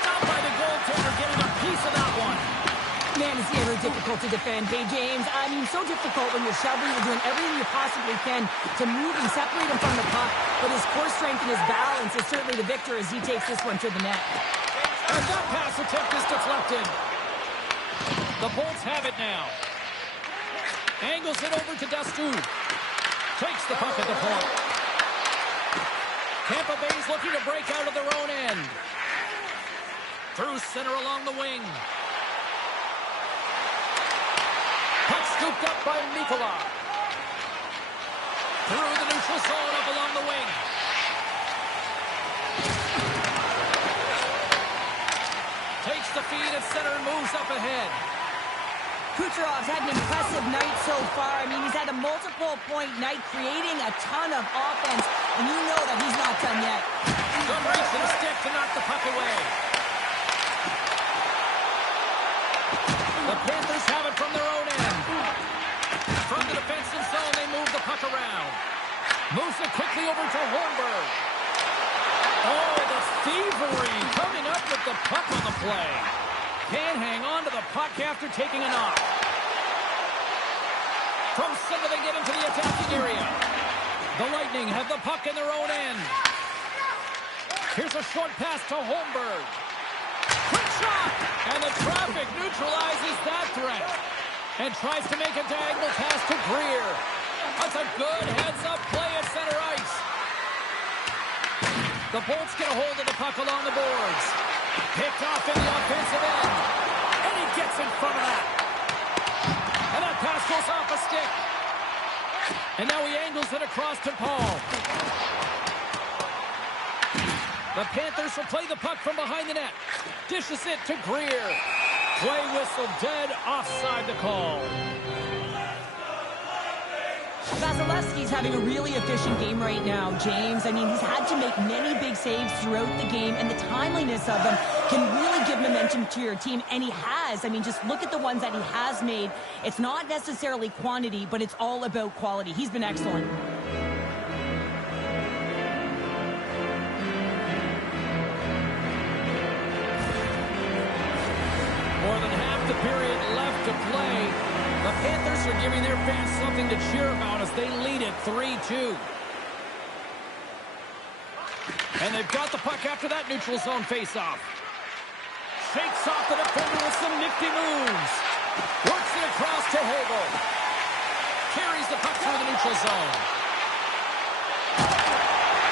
Stopped by the goaltender, getting a piece of that one. Man, it's ever difficult to defend. Hey, James, I mean, so difficult when you're shoving, you're doing everything you possibly can to move and separate him from the puck, but his core strength and his balance is certainly the victor as he takes this one to the net. And that pass attempt is deflected. The Bolts have it now. Angles it over to Dastu. Takes the puck at the point. Tampa Bay's looking to break out of their own end. Through center along the wing. Puck scooped up by Mikkola. Through the neutral zone up along the wing. Takes the feed at center and moves up ahead. Kucherov's had an impressive night so far. I mean, he's had a multiple-point night, creating a ton of offense, and you know that he's not done yet. thievery coming up with the puck on the play. Can't hang on to the puck after taking a knock. From center, they get into the attacking area. The Lightning have the puck in their own end. Here's a short pass to Holmberg. Quick shot! And the traffic neutralizes that threat. And tries to make a diagonal pass to Greer. That's a good heads-up play at center ice. The Bolts get a hold of the puck along the boards. Picked off in the offensive end. And he gets in front of that. And that pass goes off a stick. And now he angles it across to Paul. The Panthers will play the puck from behind the net. Dishes it to Greer. Play whistle dead, offside the call. Vasilevsky's having a really efficient game right now, James. I mean, he's had to make many big saves throughout the game, and the timeliness of them can really give momentum to your team, and he has. I mean, just look at the ones that he has made. It's not necessarily quantity, but it's all about quality. He's been excellent. More than half the period left to play. The Panthers are giving their fans something to cheer about as they lead it 3-2. And they've got the puck after that neutral zone faceoff. Shakes off the defender with some nifty moves. Works it across to Hagel. Carries the puck through the neutral zone.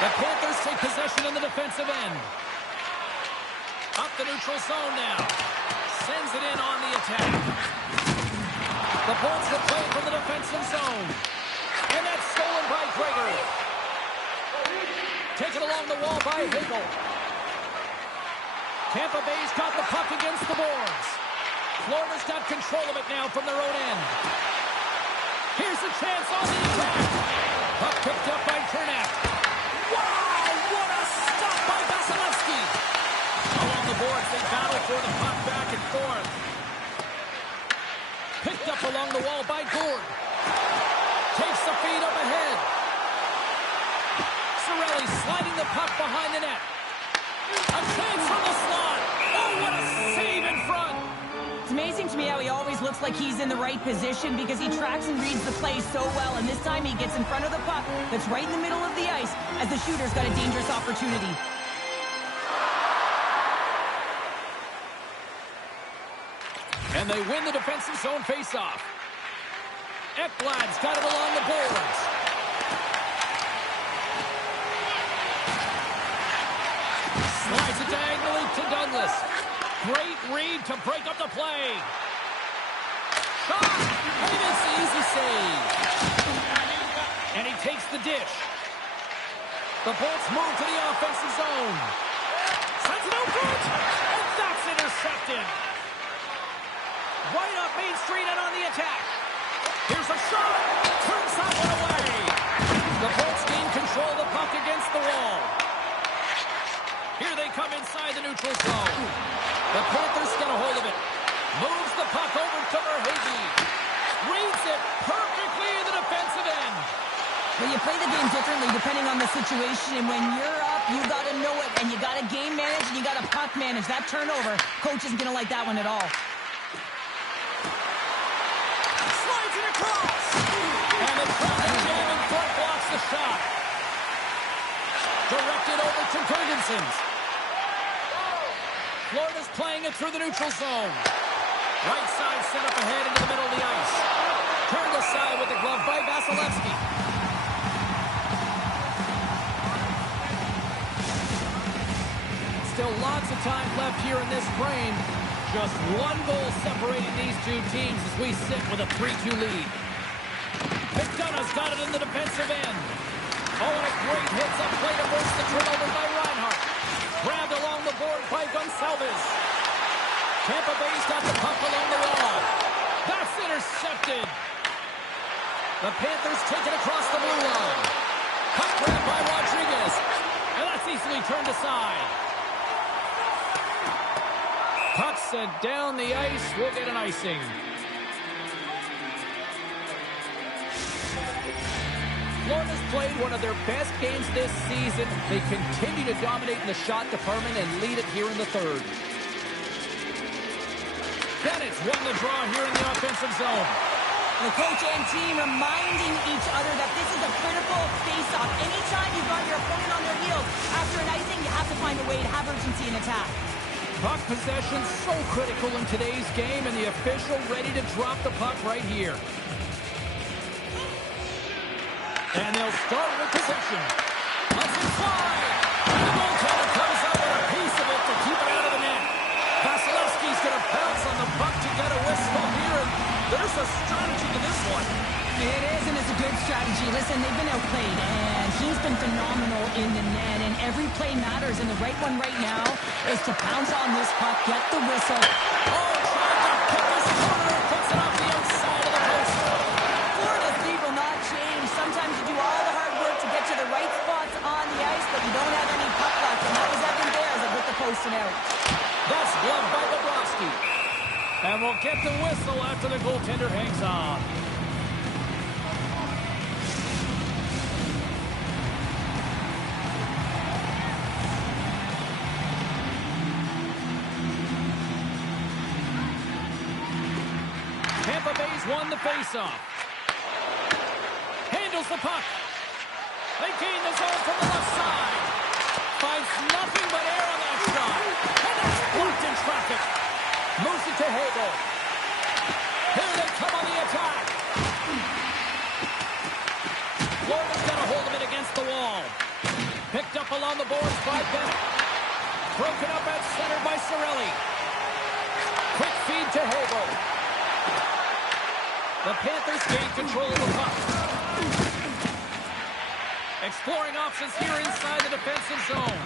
The Panthers take possession in the defensive end. Up the neutral zone now. Sends it in on the attack. The Bolts will play from the defensive zone. And that's stolen by Gregor. Taken along the wall by Hagel. Tampa Bay's got the puck against the boards. Florida's got control of it now from their own end. Here's a chance on the attack. Puck picked up by Chernak. Wow, what a stop by Vasilevsky. Along the boards, they battle for the puck back and forth. Picked up along the wall by Gourde. Takes the feed up ahead. Cirelli sliding the puck behind the net. A chance from the slot. Oh, what a save in front. It's amazing to me how he always looks like he's in the right position because he tracks and reads the play so well. And this time he gets in front of the puck that's right in the middle of the ice as the shooter's got a dangerous opportunity. And they win the defensive zone faceoff. Ekblad's got it along the boards. Slides it diagonally to Douglas. Great read to break up the play. Shot! And it's the easy save. And he takes the dish. The Bolts move to the offensive zone. Sends it over it. And that's intercepted. Right up Main Street and on the attack. Here's a shot. Turns that one away. The Bolts gain control of the puck against the wall. Here they come inside the neutral zone. The Panthers get a hold of it. Moves the puck over to Verhaeghe. Reads it perfectly in the defensive end. Well, you play the game differently depending on the situation. And when you're up, you got to know it. And you got to game manage and you got to puck manage. That turnover, coach isn't going to like that one at all. Slides it across. And the traffic jam in front blocks the shot. Directed over to Girgensons. Florida's playing it through the neutral zone. Right side set up ahead into the middle of the ice. Turned aside with the glove by Vasilevsky. Still lots of time left here in this frame. Just one goal separating these two teams as we sit with a 3-2 lead. McDonough's got it in the defensive end. Oh, and a great hits-up play to force the turnover by Reinhart. Grabbed along the board by Gonçalves. Tampa Bay's got the puck along the wall. That's intercepted. The Panthers take it across the blue line. Puck grabbed by Rodriguez. And that's easily turned aside. Puck sent down the ice. We'll get an icing. Florida's played one of their best games this season. They continue to dominate in the shot department and lead it here in the third. Bennett's won the draw here in the offensive zone. The coach and team reminding each other that this is a critical face-off. Anytime you've got your opponent on their heels, after an icing, you have to find a way to have urgency in attack. Puck possession so critical in today's game, and the official ready to drop the puck right here. And they'll start with possession. Let's it fly! And the goaltender comes up with a piece of it to keep it out of the net. Vasilevsky's going to pounce on the puck to get a whistle here, and there's a strategy to this one. It is, and it's a good strategy. Listen, they've been outplayed, and he's been phenomenal in the net, and every play matters, and the right one right now is to pounce on this puck, get the whistle. Oh, trying to pick his corner, puts it off the outside of the post. Florida's lead will not change. Sometimes you do all the hard work to get to the right spots on the ice, but you don't have any puck luck, and that was evident there as it hit the post and out. That's gloved by Bobrovsky. And we'll get the whistle after the goaltender hangs on. Tampa Bay's won the faceoff. Handles the puck. They gain the zone from the left side. Finds nothing but air on that shot. And that's blocked in traffic. Moves it to Hagel. Here they come on the attack. Florida's got a hold of it against the wall. Picked up along the boards by Bennett. Broken up at center by Cirelli. Quick feed to Hagel. The Panthers gain control of the puck. Exploring options here inside the defensive zone.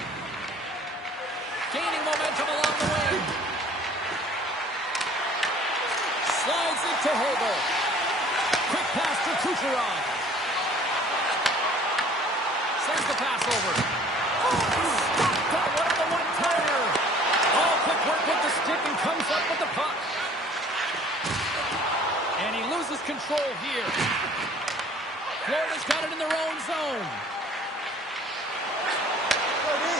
Gaining momentum along the wing. Slides it to Hagel. Quick pass to Kucherov. Sends the pass over. Oh, stopped that one on the one-timer. Oh, quick work with the stick and comes up with the puck. And he loses control here. Florida's got it in their own zone.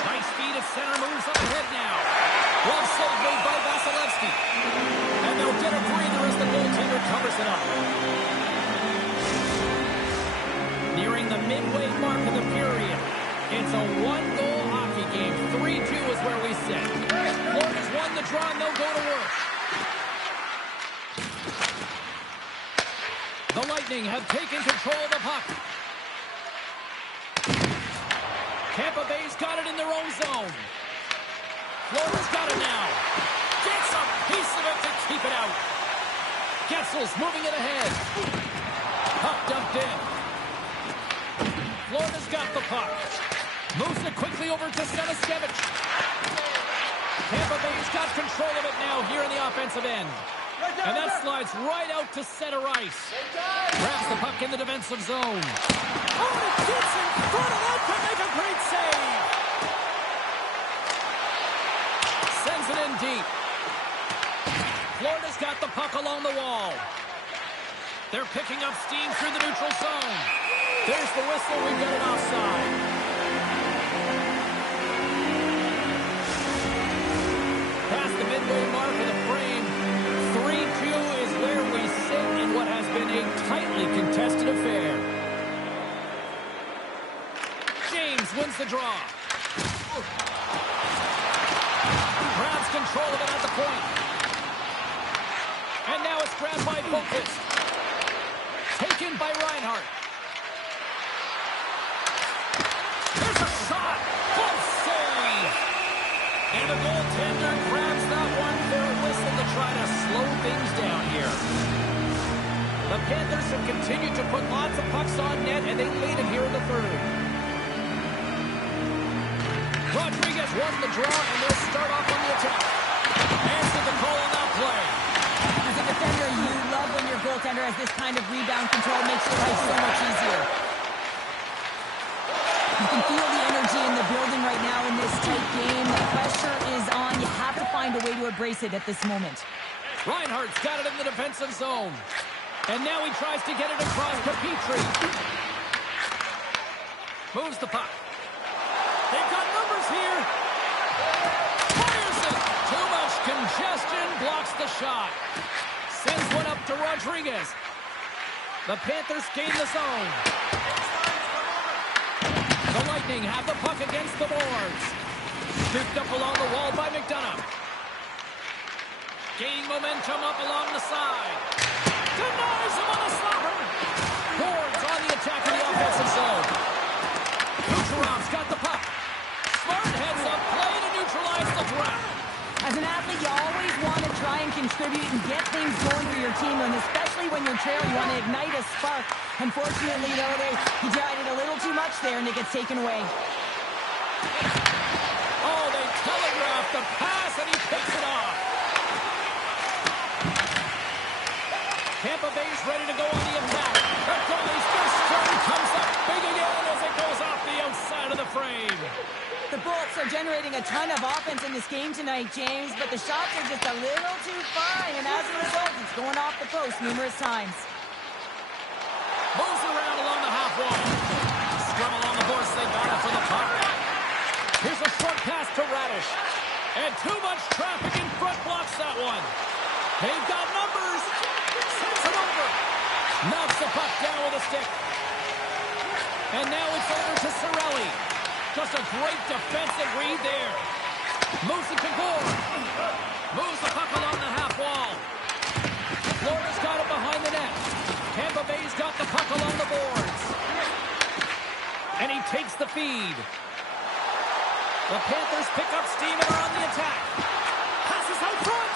Nice feed at center, moves up ahead now. Well save made by Vasilevsky. And they'll get a breather as the goaltender covers it up. Nearing the midway mark of the period. It's a one-goal hockey game. 3-2 is where we sit. Florida's won the draw and they'll go to work. The Lightning have taken control of the puck. Tampa Bay's got it in their own zone. Florida's got it now. Gets a piece of it to keep it out. Getzel's moving it ahead. Puck dumped in. Florida's got the puck. Moves it quickly over to Seniskevich. Tampa Bay's got control of it now here in the offensive end. And that slides right out to center ice. Grabs the puck in the defensive zone. Oh, it gets in front of that to make a great save. Sends it in deep. Florida's got the puck along the wall. They're picking up steam through the neutral zone. There's the whistle. We've got it offside. Past the midway mark of the frame. 3-2 is where we sit in what has been a tightly contested affair. James wins the draw. Grabs control of it at the point. And now it's grabbed by Boqvist. Taken by Reinhart. There's a shot. Good save. And the goaltender grabs that one for a whistle to try to slow things down here. The Panthers have continued to put lots of pucks on net, and they lead it here in the third. Rodriguez won the draw, and they'll start off on the attack. Answered the call on that play. As a defender, you love when your goaltender has this kind of rebound control. Makes your life so much easier. You can feel the energy in the building right now in this tight game. The pressure is on. You have to find a way to embrace it at this moment. Reinhardt's got it in the defensive zone. And now he tries to get it across to Petrie. Moves the puck. They've got numbers here. Fires it. Too much congestion. Blocks the shot. Sends one up to Rodriguez. The Panthers gain the zone. The Lightning have the puck against the boards. Scooped up along the wall by McDonough. Gaining momentum up along the side. Denies him on the slapper. Boards on the attack in the offensive zone. Kucherov's got the puck. Smart heads up play to neutralize the threat. As an athlete, you always want to try and contribute and get things going for your team, and especially when you're trailing, you want to ignite a spark. Unfortunately, though, he tried it a little too much there, and it gets taken away. Oh, they telegraphed the pass, and he picks it off. Tampa Bay's ready to go on the attack. The goalie's first string comes up big again as it goes off the outside of the frame. The Bolts are generating a ton of offense in this game tonight, James, but the shots are just a little too fine, and as a result, it's going off the post numerous times. Moves around along the half wall. Scrum along the boards, they got it for the puck. Here's a short pass to Radish. And too much traffic in front blocks that one. They've got numbers. Sends it over. Knocks the puck down with a stick. And now it's over to Cirelli. Just a great defensive read there. Moves it to Gore. Moves the puck along the half wall. Florida's got it behind the net. Tampa Bay's got the puck along the boards. And he takes the feed. The Panthers pick up steam and are on the attack. Passes out front.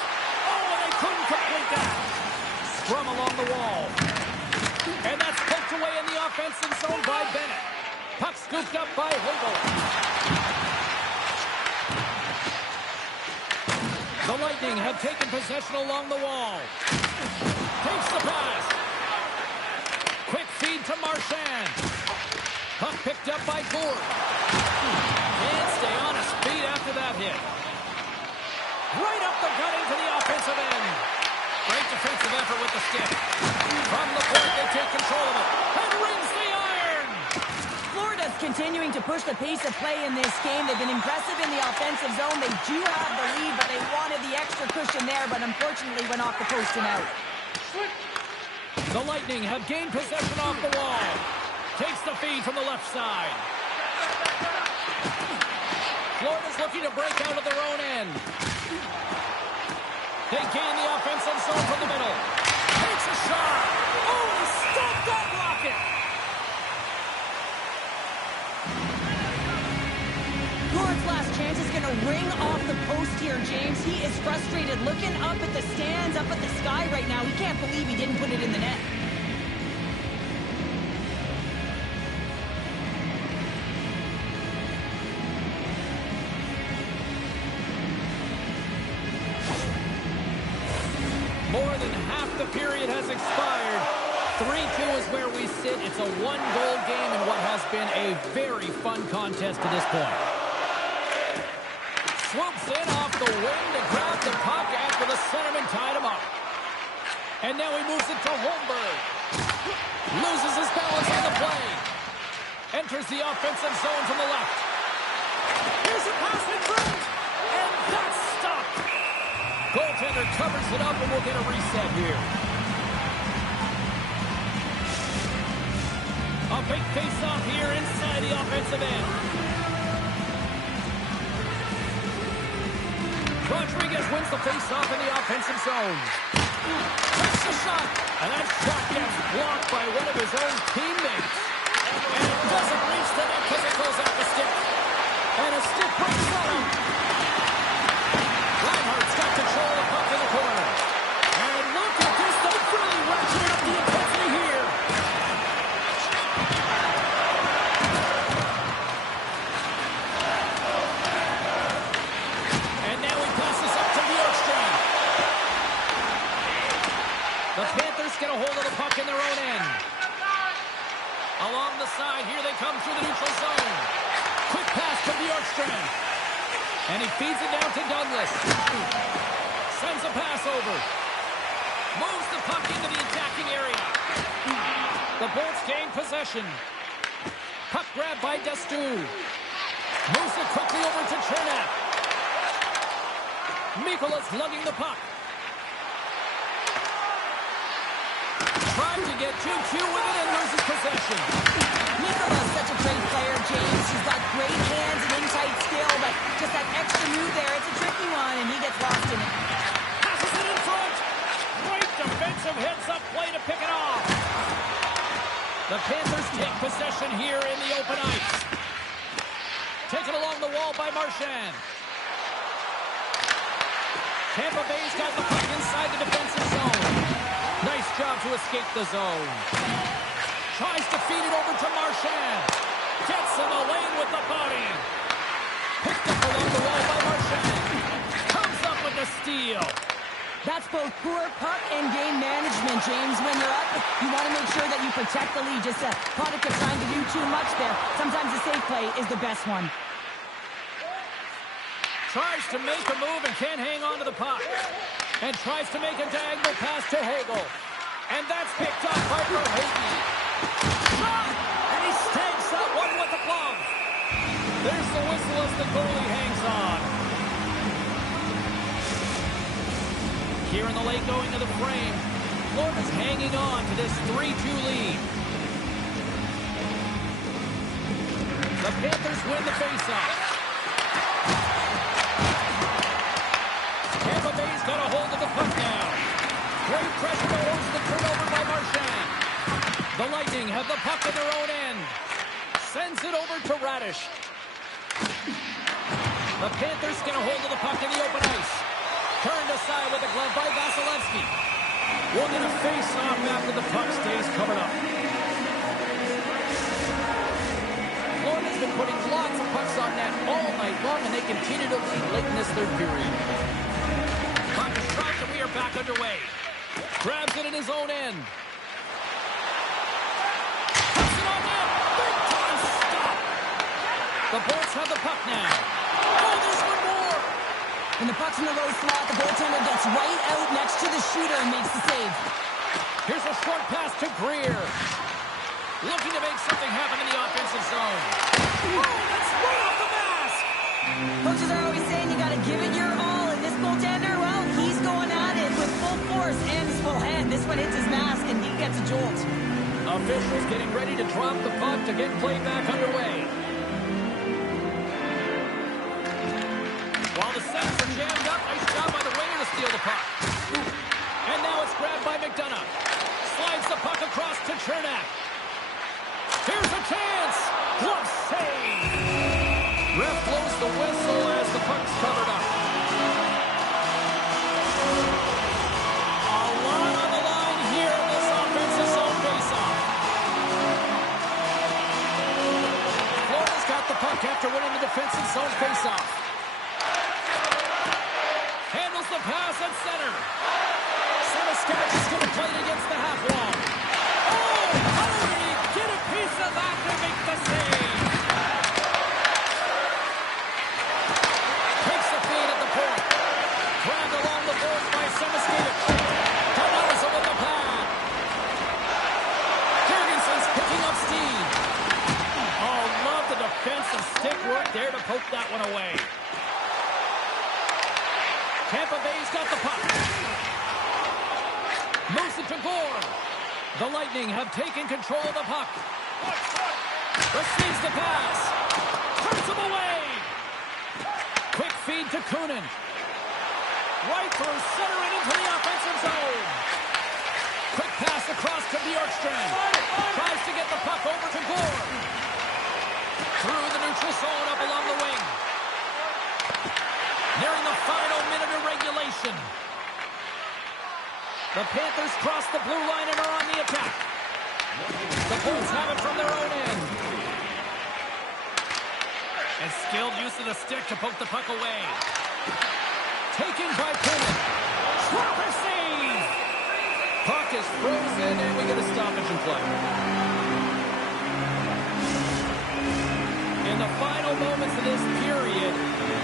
Oh, and they couldn't complete that. Scrum along the wall. And that's poked away in the offensive zone by Bennett. Puck scooped up by Hagel. The Lightning have taken possession along the wall. Takes the pass. Quick feed to Marchand. Puck picked up by Gourde. Can't stay on his feet after that hit. Right up the gut into the offensive end. Great defensive effort with the stick. From the point, they take control of it. And rings the iron. Florida's continuing to push the pace of play in this game. They've been impressive in the offensive zone. They do have the lead, but they wanted the extra cushion there, but unfortunately went off the post and out. The Lightning have gained possession off the wall. Takes the feed from the left side. Florida's looking to break out of their own end. They gain the offensive zone from the middle. Takes a shot. Oh, he stopped that rocket. Gourde's last chance is going to ring off the post here, James. He is frustrated, looking up at the stands, up at the sky right now. He can't believe he didn't put it in the net. More than half the period has expired. 3-2 is where we sit. It's a one-goal game in what has been a very fun contest to this point. Swoops in off the wing to grab the puck after the centerman tied him up. And now he moves it to Holmberg. Loses his balance on the play. Enters the offensive zone from the left. Here's a pass in front. And that's stopped. Goaltender covers it up and we'll get a reset here. A big face-off here inside the offensive end. Rodriguez wins the face-off in the offensive zone. Takes the shot, and that shot gets blocked by one of his own teammates. And it doesn't reach the net because it goes off the stick. And a stick breaks on him. Reinhardt's got control of the puck in the corner. And look at this, they've really ratcheted up the intensity here. And now he passes up to Bjorkstrand. The Panthers get a hold of the puck in their own end. Along the side, here they come through the neutral zone. Quick pass to Bjorkstrand. And he feeds it down to Douglas. Sends a pass over. Moves the puck into the attacking area. The Bolts gain possession. Puck grab by Destu. Moves it quickly over to Chernak. Mikolas lugging the puck. Trying to get too cute with it and loses possession. Mikolas, such a great player, James. He's got great hands and inside skill, but just that extra move there, it's a tricky one, and he gets lost in it. Passes it in front. Great defensive heads-up play to pick it off. The Panthers take possession here in the open ice. Taken along the wall by Marchand. Tampa Bay's got the puck inside the defensive zone. Nice job to escape the zone. Tries to feed it over to Marchand. Gets in the lane with the body. Picked up along the wall by Marchand. Comes up with the steal. That's both poor puck and game management, James. When you're up, you want to make sure that you protect the lead. Just a product of trying to do too much there. Sometimes the safe play is the best one. Tries to make a move and can't hang on to the puck. And tries to make a diagonal pass to Hagel. And that's picked up by Verhaeghe. Shot! And he stakes that one with the glove. There's the whistle as the goalie hangs on. Here in the late going to the frame, Florida's hanging on to this 3-2 lead. The Panthers win the faceoff. Tampa Bay's got a hold of the puck now. Great pressure to force the turnover by Marchand. The Lightning have the puck in their own end. Sends it over to Radish. The Panthers get a hold of the puck in the open ice. Turned aside with a glove by Vasilevsky. We'll get a face-off after the puck stays covered up. Florida's been putting lots of pucks on net all night long, and they continue to lead late in this third period. Puck is dropped, and we are back underway. Grabs it in his own end. Puts it on net. Big time stop. The Bolts have the puck now. Oh, there's one more. When the puck's in the low slot, the goaltender gets right out next to the shooter and makes the save. Here's a short pass to Greer. Looking to make something happen in the offensive zone. Oh, that's right off the mask. Coaches are always saying you got to give it your all. And this goaltender, well, he's going at it with full force and his full hand. This one hits his mask and he gets a jolt. Officials getting ready to drop the puck to get play back underway. While the Sens are jammed up, nice job by the winger to steal the puck. And now it's grabbed by McDonough. Slides the puck across to Chernak. Here's a chance. Glove save. Ref blows the whistle as the puck's covered up. A lot on the line here in this offensive zone faceoff. Florida's got the puck after winning the defensive zone faceoff. Handles the pass at center. Seneskac is going to play it against the half wall. Oh, how did he get a piece of that to make the save? Takes the feed at the point. Grabbed along the boards by Seneskac. Tomlinson with the pad. Jurgensen's picking up steam. Oh, love the defensive stick work there to poke that one away. Tampa Bay's got the puck. Moves it to Gore. The Lightning have taken control of the puck. Receives the pass. Turns him away. Quick feed to Kunin. Right through center and into the offensive zone. Quick pass across to Bjorkstrand. Tries to get the puck over to Gore. Through the neutral zone up along the wing. Nearing the final minute of regulation. The Panthers cross the blue line and are on the attack. The Bolts have it from their own end. And skilled use of the stick to poke the puck away. Taken by Kunin. Slapper save! Puck is frozen and we get a stoppage in play. In the final moments of this period,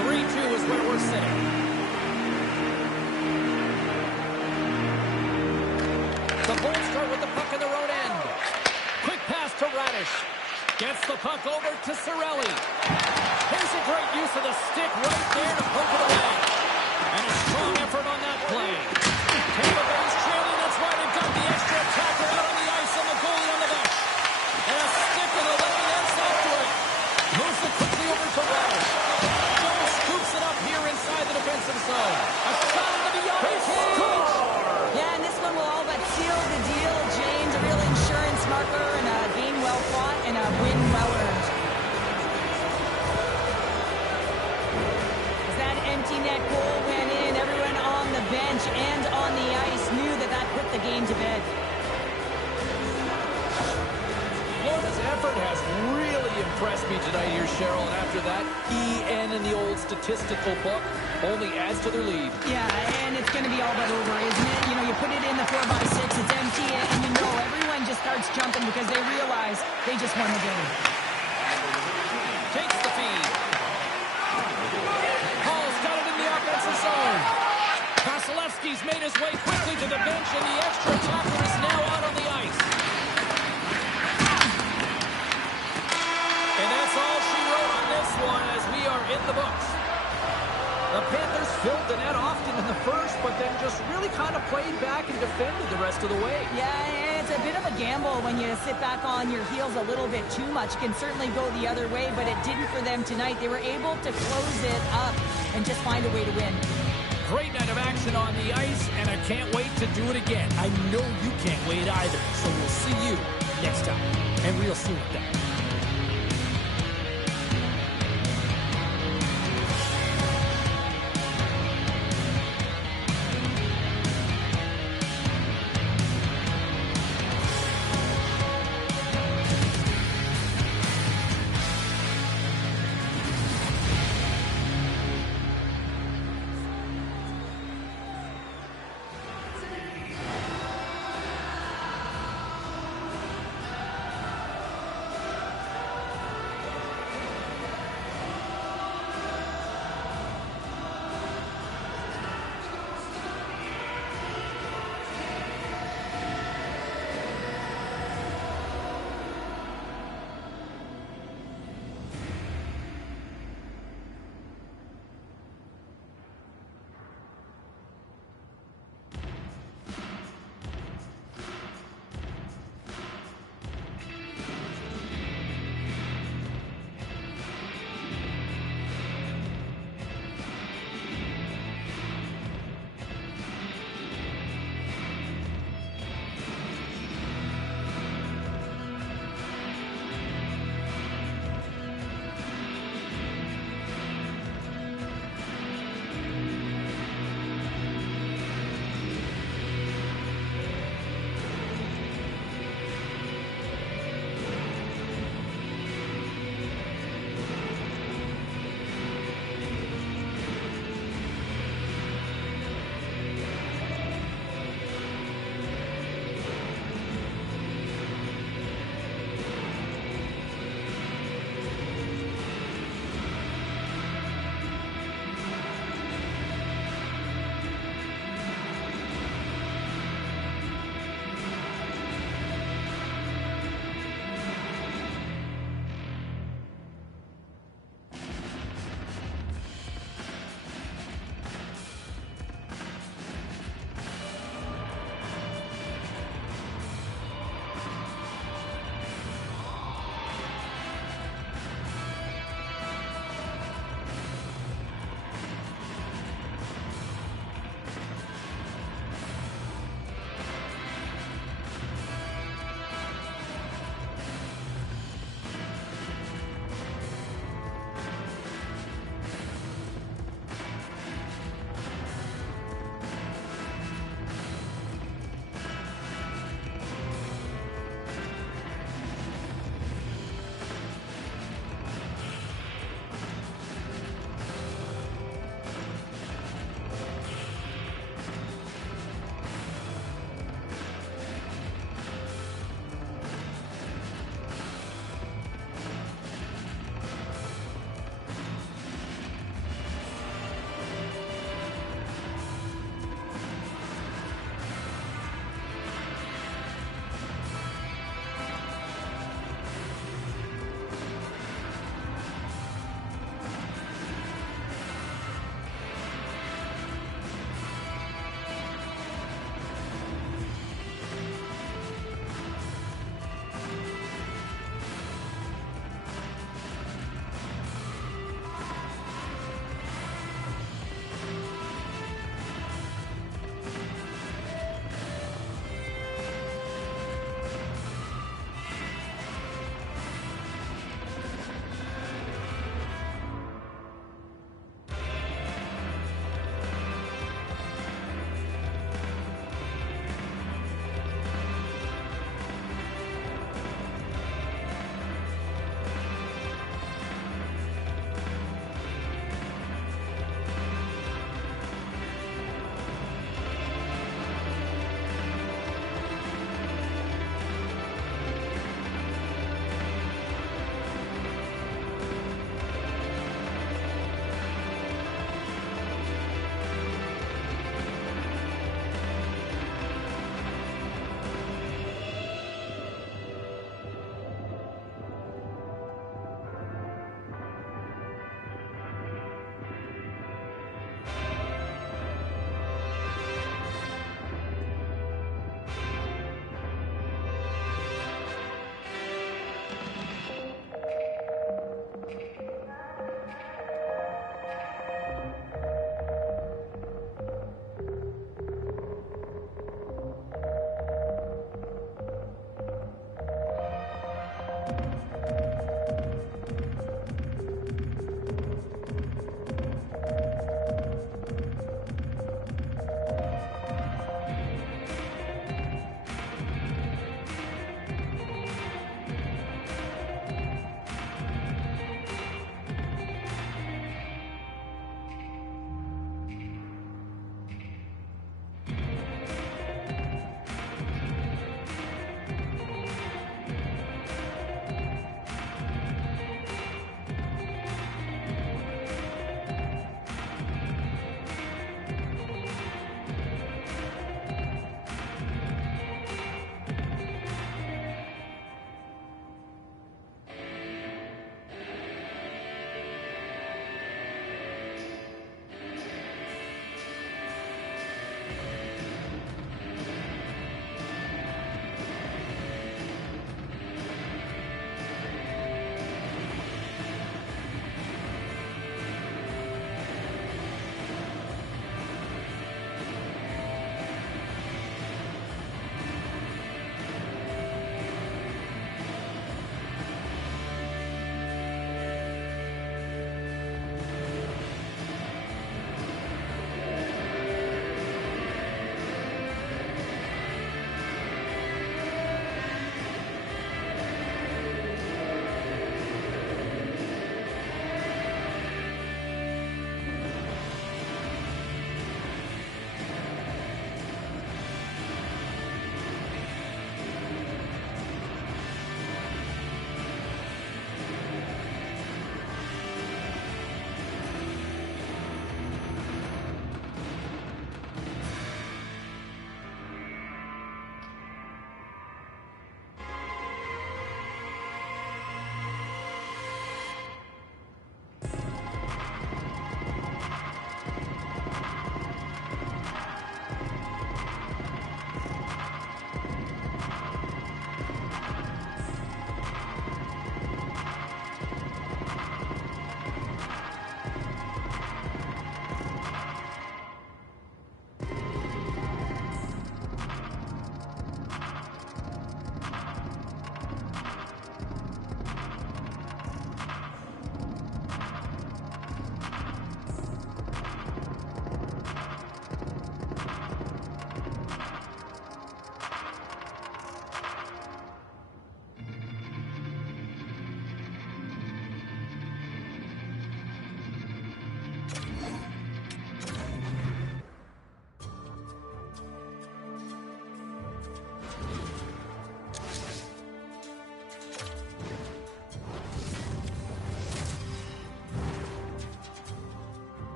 3-2 is where we're sitting. The Bolts start with the puck in their own end. Quick pass to Radish. Gets the puck over to Cirelli. Here's a great use of the stick right there to poke it away. And a strong effort on that play. Tampa Bay's trailing. That's why they've got the extra attacker out on the ice and the goalie on the bench. And a stick in the lane. That's after it. Moves it quickly over to Rogers. Jones scoops it up here inside the defensive zone. A shot into the Yankees cage. Yeah, and this one will all but seal the deal, James. A real insurance marker and a game well fought and a win well earned. As that empty net goal went in, everyone on the bench and on the ice knew that that put the game to bed. Florida's effort has really impressed me tonight here, Cheryl. And after that, EN in the old statistical book only adds to their lead. Yeah, and it's going to be all but over, isn't it? You know, you put it in the 4x6, it's empty, and you know everyone just starts jumping because they realize they just won the game. Takes the feed. Hall's got it in the offensive zone. Vasilevsky's made his way quickly to the bench, and the extra attacker is now out on the ice. And that's all she wrote on this one as we are in the books. The Panthers filled the net often in the first, but then just really kind of played back and defended the rest of the way. Yeah, it's a bit of a gamble when you sit back on your heels a little bit too much. It can certainly go the other way, but it didn't for them tonight. They were able to close it up and just find a way to win. Great night of action on the ice, and I can't wait to do it again. I know you can't wait either, so we'll see you next time, and real soon at that.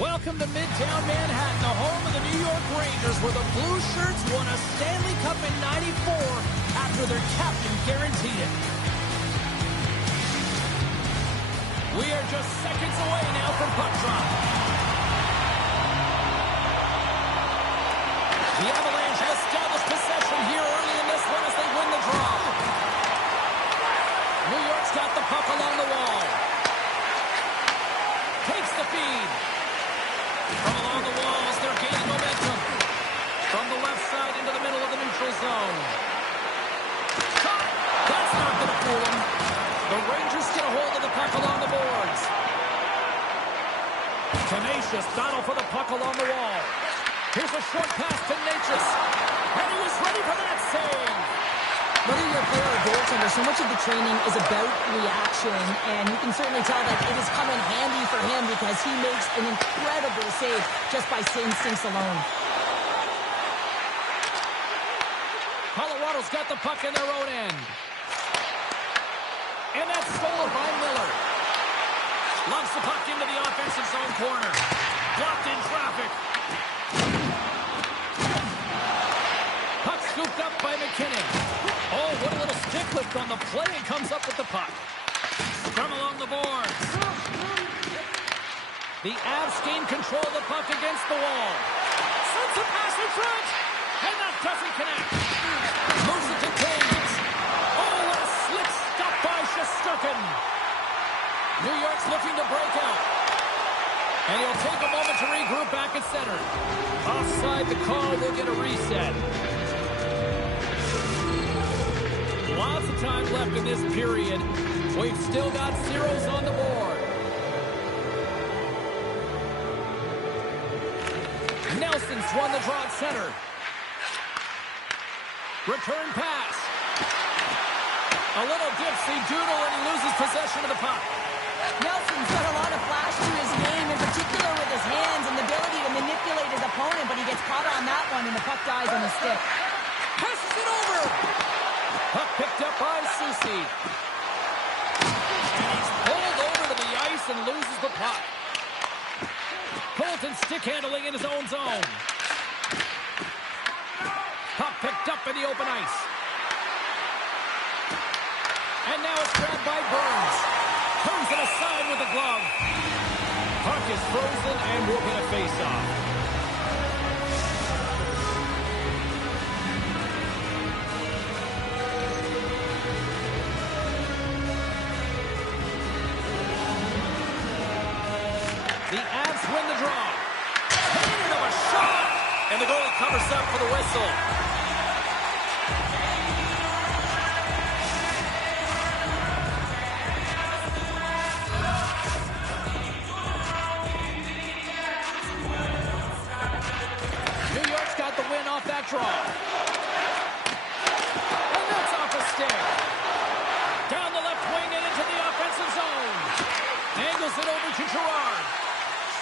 Welcome to Midtown Manhattan, the home of the New York Rangers, where the Blue Shirts won a Stanley Cup in '94 after their captain guaranteed it. We are just seconds away now from puck drop. The Avalanche have established possession here early in this one as they win the draw. New York's got the puck along the wall. Takes the feed. From along the walls, they're gaining momentum. From the left side into the middle of the neutral zone. Shot! That's not going to fool them. The Rangers get a hold of the puck along the boards. Tenacious battle for the puck along the wall. Here's a short pass to Natchez. And he was ready for that save. Whether you're a player or goaltender, so much of the training is about reaction, and you can certainly tell that it has come in handy for him because he makes an incredible save just by instincts alone. Colorado's got the puck in their own end. And that's stolen by Miller. Lumps the puck into the offensive zone corner. Blocked in traffic. Puck scooped up by McKinnon. Oh, what a little stick lift on the play, and comes up with the puck. From along the boards. The Avs gain control of the puck against the wall. Sends a pass in front. And that doesn't connect. Moves it to Taves. Oh, what a slick stop by Shesterkin. New York's looking to break out. And he'll take a moment to regroup back at center. Offside the call, will get a reset. Lots of time left in this period. We've still got zeros on the board. Nelson's won the draw at center. Return pass. A little dipsy doodle, and he loses possession of the puck. Nelson's got a lot of flash to his game, in particular with his hands and the ability to manipulate his opponent, but he gets caught on that one, and the puck dies on his stick. Passes it over. Puck picked up by Soucy. And he's pulled over to the ice and loses the puck. Colton stick handling in his own zone. Puck picked up in the open ice. And now it's grabbed by Burns. Turns it aside with a glove. Puck is frozen and will get a face-off. The Avs win the draw. Cannon of a shot. And the goalie covers up for the whistle. New York's got the win off that draw. And that's off a stick. Down the left wing and into the offensive zone. Angles it over to Girard.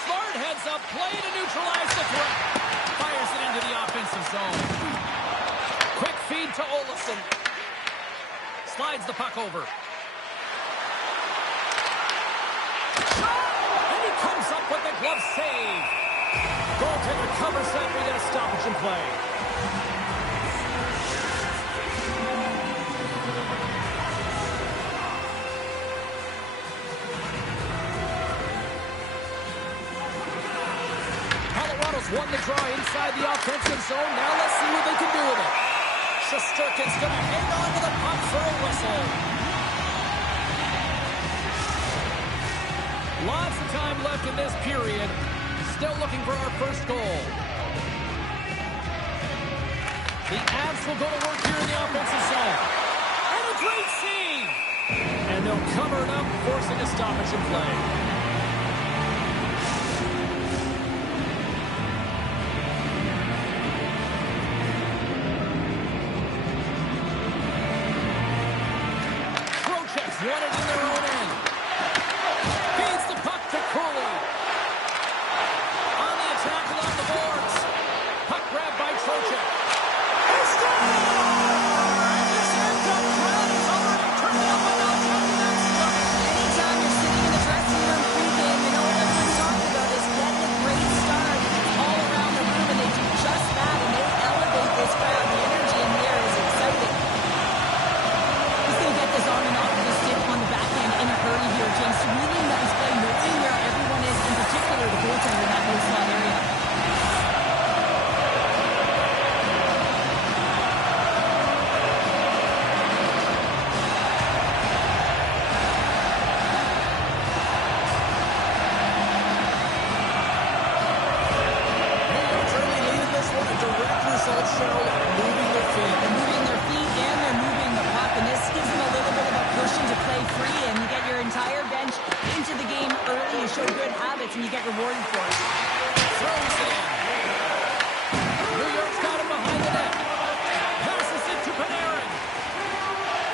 Smart heads up, play to neutralize the threat. Fires it into the offensive zone. Quick feed to Olofsson. Slides the puck over. And he comes up with the glove save. Goaltender covers up. We get a stoppage in play. Won the draw inside the offensive zone. Now let's see what they can do with it. Shesterkin's going to hang on to the puck for a whistle. Lots of time left in this period. Still looking for our first goal. The Avs will go to work here in the offensive zone. And a great save! And they'll cover it up, forcing a stoppage in play. Won it in their own end. Feeds the puck to Cooley. On the attack along the boards. Puck grabbed by Trocheck. He scores! And this end-up crowd is already turned up a notch after that stop. Anytime you're sitting in the dressing room pregame, you know what everyone's talking about is getting a great show good habits, and you get rewarded for it. Throws it in. New York's got him behind the net. Passes it to Panarin.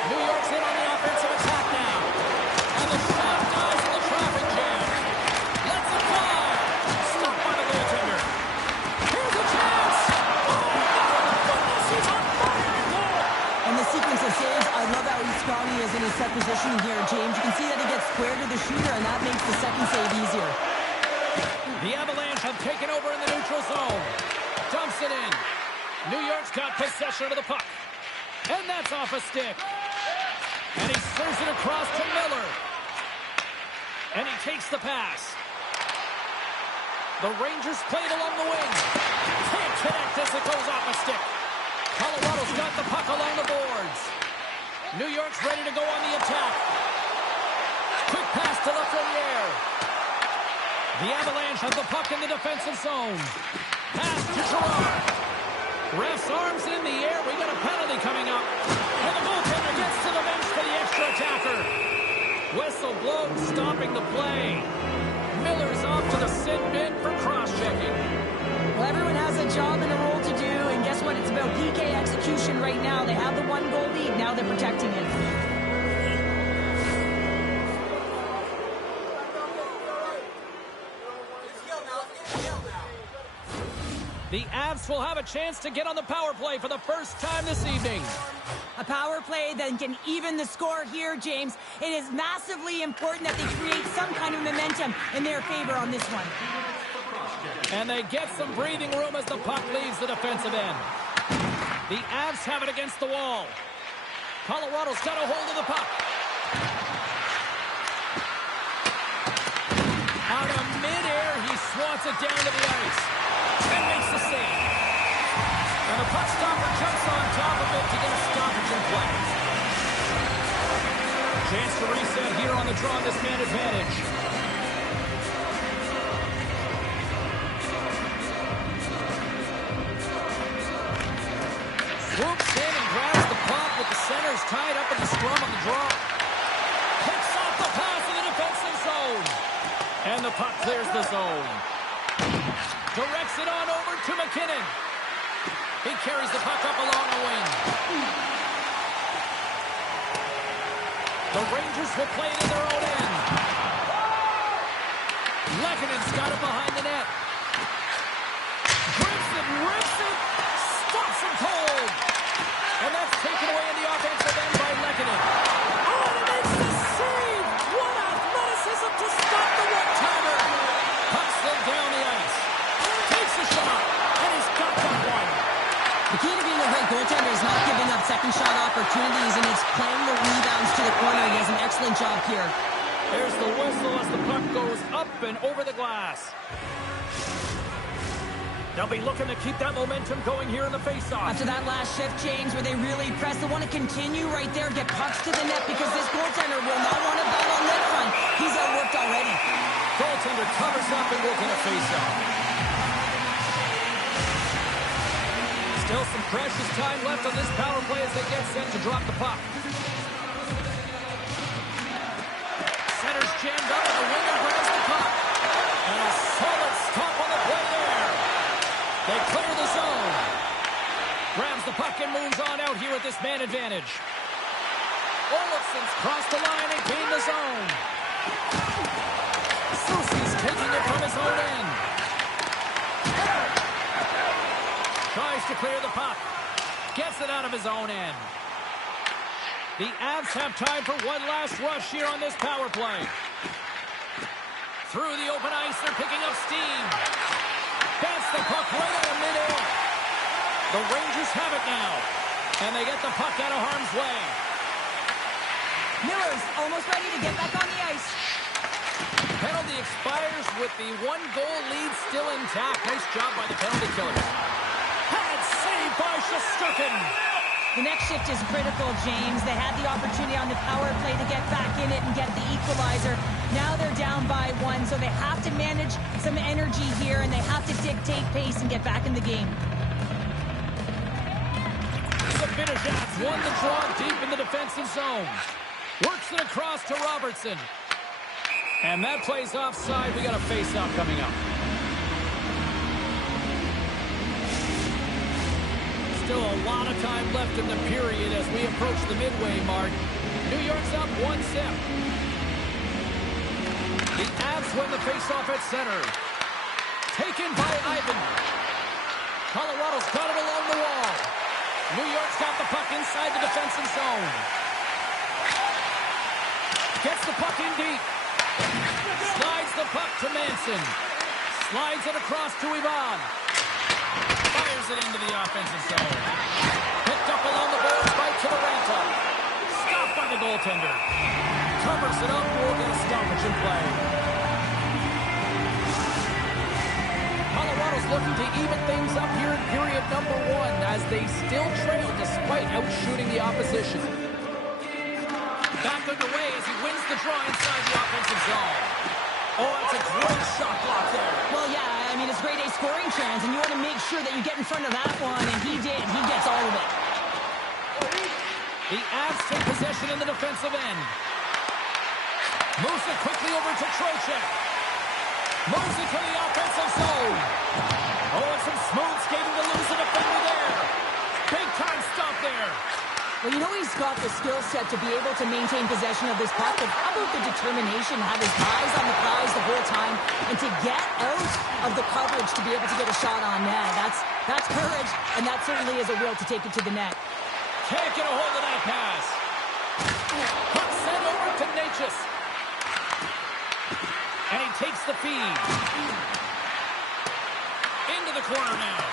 New York's in on the offensive attack now. And the shot dies in the traffic jam. Lets it fly. Stopped by the goaltender. Here's a chance. Oh, my goodness, he's on fire in goal. And the sequence of saves, I love how strong he is in his set position here, James. You can see that he gets square to the shooter, and that makes the second save easier. The Avalanche have taken over in the neutral zone. Dumps it in. New York's got possession of the puck. And that's off a stick. And he serves it across to Miller. And he takes the pass. The Rangers play it along the wing. Can't connect as it goes off a stick. Colorado's got the puck along the boards. New York's ready to go on the attack. Quick pass to Lafreniere. The Avalanche have the puck in the defensive zone. Pass to Gerard. Ref's arms in the air. We got a penalty coming up. And the goaltender gets to the bench for the extra attacker. Whistle blown, stopping the play. Miller's off to the sin bin for cross-checking. Well, everyone has a job and a role to do, and guess what? It's about PK execution right now. They have the one-goal lead. Now they're protecting it. The Avs will have a chance to get on the power play for the first time this evening. A power play that can even the score here, James. It is massively important that they create some kind of momentum in their favor on this one. And they get some breathing room as the puck leaves the defensive end. The Avs have it against the wall. Colorado's got a hold of the puck. Out of midair, he swats it down to the ice. And makes the save. And the puck stopper jumps on top of it to get a stoppage in play. Chance to reset here on the draw on this man advantage. Swoops in and grabs the puck with the centers tied up in the scrum on the draw. Picks off the pass in the defensive zone. And the puck clears the zone. Directs it on over to McKinnon. He carries the puck up along the wing. The Rangers will play it in their own end. Lekkonen's got it behind the net. Grips it, rips it, stops him cold. And that's taken away in the offensive end by Lekkonen. Oh, and he makes the save! What athleticism to stop the one-timer! Puck slid down the ice. Takes a shot, and he's got that one. The key to being a great goaltender is not giving up second shot opportunities, and it's playing the rebounds to the corner. He does an excellent job here. There's the whistle as the puck goes up and over the glass. They'll be looking to keep that momentum going here in the faceoff. After that last shift, James, where they really press, they want to continue right there, get pucks to the net, because this goaltender will not want to battle on net front. He's outworked already. Goaltender covers up and looking to faceoff. Still some precious time left on this power play as they get set to drop the puck. Center's jammed up and the winger grabs the puck. And a solid stop on the play there. They clear the zone. Grabs the puck and moves on out here with this man advantage. Olofsson's crossed the line and gained the zone. Soucy's taking it from his own end. Tries to clear the puck. Gets it out of his own end. The Avs have time for one last rush here on this power play. Through the open ice, they're picking up steam. That's the puck right out of midair. The Rangers have it now. And they get the puck out of harm's way. Miller's almost ready to get back on the ice. Penalty expires with the one-goal lead still intact. Nice job by the penalty killers. Had saved by Shesterkin. The next shift is critical, James. They had the opportunity on the power play to get back in it and get the equalizer. Now they're down by one, so they have to manage some energy here, and they have to dictate pace and get back in the game. Zibanejad's won the draw deep in the defensive zone. Works it across to Robertson. And that plays offside. We got a face-off coming up. Still a lot of time left in the period as we approach the midway mark. New York's up 1-0. The Avs win the faceoff at center. Taken by Ivan. Colorado's got it along the wall. New York's got the puck inside the defensive zone. Gets the puck in deep. Slides the puck to Manson. Slides it across to Ivan. Fires it into the offensive zone. Picked up along the boards by Kiviranta. Stopped by the goaltender. Covers it up. We'll get a stoppage in play. Colorado's looking to even things up here in period number 1 as they still trail despite outshooting the opposition. Back underway as he wins the draw inside the offensive zone. Oh, that's a great shot block there. Well, yeah, I mean, it's grade A scoring chance, and you want to make sure that you get in front of that one, and he did. He gets all of it. The Avs take possession in the defensive end. Moves it quickly over to Trocheck. Moves it to the offensive zone. Oh, and some smooth skating to lose a defender there. Big time stop there. Well, you know he's got the skill set to be able to maintain possession of this puck, but how about the determination to have his eyes on the prize the whole time and to get out of the coverage to be able to get a shot on net? That's courage, and that certainly is a will to take it to the net. Can't get a hold of that pass. Puck sent over to Natchez. And he takes the feed. Into the corner now.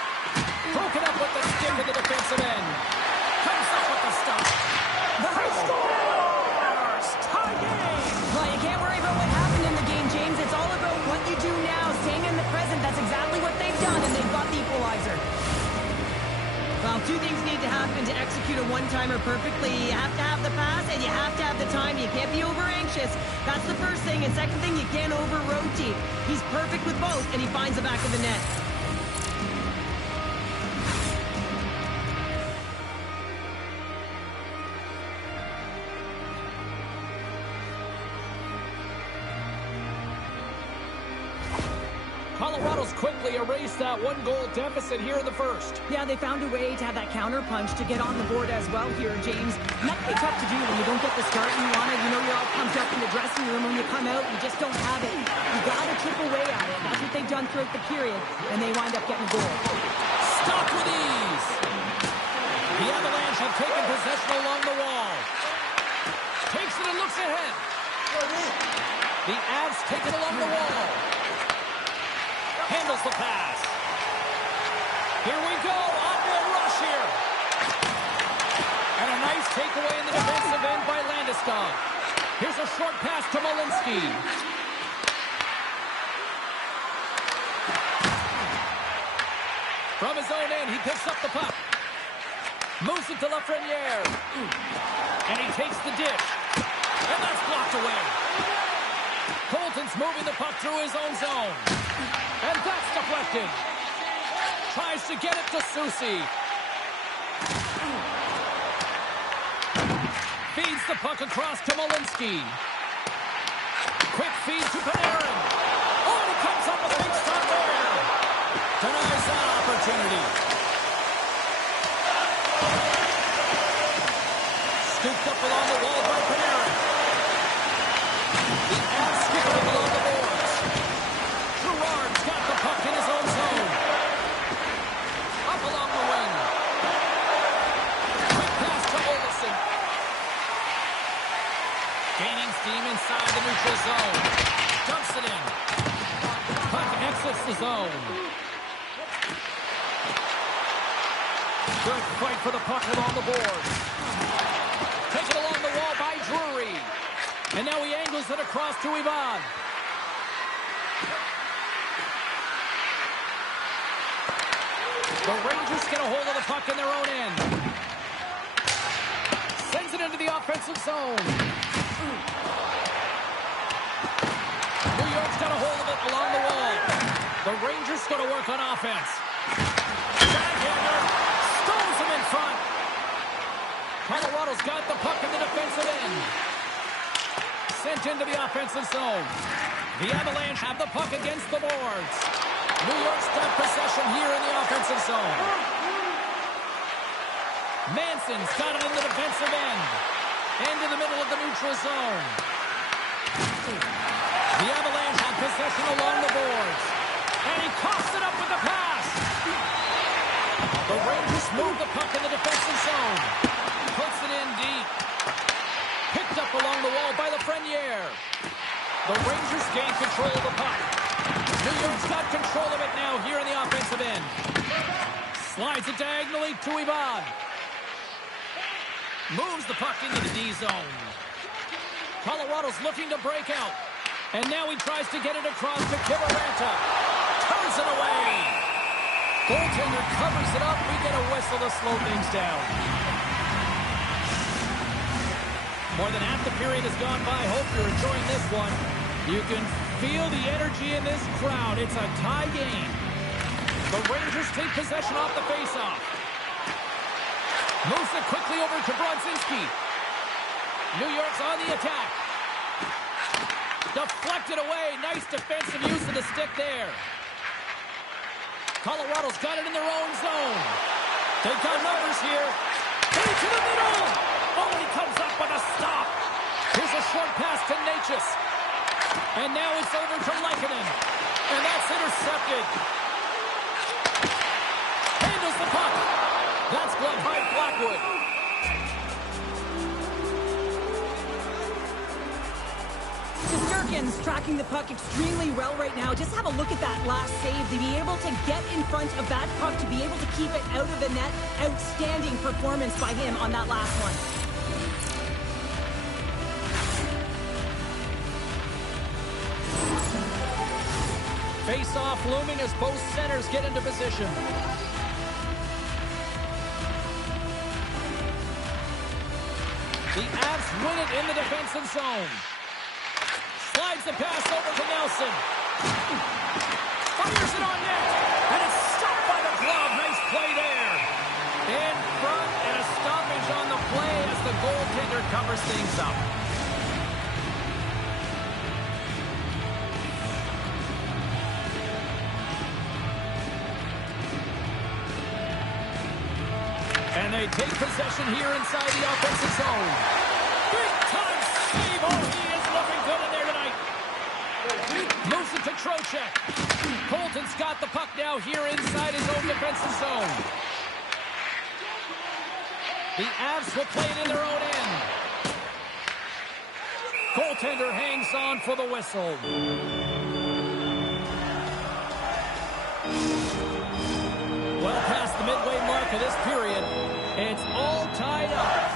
Broken up with the stick in the defensive end. Comes up with the stop. The scores! Tie game! Well, you can't worry about what happened in the game, James. It's all about what you do now, staying in the present. That's exactly what they've done, and they've got the equalizer. Well, two things need to happen to execute a one-timer perfectly. You have to have the pass, and you have to have the time. You can't be over-anxious. That's the first thing. And second thing, you can't over-rotate. He's perfect with both, and he finds the back of the net. Colorado's quickly erased that one-goal deficit here in the first. Yeah, they found a way to have that counter-punch to get on the board as well here, James. Not be tough to do when you don't get the start you wanted. You know you're all pumped up in the dressing room. When you come out, you just don't have it. You got to chip away at it. That's what they've done throughout the period, and they wind up getting a goal. Stop with ease. The Avalanche have taken possession along the wall. Takes it and looks ahead. The Avs take it along the wall. Handles the pass. Here we go. Onward rush here. And a nice takeaway in the defensive end by Landeskog. Here's a short pass to Malinsky. From his own end, he picks up the puck. Moves it to Lafreniere. And he takes the dish. And that's blocked away. Colton's moving the puck through his own zone. And that's deflected. Tries to get it to Soucy. Feeds the puck across to Malinsky. Quick feed to Panarin. Oh, and he comes up with a big stop there. Denies that opportunity. Scooped up along the wall by Panarin. The Avs skip it along the boards. Gerard's got the puck in his own zone. Up along the wing. Quick pass to Olsen. Gaining steam inside the neutral zone. Dumps it in. Puck exits the zone. Good fight for the puck along the boards. Taken along the wall by Drury. And now he angles it across to Ivan. The Rangers get a hold of the puck in their own end. Sends it into the offensive zone. New York's got a hold of it along the wall. The Rangers going to work on offense. Backhander stones him in front. Colorado's got the puck in the defensive end. sent into the offensive zone. The Avalanche have the puck against the boards. New York's got possession here in the offensive zone. Manson's got it in the defensive end. Into the middle of the neutral zone. The Avalanche have possession along the boards. And he coughs it up with the pass. The Rangers move the puck in the defensive zone. Puts it in deep. Picked up along the wall by Lafreniere. The Rangers gain control of the puck. New York's got control of it now here in the offensive end. Slides it diagonally to Ivan. Moves the puck into the D zone. Colorado's looking to break out. And now he tries to get it across to Kiviranta. Turns it away. Goaltender covers it up. We get a whistle to slow things down. More than half the period has gone by. Hope you're enjoying this one. You can feel the energy in this crowd. It's a tie game. The Rangers take possession off the faceoff. Moves it quickly over to Brodzinski. New York's on the attack. Deflected away. Nice defensive use of the stick there. Colorado's got it in their own zone. They've got numbers here. Into the middle. Oh, he comes up with a stop. Here's a short pass to Natchez. And now it's over to Lehkonen. And that's intercepted. Handles the puck. That's gloved by Blackwood. Shesterkin's tracking the puck extremely well right now. Just have a look at that last save. To be able to get in front of that puck, to be able to keep it out of the net. Outstanding performance by him on that last one. Face-off looming as both centers get into position. The Avs win it in the defensive zone. Slides the pass over to Nelson. Fires it on net. And it's stopped by the glove. Nice play there. In front and a stoppage on the play as the goaltender covers things up. And they take possession here inside the offensive zone. Big time save. Oh, he is looking good in there tonight. Moves it to Trocheck. Colton's got the puck now here inside his own defensive zone. The Avs will play it in their own end. Goaltender hangs on for the whistle. Well past the midway mark of this period. It's all tied up.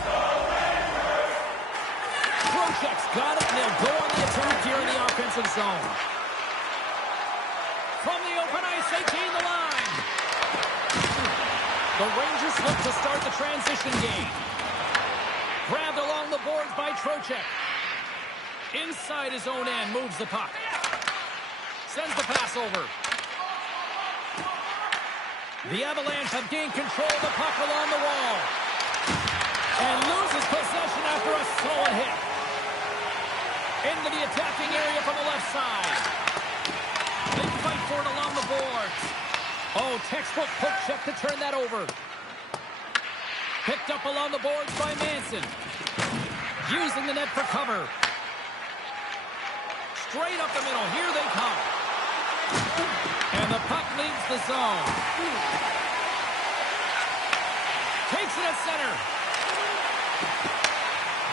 Trocheck's got it, and they'll go on the attack here in the offensive zone. From the open ice, they gain the line. The Rangers look to start the transition game. Grabbed along the boards by Trocheck. Inside his own end, moves the puck. Sends the pass over. The Avalanche have gained control of the puck along the wall. And loses possession after a solid hit. Into the attacking area from the left side. They fight for it along the boards. Oh, textbook poke check to turn that over. Picked up along the boards by Manson. Using the net for cover. Straight up the middle. Here they come. And the puck leaves the zone. Takes it at center.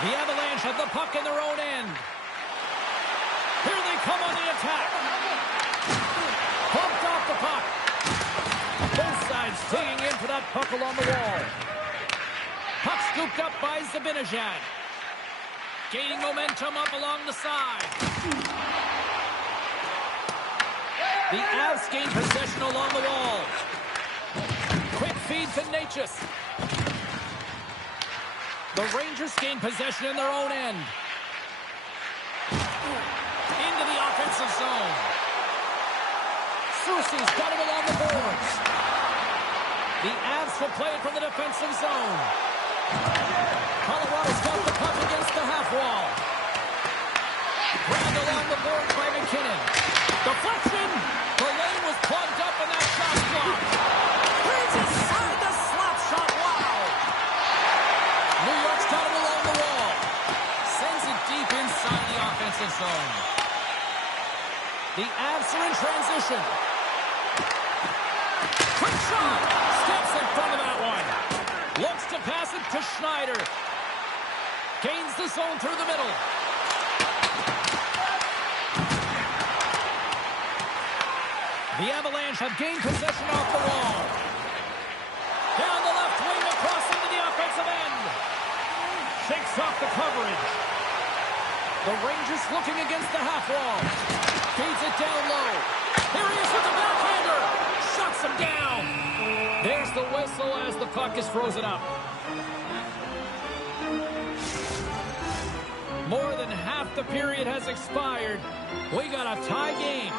The Avalanche have the puck in their own end. Here they come on the attack. Pumped off the puck. Both sides digging in for that puck along the wall. Puck scooped up by Zibanejad. Gaining momentum up along the side. The Avs gain possession along the wall. Quick feed to Natchez. The Rangers gain possession in their own end. Into the offensive zone. Soucy's got it along the boards. The Avs will play it from the defensive zone. Colorado's got the puck against the half wall. Grabbed along the boards by McKinnon. Deflection. The lane was plugged up and that shot blocked. He's inside the slap shot. Wow. New York's got it along the wall. Sends it deep inside the offensive zone. The Avs are in transition. Quick shot. Steps in front of that one. Looks to pass it to Schneider. Gains the zone through the middle. The Avalanche have gained possession off the wall. Down the left wing across into the offensive end. Shakes off the coverage. The Rangers looking against the half wall. Feeds it down low. Here he is with the backhander. Shuts him down. There's the whistle as the puck is frozen up. More than half the period has expired. We got a tie game.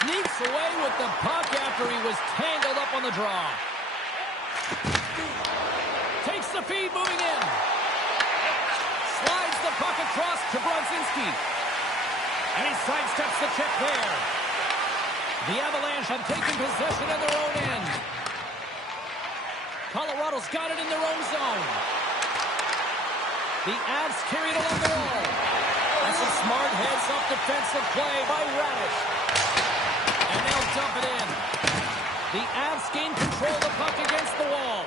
Sneaks away with the puck after he was tangled up on the draw. Takes the feed moving in. Slides the puck across to Brodzinski. And he sidesteps the check there. The Avalanche have taken possession in their own end. Colorado's got it in their own zone. The Avs carry it along the wall. And some smart heads-up defensive play by Radish. And they'll dump it in. The Avs gain control of the puck against the wall.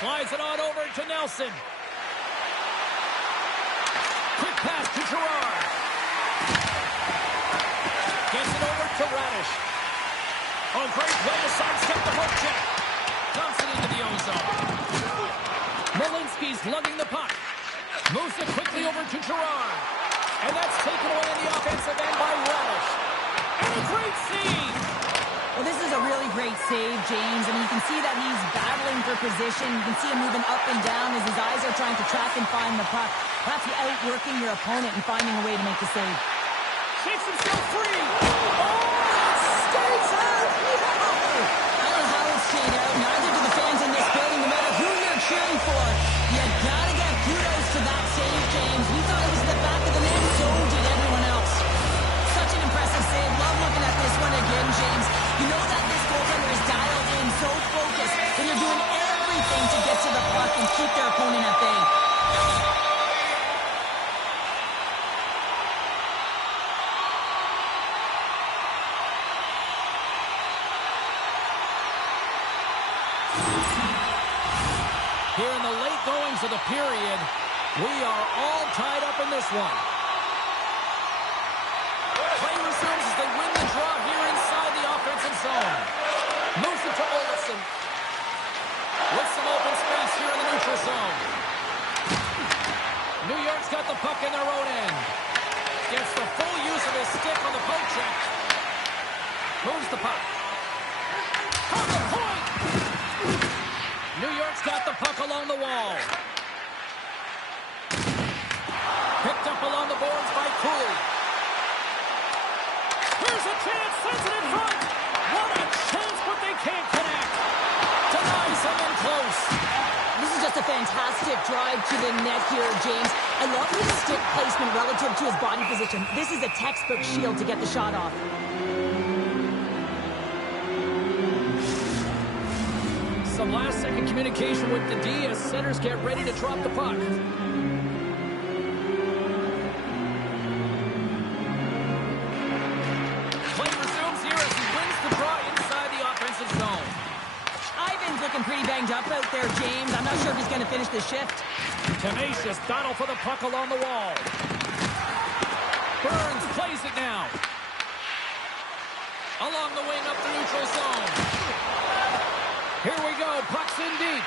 Slides it on over to Nelson. Quick pass to Girard. Gets it over to Radish. Oh, great way to sidestep the hook check. Dumps it into the ozone. Malinsky's lugging the puck. Moves it quickly over to Girard. And that's taken away in the offensive end by Radish. And a great save. Well, this is a really great save, James. I mean, you can see that he's battling for position. You can see him moving up and down as his eyes are trying to track and find the puck. That's outworking your opponent and finding a way to make the save. Shakes himself free. Oh, it stays out. I don't know how it's stayed out. Neither do the fans in this building, no matter who you're cheering for. You gotta get kudos to that save, James. We thought it was in the back of the net. So did everyone else. Such an impressive save. Love looking at this one again, James. You know that this goaltender is dialed in, so focused, and they're doing everything to get to the puck and keep their opponent at bay. Here in the late goings of the period, we are all tied up in this one. Play resumes as they win the draw here inside the offensive zone. Moves it to Olsen. With some open space here in the neutral zone. New York's got the puck in their own end. Gets the full use of his stick on the poke check. Moves the puck. On the point! New York's got the puck along the wall. Picked up along the boards by Cooley. Here's a chance, sends it in front. What a chance, but they can't connect. Denies him in close. This is just a fantastic drive to the net here, James. I love his stick placement relative to his body position. This is a textbook shield to get the shot off. Some last-second communication with the D as centers get ready to drop the puck. Play resumes here as he wins the draw inside the offensive zone. Ivan's looking pretty banged up out there, James. I'm not sure if he's going to finish the shift. Tenacious battle for the puck along the wall. Burns plays it now. Along the wing up the neutral zone. Here we go, puck's in deep.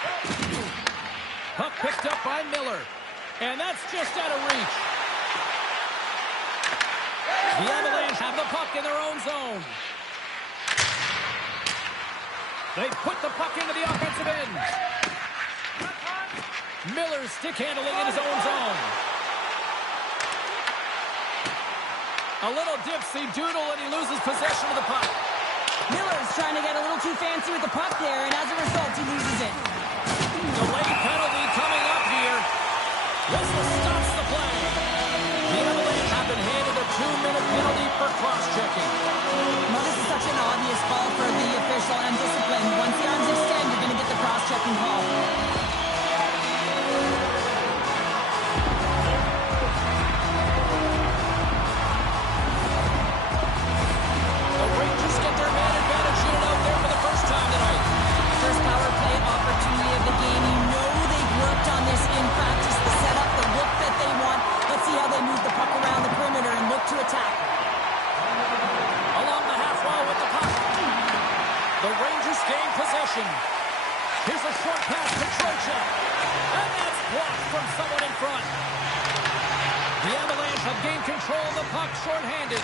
Puck picked up by Miller. And that's just out of reach. The Avalanche have the puck in their own zone. They put the puck into the offensive end. Miller stick handling in his own zone. A little dipsy doodle and he loses possession of the puck. Miller is trying to get a little too fancy with the puck there, and as a result, he loses it. Delayed penalty coming up here. Whistle stops the play. The Avalanche have been handed a 2-minute penalty for cross-checking. Well, this is such an obvious call for the official and discipline. Once the arms extend, you're going to get the cross-checking call. The Rangers get their man advantage unit out there for the first time tonight. First power play opportunity of the game. You know they've worked on this in practice. The setup, the look that they want. Let's see how they move the puck around the perimeter and look to attack. Along the half wall with the puck. The Rangers gain possession. Here's a short pass to Trocheck. And that's blocked from someone in front. The Avalanche have gained control of the puck shorthanded.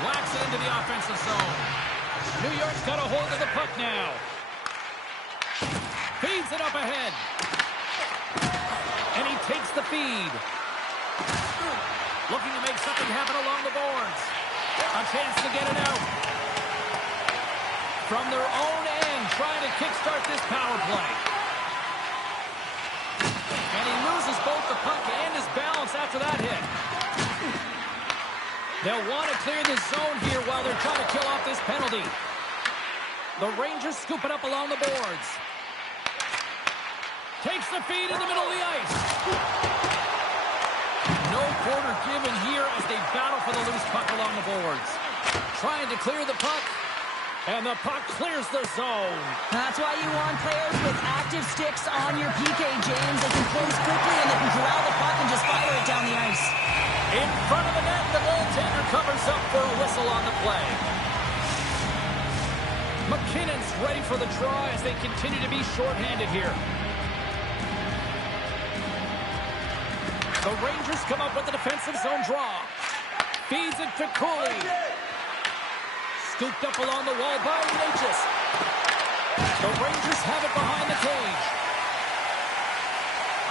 Whacks it into the offensive zone. New York's got a hold of the puck now. Feeds it up ahead. And he takes the feed. Looking to make something happen along the boards. A chance to get it out. From their own end, trying to kickstart this power play. And he loses both the puck and his balance after that hit. They'll want to clear the zone here while they're trying to kill off this penalty. The Rangers scoop it up along the boards. Takes the feed in the middle of the ice. No quarter given here as they battle for the loose puck along the boards. Trying to clear the puck. And the puck clears the zone. That's why you want players with active sticks on your PK, James. They can close quickly and they can corral the puck and just fire it down the ice. In front of the net, the goaltender covers up for a whistle on the play. McKinnon's ready for the draw as they continue to be shorthanded here. The Rangers come up with the defensive zone draw. Feeds it to Cooley. Scooped up along the wall by Natchez. The Rangers have it behind the cage.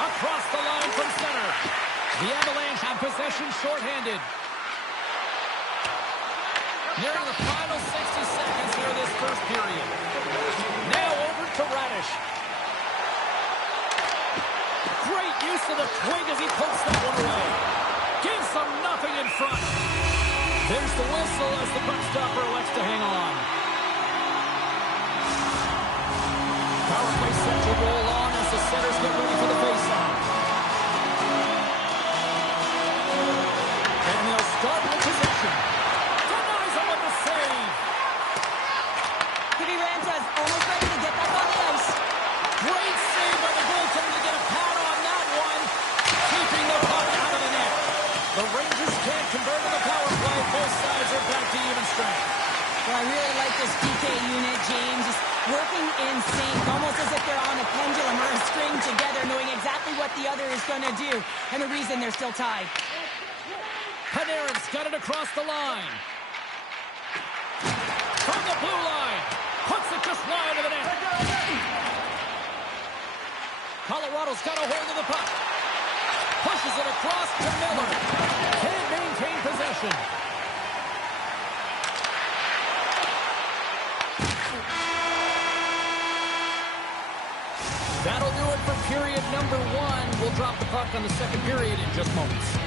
Across the line from center. The Avalanche have possession shorthanded. Nearing the final 60 seconds here of this first period. Now over to Radish. Great use of the twig as he pokes that one away. Gives them nothing in front. There's the whistle as the puck stopper elects to hang on. Power play set to roll on as the centers get ready for the faceoff. And they'll start with possession. Denies him with the save. Kitty Rantz almost ready to get back on the ice. Great save by the goaltender to get a pad on that one. Keeping the puck out of the net. The Rangers can't convert on the power play. Both sides are back to even strength. Well, I really like this PK unit, James. Just working in sync, almost as if they're on a pendulum or a string together, knowing exactly what the other is going to do, and the reason they're still tied. Panarin's got it across the line. From the blue line. Puts it just wide of the net. Colorado's got a hold of the puck. Pushes it across to Miller. Can't maintain possession. That'll do it for period number 1. We'll drop the puck on the second period in just moments.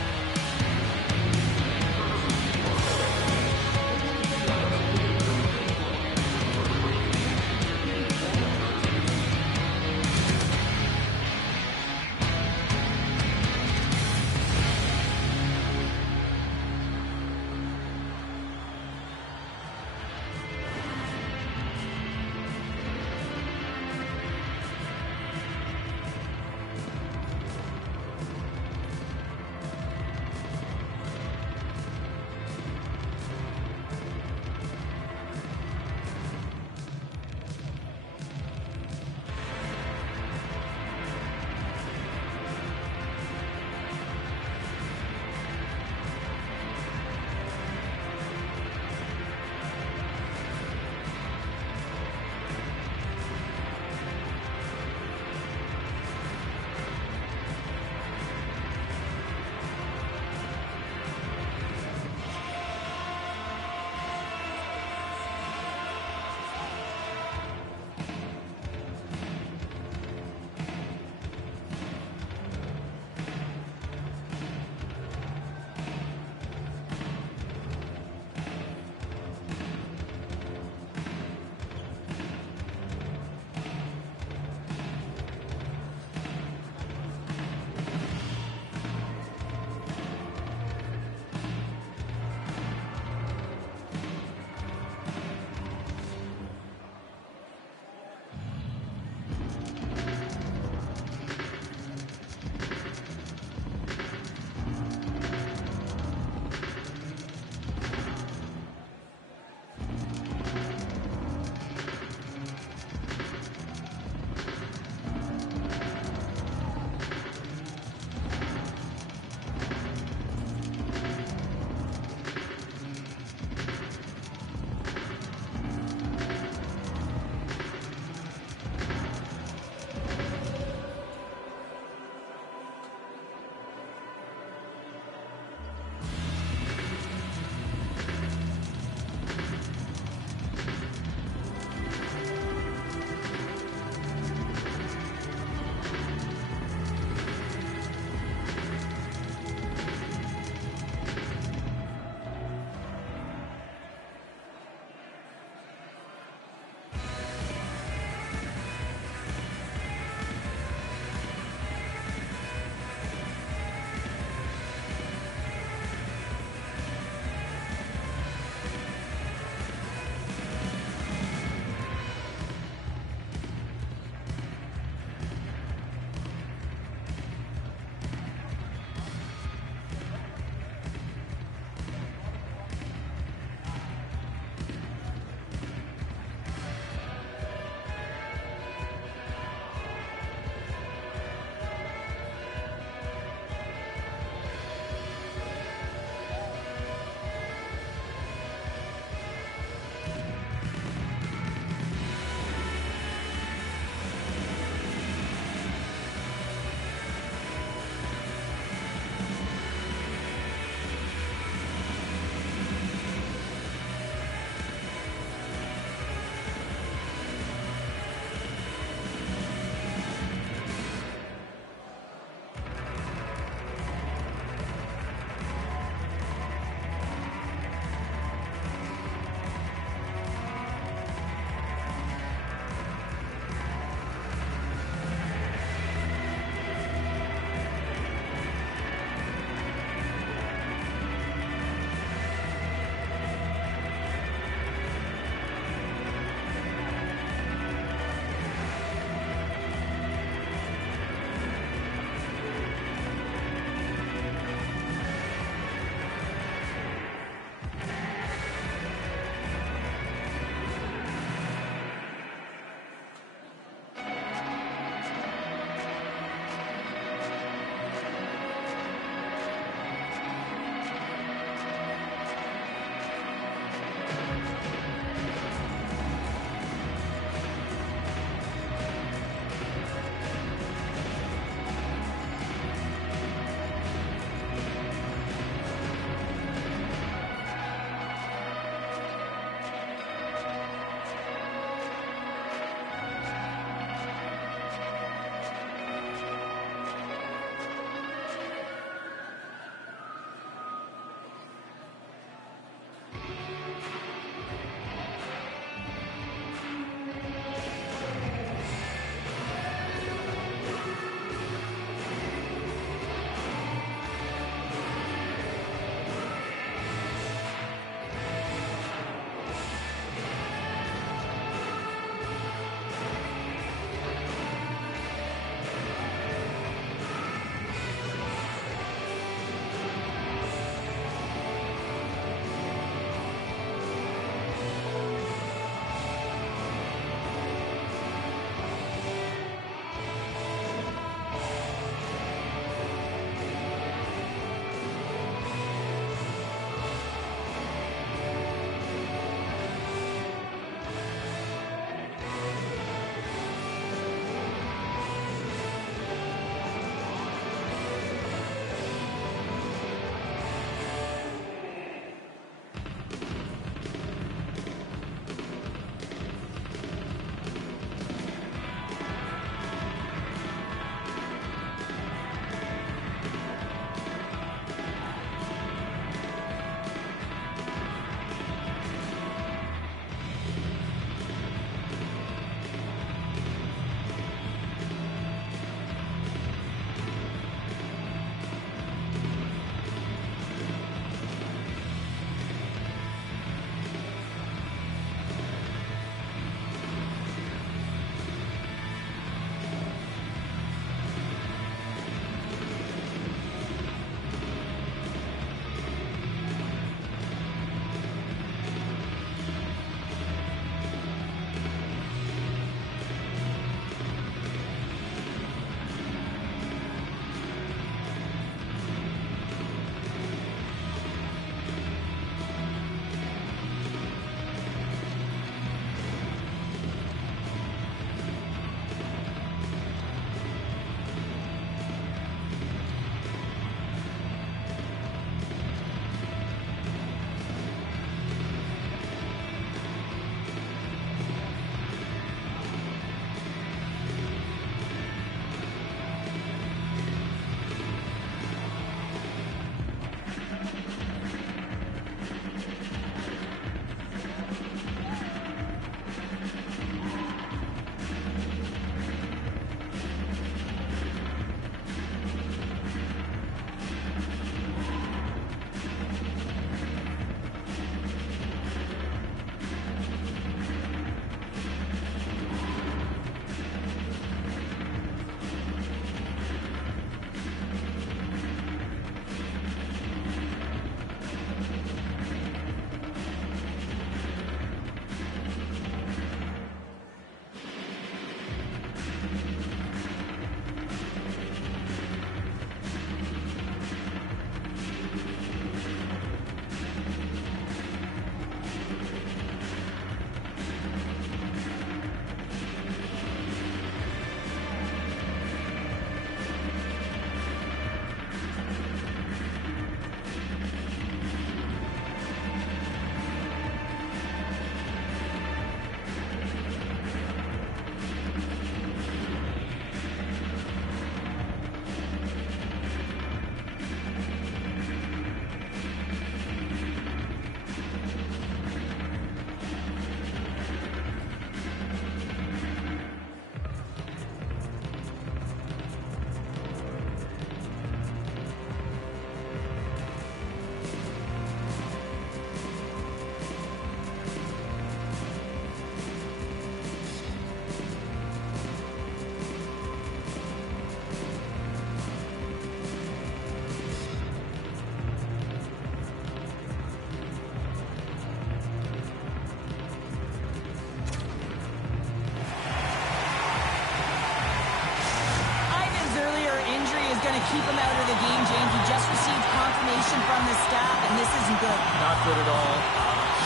going to keep him out of the game, James. He just received confirmation from the staff, and this isn't good. Not good at all.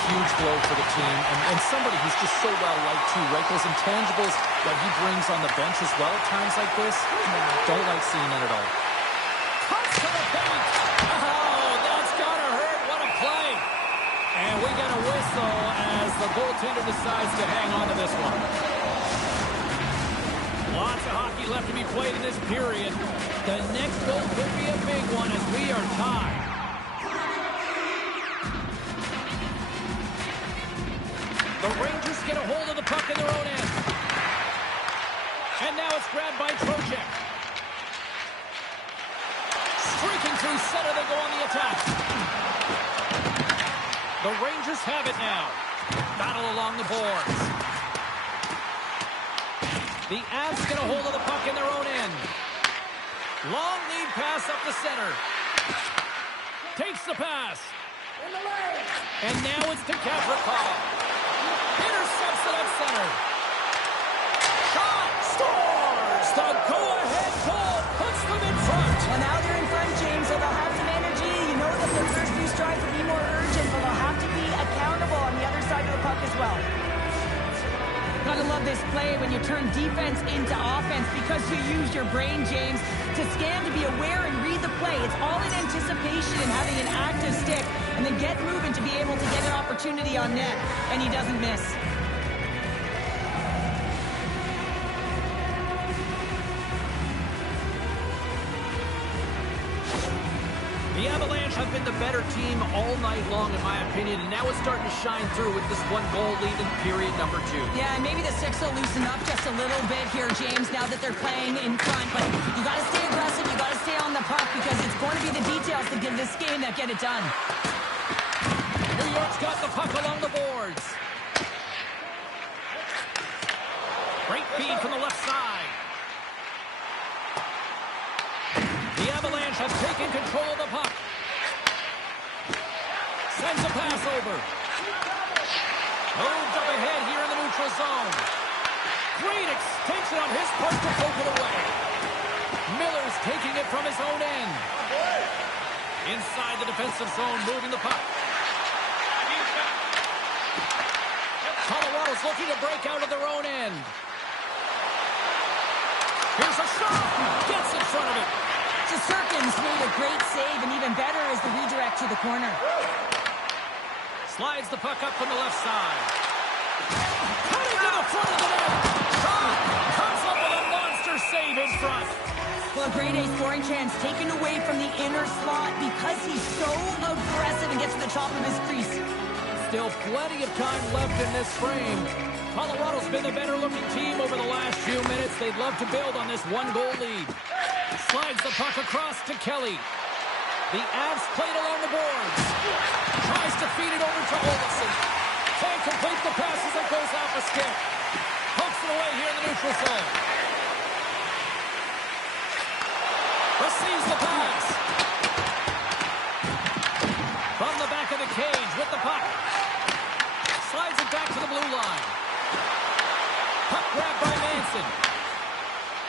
Huge blow for the team. And somebody who's just so well-liked, too, right? Those intangibles that he brings on the bench as well at times like this, don't like seeing that at all. Cuts to the paint. Oh, that's got to hurt. What a play. And we get a whistle as the goaltender decides to hang on to this one. Lots of hockey left to be played in this period. The next goal could be a big one as we are tied. The Rangers get a hold of the puck in their own end. And now it's grabbed by Trocheck. Streaking through center, they go on the attack. The Rangers have it now. Battle along the boards. The Avs get a hold of the puck in their own end. Long lead pass up the center. Takes the pass. And now it's to Kaprikov. Intercepts it at center. Shot! Scores! The go-ahead goal puts them in front. Well, now they're in front, James, so they'll have some energy. You know that their first few strides will be more urgent, but they'll have to be accountable on the other side of the puck as well. Gotta love this play when you turn defense into offense because you use your brain, James, to scan, to be aware, and read the play. It's all in anticipation and having an active stick, and then get moving to be able to get an opportunity on net, and he doesn't miss. The Avalanche have been the better team all night long, in my opinion, and now it's starting to shine through with this one-goal lead in period number 2. Yeah, and maybe the six will loosen up just a little bit here, James, now that they're playing in front. But you got to stay aggressive, you got to stay on the puck, because it's going to be the details that give this game that get it done. New York's got the puck along the boards. Great feed from the left side. The Avalanche have taken control of the puck. Sends a pass over. Moved up ahead here in the neutral zone. Great extension on his part to poke it away. Miller's taking it from his own end. Inside the defensive zone, moving the puck. Colorado's looking to break out of their own end. Here's a shot. Gets in front of it. Shesterkin's made a great save, and even better is the redirect to the corner. Slides the puck up from the left side. Cutting to the front of the net. Shot comes up with a monster save in front. Well, a grade A scoring chance taken away from the inner slot because he's so aggressive and gets to the top of his crease. Still plenty of time left in this frame. Colorado's been the better-looking team over the last few minutes. They'd love to build on this one-goal lead. Slides the puck across to Kelly. The Avs played along the boards. Tries to feed it over to Olsen. Can't complete the pass as it goes off a stick. Pokes it away here in the neutral zone. Receives the pass. From the back of the cage with the puck. Slides it back to the blue line. Puck grabbed by Manson.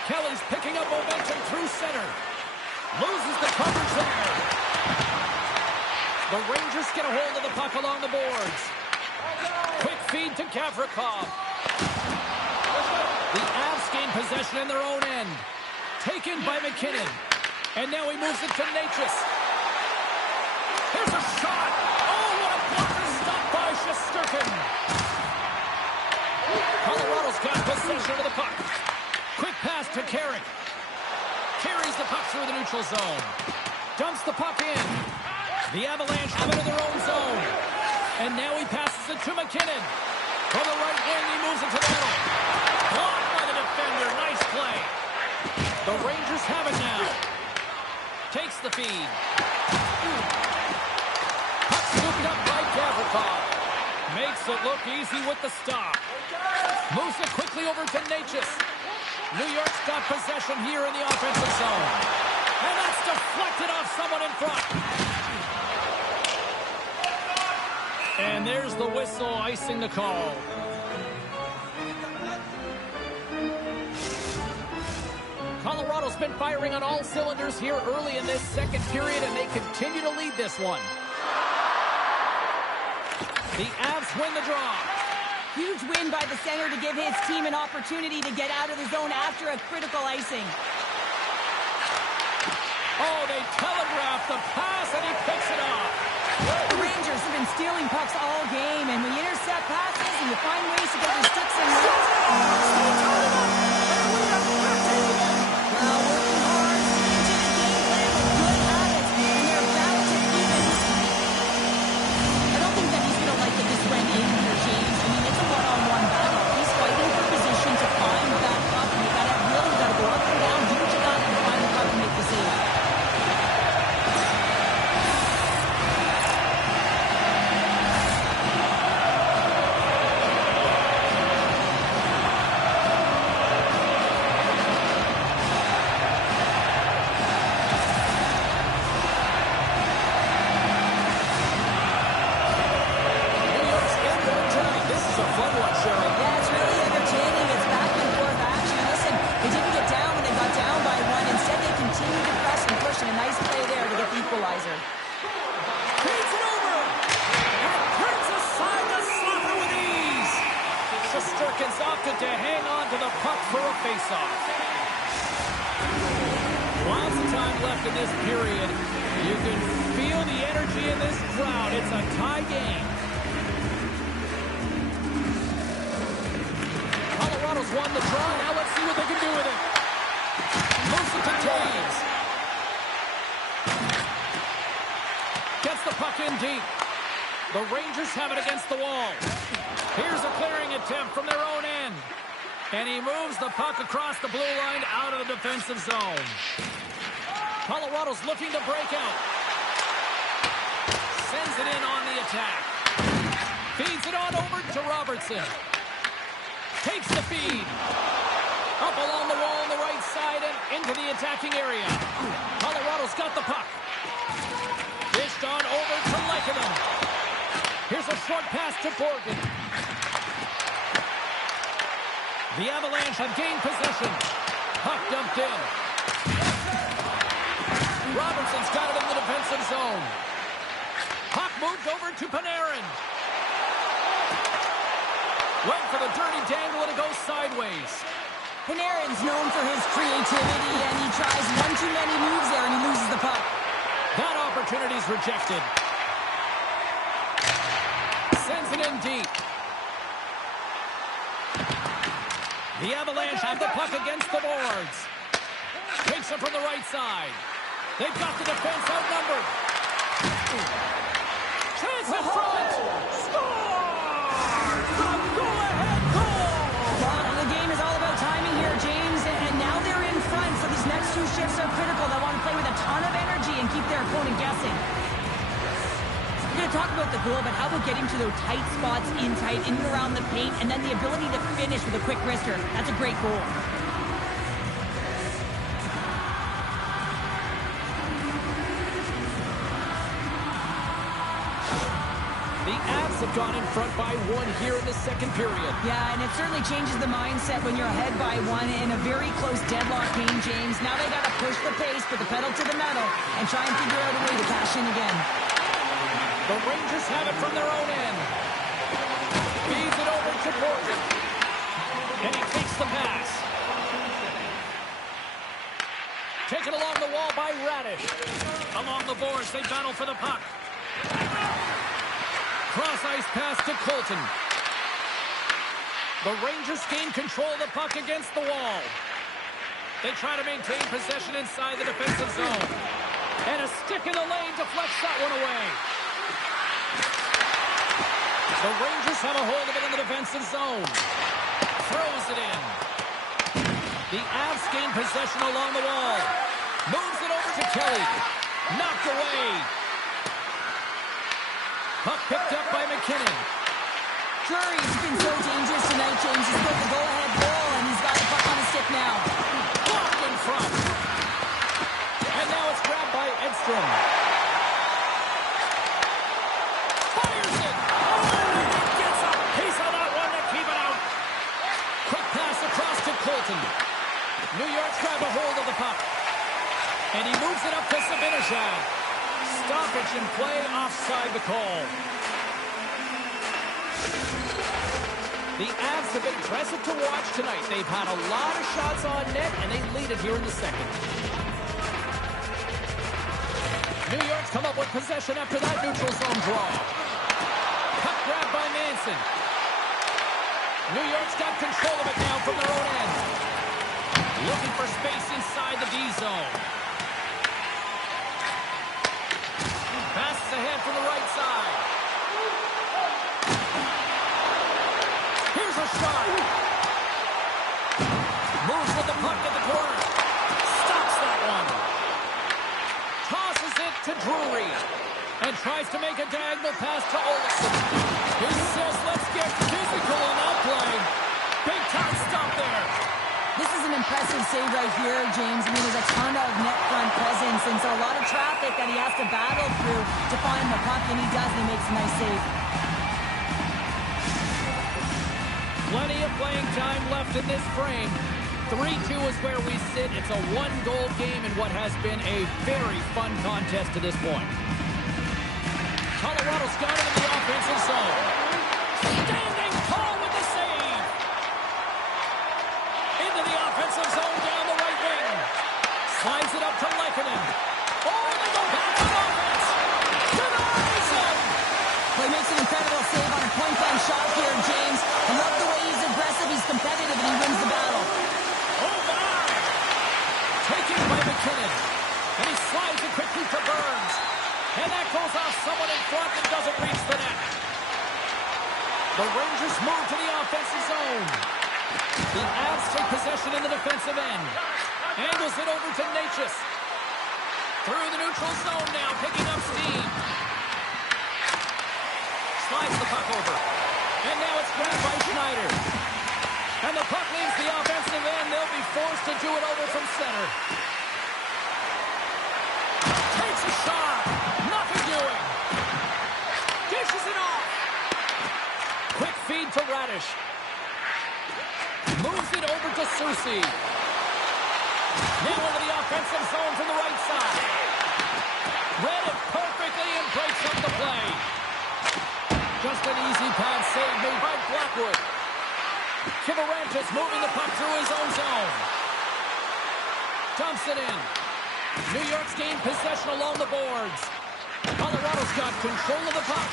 Kelly's picking up momentum through center. Loses the coverage there. The Rangers get a hold of the puck along the boards. Quick feed to Kaprikov. The Avs gain possession in their own end. Taken by McKinnon. And now he moves it to Natchez. Here's a shot. Oh, what a blocker stop by Shesterkin. Colorado's got possession of the puck. Quick pass to Carrick. Carries the puck through the neutral zone. Dumps the puck in. The Avalanche have it in their own zone. And now he passes it to McKinnon. From the right wing, he moves it to the middle. Blocked by the defender. Nice play. The Rangers have it now. Takes the feed. Puck scooped up by Kaprikov. Makes it look easy with the stop. Moves it quickly over to Natchez. New York's got possession here in the offensive zone. And that's deflected off someone in front. And there's the whistle icing the call. Colorado Colorado's been firing on all cylinders here early in this second period, and they continue to lead this one. The Avs win the draw. Huge win by the center to give his team an opportunity to get out of the zone after a critical icing. Oh, they telegraph the pass, and he picks it off. The Rangers have been stealing pucks all game, and when you intercept passes and you find ways to get your sticks in net, working hard, into the game plan with good habits, and they're bound to evens. I don't think that he's going to like that this went in here, James. I mean, it's a one-on-one battle. He's fighting for position to find that puck, and you got to go up and down, do what you got, and find the puck and make the save. opted to hang on to the puck for a faceoff. Lots of time left in this period. You can feel the energy in this crowd. It's a tie game. Colorado's won the draw. Now let's see what they can do with it. Moves it to Taves. Gets the puck in deep. The Rangers have it against the wall. Here's a clearing attempt from their own end. And he moves the puck across the blue line out of the defensive zone. Colorado's looking to break out. Sends it in on the attack. Feeds it on over to Robertson. Takes the feed. Up along the wall on the right side and into the attacking area. Colorado's got the puck. Dished on over to Lekanen. Here's a short pass to Borgen. The Avalanche have gained possession. Puck dumped in. Robertson's got it in the defensive zone. Puck moved over to Panarin. Went for the dirty dangle and it goes sideways. Panarin's known for his creativity, and he tries one too many moves there and he loses the puck. That opportunity's rejected. Sends it in deep. The Avalanche have the puck against the boards. Takes it from the right side. They've got the defense outnumbered. Chance in front. Scores! The go-ahead goal! Well, the game is all about timing here, James, and now they're in front, so these next two shifts are critical. They want to play with a ton of energy and keep their opponent guessing. We're going to talk about the goal, but how about getting to those tight spots in and around the paint, and then the ability to finish with a quick wrister. That's a great goal. The Avs have gone in front by one here in the second period. Yeah, and it certainly changes the mindset when you're ahead by one in a very close deadlock game, James. Now they got to push the pace, put the pedal to the metal, and try and figure out a way to cash in again. The Rangers have it from their own end. Feeds it over to Borgen. And he takes the pass. Taken along the wall by Radish. Along the boards, they battle for the puck. Cross-ice pass to Colton. The Rangers gain control of the puck against the wall. They try to maintain possession inside the defensive zone. And a stick in the lane deflects that one away. The Rangers have a hold of it in the defensive zone. Throws it in. The Avs gain possession along the wall. Moves it over to Kelly. Knocked away. Puck picked up by McKinnon. Drury's been so dangerous tonight, James. He's got the go-ahead goal, and he's got the puck on his stick now. Blocked in front. And now it's grabbed by Edstrom. Fires it. Gets a piece of that one to keep it out. Quick pass across to Colton. New York's grabbed a hold of the puck. And he moves it up to Zibanejad. Stoppage in play, offside the call. The Avs have been impressive to watch tonight. They've had a lot of shots on net, and they lead it here in the second. New York's come up with possession after that neutral zone draw. Puck grab by Manson. New York's got control of it now from their own end. Looking for space inside the D zone. Passes ahead from the right side. Here's a shot. Moves with the puck at the corner. Stops that one. Tosses it to Drury. And tries to make a diagonal pass to Olsen. He says, let's get physical on that play. Big time stop there. This is an impressive save right here, James. I mean, there's a ton of net front presence, and so a lot of traffic that he has to battle through to find the puck, and he does, and he makes a nice save. Plenty of playing time left in this frame. 3-2 is where we sit. It's a one-goal game in what has been a very fun contest to this point. Colorado's got it in the offensive zone. Standing tall with the save. Into the offensive zone down the right wing. Slides it up to Lehkonen. Oh, they go back on offense. Denies him. Well, he makes an incredible save on a point-blank shot here, James. I love the way he's aggressive, he's competitive, and he wins the battle. Oh, my. Taken by McKinnon. And he slides it quickly to Burns. And that goes off someone in front and doesn't reach the net. The Rangers move to the offensive zone. The Avs take possession in the defensive end. Angles it over to Natchez. Through the neutral zone now, picking up steam. Slides the puck over. And now it's grabbed by Schneider. And the puck leaves the offensive end. They'll be forced to do it over from center. Takes a shot. Nothing doing. Dishes it off. Quick feed to Radish. Moves it over to Soucy. Now into the offensive zone from the right side. Read it perfectly and breaks up the play. Just an easy pad save made by Blackwood. Kivarantis moving the puck through his own zone. Dumps it in. New York's gained possession along the boards. Colorado's got control of the puck.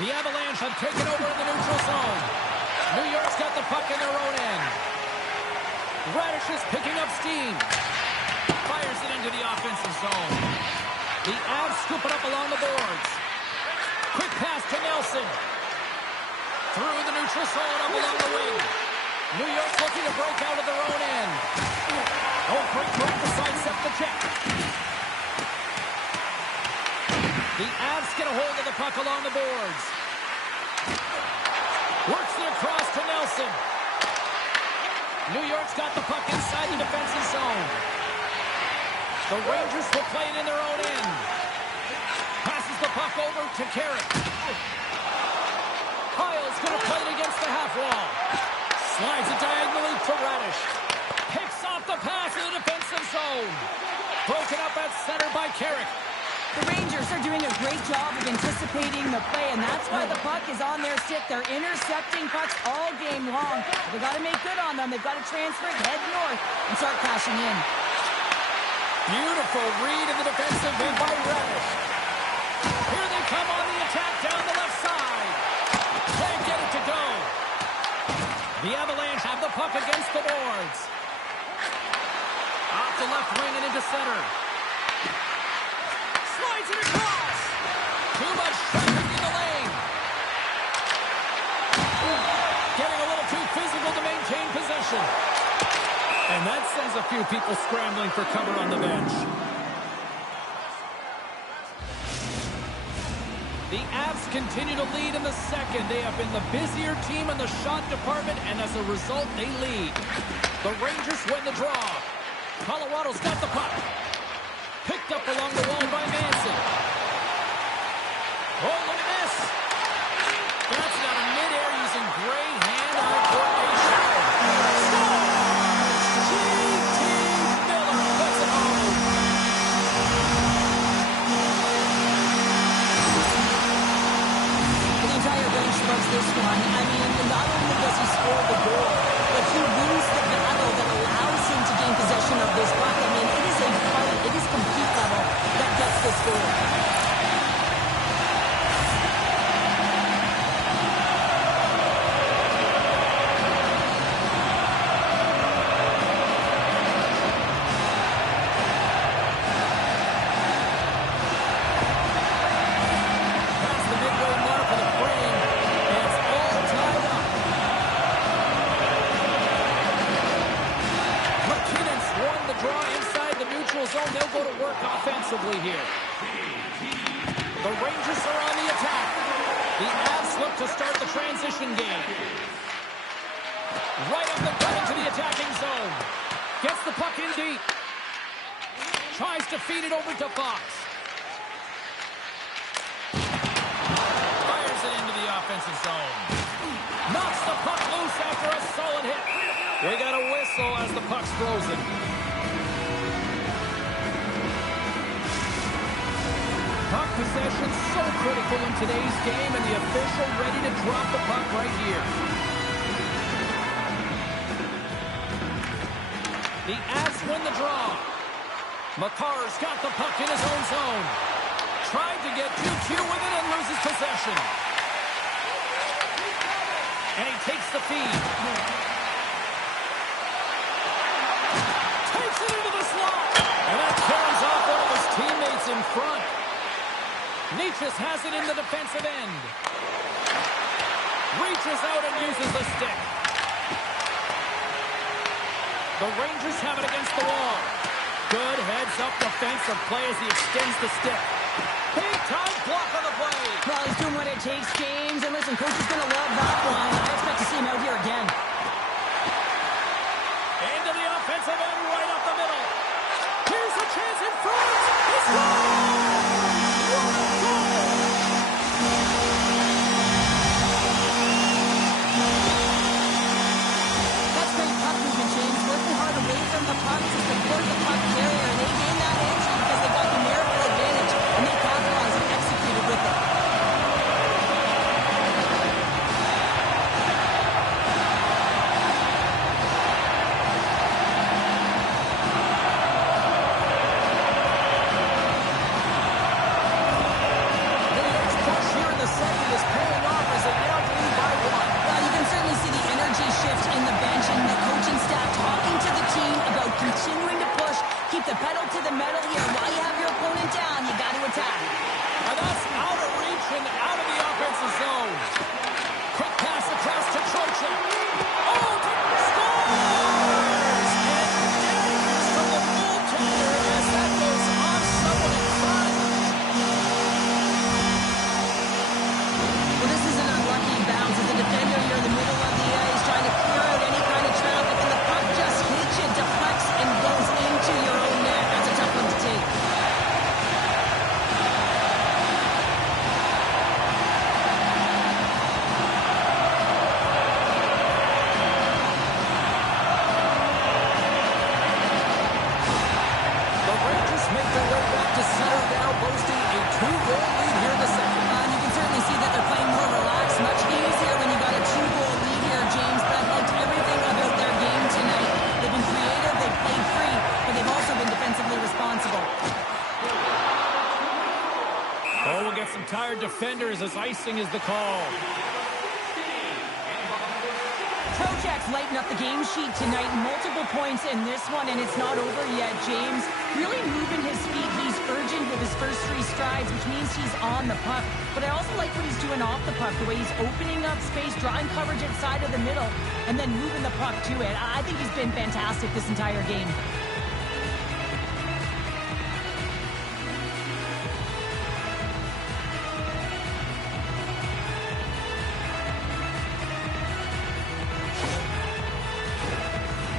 The Avalanche have taken over in the neutral zone. New York's got the puck in their own end. Radish is picking up steam. Fires it into the offensive zone. The Avs scoop it up along the boards. Quick pass to Nelson. Through the neutral zone up along the wing. New York's looking to break out of their own end. Oh, quick break to sidestep the check. The Avs get a hold of the puck along the boards. Works it across to Nelson. New York's got the puck inside the defensive zone. The Rangers will play it in their own end. Passes the puck over to Carrick. Kyle's going to play it against the half wall. Slides it diagonally to Radish. Picks off the pass in the defensive zone. Broken up at center by Carrick. The Rangers are doing a great job of anticipating the play, and that's why the puck is on their stick. They're intercepting pucks all game long. They've got to make good on them. They've got to transfer it, head north, and start cashing in. Beautiful read in the defensive end by Radish. Here they come on the attack down the left side. Can't get it to go. The Avalanche have the puck against the boards. Off the left wing and into center. Slides it across. Too much traffic in the lane. Getting a little too physical to maintain possession. And that sends a few people scrambling for cover on the bench. The Avs continue to lead in the second. They have been the busier team in the shot department, and as a result, they lead. The Rangers win the draw. Colorado's got the puck. Picked up along the wall by Manson. Oh, look at this. That's out of midair using great hand-eye coordination. Scores! J.T. Miller puts it home. zone. They'll go to work offensively here. The Rangers are on the attack. The Avs look to start the transition game. Right up the gut into the attacking zone. Gets the puck in deep. Tries to feed it over to Fox. Fires it into the offensive zone. Knocks the puck loose after a solid hit. We got a whistle as the puck's frozen. Puck possession so critical in today's game, and the official ready to drop the puck right here. The Avs win the draw. Makar's got the puck in his own zone. Tried to get too cute with it and loses possession. And he takes the feed. Takes it into the slot. And that carries off one of his teammates in front. Nietzsche has it in the defensive end. Reaches out and uses the stick. The Rangers have it against the wall. Good heads-up defensive play as he extends the stick. Big-time block on the play. Well, he's doing what it takes, James. And listen, coach is going to love that one. I expect to see him out here again. Into the offensive end, right up the middle. Here's a chance in front. He scores! What a goal! That's great puck movement, James. Working hard away from the puck to support the puck carrier. And they gained that entry because they got the numerical advantage. And they capitalized and executed with it. Continuing to push, keep the pedal to the metal here. While you have your opponent down, you got to attack. And that's out of reach and out of the offensive zone. Quick pass across to Trocheck. Oh, scores! And dangers from the goaltender as that goes off someone in front. Well, this is an unlucky bounce as a defender here in the middle of the ice trying to clear out any kind of traffic, and the puck just hits you, deflects, and goes into your own net. That's a tough one to take. The Rangers make their way back to center now, boasting a 2-goal lead here in the second. You can certainly see that they're playing more relaxed, much easier when you got a 2-goal lead here, James. But I've liked everything about their game tonight. They've been creative, they've played free, but they've also been defensively responsible. Oh, we'll get some tired defenders as icing is the call. Trocheck's lighting up the game sheet tonight. Multiple points in this one, and it's not over yet, James. Really moving his feet. He's urgent with his first 3 strides, which means he's on the puck. But I also like what he's doing off the puck, the way he's opening up space, drawing coverage inside of the middle, and then moving the puck to it. I think he's been fantastic this entire game.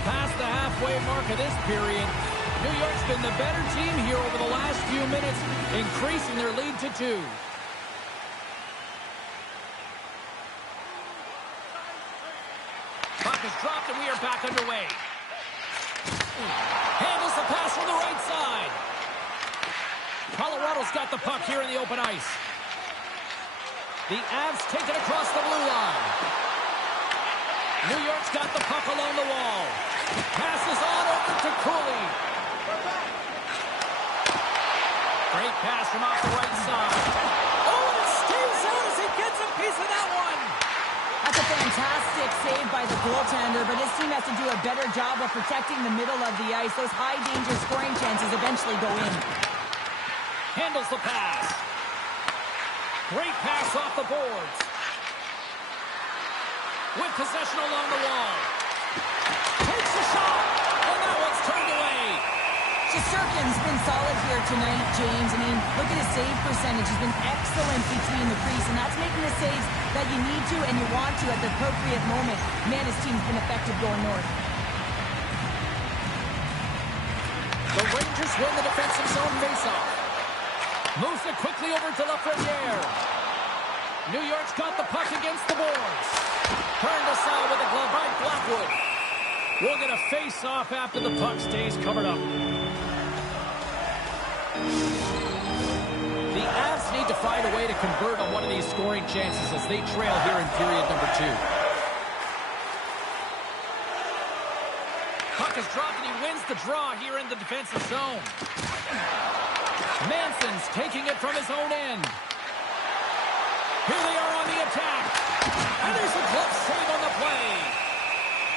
Past the halfway mark of this period, New York's been the better team here over the last few minutes, increasing their lead to 2. Puck is dropped and we are back underway. Handles the pass from the right side. Colorado's got the puck here in the open ice. The Avs take it across the blue line. New York's got the puck along the wall. Passes on over to Cooley. Great pass from off the right side. Oh, and it stays out as he gets a piece of that one. That's a fantastic save by the goaltender, but his team has to do a better job of protecting the middle of the ice. Those high-danger scoring chances eventually go in. Handles the pass. Great pass off the boards. With possession along the wall. Takes a shot, and that one's turned away. Shesterkin's been solid here tonight, James. I mean, look at his save percentage. He's been excellent between the crease, and that's making the saves that you need to and you want to at the appropriate moment. Man, his team's been effective going north. The Rangers win the defensive zone faceoff. Moves it quickly over to Lafreniere. New York's got the puck against the boards. Turned aside with a glove by Blackwood. We'll get a face-off after the puck stays covered up. The Avs need to find a way to convert on one of these scoring chances as they trail here in period number 2. Puck is dropped and he wins the draw here in the defensive zone. Manson's taking it from his own end. Here they are on the attack. And there's a glove save on the play.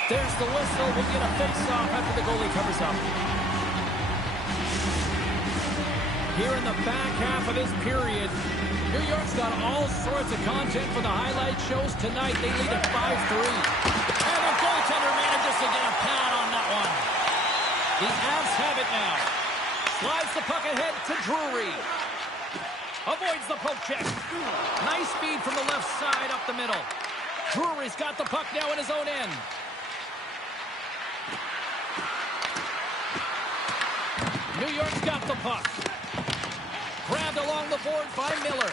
There's the whistle. We'll get a face-off after the goalie covers up. Here in the back half of this period, New York's got all sorts of content for the highlight shows tonight. They lead at 5-3. And the goaltender manages to get a pad on that one. The Avs have it now. Slides the puck ahead to Drury. Avoids the poke check. Nice feed from the left side up the middle. Drury's got the puck now in his own end. New York's got the puck. Grabbed along the board by Miller.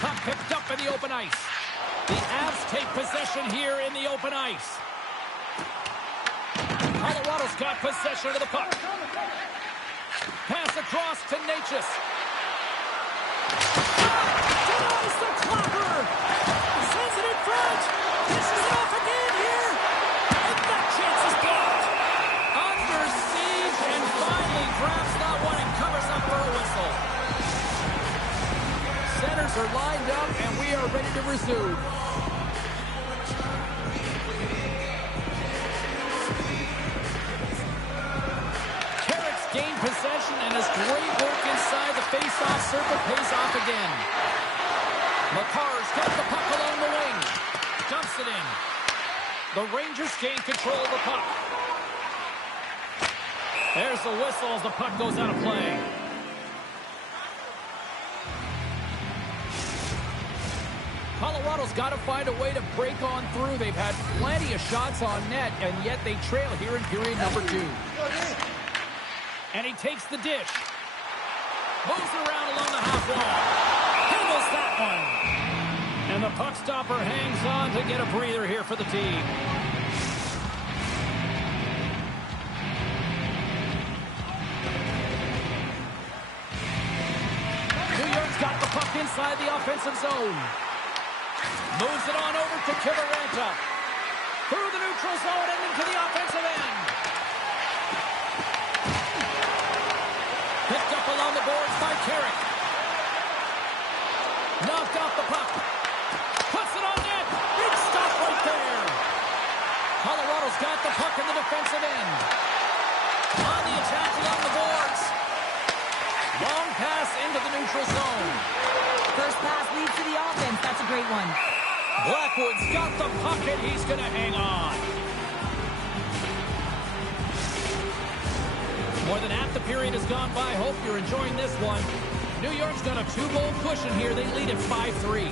Puck picked up in the open ice. The Avs take possession here in the open ice. Colorado's got possession of the puck. Pass across to Natchez. Denies the clapper. Sends it in front. Dishes it off again here. And that chance is blocked. Under siege and finally grabs that one and covers up for a whistle. Centers are lined up and we are ready to resume. Gained possession and his great work inside the face-off circle pays off again. McCarr's got the puck along the wing. Dumps it in. The Rangers gain control of the puck. There's the whistle as the puck goes out of play. Colorado's got to find a way to break on through. They've had plenty of shots on net, and yet they trail here in period number 2. And he takes the dish. Moves around along the half wall. Handles that one. And the puck stopper hangs on to get a breather here for the team. New York's got the puck inside the offensive zone. Moves it on over to Kiviranta. Through the neutral zone and into the offensive end. Picked up along the boards by Carrick. Knocked off the puck. Puts it on net. Big stop right there. Colorado's got the puck in the defensive end. On the attack along the boards. Long pass into the neutral zone. First pass leads to the offense. That's a great one. Blackwood's got the puck and he's going to hang on. More than half the period has gone by. Hope you're enjoying this one. New York's got a 2-goal cushion here. They lead at 5-3.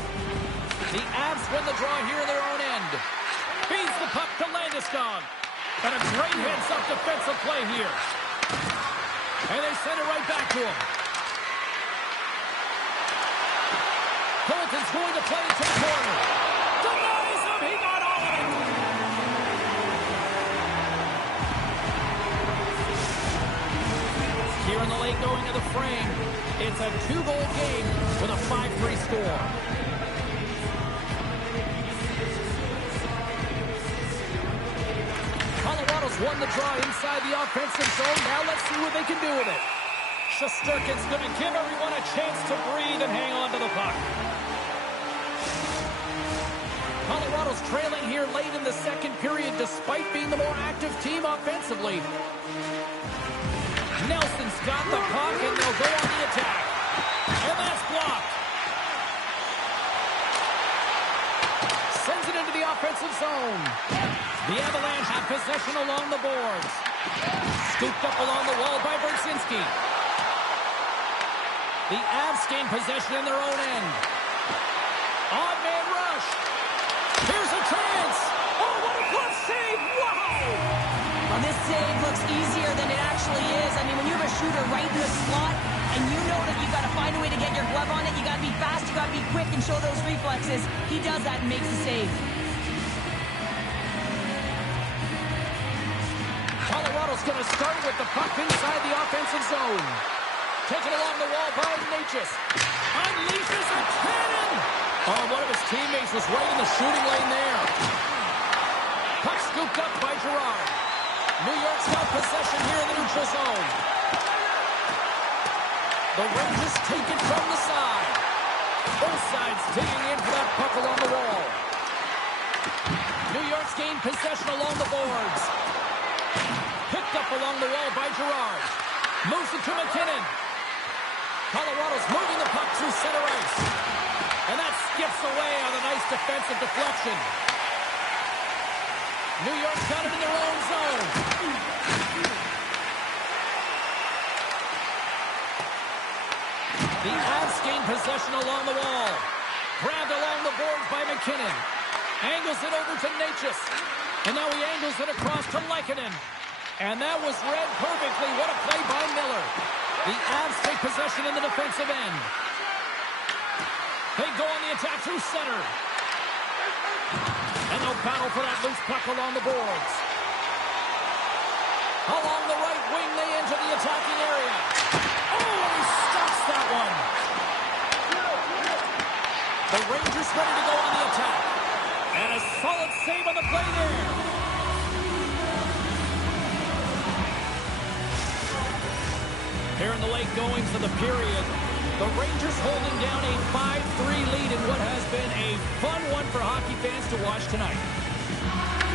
The Avs win the draw here in their own end. Feeds the puck to Landeskog. And a great heads-up defensive play here. And they send it right back to him. Colton's going to play to the corner. Denies him. He got all of it. Here in the late going to the frame, it's a 2-goal game with a 5-3 score. Colorado's won the draw inside the offensive zone. Now let's see what they can do with it. Shesterkin's going to give everyone a chance to breathe and hang on to the puck. Colorado's trailing here late in the second period despite being the more active team offensively. Nelson's got the puck, and they'll go on the attack. And that's blocked. Sends it into the offensive zone. The Avalanche have possession along the boards. Scooped up along the wall by Bersinski. The Avs gain possession in their own end. Odd man rush. Here's a chance. Oh, what a glove save. Wow. Well, this save looks easier than it actually is. I mean, when you have a shooter right in the slot and you know that you've got to find a way to get your glove on it, you got to be fast, you got to be quick and show those reflexes. He does that and makes the save. Colorado's going to start with the puck inside the offensive zone. Taken along the wall by Natchez. Unleashes a cannon! Oh, one of his teammates was right in the shooting lane there. Puck scooped up by Girard. New York's got possession here in the neutral zone. The Rangers take it from the side. Both sides digging in for that puck along the wall. New York's gained possession along the boards. Picked up along the wall by Girard. Moves it to McKinnon. Colorado's moving the puck through center ice. And that skips away on a nice defensive deflection. New York's got it in their own zone. The Avs gain possession along the wall. Grabbed along the boards by McKinnon. Angles it over to Natchez. And now he angles it across to Lehkonen. And that was read perfectly. What a play by Miller. The Avs take possession in the defensive end. They go on the attack through center. And they'll battle for that loose puck along the boards. Along the right wing, they enter the attacking area. Oh, and he stops that one. The Rangers ready to go on the attack. And a solid save on the play there. Here in the late goings of the period, the Rangers holding down a 5-3 lead in what has been a fun one for hockey fans to watch tonight.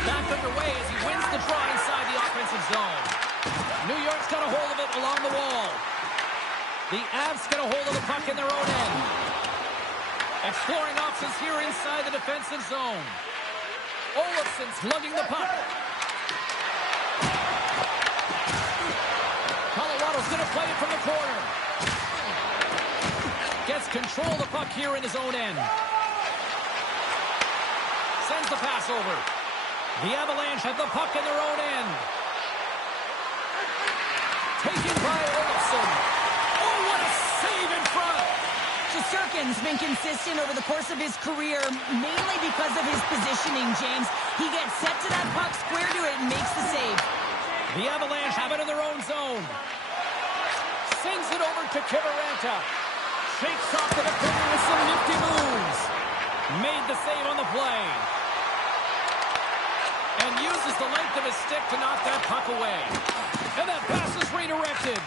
Back underway as he wins the draw inside the offensive zone. New York's got a hold of it along the wall. The Avs get a hold of the puck in their own end. Exploring options here inside the defensive zone. Olofsson's lugging the puck. Colorado's going to play it from the corner. Gets control of the puck here in his own end. Sends the pass over. The Avalanche have the puck in their own end. Taken by Olofsson. Oh, what a save in front. Shesterkin's been consistent over the course of his career, mainly because of his positioning, James. He gets set to that puck, square to it, and makes the save. The Avalanche have it in their own zone. Sends it over to Kiviranta. Shakes off the defender with some nifty moves. Made the save on the play. And uses the length of his stick to knock that puck away. And that pass is redirected.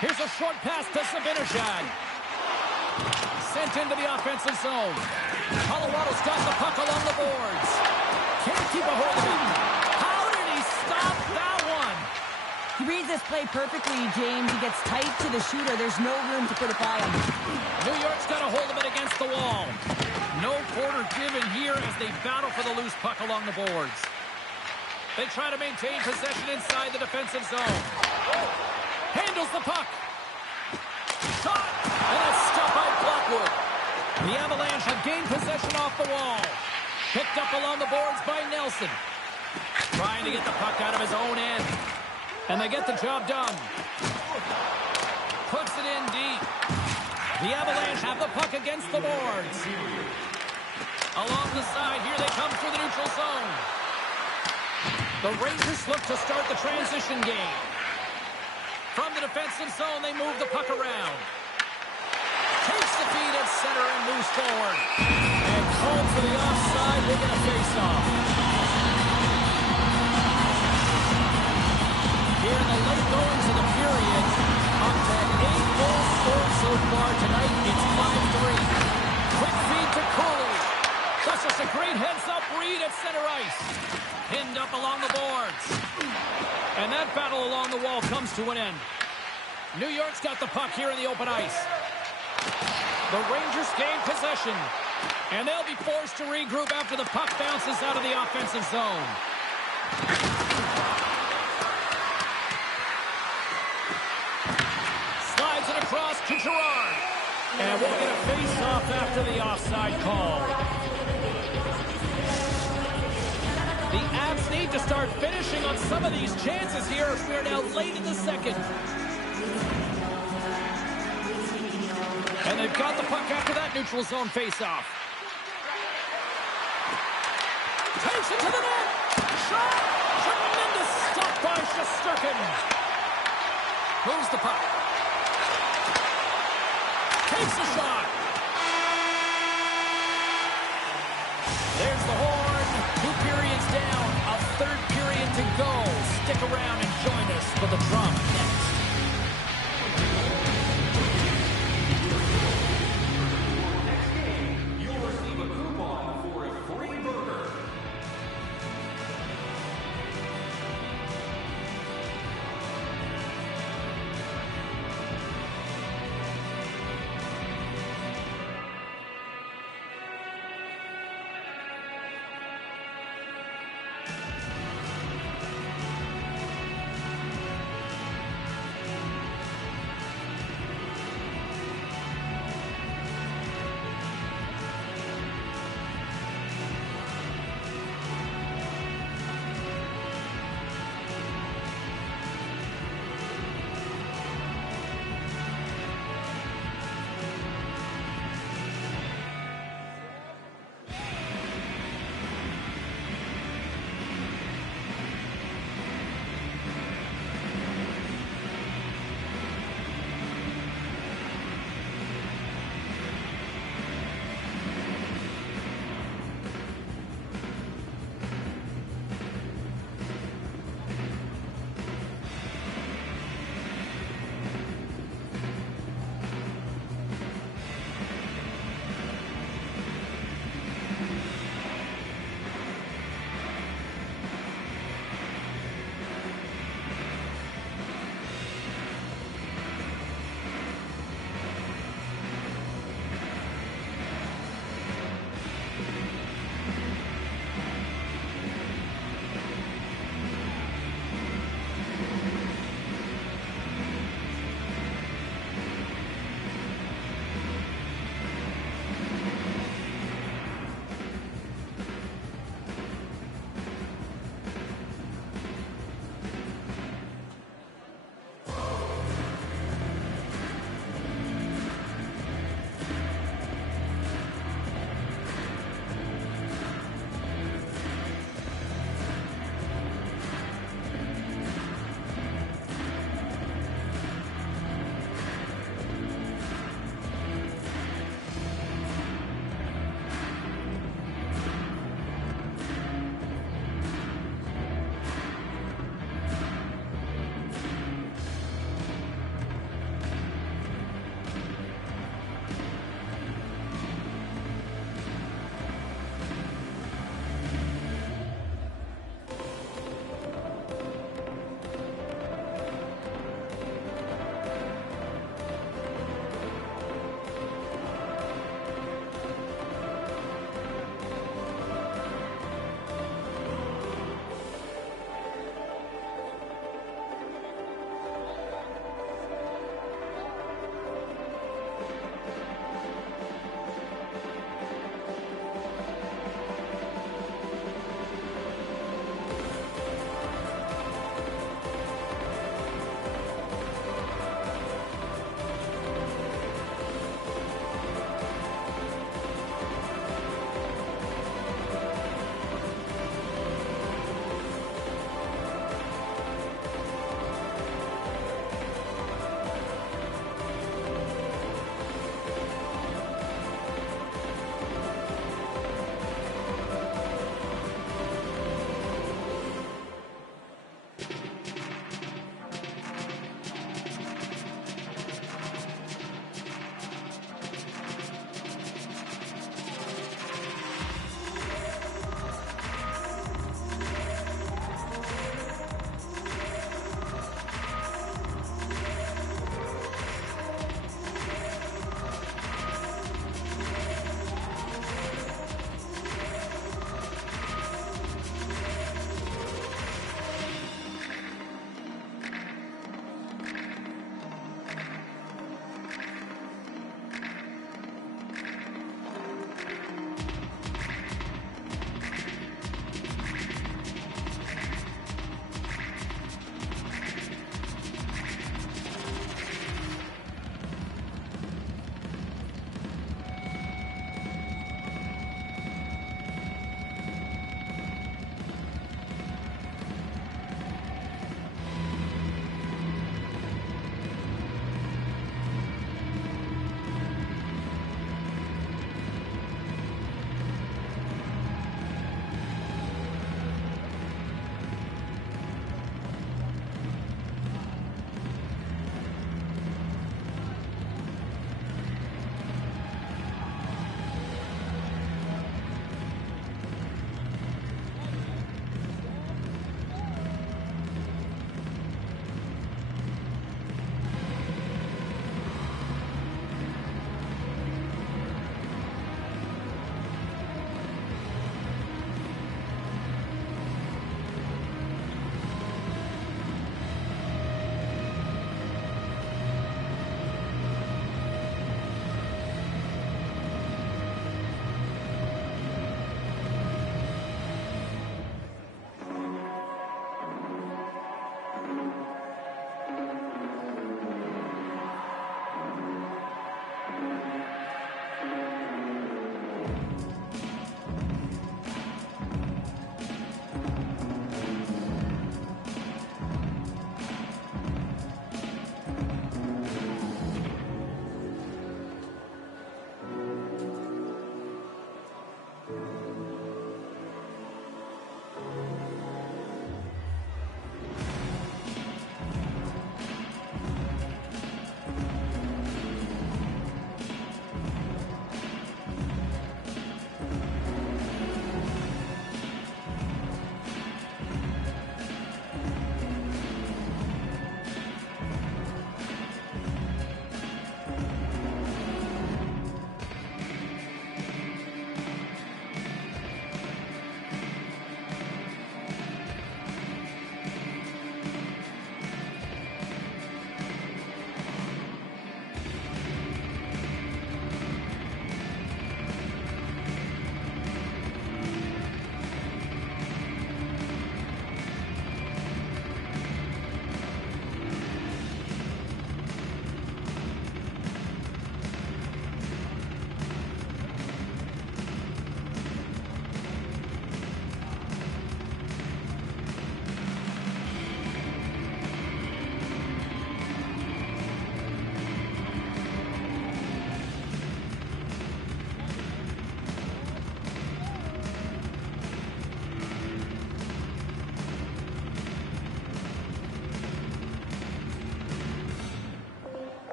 Here's a short pass to Zibanejad. Sent into the offensive zone. Colorado's got the puck along the boards. Can't keep a hold of it. How did he stop that one? He reads this play perfectly, James. He gets tight to the shooter. There's no room to put it by him. New York's got a hold of it against the wall. No quarter given here as they battle for the loose puck along the boards. They try to maintain possession inside the defensive zone. Handles the puck. Shot! And that's stopped by Blackwood. The Avalanche have gained possession off the wall. Picked up along the boards by Nelson. Trying to get the puck out of his own end. And they get the job done. Puts it in deep. The Avalanche have the puck against the boards. Along the side, here they come through the neutral zone. The Rangers look to start the transition game. From the defensive zone, they move the puck around. Takes the feed at center and moves forward. And called for the offside. They're going to face off. Here in the late goings of the period, up to 8 goals scored so far tonight. It's 5-3. Quick feed to Cooley. That's just a great heads-up read at center ice. Pinned up along the boards. And that battle along the wall comes to an end. New York's got the puck here in the open ice. The Rangers gain possession. And they'll be forced to regroup after the puck bounces out of the offensive zone. to Gerard. And we'll get a face-off after the offside call. The Avs need to start finishing on some of these chances here. We're now late in the second. And they've got the puck after that neutral zone face-off. Takes it to the net. Shot. Tremendous stop by Shesterkin. Moves the puck. Takes a shot. There's the horn. 2 periods down. A third period to go. Stick around and join us for the drama next.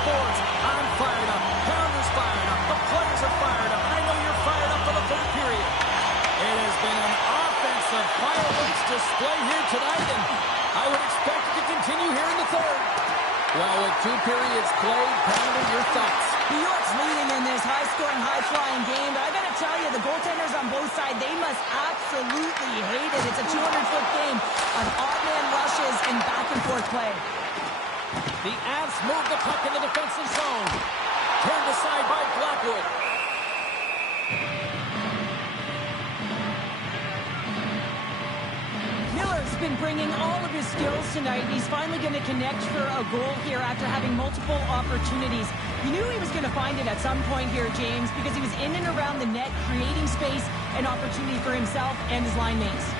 sports. I'm fired up. Pounder's fired up. The players are fired up. I know you're fired up for the third period. It has been an offensive fireworks display here tonight, and I would expect it to continue here in the third. Well, with 2 periods played, Pounder, your thoughts? New York's leading in this high-scoring, high-flying game, but I got to tell you, the goaltenders on both sides, they must absolutely hate it. It's a 200-foot game of odd-man rushes and back-and-forth play. The Avs move the puck in the defensive zone. Turned aside by Blackwood. Miller's been bringing all of his skills tonight. He's finally going to connect for a goal here after having multiple opportunities. You knew he was going to find it at some point here, James, because he was in and around the net, creating space and opportunity for himself and his line mates.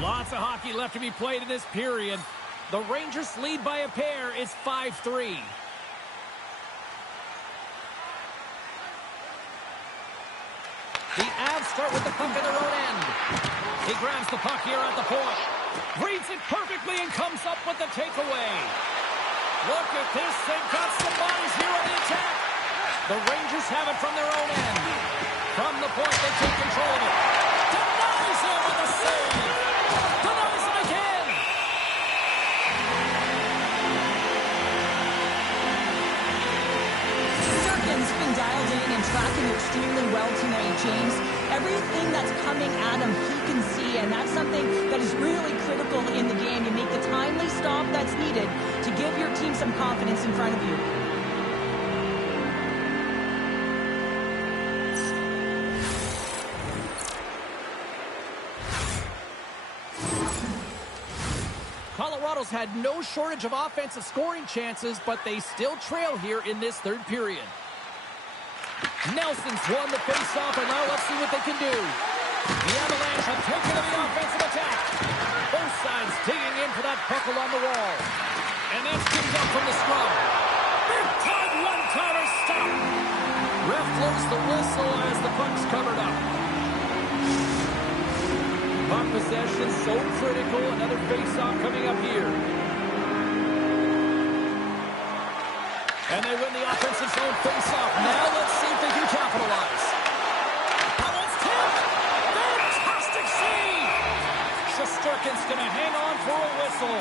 Lots of hockey left to be played in this period. The Rangers lead by a pair. It's 5-3. The Avs start with the puck in their own end. He grabs the puck here at the point. Reads it perfectly and comes up with the takeaway. Look at this. They've got some bodies here on the attack. The Rangers have it from their own end. From the point, they take control of it. Denies him with a save. Denies him again. Sturgeon's been dialed in and tracking extremely well tonight, James. Everything that's coming at him, he can see, and that's something that is really critical in the game. You make the timely stop that's needed to give your team some confidence in front of you. Colorado's had no shortage of offensive scoring chances, but they still trail here in this third period. Nelson's won the face-off, and now let's see what they can do. The Avalanche have taken to the offensive attack. Both sides digging in for that puck along the wall. And that's picked up from the scrum. Big-time one-timer stop. Ref blows the whistle as the puck's covered up. Puck possession so critical. Another face-off coming up here. And they win the offensive zone face-off. Now let's see if they can capitalize. That one's tipped. Fantastic save. Shesterkin's going to hang on for a whistle.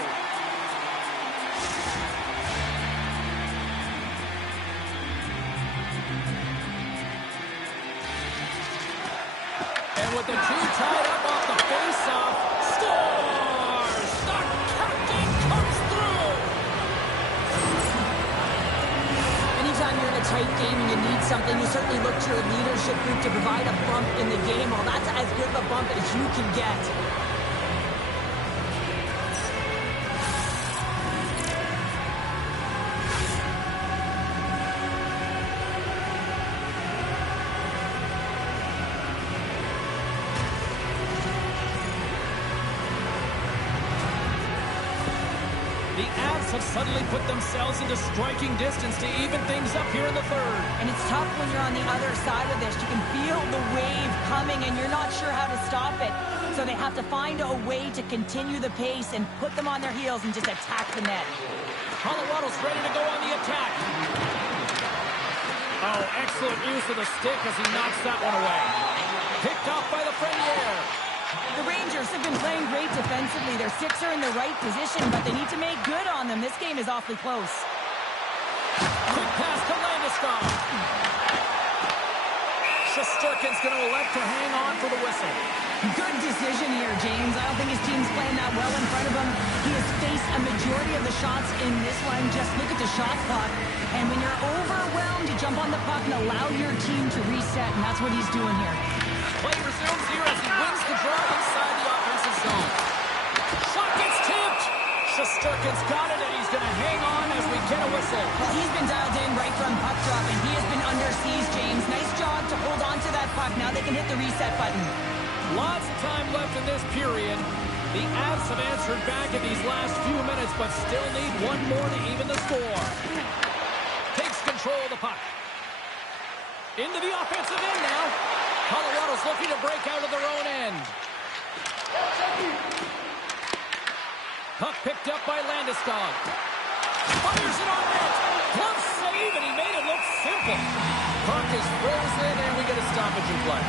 And with the two tied up off the face-off, scores! The captain comes through! Anytime you're in a tight game and you need something, you certainly look to your leadership group to provide a bump in the game. Well, that's as good of a bump as you can get. The Avs have suddenly put themselves into striking distance to even things up here in the third. And it's tough when you're on the other side of this. You can feel the wave coming and you're not sure how to stop it. So they have to find a way to continue the pace and put them on their heels and just attack the net. Colorado's ready to go on the attack. Oh, excellent use of the stick as he knocks that one away. Picked off by the Frenier. The Rangers have been playing great defensively. Their six are in the right position, but they need to make good on them. This game is awfully close. Quick pass to Landeskog. Shesterkin's going to elect to hang on for the whistle. Good decision here, James. I don't think his team's playing that well in front of him. He has faced a majority of the shots in this one. Just look at the shot clock. And when you're overwhelmed, you jump on the puck and allow your team to reset, and that's what he's doing here. Play resumes here as he wins the draw inside the offensive zone. Shot gets tipped. Shesterkin's got it, and he's going to hang on as we get a whistle. Well, he's been dialed in right from puck drop, and he has been under siege, James. Nice job to hold on to that puck. Now they can hit the reset button. Lots of time left in this period. The Avs have answered back in these last few minutes, but still need one more to even the score. Takes control of the puck. Into the offensive end now. Colorado's looking to break out of their own end. Puck picked up by Landeskog. Fires it on net. Glove save, and he made it look simple. Puck is frozen, and we get a stoppage in play.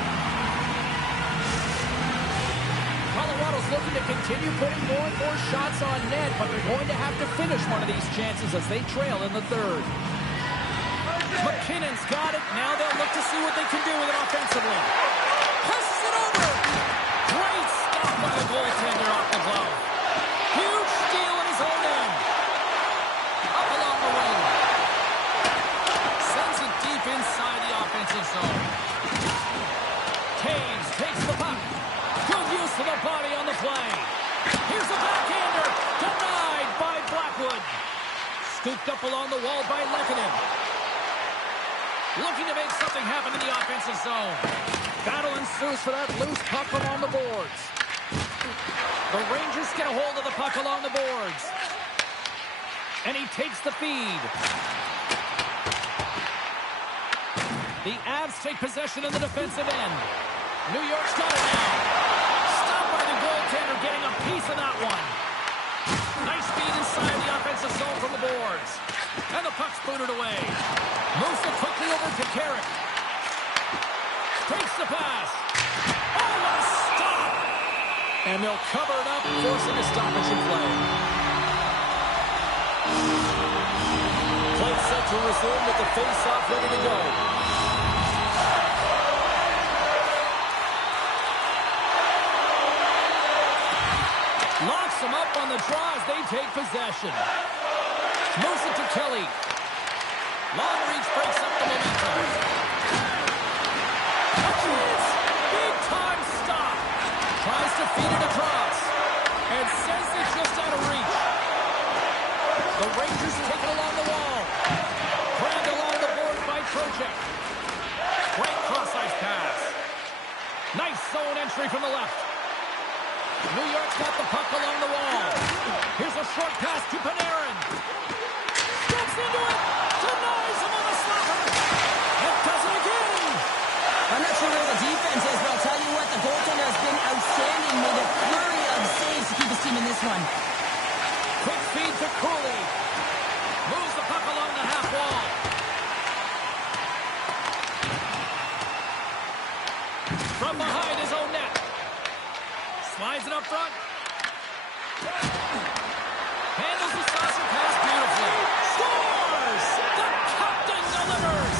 Colorado's looking to continue putting more and more shots on net, but they're going to have to finish one of these chances as they trail in the third. McKinnon's got it. Now they'll look to see what they can do with it offensively. Passes it over. Great stop by the goaltender off the glove. Huge steal in his own end. Up along the wing. Sends it deep inside the offensive zone. Taves takes the puck. Good use of the body on the play. Here's a backhander. Denied by Blackwood. Scooped up along the wall by Lehkonen. Looking to make something happen in the offensive zone. Battle ensues for that loose puck along the boards. The Rangers get a hold of the puck along the boards. And he takes the feed. The Avs take possession in the defensive end. New York's got it now. Stopped by the goaltender, getting a piece of that one. Nice feed inside the offensive zone from the boards. And the puck's booted away. Moves it quickly over to Carrick. Takes the pass. Oh, what a stop! And they'll cover it up, forcing a stoppage in play. Play set to resume with the face-off ready to go. Locks them up on the draw as they take possession. Moves it to Kelly. Long reach breaks up the momentum. Big time stop. Tries to feed it across. And sends it just out of reach. The Rangers take it along the wall. Grabbed along the board by Trocheck. Great cross-ice pass. Nice zone entry from the left. New York's got the puck along the wall. Here's a short pass to Panarin. Steps into it. Denies him on the slapper. And does it again. I'm not sure where the defense is, but I'll tell you what, the goaltender has been outstanding. Made a flurry of saves to keep his team in this one. Quick feed to Cooley. Moves the puck along the half wall. From behind his own net. Slides it up front. Handles the saucer pass beautifully. Scores! The captain delivers!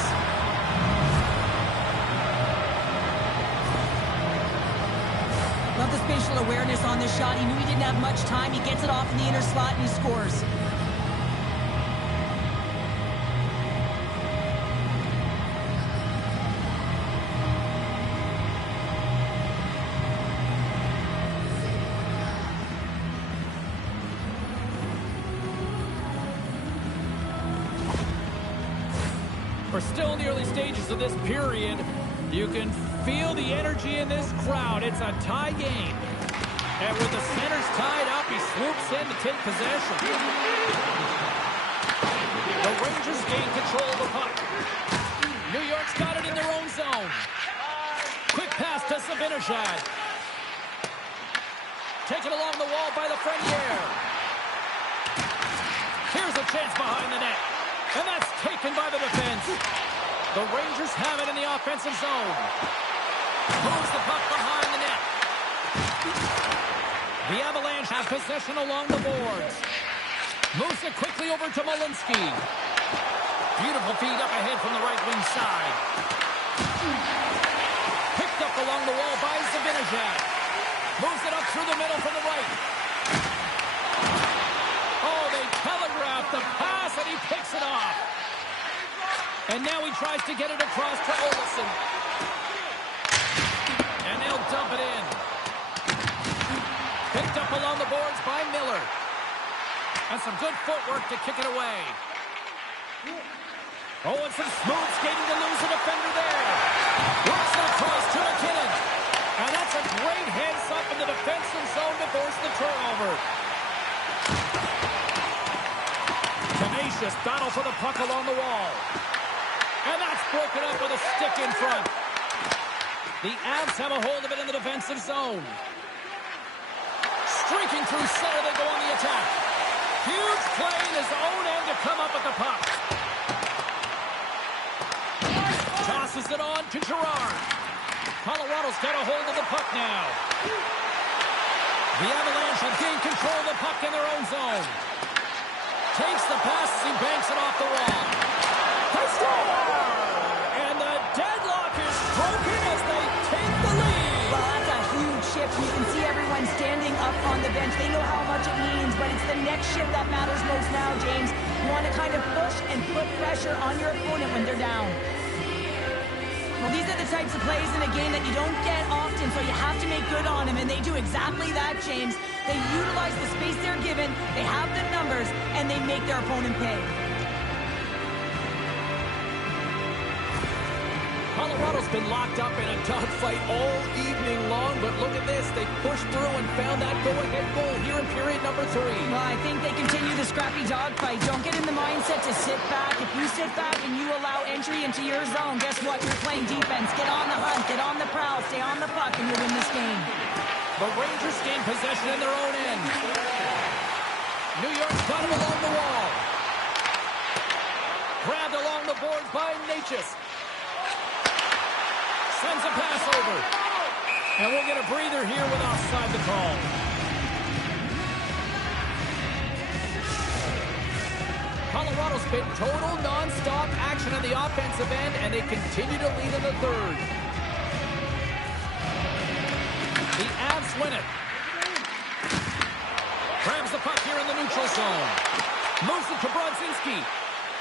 Love the spatial awareness on this shot. He knew he didn't have much time. He gets it off in the inner slot and he scores. We're still in the early stages of this period. You can feel the energy in this crowd. It's a tie game. And with the centers tied up, he swoops in to take possession. The Rangers gain control of the puck. New York's got it in their own zone. Quick pass to Zibanejad. Taken along the wall by the Lafreniere. Here's a chance behind the net. And that's taken by the defense. The Rangers have it in the offensive zone. Moves the puck behind the net. The Avalanche have possession along the boards. Moves it quickly over to Malinsky. Beautiful feed up ahead from the right wing side. Picked up along the wall by Zibanejad. Moves it up through the middle from the right. Oh, they telegraphed the pass, and he picks it off. And now he tries to get it across to Olsen. And they'll dump it in. Picked up along the boards by Miller. And some good footwork to kick it away. Oh, and some smooth skating to lose a defender there. Works it across to McKinnon. And that's a great heads-up in the defensive zone to force the turnover. Tenacious battle for the puck along the wall. And that's broken up with a stick in front. The Avs have a hold of it in the defensive zone. Streaking through center, they go on the attack. Huge play in his own end to come up with the puck. Tosses it on to Girard. Colorado's got a hold of the puck now. The Avalanche have gained control of the puck in their own zone. Takes the pass as he banks it off the wall. They score! And the deadlock is broken as they take the lead. Well, that's a huge shift. You can see everyone standing up on the bench. They know how much it means, but it's the next shift that matters most now, James. You want to kind of push and put pressure on your opponent when they're down. Well, these are the types of plays in a game that you don't get often, so you have to make good on them, and they do exactly that, James. They utilize the space they're given, they have the numbers, and they make their opponent pay. Colorado's been locked up in a dogfight all evening long, but look at this. They pushed through and found that go-ahead goal here in period number 3. Well, I think they continue the scrappy dogfight. Don't get in the mindset to sit back. If you sit back and you allow entry into your zone, guess what? You're playing defense. Get on the hunt, get on the prowl, stay on the puck, and you'll win this game. The Rangers gain possession in their own end. New York's got him along the wall. Grabbed along the boards by Natchez. Sends a pass over. And we'll get a breather here with offside the call. Colorado's been total non-stop action on the offensive end, and they continue to lead in the third. The Avs win it. Grabs the puck here in the neutral zone. Moves it to Brodzinski.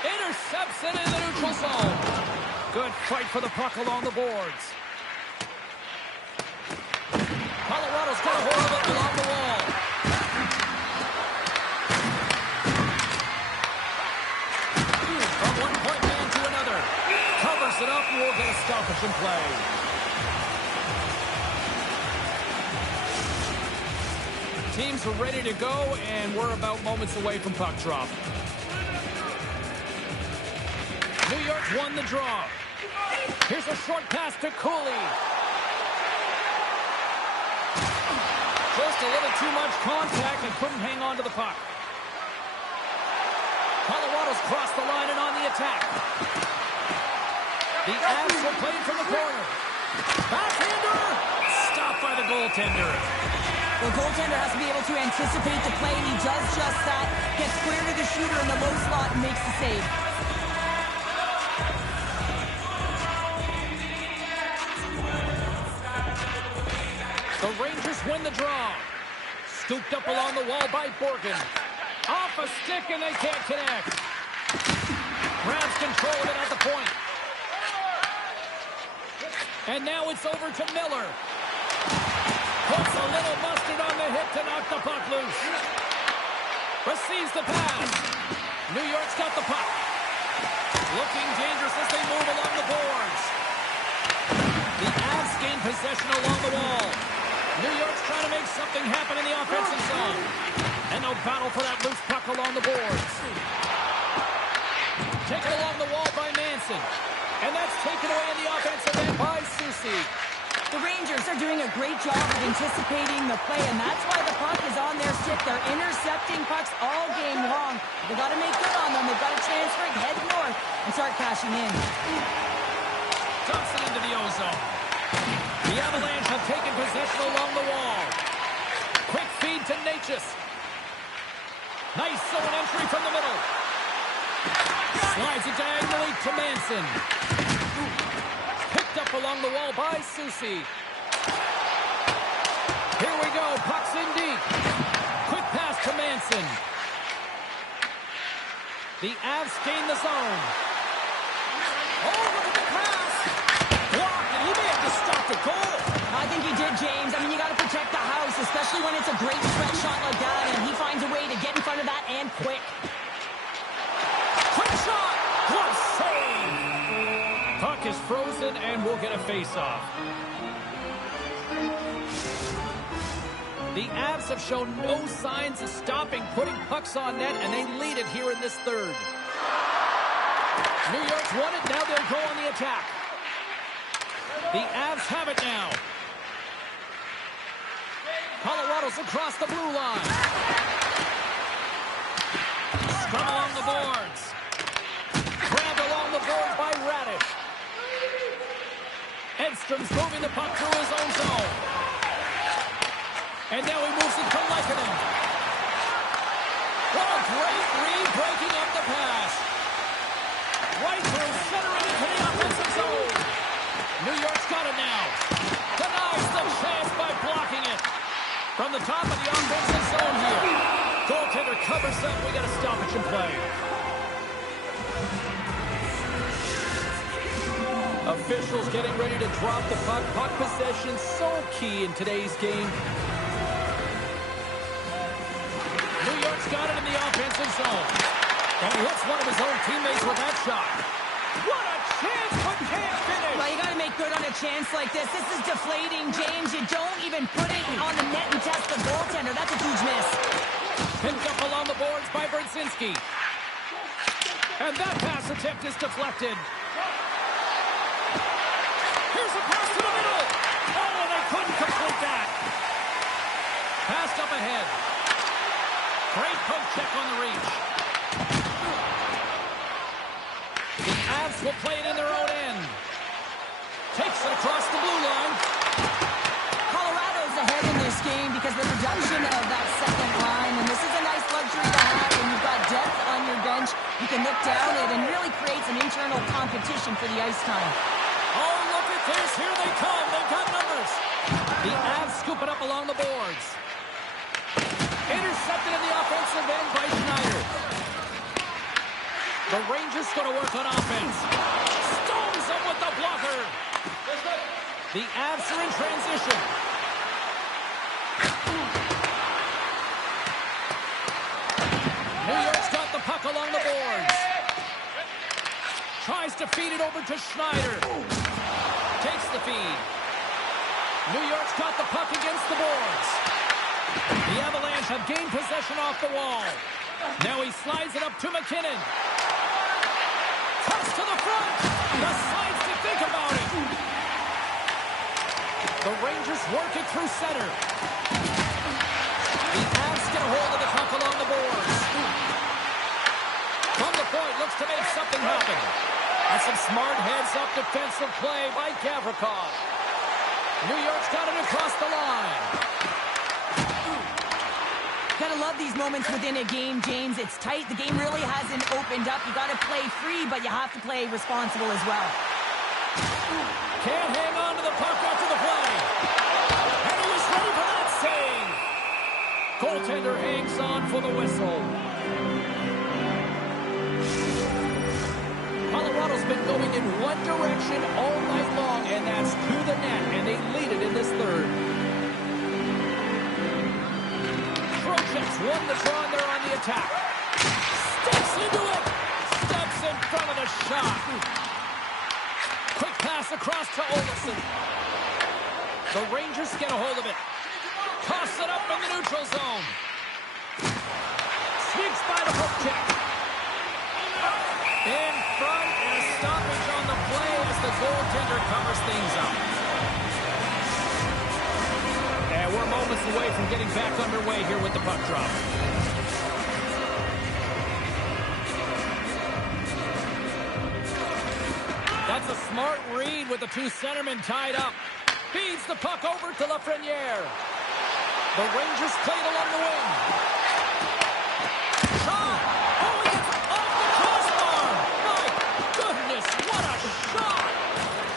Intercepts it in the neutral zone. Good fight for the puck along the boards. Colorado's got a hold of it along the wall. From one point man to another. Covers it up and we'll get a stoppage in play. Teams are ready to go, and we're about moments away from puck drop. New York's won the draw. Here's a short pass to Cooley. Just a little too much contact and couldn't hang on to the puck. Colorado's crossed the line and on the attack. The Avs will play from the corner. Backhander! Stopped by the goaltender. The goaltender has to be able to anticipate the play, and he does just that. Gets square to the shooter in the low slot and makes the save. The Rangers win the draw. Scooped up along the wall by Borgen. Off a stick and they can't connect. Grabs control of it at the point. And now it's over to Miller. Puts a little mustard on the hit to knock the puck loose. Receives the pass. New York's got the puck. Looking dangerous as they move along the boards. The Avs gain possession along the wall. New York's trying to make something happen in the offensive zone. And no battle for that loose puck along the boards. Taken along the wall by Manson. And that's taken away in the offensive end by Soucy. The Rangers are doing a great job of anticipating the play, and that's why the puck is on their stick. They're intercepting pucks all game long. They've got to make good on them. They've got to transfer it, head north, and start cashing in. Dumps it into the ozone. The Avalanche have taken possession along the wall. Quick feed to Natchez. Nice zone entry from the middle. Slides it diagonally to Manson. Picked up along the wall by Soucy. Here we go. Puck's in deep. Quick pass to Manson. The Avs gain the zone. Oh, look at the pass. Blocked, and he may have just stopped a goal. I think he did, James. I mean, you got to protect the house, especially when it's a great stretch shot like that, and he finds a way to get in front of that and quick. Quick shot! Glove save! Puck is frozen, and we'll get a face-off. The Avs have shown no signs of stopping putting pucks on net, and they lead it here in this third. New York's won it, now they'll go on the attack. The Avs have it now. Colorado's across the blue line. Scrum along the boards. Grabbed along the boards by Radish. Edstrom's moving the puck through his own zone. And now he moves it to Lehkonen. What a great read, breaking up the pass. Right through, centering into the offensive zone. New York's got it now. Denies the chance by blocking it. From the top of the offensive zone here. Goaltender covers up. We got a stoppage in play. Officials getting ready to drop the puck. Puck possession so key in today's game. New York's got it in the offensive zone. And he hits one of his own teammates with that shot. What a chance, but can't finish. Well, you got to make good on a chance like this. This is deflating, James. You don't even put it on the net and test the goaltender. That's a huge miss. Picked up along the boards by Brzezinski. And that pass attempt is deflected. Here's a pass to the middle. Oh, and they couldn't complete that. Passed up ahead. Great poke check on the reach. The Avs will play it in their own end. Takes it across the blue line. Colorado's ahead in this game because of the reduction of that second line. And this is a nice luxury to have when you've got depth on your bench. You can look down it and really creates an internal competition for the ice time. Oh, look at this. Here they come. They've got numbers. The Avs scoop it up along the boards. Intercepted in the offensive end by Schneider. The Rangers going to work on offense. Stones them with the blocker. The Avs are in transition. New York's got the puck along the boards. Tries to feed it over to Schneider. Takes the feed. New York's got the puck against the boards. The Avalanche have gained possession off the wall. Now he slides it up to McKinnon. Toss to the front. Decides to think about it. The Rangers work it through center. The Avs get a hold of the puck along the boards. From the point, looks to make something happen. And some smart heads-up defensive play by Gavrikov. New York's got it across the line. Gotta love these moments within a game, James. It's tight. The game really hasn't opened up. You gotta play free, but you have to play responsible as well. Can't hang on to the puck after the play. And he was ready for that save. Goaltender hangs on for the whistle. Colorado's been going in one direction all night long, and that's to the net, and they lead it in this third. Trocheck's won the draw, and they're on the attack. Steps into it. Steps in front of the shot. Quick pass across to Olofsson. The Rangers get a hold of it. Toss it up in the neutral zone. Sneaks by the hook check. In front, and a stoppage on the play as the goaltender covers things up. And we're moments away from getting back underway here with the puck drop. That's a smart read with the two centermen tied up. Feeds the puck over to Lafreniere. The Rangers played along the wing. Shot! Oh, he gets off the crossbar! My goodness, what a shot!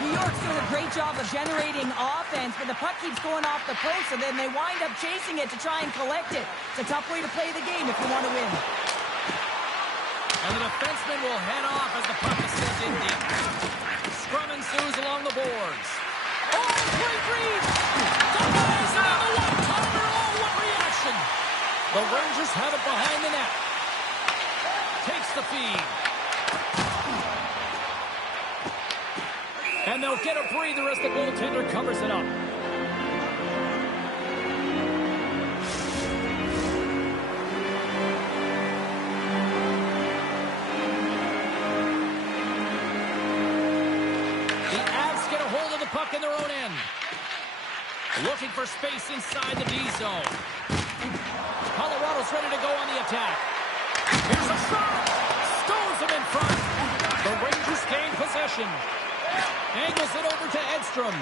New York's doing a great job of generating offense, but the puck keeps going off the post, and then they wind up chasing it to try and collect it. It's a tough way to play the game if you want to win. And the defenseman will head off as the puck is sent in deep. Scrum ensues along the boards. Oh, great read! Denies it on the one-timer! Oh, what reaction! The Rangers have it behind the net. Takes the feed. And they'll get a breather as the goaltender covers it up. The Avs get a hold of the the puck in their own end. Looking for space inside the D zone. Colorado's ready to go on the attack. Here's a shot. Stones him in front. The Rangers gain possession. Angles it over to Edstrom.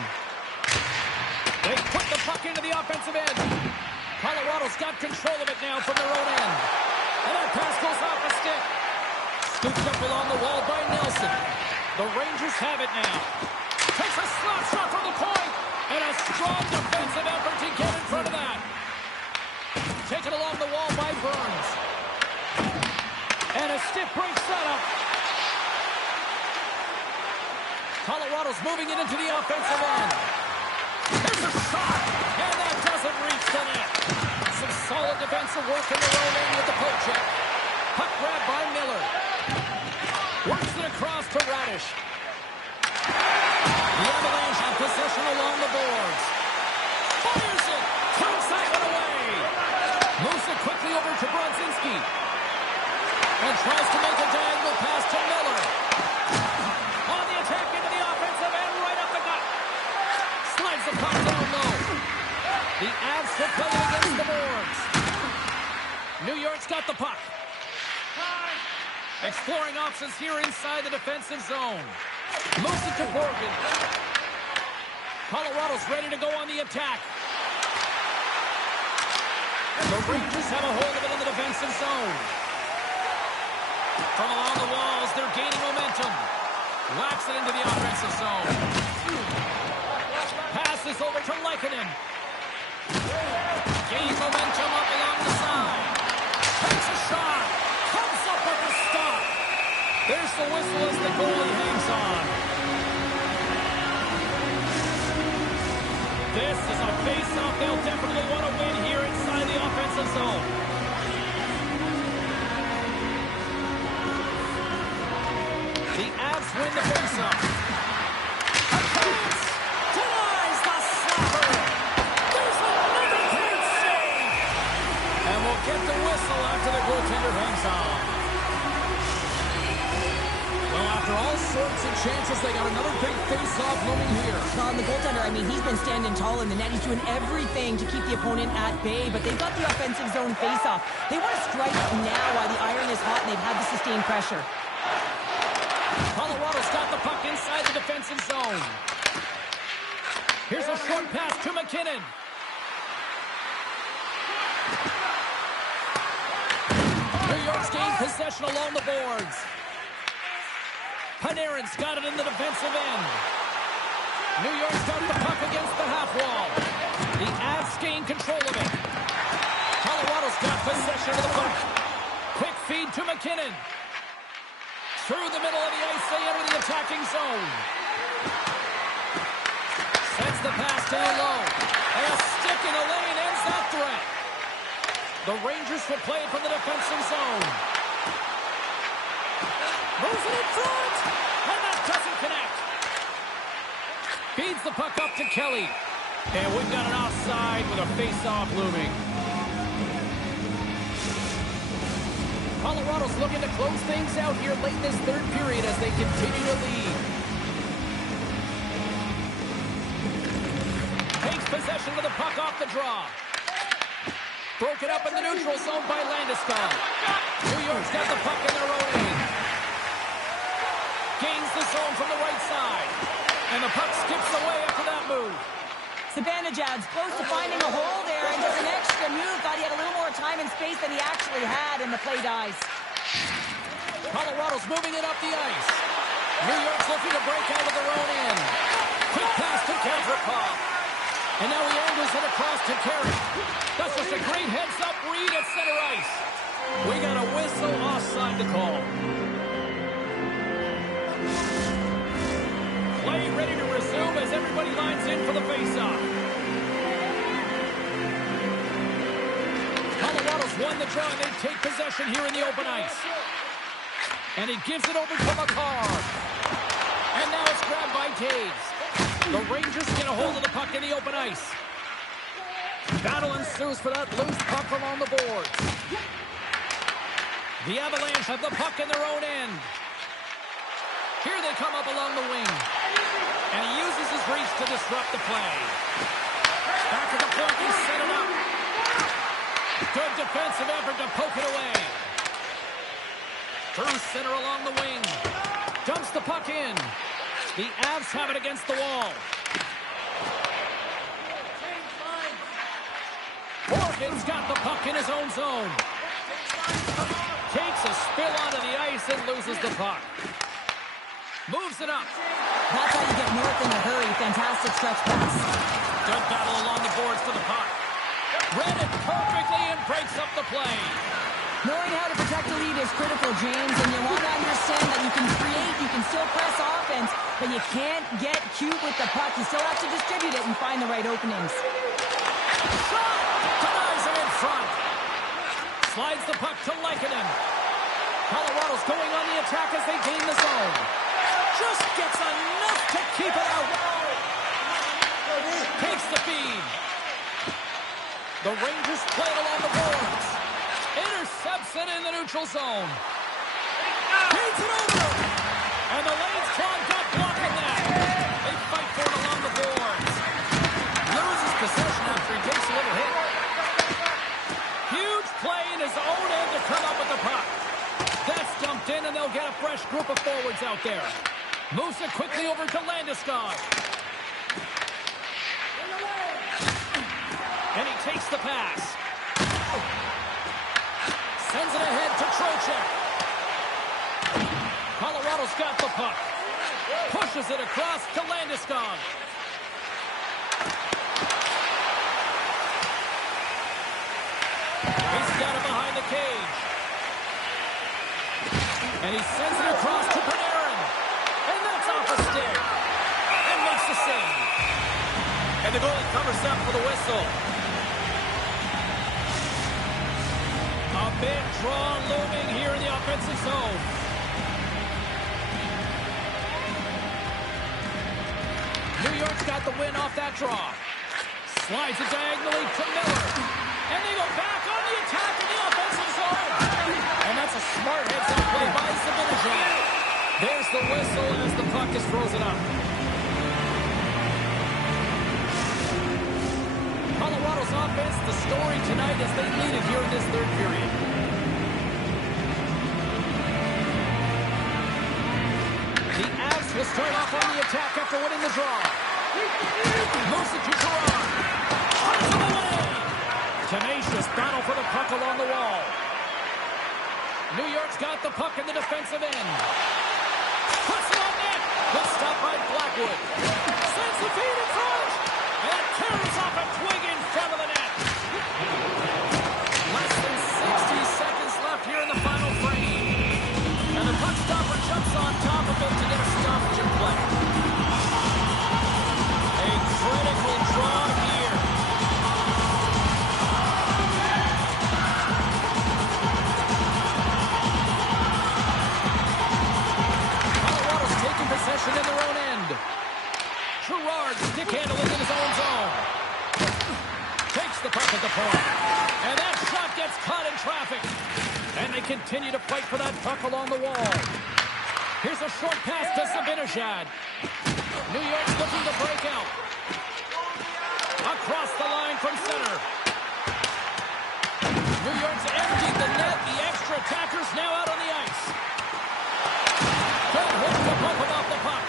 They put the puck into the offensive end. Colorado's got control of it now from their own end. And that pass goes off a stick. Scooped up along the wall by Nelson. The Rangers have it now. Takes a slap shot from the point. And a strong defensive effort to get in front of that. Taken along the wall by Burns. And a stiff break setup. Colorado's moving it into the offensive end. Here's a shot. And that doesn't reach the net. Some solid defensive work in their own end with the poke check. Puck grab by Miller. Works it across to Radish. The Avalanche have possession along the boards. Fires it. Turns that one away. Moves it quickly over to Brodzinski. And tries to make a diagonal pass to Miller. On the attack into the offensive end, right up the gut. Slides the puck down low. The Avs will play it against the boards. New York's got the puck. Exploring options here inside the defensive zone. Moves it to Borgen. Colorado's ready to go on the attack. The Rangers have a hold of it in the defensive zone. From along the walls, they're gaining momentum. Whacks it into the offensive zone. Passes over to Lehkonen. Gain momentum up along the side. Takes a shot. Comes up with the stop. There's the whistle as the goalie hangs on. This is a face-off they'll definitely want to win here inside the offensive zone. The Avs win the face-off. Denies the slapper. There's another great save. And we'll get the whistle after the goaltender hangs on. Well, after all sorts of chances, they got another big face-off looming here. Well, and the goaltender, I mean, he's been standing tall in the net. He's doing everything to keep the opponent at bay, but they've got the offensive zone face-off. They want to strike now while the iron is hot, and they've had the sustained pressure. Colorado's got the puck inside the defensive zone. Here's a short pass to McKinnon. New York's gained possession along the boards. Panarin's got it in the defensive end. New York's got the puck against the half wall. The Avs gain control of it. Colorado's got possession of the puck. Quick feed to McKinnon. Through the middle of the ice, they enter the attacking zone. Sends the pass down low. And a stick in the lane ends that threat. The Rangers will play it from the defensive zone. Moves it in front. And that doesn't connect. Feeds the puck up to Kelly. And we've got an offside with a face-off looming. Colorado's looking to close things out here late in this third period as they continue to lead. Takes possession of the puck off the draw. Broken up in the neutral zone by Landeskog. New York's got the puck in their own end. Gains the zone from the right side. And the puck skips away after that move. Zibanejad's close to finding a hole there and does an extra move. Thought he had a little more time and space than he actually had, and the play dies. Colorado's moving it up the ice. New York's looking to break out of their own end. Quick pass to Kazrakov. And now he angles it across to Carey. That's just a great heads-up read at center ice. We got a whistle offside to call. Play ready to resume as everybody lines in for the face-off. Colorado's won the draw, and they take possession here in the open ice. And he gives it over to McCarr. And now it's grabbed by Taves. The Rangers get a hold of the puck in the open ice. Battle ensues for that loose puck from on the boards. The Avalanche have the puck in their own end. Here they come up along the wing. And he uses his reach to disrupt the play. Back at the point, he set it up. Good defensive effort to poke it away. Through center along the wing. Dumps the puck in. The Avs have it against the wall. Morgan's got the puck in his own zone. Takes a spill onto the ice and loses the puck. Moves it up. That's how you get north in a hurry. Fantastic stretch pass. Good battle along the boards for the puck. Read it perfectly and breaks up the play. Knowing how to protect the lead is critical, James, and you want to understand that you can create, you can still press offense, but you can't get cute with the puck. You still have to distribute it and find the right openings. Shot! Denies him in front. Slides the puck to Lehkonen. Colorado's going on the attack as they gain the zone. Just gets enough to keep it out. Takes the feed. The Rangers play it along the boards. Intercepts it in the neutral zone. Feeds it over. And the lane's clogged up blocking that. They fight for it along the boards. Loses possession after he takes a little hit. Huge play in his own end to come up with the puck. That's dumped in, and they'll get a fresh group of forwards out there. Moves it quickly over to Landeskog. And he takes the pass. Sends it ahead to Trocheck. Colorado's got the puck. Pushes it across to Landeskog. He's got it behind the cage. And he sends it across to Panarin. And that's off a stick. And makes the save. And the goalie covers up for the whistle. A big draw looming here in the offensive zone. New York's got the win off that draw. Slides it diagonally to Miller. And they go back on the attack in the offensive zone. And that's a smart heads-up play by Zibanejad. There's the whistle as the puck is frozen up. Colorado's offense, the story tonight as they lead it here in this third period. The Avs will start off on the attack after winning the draw. Moves it to Gerard. Out of the lane. Tenacious battle for the puck along the wall. New York's got the puck in the defensive end. Puts it on net. Good stop by Blackwood. Sends the feed in front. And tears off a twig in front of the net. Less than 60 seconds left here in the final frame. And the puck stopper jumps on top of it to get a stoppage in play. A critical draw here. Colorado's taking possession in their own end. Gerard stick handling in his own zone. Takes the puck at the point. And that shot gets caught in traffic. And they continue to fight for that puck along the wall. Here's a short pass to Zibanejad. New York's looking to break out. Across the line from center. New York's emptied the net. The extra attackers now out on the ice. Good hook to bump him off the puck.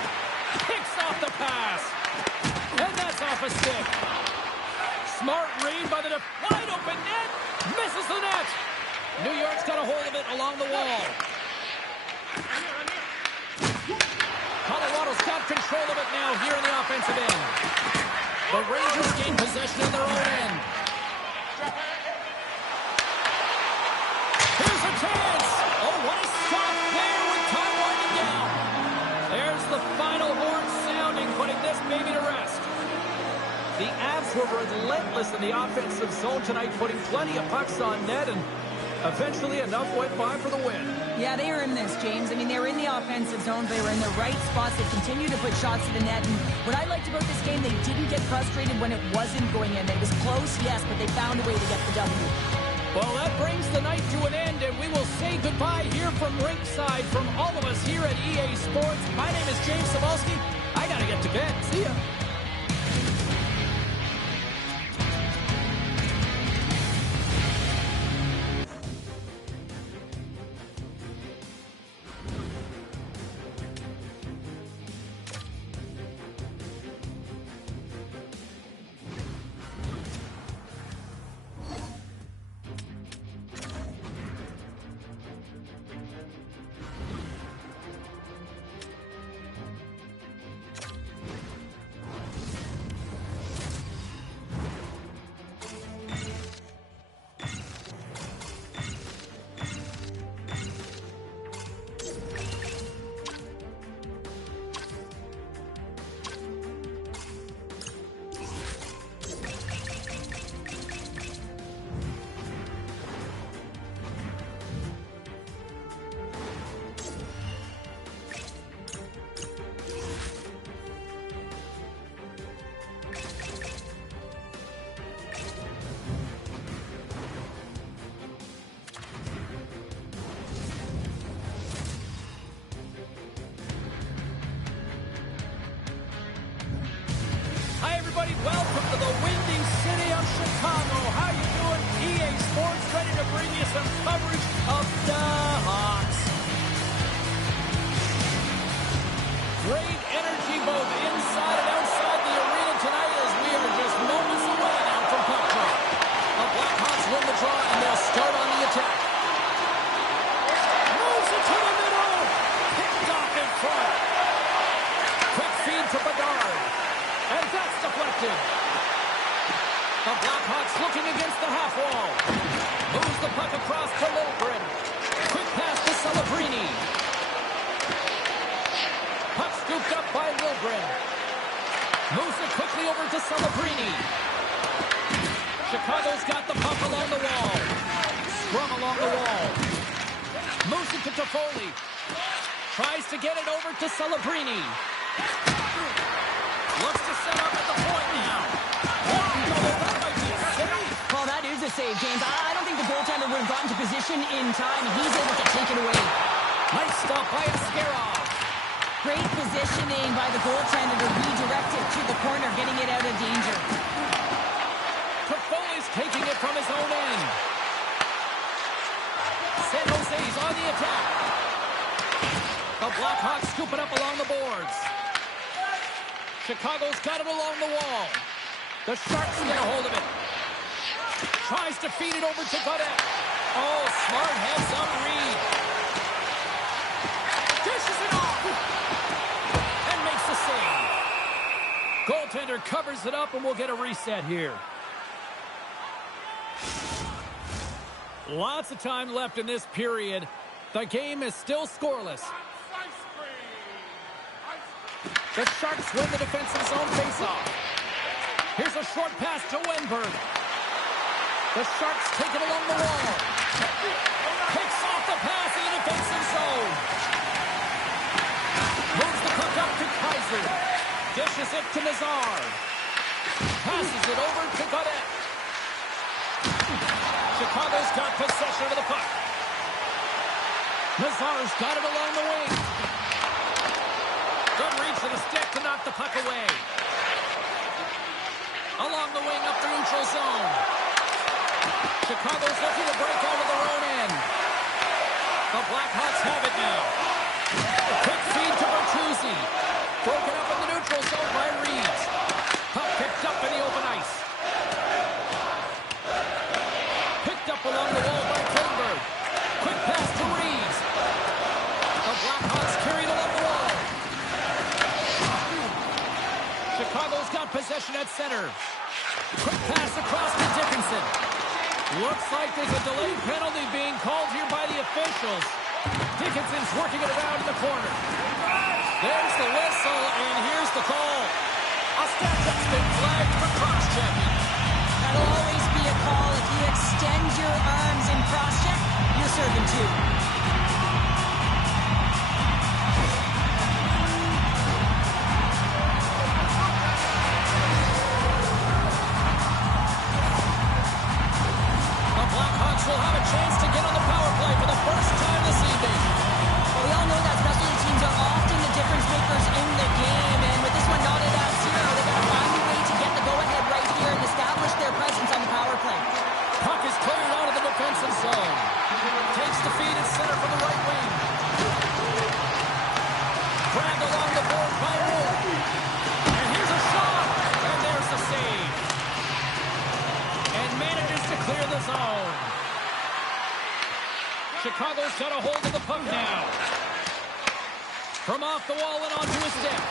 Picks off the pass. And that's off a stick. Smart read by the wide open net. Misses the net. New York's got a hold of it along the wall. Colorado's got control of it now here in the offensive end. The Rangers gain possession in their own end. Here's a chance. Oh, what a stop there with time winding down. There's the final horn sounding, putting this baby to rest. The Avs were relentless in the offensive zone tonight, putting plenty of pucks on net, and eventually enough went by for the win. Yeah, they were in this, James. I mean, they were in the offensive zone. They were in the right spots. They continued to put shots to the net. And what I liked about this game, they didn't get frustrated when it wasn't going in. It was close, yes, but they found a way to get the W. Well, that brings the night to an end, and we will say goodbye here from ringside. From all of us here at EA Sports, my name is James Cebulski. I got to get to bed. See ya. Welcome to the windy city of Chicago. How you doing? EA Sports ready to bring you some coverage of the Hawks. Great energy both inside and outside the arena tonight as we are just moments away now from puck drop. The Blackhawks win the draw and they'll start on the attack. Moves it to the middle. Picked off in front. Quick feed to Bedard. And that's deflected. The Blackhawks looking against the half wall. Moves the puck across to Liljegren. Quick pass to Celebrini. Puck scooped up by Liljegren. Moves it quickly over to Celebrini. Chicago's got the puck along the wall. Scrum along the wall. Moves it to Toffoli. Tries to get it over to Celebrini. Looks to set up at the point now. That might be a save. Well, that is a save, James. I don't think the goaltender would have gotten to position in time. He's able to take it away. Nice stop by Askarov. Great positioning by the goaltender to redirect it to the corner, getting it out of danger. Toffoli's taking it from his own end. San Jose's on the attack. The Blackhawks scoop it up along the boards. Chicago's got it along the wall. The Sharks get a hold of it. Tries to feed it over to Godet. Oh, smart heads-up read. Dishes it off. And makes the save. Goaltender covers it up, and we'll get a reset here. Lots of time left in this period. The game is still scoreless. The Sharks win the defensive zone faceoff. Here's a short pass to Wenberg. The Sharks take it along the wall. Picks off the pass in the defensive zone. Moves the puck up to Kaiser. Dishes it to Nazar. Passes it over to Godet. Chicago's got possession of the puck. Nazar's got it along the wing. Good reach to the stick to knock the puck away. Along the wing up the neutral zone. Chicago's looking to break out of their own end. The Blackhawks have it now. A quick feed to Bertuzzi. Broken up in the neutral zone by Reeves. Puck picked up in the open ice. Picked up along the wall by Klingberg. Quick pass to Reeves. The Blackhawks carried along the wall. Chicago's got possession at center. Quick pass across to Dickinson. Looks like there's a delayed penalty being called here by the officials. Dickinson's working it around in the corner. There's the whistle, and here's the call. A step that's been flagged for cross-checking. That'll always be a call. If you extend your arms in cross-check, you're serving two. Chicago's got a hold of the puck now. From off the wall and onto his stick.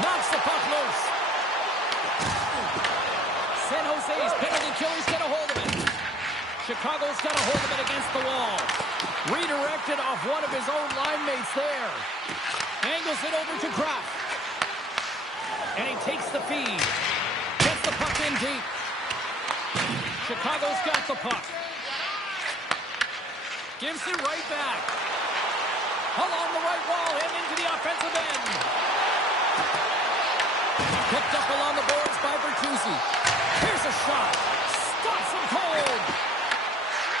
Knocks the puck loose. San Jose's penalty killers get a hold of it. Chicago's got a hold of it against the wall. Redirected off one of his own line mates there. Angles it over to Kraft. And he takes the feed. Gets the puck in deep. Chicago's got the puck. Gives it right back. Along the right wall and into the offensive end. Picked up along the boards by Bertuzzi. Here's a shot. Stops him cold.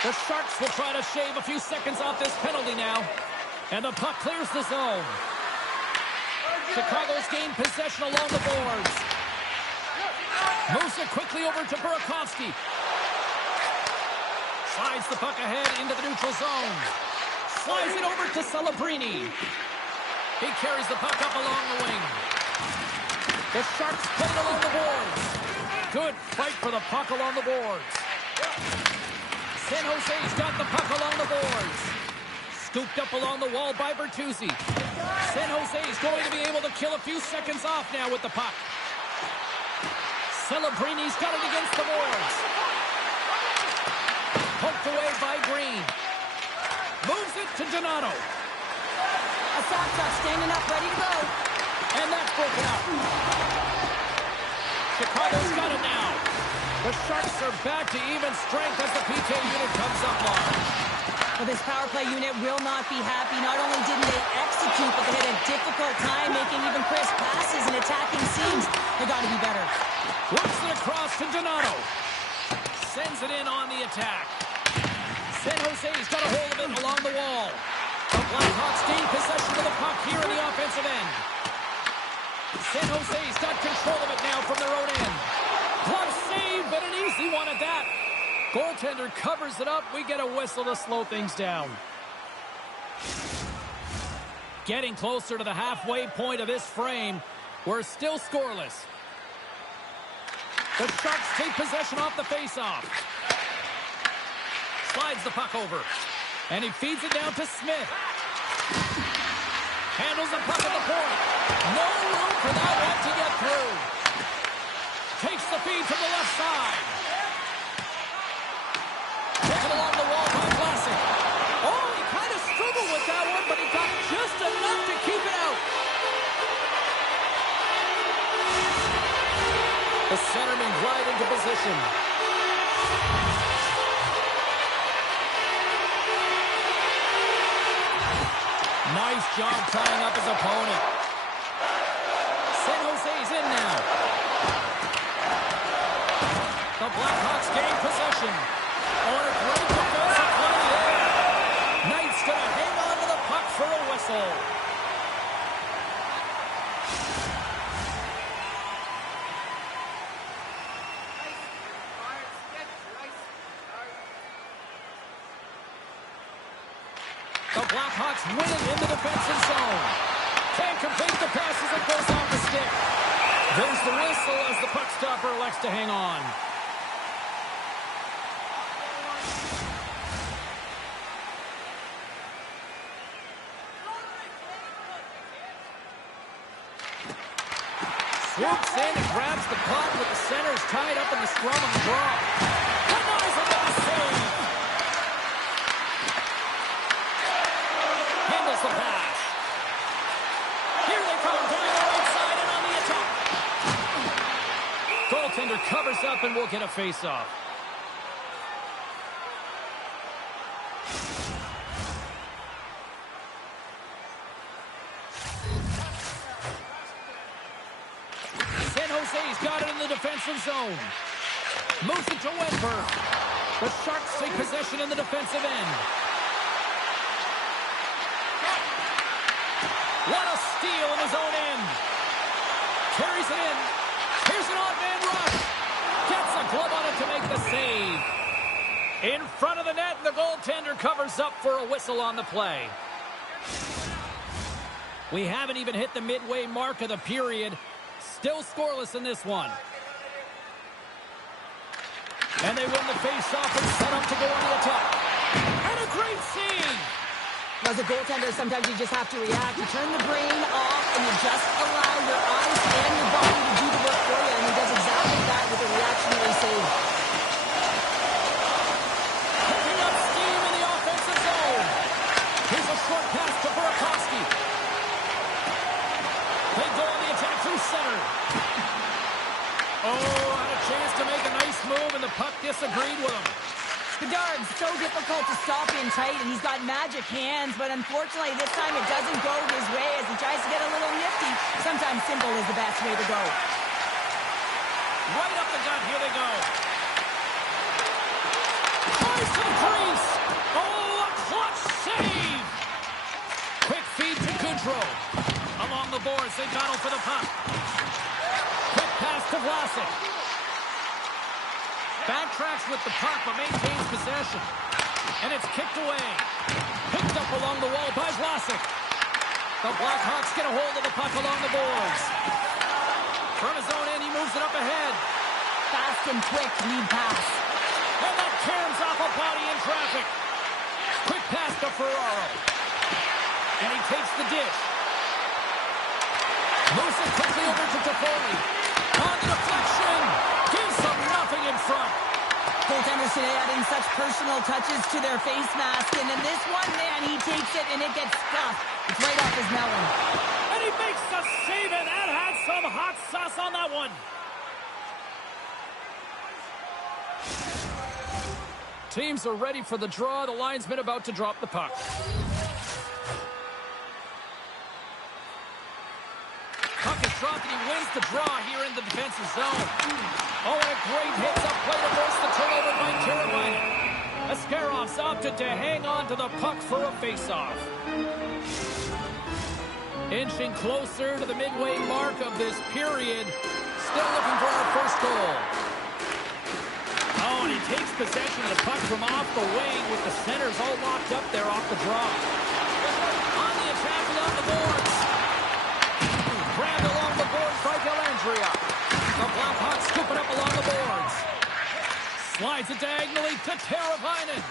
The Sharks will try to shave a few seconds off this penalty now. And the puck clears the zone. Chicago's gained possession along the boards. Moves it quickly over to Burakovsky. Slides the puck ahead into the neutral zone. Slides it over to Celebrini. He carries the puck up along the wing. The Sharks play it along the boards. Good fight for the puck along the boards. San Jose's got the puck along the boards. Scooped up along the wall by Bertuzzi. San Jose's going to be able to kill a few seconds off now with the puck. Celebrini's got it against the boards. Poked away by Green. Moves it to Donato. Asanta standing up, ready to go. And that's broken out. Chicago's got it now. The Sharks are back to even strength as the PK unit comes up large. Well, this power play unit will not be happy. Not only didn't they execute, but they had a difficult time making even crisp passes and attacking seams. They got to be better. Works it across to Donato. Sends it in on the attack. San Jose's got a hold of it along the wall. The Blackhawks gain possession of the puck here in the offensive end. San Jose's got control of it now from their own end. Glove save, but an easy one at that. Goaltender covers it up. We get a whistle to slow things down. Getting closer to the halfway point of this frame. We're still scoreless. The Sharks take possession off the faceoff. Slides the puck over. And he feeds it down to Smith. Handles the puck at the point. No room for that one to get through. Takes the feed from the left side. Taken along the wall by Classic. Oh, he kind of struggled with that one, but he got just enough to keep it out. The centerman glide into position. Nice job tying up his opponent. San Jose's in now. The Blackhawks gain possession. On a great defensive play there. Knight's going to hang on to the puck for a whistle. The Blackhawks win it in the defensive zone. Can't complete the pass as it goes off the stick. There's the whistle as the puck stopper elects to hang on. Swoops in and grabs the puck with the centers tied up in the scrum on the draw. Denies it with the save. Handles the pass. Here they come down the right side and on the attack. Goaltender covers up and we'll get a face-off. San Jose's got it in the defensive zone. Moves it to Wenberg. The Sharks take possession in the defensive end. What a steal in his own end. Carries it in. Here's an odd-man rush. Gets a glove on it to make the save. In front of the net, and the goaltender covers up for a whistle on the play. We haven't even hit the midway mark of the period. Still scoreless in this one. And they win the face-off and set up to go on the attack. And a great save! As a goaltender, sometimes you just have to react. You turn the brain off and you just allow your eyes and your body to do the work for you. And he does exactly that with a reactionary save. Picking up steam in the offensive zone. Here's a short pass to Burakovsky. They go on the attack through center. Oh, had a chance to make a nice move, and the puck disagreed with him. Bedard's so difficult to stop in tight, and he's got magic hands, but unfortunately this time it doesn't go his way as he tries to get a little nifty. Sometimes simple is the best way to go. Right up the gut, here they go. Tries to the crease. Oh, a clutch save. Quick feed to Goodrow. Along the boards, they battle for the puck. Quick pass to Vlasic. Backtracks with the puck, but maintains possession. And it's kicked away. Picked up along the wall by Vlasic. The Blackhawks get a hold of the puck along the boards. From his own end, he moves it up ahead. Fast and quick lead pass. And that caroms off a body in traffic. Quick pass to Ferraro. And he takes the dish. Moves it quickly over to Toffoli. On the deflection. Gives them nothing in front. Goaltenders today adding such personal touches to their face mask. And in this one, man, he takes it and it gets stuffed. It's right off his melon. And he makes the save, and that had some hot sauce on that one. Teams are ready for the draw. The linesman about to drop the puck. Puck is dropped, and he wins the draw here in the defensive zone. Oh, and a great hits-up play to force the turnover by Teravainen. Ascarov's opted to hang on to the puck for a face-off. Inching closer to the midway mark of this period. Still looking for our first goal. Oh, and he takes possession of the puck from off the wing with the centers all locked up there off the draw. On the attack along the boards. Grabbed along the boards by Dellandrea. The Blackhawks scoop it up along the boards. Slides it diagonally to Teravainen.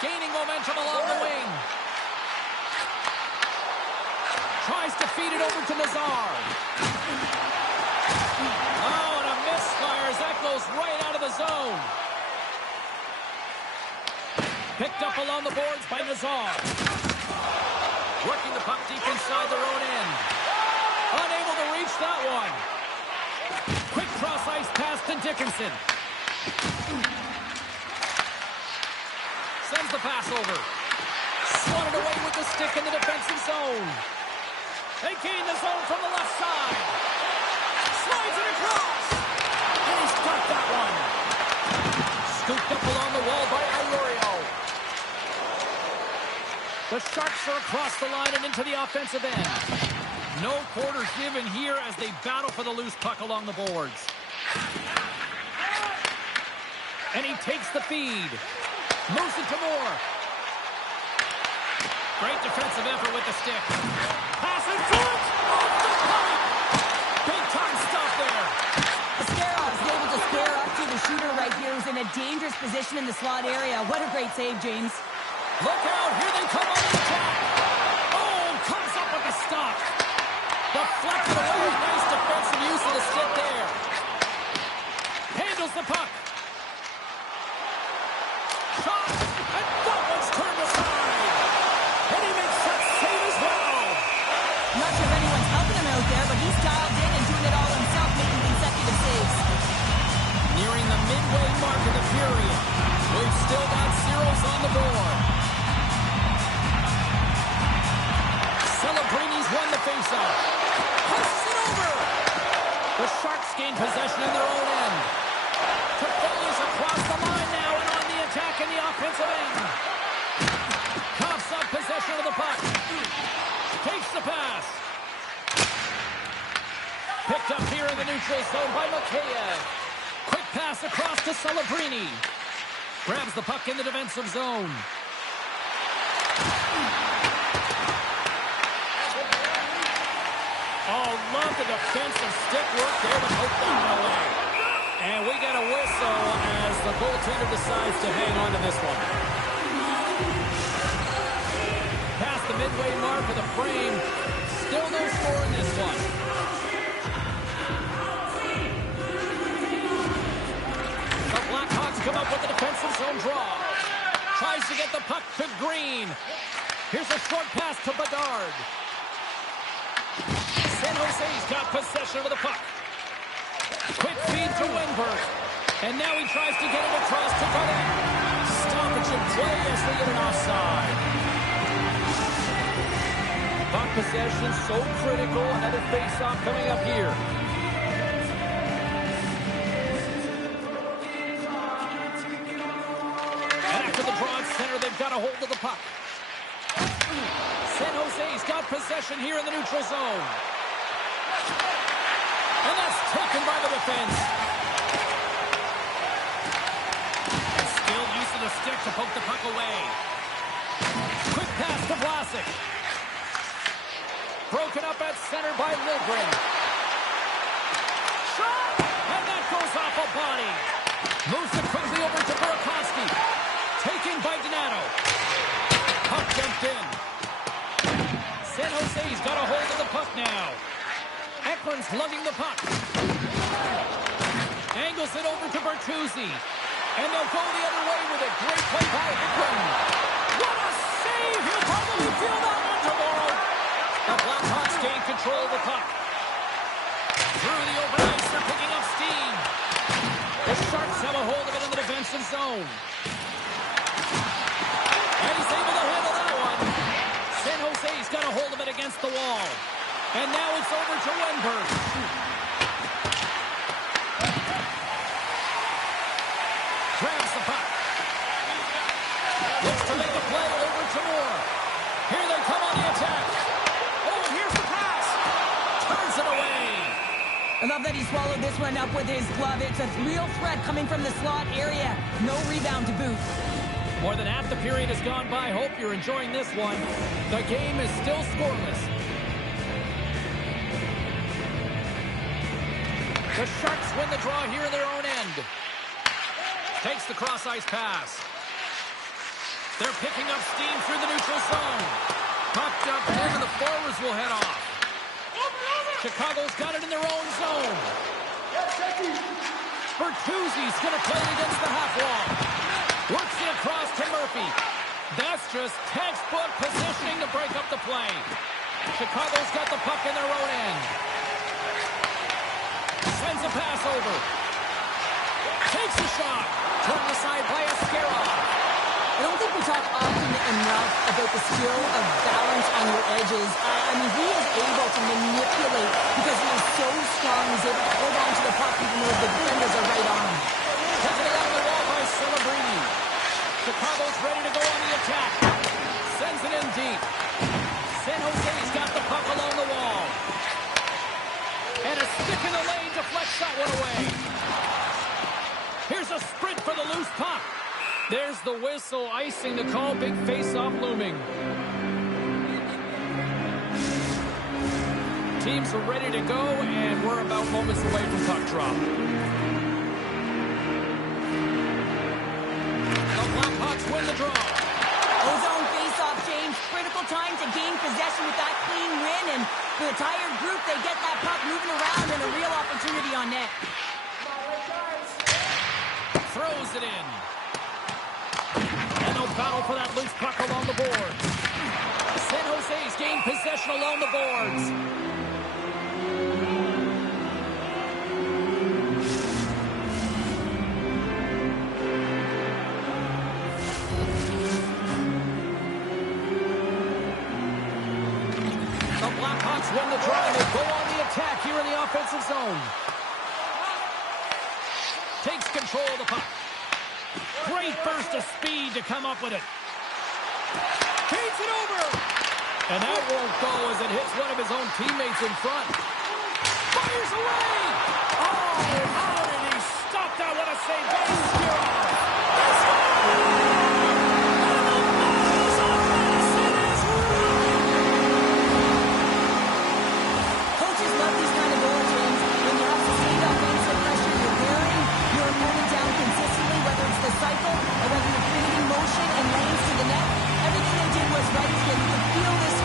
Gaining momentum along the wing. Tries to feed it over to Nazar. Oh, and a misfire as that goes right out of the zone. Picked up along the boards by Nazar. Working the puck deep inside their own end. Unable to reach that one. Quick cross-ice pass to Dickinson. Sends the pass over. Swatted away with the stick in the defensive zone. They gain the zone from the left side. Slides it across. And he's got that one. Scooped up along the wall by Iorio. The Sharks are across the line and into the offensive end. No quarters given here as they battle for the loose puck along the boards. And he takes the feed. Moves it to Moore. Great defensive effort with the stick. Passes to it. Off the pipe. Big time stuff there. Ascarov is able to square up to the shooter right here, who's in a dangerous position in the slot area. What a great save, James. Look out. Here they come on the attack. Oh, comes up with the stop. Deflected away. Nice defensive use of the stick there. Handles the puck. Shot. And that one's turned aside. And he makes that save as well. Not sure if anyone's helping him out there, but he's dialed in and doing it all himself, making consecutive saves. Nearing the midway mark of the period. We've still got zeros on the board. Celebrini's won the faceoff. Pushes it over. The Sharks gain possession in their own end. Toffoli's across the line now and on the attack in the offensive end. Coughs up possession of the puck. Takes the pass. Picked up here in the neutral zone by Mikheyev. Quick pass across to Celebrini. Grabs the puck in the defensive zone. Oh, love the defensive stick work there to poke that one away. And we get a whistle as the goaltender decides to hang on to this one. midway mark of the frame. Still no score in this one. The Blackhawks come up with the defensive zone draw. Tries to get the puck to Green. Here's a short pass to Bedard. San Jose's got possession of the puck. Quick feed to Wenberg. And now he tries to get it across to Godet. Stoppage of play as they get an offside. Puck possession so critical. Another face-off coming up here. And after the draw at center, they've got a hold of the puck. San Jose's got possession here in the neutral zone. And that's taken by the defense. Skilled use of the stick to poke the puck away. Quick pass to Vlasic. Broken up at center by Liljegren. Shot! And that goes off a body. Moves it quickly over to Burakovsky. Taken by Donato. Puck jumped in. San Jose's got a hold of the puck now. Eklund's lugging the puck. Angles it over to Bertuzzi. And they'll go the other way with it. Great play by Eklund. What a save! He'll probably feel that one tomorrow. The Blackhawks gain control of the puck. Through the open ice, they're picking up steam. The Sharks have a hold of it in the defensive zone. And he's able to handle that one. San Jose's got a hold of it against the wall. And now it's over to Wenberg. Grabs the puck. Looks to make a play over to Moore. Here they come on the attack. Oh, and here's the pass. Turns it away. I love that he swallowed this one up with his glove. It's a real threat coming from the slot area. No rebound to boot. More than half the period has gone by. Hope you're enjoying this one. The game is still scoreless. The Sharks win the draw here in their own end. Takes the cross-ice pass. They're picking up steam through the neutral zone. Pucked up in, and the forwards will head off. Chicago's got it in their own zone. Bertuzzi's going to play it against the half wall. Works it across to Murphy. That's just textbook positioning to break up the play. Chicago's got the puck in their own end. Sends a pass over. Takes a shot. Turned aside by Askarov. I don't think we talk often enough about the skill of balance on your edges. I mean, he is able to manipulate because he is so strong. He's able to hold on to the puck even though the defenders are right on him. Taken along the wall by Celebrini. Chicago's ready to go on the attack. Sends it in deep. San Jose's got the puck along the wall. And a stick in the lane deflects that one away. Here's a sprint for the loose puck. There's the whistle, icing the call. Big face-off looming. Teams are ready to go, and we're about moments away from puck drop. The Blackhawks win the draw. Ozone face-off, James. Critical time to gain possession with that clean win, and for the tired group, they get that puck moving around and a real opportunity on net. Throws it in. And they'll battle for that loose puck along the boards. San Jose's gained possession along the boards. The Blackhawks win the draw. They go on the attack here in the offensive zone. Takes control of the puck. Great burst of speed to come up with it. Feeds it over. And that won't go as it hits one of his own teammates in front. Fires away. Oh, how did he stop that? What a save by Askarov. Coaches love these kind of goals, James. When you have sustained offensive pressure, you're wearing your opponent down consistently, whether it's the cycle or whether you're creating motion and lanes to the net. Everything they did was right here. You can feel this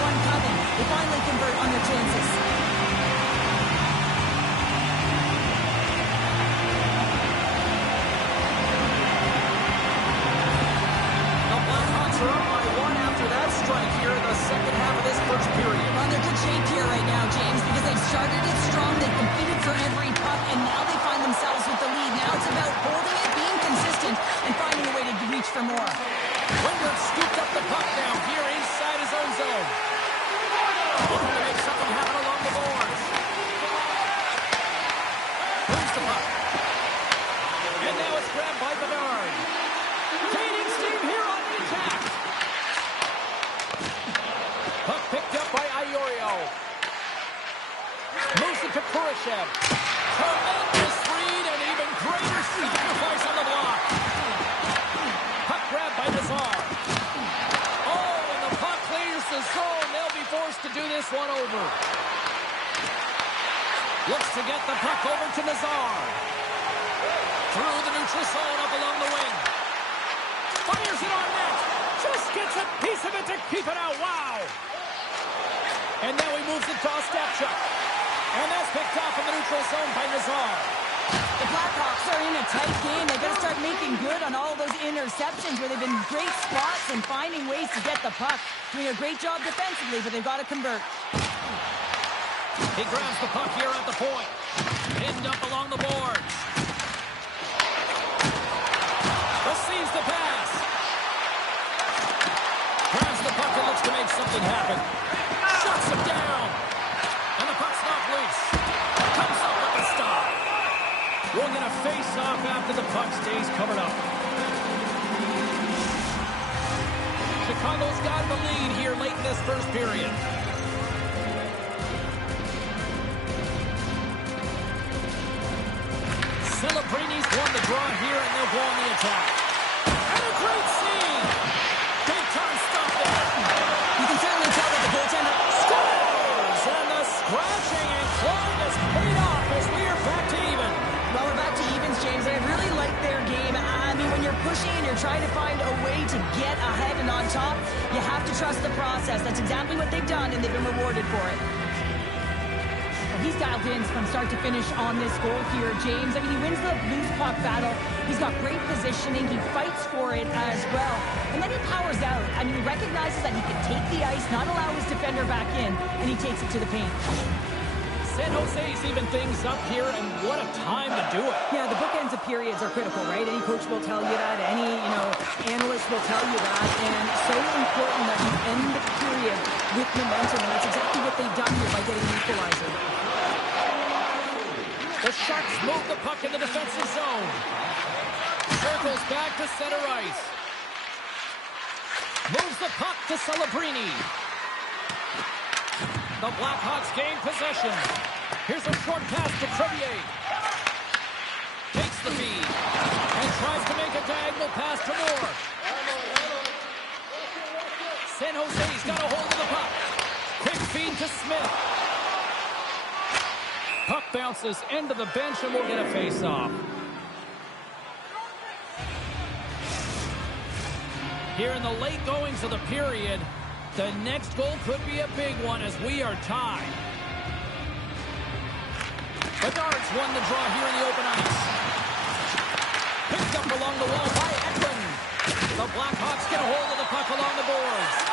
for more. Wingert scooped up the puck down here inside his own zone. Looking to make something happen along the boards. Moves the puck. And now it's grabbed by Bedard. Gaining steam here on the attack. Puck picked up by Iorio. Moves it to Kurashev. Tremendous read and even greater sacrifice on the block. Puck grabbed by Nazar. Oh, and the puck clears the zone. They'll be forced to do this one over. Looks to get the puck over to Nazar. Through the neutral zone up along the wing. Fires it on net. Just gets a piece of it to keep it out. Wow. And now he moves it to Ostapchuk. And that's picked off in the neutral zone by Nazar. The Blackhawks are in a tight game. They've got to start making good on all those interceptions where they've been in great spots and finding ways to get the puck. Doing a great job defensively, but they've got to convert. He grabs the puck here at the point. Pinned up along the boards. Receives the pass. Grabs the puck and looks to make something happen. Shuts him down. And the puck's knocked loose. Comes up with the stop. We're going to face off after the puck stays covered up. Chicago's got the lead here late in this first period. Celebrini's won the draw here, and they'll go on the attack. And a great scene! Big time stop there. You can certainly tell that the goaltender Scores! And the scratching and clawing has paid off as we are back to even. Well, we're back to evens, James. I really like their game. I mean, when you're pushing and you're trying to find a way to get ahead and on top, you have to trust the process. That's exactly what they've done, and they've been rewarded for it. He's dialed in from start to finish on this goal here, James. I mean, he wins the loose puck battle. He's got great positioning. He fights for it as well. And then he powers out. I mean, he recognizes that he can take the ice, not allow his defender back in, and he takes it to the paint. San Jose's even things up here, and what a time to do it. Yeah, the bookends of periods are critical, right? Any coach will tell you that. Any, analyst will tell you that. And so important that you end the period with momentum, and that's exactly what they've done here by getting an equalizer. The Sharks move the puck in the defensive zone. Circles back to center ice. Moves the puck to Celebrini. The Blackhawks gain possession. Here's a short pass to Trevier. Takes the feed. And tries to make a diagonal pass to Moore. San Jose's got a hold of the puck. Quick feed to Smith. Puck bounces into the bench and we'll get a face-off. Here in the late goings of the period, the next goal could be a big one as we are tied. Bedard's won the draw here in the open ice. Picked up along the wall by Eklund. The Blackhawks get a hold of the puck along the boards.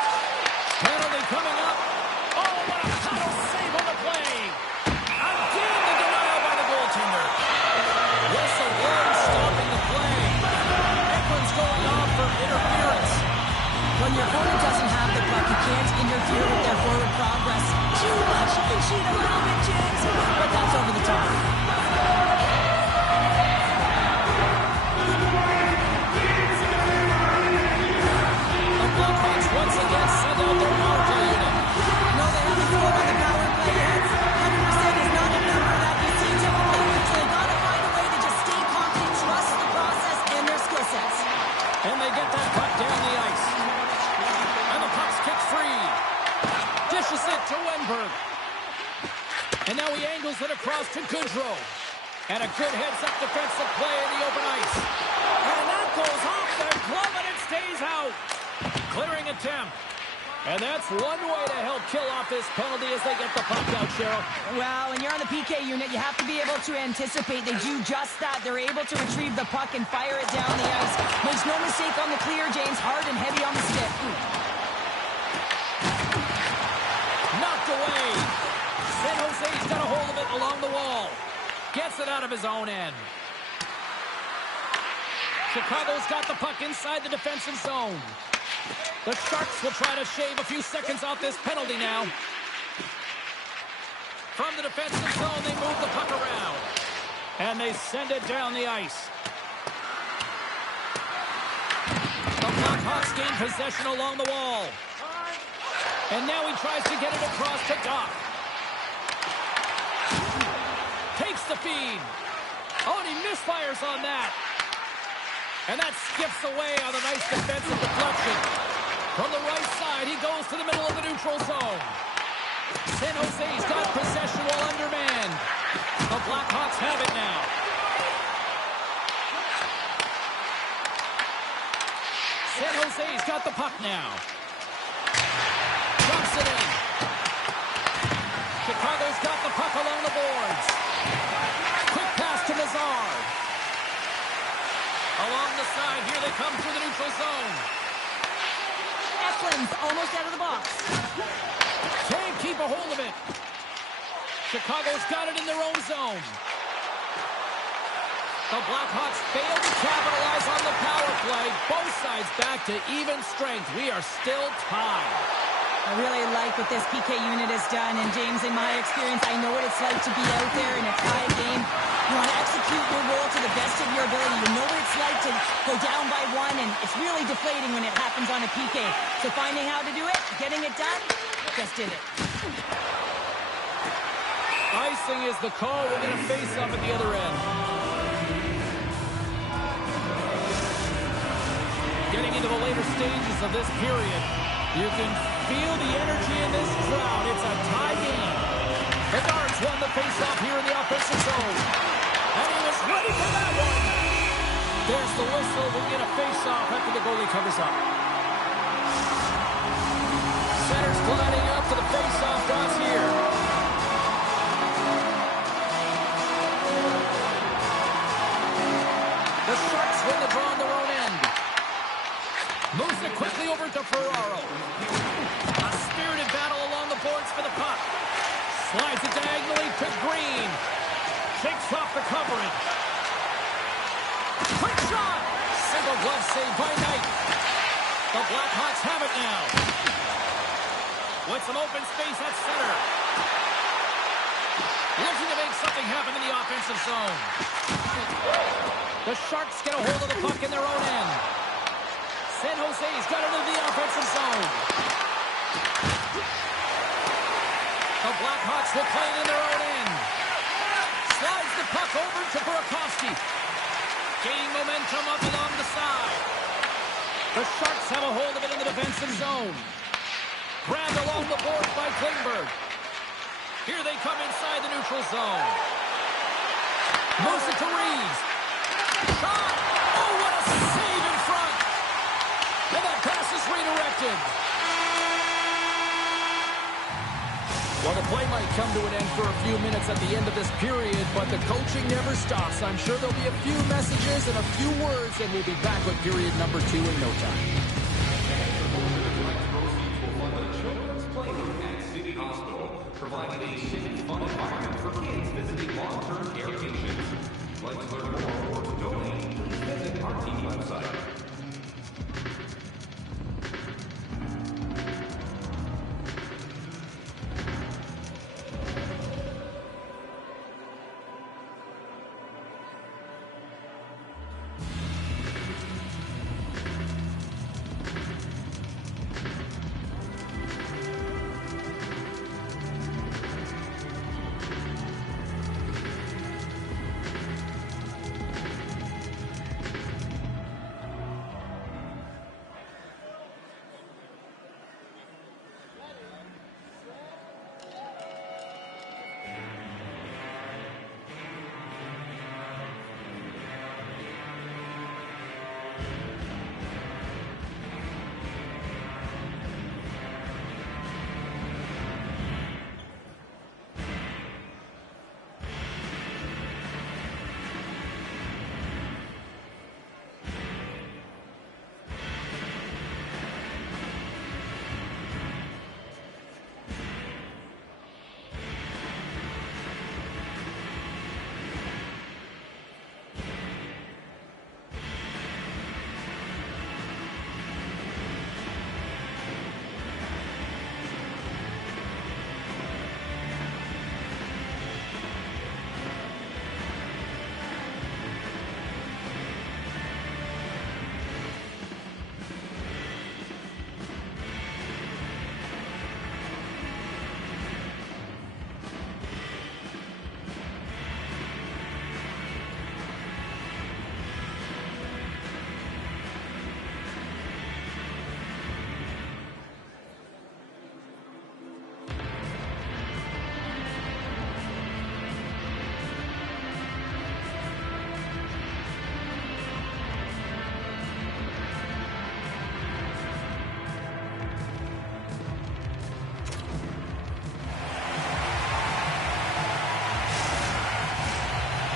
Penalty coming up. Oh, what a paddle save on the play. Again, the denial by the goaltender. Whistle blows, stopping the play. Eklund's going off for interference. When your opponent doesn't have the puck, you can't interfere with their forward progress too much. You can cheat a little bit, James, but that's over the top. The Blackhawks once again send out their power play unit. No, they haven't scored on the power play yet. 100% is not a number that you see typically. So they've got to find a way to just stay confident, trust the process and their skill sets. And they get that puck down the ice. And the puck's kicked free. Dishes it to Wenberg. And now he angles it across to Goudreau. And a good heads-up defensive play in the open ice. And that goes off the glove and it stays out. Clearing attempt. And that's one way to help kill off this penalty as they get the puck out, Cheryl. Well, when you're on the PK unit, you have to be able to anticipate. They do just that. They're able to retrieve the puck and fire it down the ice. Makes no mistake on the clear, James. Hard and heavy on the stick. Knocked away. San Jose's got a hold of it along the wall. Gets it out of his own end. Chicago's got the puck inside the defensive zone. The Sharks will try to shave a few seconds off this penalty now. From the defensive zone, they move the puck around. And they send it down the ice. The Blackhawks gain possession along the wall. And now he tries to get it across to Doc. Takes the feed. Oh, and he misfires on that. And that skips away on a nice defensive deflection. From the right side, he goes to the middle of the neutral zone. San Jose's got possession while undermanned. The Blackhawks have it now. San Jose's got the puck now. Drops it in. Chicago's got the puck along the boards. Quick pass to Mazard. Along the side, here they come through the neutral zone. Eklund's almost out of the box. Can't keep a hold of it. Chicago's got it in their own zone. The Blackhawks fail to capitalize on the power play. Both sides back to even strength. We are still tied. I really like what this PK unit has done. And, James, in my experience, I know what it's like to be out there in a tie game. You want to execute your role to the best of your ability. You know what it's like to go down by one, and it's really deflating when it happens on a PK. So finding how to do it, getting it done, just did it. Icing is the call. We're going to face up at the other end. Getting into the later stages of this period, you can feel the energy in this crowd. It's a tie game. Bedard's won the faceoff here in the offensive zone. And he was ready for that one. There's the whistle. We'll get a faceoff after the goalie covers up. Center's gliding up to the faceoff dots here. The Sharks win the draw on their own end. Moves it quickly over to Ferraro. A spirited battle along the boards for the puck. Slides it diagonally to Green. Shakes off the coverage. Quick shot! Single glove save by Knight. The Blackhawks have it now. With some open space at center. Looking to make something happen in the offensive zone. The Sharks get a hold of the puck in their own end. San Jose's got it into the offensive zone. The Blackhawks will play it in their own end. Slides the puck over to Burakovsky. Gaining momentum up along the side. The Sharks have a hold of it in the defensive zone. Grabbed along the boards by Klingberg. Here they come inside the neutral zone. Moves it to Reeves. Shot! Oh, what a save in front! And that pass is redirected. Well, the play might come to an end for a few minutes at the end of this period, but the coaching never stops. I'm sure there'll be a few messages and a few words, and we'll be back with period number 2 in no time. Providing a safe, fun environment for kids visiting long-term care patients. Like to learn more or to donate, please visit our team website.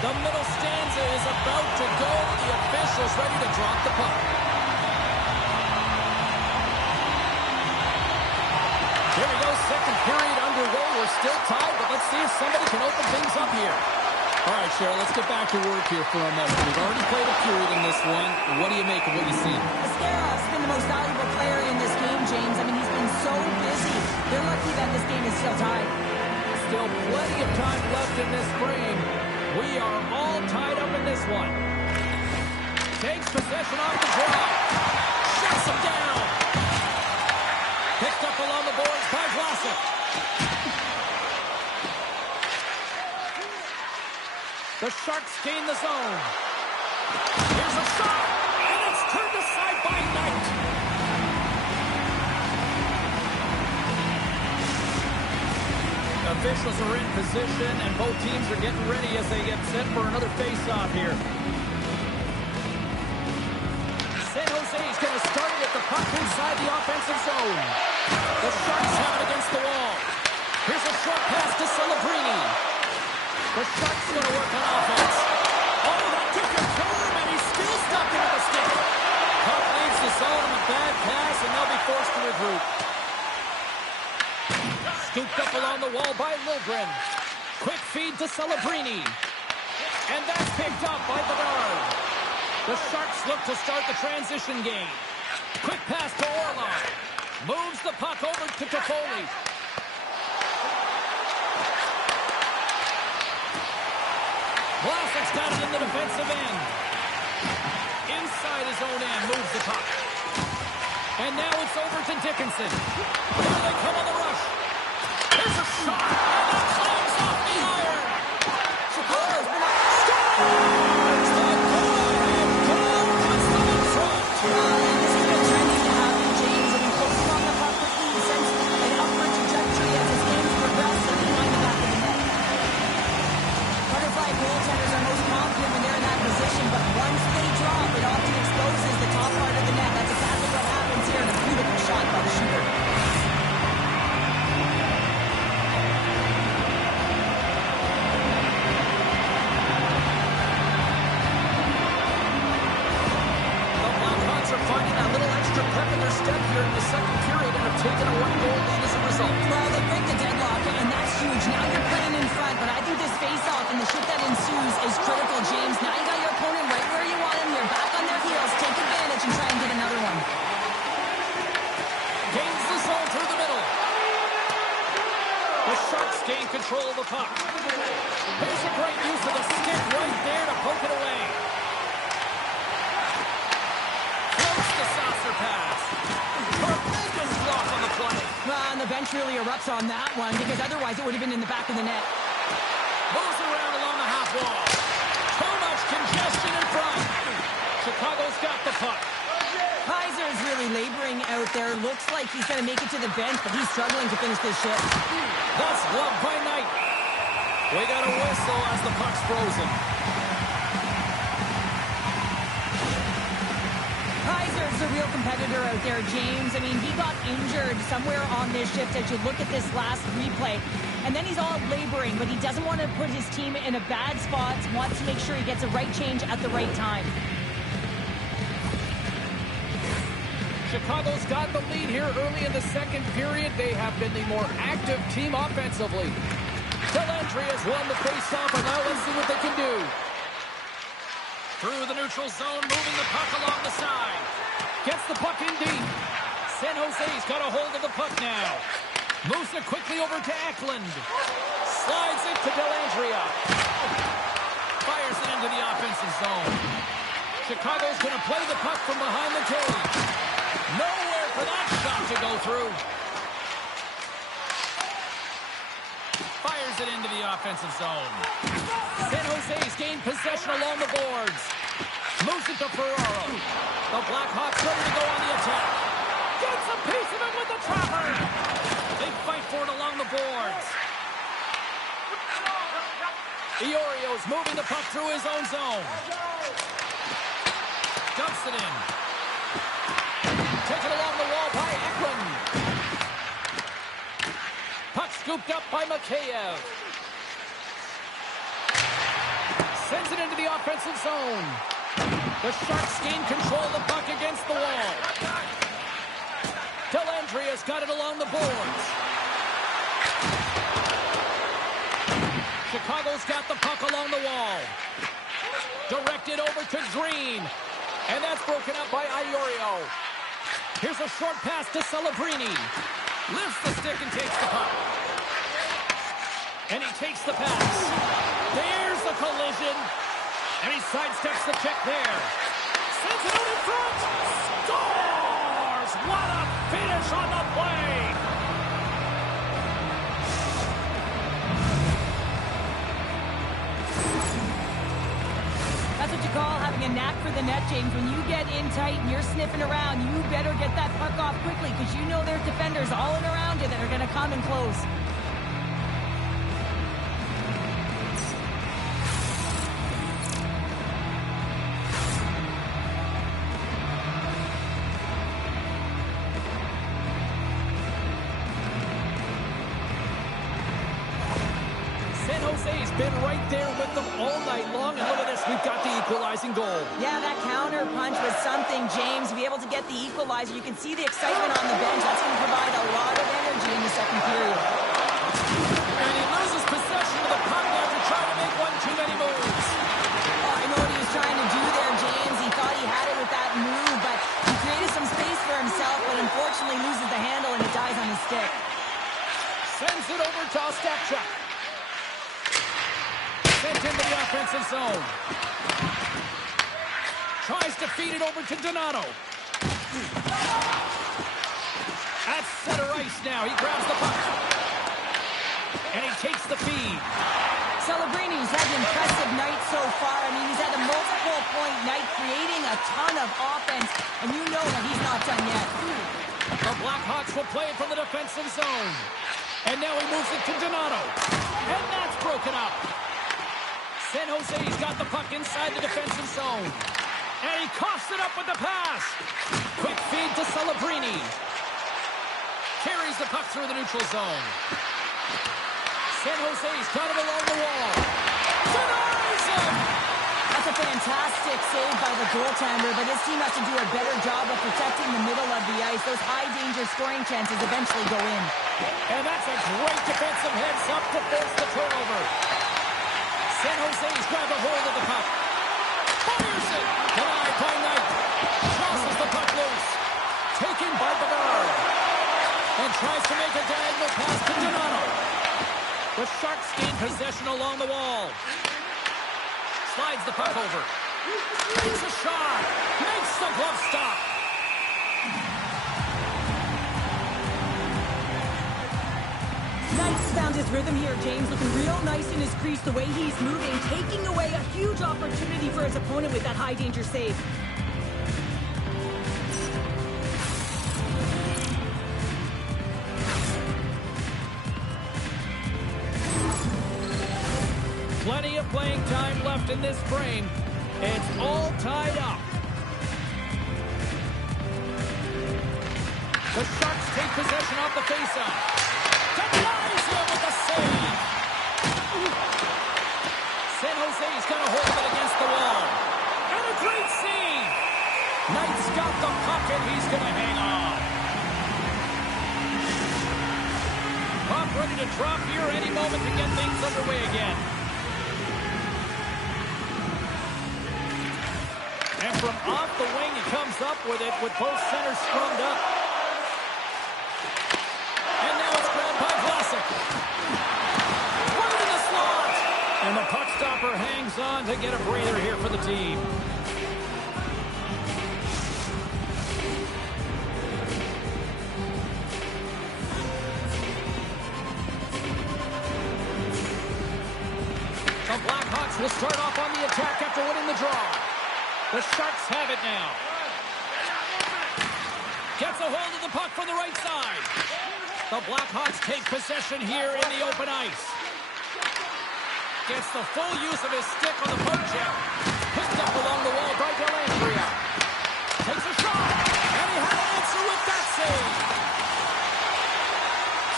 The middle stanza is about to go. The official's ready to drop the puck. Here we go, second period underway. We're still tied, but let's see if somebody can open things up here. All right, Cheryl, let's get back to work here for a moment. We've already played a period in this one. What do you make of what you see? Ascarov's been the most valuable player in this game, James. I mean, he's been so busy. They're lucky that this game is still tied. Still plenty of time left in this frame. We are all tied up in this one. Takes possession off the draw. Shuts him down. Picked up along the boards by Vlasic. The Sharks gain the zone. Here's a shot, and it's turned aside by Knight. Officials are in position, and both teams are getting ready as they get set for another face-off here. San Jose is going to start with the puck inside the offensive zone. The Sharks have it against the wall. Here's a short pass to Celebrini. The Sharks going to work on offense. Oh, that took a turn, and he's still stuck into the stick. Puck leaves the zone on a bad pass, and they'll be forced to regroup. Scooped up along the wall by Liljegren. Quick feed to Celebrini. And that's picked up by Bedard. The Sharks look to start the transition game. Quick pass to Orlov. Moves the puck over to Toffoli. Vlasic's got it in the defensive end. Inside his own end, moves the puck. And now it's over to Dickinson. Here they come on the rush. Here's a shot, and that climbs off the iron. Chicago's been up. And this has been trending to happen, James. And focusing on the puck quickly sends an upward trajectory as this game progresses and behind the back of the net. Butterfly goaltenders are most confident when they're in that position, but once they drop, it often exposes the top part of the net. That's exactly what happens here, and a beautiful shot by the shooter. Finding that little extra pep in their step here in the second period and have taken a one-goal lead as a result. Well, they break the deadlock, and that's huge. Now you're playing in front, but I think this face-off and the shift that ensues is critical, James. Now you got your opponent right where you want him. You're back on their heels. Take advantage and try and get another one. Gains the zone through the middle. The Sharks gain control of the puck. Here's a great use of the stick right there to poke it away. Pass. Tremendous block on the play. And the bench really erupts on that one because otherwise it would have been in the back of the net. Moves around along the half wall. Too much congestion in front. Chicago's got the puck. Kaiser's really laboring out there. Looks like he's going to make it to the bench, but he's struggling to finish this shift. That's gloved by Knight. We got a whistle as the puck's frozen. Kaiser's a real competitor out there, James. I mean, he got injured somewhere on this shift as you look at this last replay. And then he's all laboring, but he doesn't want to put his team in a bad spot. Wants to make sure he gets a right change at the right time. Chicago's got the lead here early in the second period. They have been the more active team offensively. Dellandrea has won the faceoff, and now let's see what they can do. Through the neutral zone, moving the puck along the side. Gets the puck in deep. San Jose's got a hold of the puck now. Moves it quickly over to Eklund. Slides it to Dellandrea. Fires it into the offensive zone. Chicago's going to play the puck from behind the cage. Nowhere for that shot to go through. Fires it into the offensive zone. San Jose's gained possession along the boards. Moves it to Ferraro. The Blackhawks ready to go on the attack. Gets a piece of it with the trapper. They fight for it along the boards. Iorio's moving the puck through his own zone. Dumps it in. Taken along the wall by Eklund. Puck scooped up by Mikheyev. Sends it into the offensive zone. The Sharks gain control of the puck against the wall. Dellandria's got it along the boards. Chicago's got the puck along the wall. Directed over to Green. And that's broken up by Iorio. Here's a short pass to Celebrini. Lifts the stick and takes the puck. And he takes the pass. There's the collision. And he sidesteps the check there. Sends it out in front. Scores! What a finish on the play! That's what you call having a knack for the net, James. When you get in tight and you're sniffing around, you better get that puck off quickly because you know there's defenders all in around you that are going to come and close. Jose's been right there with them all night long, and look at this, we've got the equalizing goal. Yeah, that counter punch was something, James. To be able to get the equalizer, you can see the excitement on the bench. That's going to provide a lot of energy in the second period. And he loses possession of the puck after trying to make one too many moves. Oh, I know what he was trying to do there, James. He thought he had it with that move, but he created some space for himself, but unfortunately loses the handle and it dies on his stick. Sends it over to Ostapchuk. Sent into the offensive zone. Tries to feed it over to Donato. At center ice now. He grabs the puck. And he takes the feed. Celebrini, he's had an impressive night so far. I mean, he's had a multiple-point night, creating a ton of offense, and you know that he's not done yet. The Blackhawks will play it from the defensive zone. And now he moves it to Donato. And that's broken up. San Jose's got the puck inside the defensive zone. And he coughs it up with the pass. Quick feed to Celebrini. Carries the puck through the neutral zone. San Jose's got it along the wall. Denies him! That's a fantastic save by the goaltender, but his team has to do a better job of protecting the middle of the ice. Those high-danger scoring chances eventually go in. And that's a great defensive heads-up to force the turnover. San Jose's grabbed a hold of the puck. Fires it! Denied by Knight. Tosses the puck loose. Taken by Bernard. And tries to make a diagonal pass to Donato. The Sharks gain possession along the wall. Slides the puck over. Takes a shot. Makes the glove stop. Knight's found his rhythm here, James, looking real nice in his crease, the way he's moving, taking away a huge opportunity for his opponent with that high-danger save. Plenty of playing time left in this frame. It's all tied up. The Sharks take possession off the faceoff. Denies him with the save. San Jose's got a hold of it against the wall. And a great save. Knight's got the puck and he's going to hang on. Puck ready to drop here any moment to get things underway again. And from off the wing, he comes up with it with both centers scrummed up. And now it's grabbed by Vlasic. Right in the slot. And the puck stopper hangs on to get a breather here for the team. The Blackhawks will start off on the attack after winning the draw. The Sharks have it now. Gets a hold of the puck from the right side. The Blackhawks take possession here in the open ice. Gets the full use of his stick on the poke check. Picked up along the wall by Dellandria. Takes a shot. And he had an answer with that save.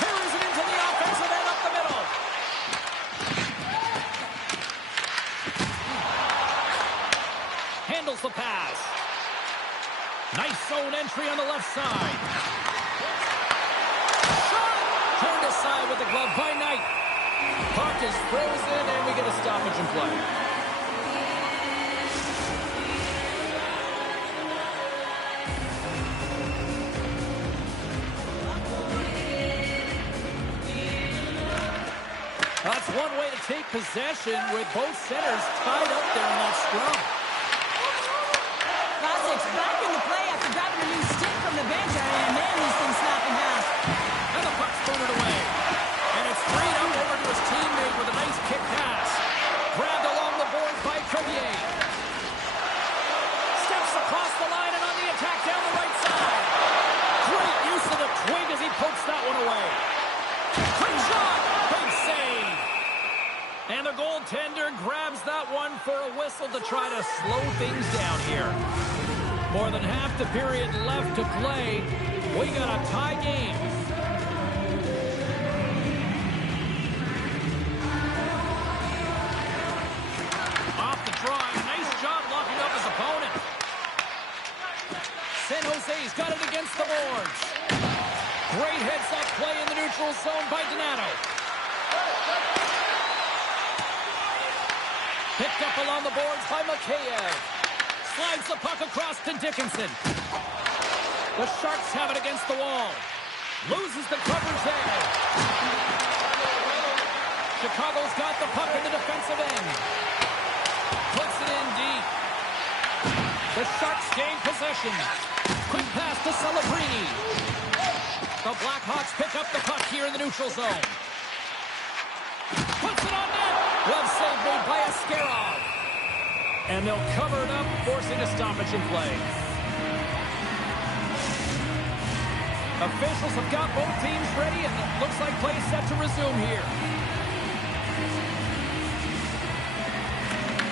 Carries it into the offensive end up the middle. zone entry on the left side. Shot! Turned aside with the glove by Knight. Puck is frozen, and we get a stoppage in play. That's one way to take possession with both centers tied up there in that scrum. Classics back in the play after grabbing a new stick from the bench. And man, these things snap in half. And the puck's booted away. And it's freed up over to his teammate with a nice kick pass. Grabbed along the boards by Crevier. Steps across the line and on the attack down the right side. Great use of the twig as he pokes that one away. Quick shot! Big save! And the goaltender grabs that one for a whistle to try to slow things down here. More than half the period left to play. We got a tie game. Off the draw. Nice job locking up his opponent. San Jose's got it against the boards. Great heads-up play in the neutral zone by Donato. Picked up along the boards by Mikheyev. Slides the puck across to Dickinson. The Sharks have it against the wall. Loses the coverage there. Chicago's got the puck in the defensive end. Puts it in deep. The Sharks gain possession. Quick pass to Celebrini. The Blackhawks pick up the puck here in the neutral zone. Puts it on net. Well save made by Askarov. And they'll cover it up, forcing a stoppage in play. Officials have got both teams ready, and it looks like play is set to resume here.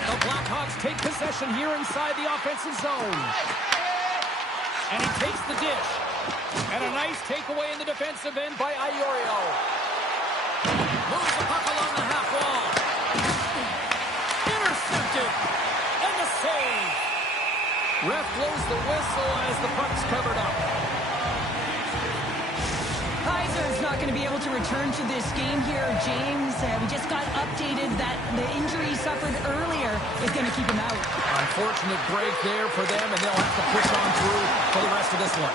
The Blackhawks take possession here inside the offensive zone. And he takes the dish. And a nice takeaway in the defensive end by Iorio. Moves the puck along the half wall. Intercepted. And the save. Ref blows the whistle as the puck's covered up. Kaiser's not going to be able to return to this game here, James. We just got updated that the injury suffered earlier is going to keep him out. Unfortunate break there for them, and they'll have to push on through for the rest of this one.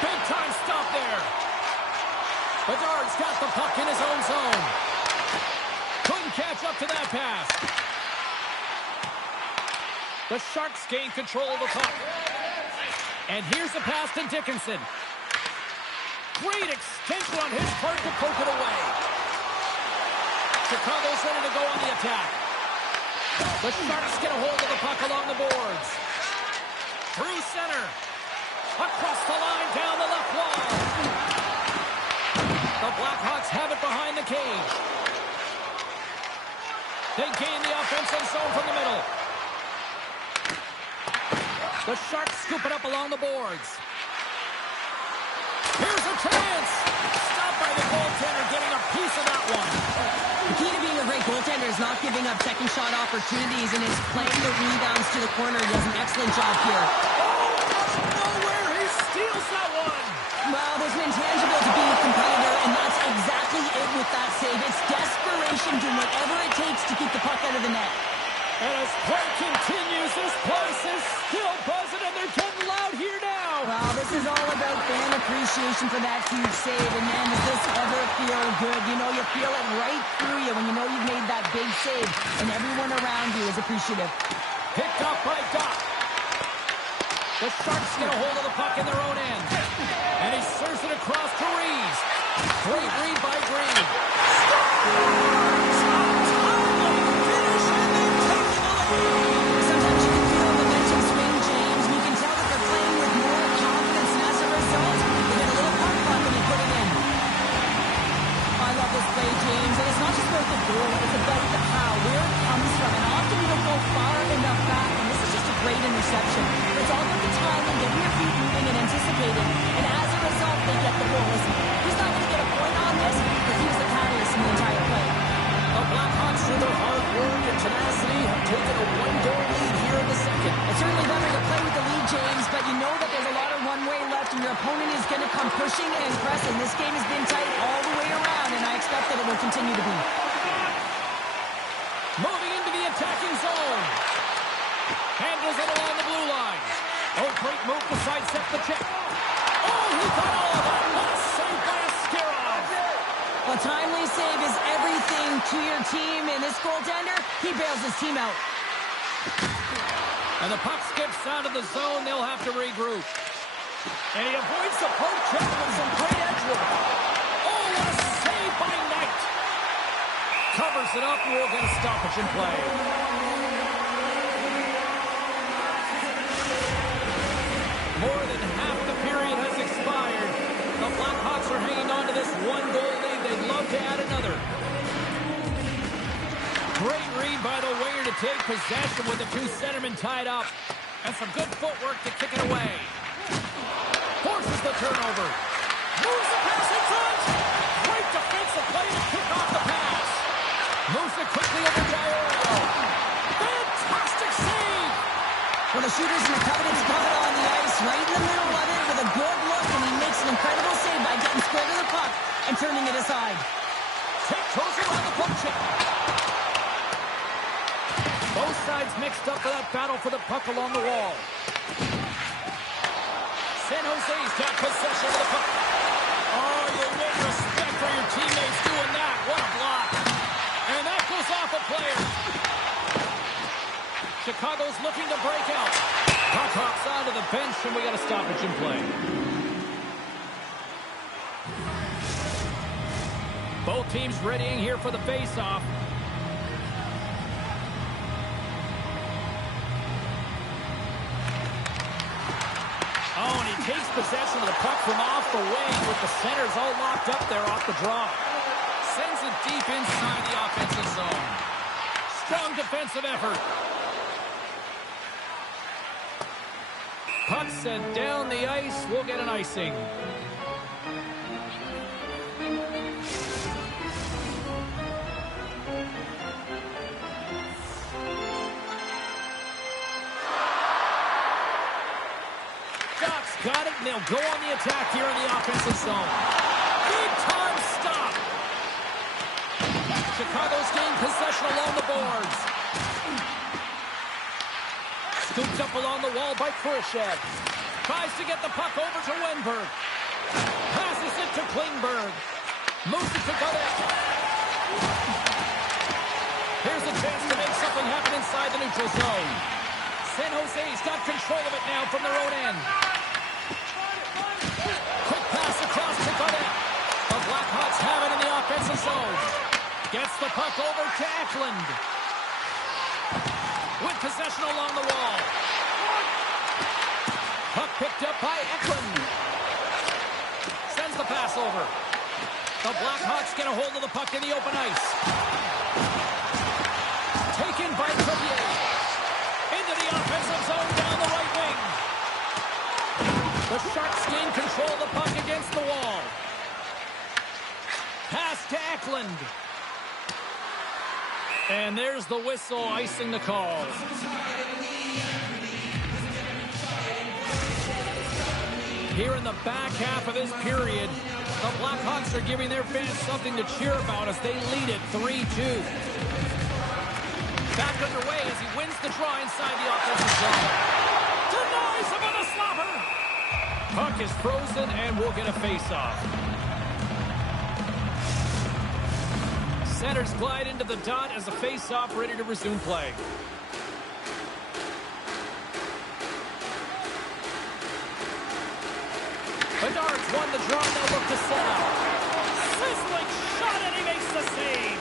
Big time stop there. Bedard's got the puck in his own zone. Couldn't catch up to that pass. The Sharks gain control of the puck. And here's the pass to Dickinson. Great extension on his part to poke it away. Chicago's ready to go on the attack. The Sharks get a hold of the puck along the boards. Through center. Across the line, down the left wall. The Blackhawks have it behind the cage. They gain the offensive zone from the middle. The Sharks scoop it up along the boards. Here's a chance. Stopped by the goaltender, getting a piece of that one. The key to being a great goaltender is not giving up second shot opportunities and is playing the rebounds to the corner. He does an excellent job here. Nowhere, he steals that one. Well, there's an intangible to being a competitor, and that's exactly it with that save. It's desperation, doing whatever it takes to keep the puck out of the net. And as play continues, this place is still buzzing, and they're getting loud here now. Well, this is all about fan appreciation for that huge save, and man, does this ever feel good. You know, you feel it right through you when you know you've made that big save, and everyone around you is appreciative. Picked up by Doc. The Sharks get a hold of the puck in their own end. And he serves it across to Reeves. Great read by Green. Sometimes you can feel a momentum swing, James, and you can tell that they're playing with more confidence, and as a result, they get a little puck when you put it in. I love this play, James, and it's not just about the goal, it's about the how, where it comes from, and often you don't go far enough back, and this is just a great interception. It's all about the timing, getting your feet moving and anticipating, and as a result, they get the goal. Listen, he's not going to get a point on this, but he was the catalyst in the entire play. The Blackhawks, through their hard work and tenacity, have taken a one-goal lead here in the second. It's certainly better to play with the lead, James, but you know that there's a lot of 1-1 that it will continue to be. Moving into the attacking zone. Handles it along the blue line. Oh, great move to sidestep the check. Oh, he got all of that. What a save by Askarov. A timely save is everything to your team, and this goaltender, he bails his team out. And the puck skips out of the zone. They'll have to regroup. And he avoids the poke check with some great edge work. Oh, what a save by Knight. Covers it up, and we'll get a stoppage in play. More than half the period has expired. The Blackhawks are hanging on to this one-goal lead. They'd love to add another. Great read by the winger to take possession with the two centermen tied up. And some good footwork to kick it away. Forces the turnover. Moves the pass in front. Great defensive play to kick off the pass. Moves it quickly over Dioro. Fantastic save. Well, the shooter's in the coveted spot on the ice, right in the middle of it with a good look, and he makes an incredible save by getting square to the puck and turning it aside. Tiptoes around the puck check. Both sides mixed up for that battle for the puck along the wall. San Jose's got possession of the puck. Oh, you win respect for your teammates doing that. What a block. And that goes off a player. Chicago's looking to break out. Puck hops onto the bench, and we got a stoppage in play. Both teams readying here for the face-off. Oh, and he takes possession of the puck from off the wing with the centers all locked up there off the draw. Sends it deep inside the offensive zone. Strong defensive effort. Puck sent down the ice. We'll get an icing. Got it, and they'll go on the attack here in the offensive zone. Big time stop. Chicago's gained possession along the boards. Scooped up along the wall by Khrushchev. Tries to get the puck over to Wenberg. Passes it to Klingberg. Moves it to Godet. Here's a chance to make something happen inside the neutral zone. San Jose's got control of it now from their own end. Quick pass across to Godet. The Blackhawks have it in the offensive zone. Gets the puck over to Eklund. With possession along the wall. Puck picked up by Eklund. Sends the pass over. The Blackhawks get a hold of the puck in the open ice. Taken by Crevier. Into the offensive zone down the right wing. The Sharks gain control of the puck against the wall. Pass to Eklund. And there's the whistle icing the call. Here in the back half of this period, the Blackhawks are giving their fans something to cheer about as they lead it 3-2. Back underway as he wins the draw inside the offensive zone. Denies him with a slapper. Puck is frozen, and we'll get a face-off. Centers glide into the dot as a face-off ready to resume play. Bedard's won the draw, and they'll look to set up. Sizzling shot, and he makes the save.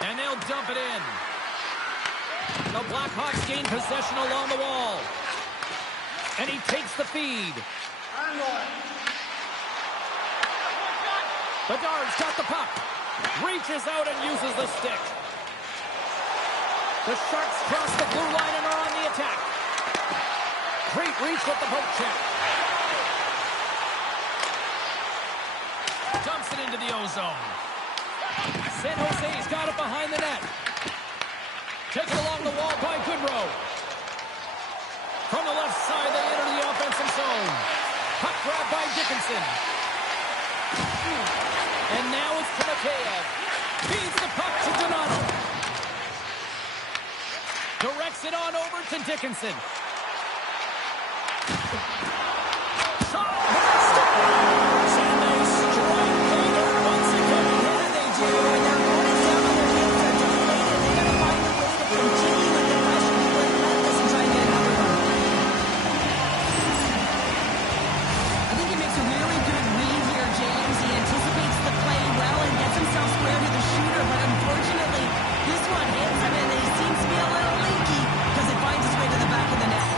And they'll dump it in. The Blackhawks gain possession along the wall. And he takes the feed. Bedard's got the puck. Reaches out and uses the stick. The Sharks cross the blue line and are on the attack. Great reach with the poke check. Dumps it into the O-zone. San Jose's got it behind the net. Taken along the wall by Goodrow. From the left side, they enter the offensive zone. Puck grab by Dickinson. Mikheyev feeds the puck to Donato. Directs it on over to Dickinson. Shot! And they strike Kager once again. Yeah, they do. And their opponents down on their heels are deflated. They got to find a way to continue with the pressure before they let this and try and get another one. I think he makes a really good read here, James. He anticipates the play well and gets himself square to the shooter, but unfortunately, this one hits him and he seems to be a little leaky because it finds its way to the back of the net.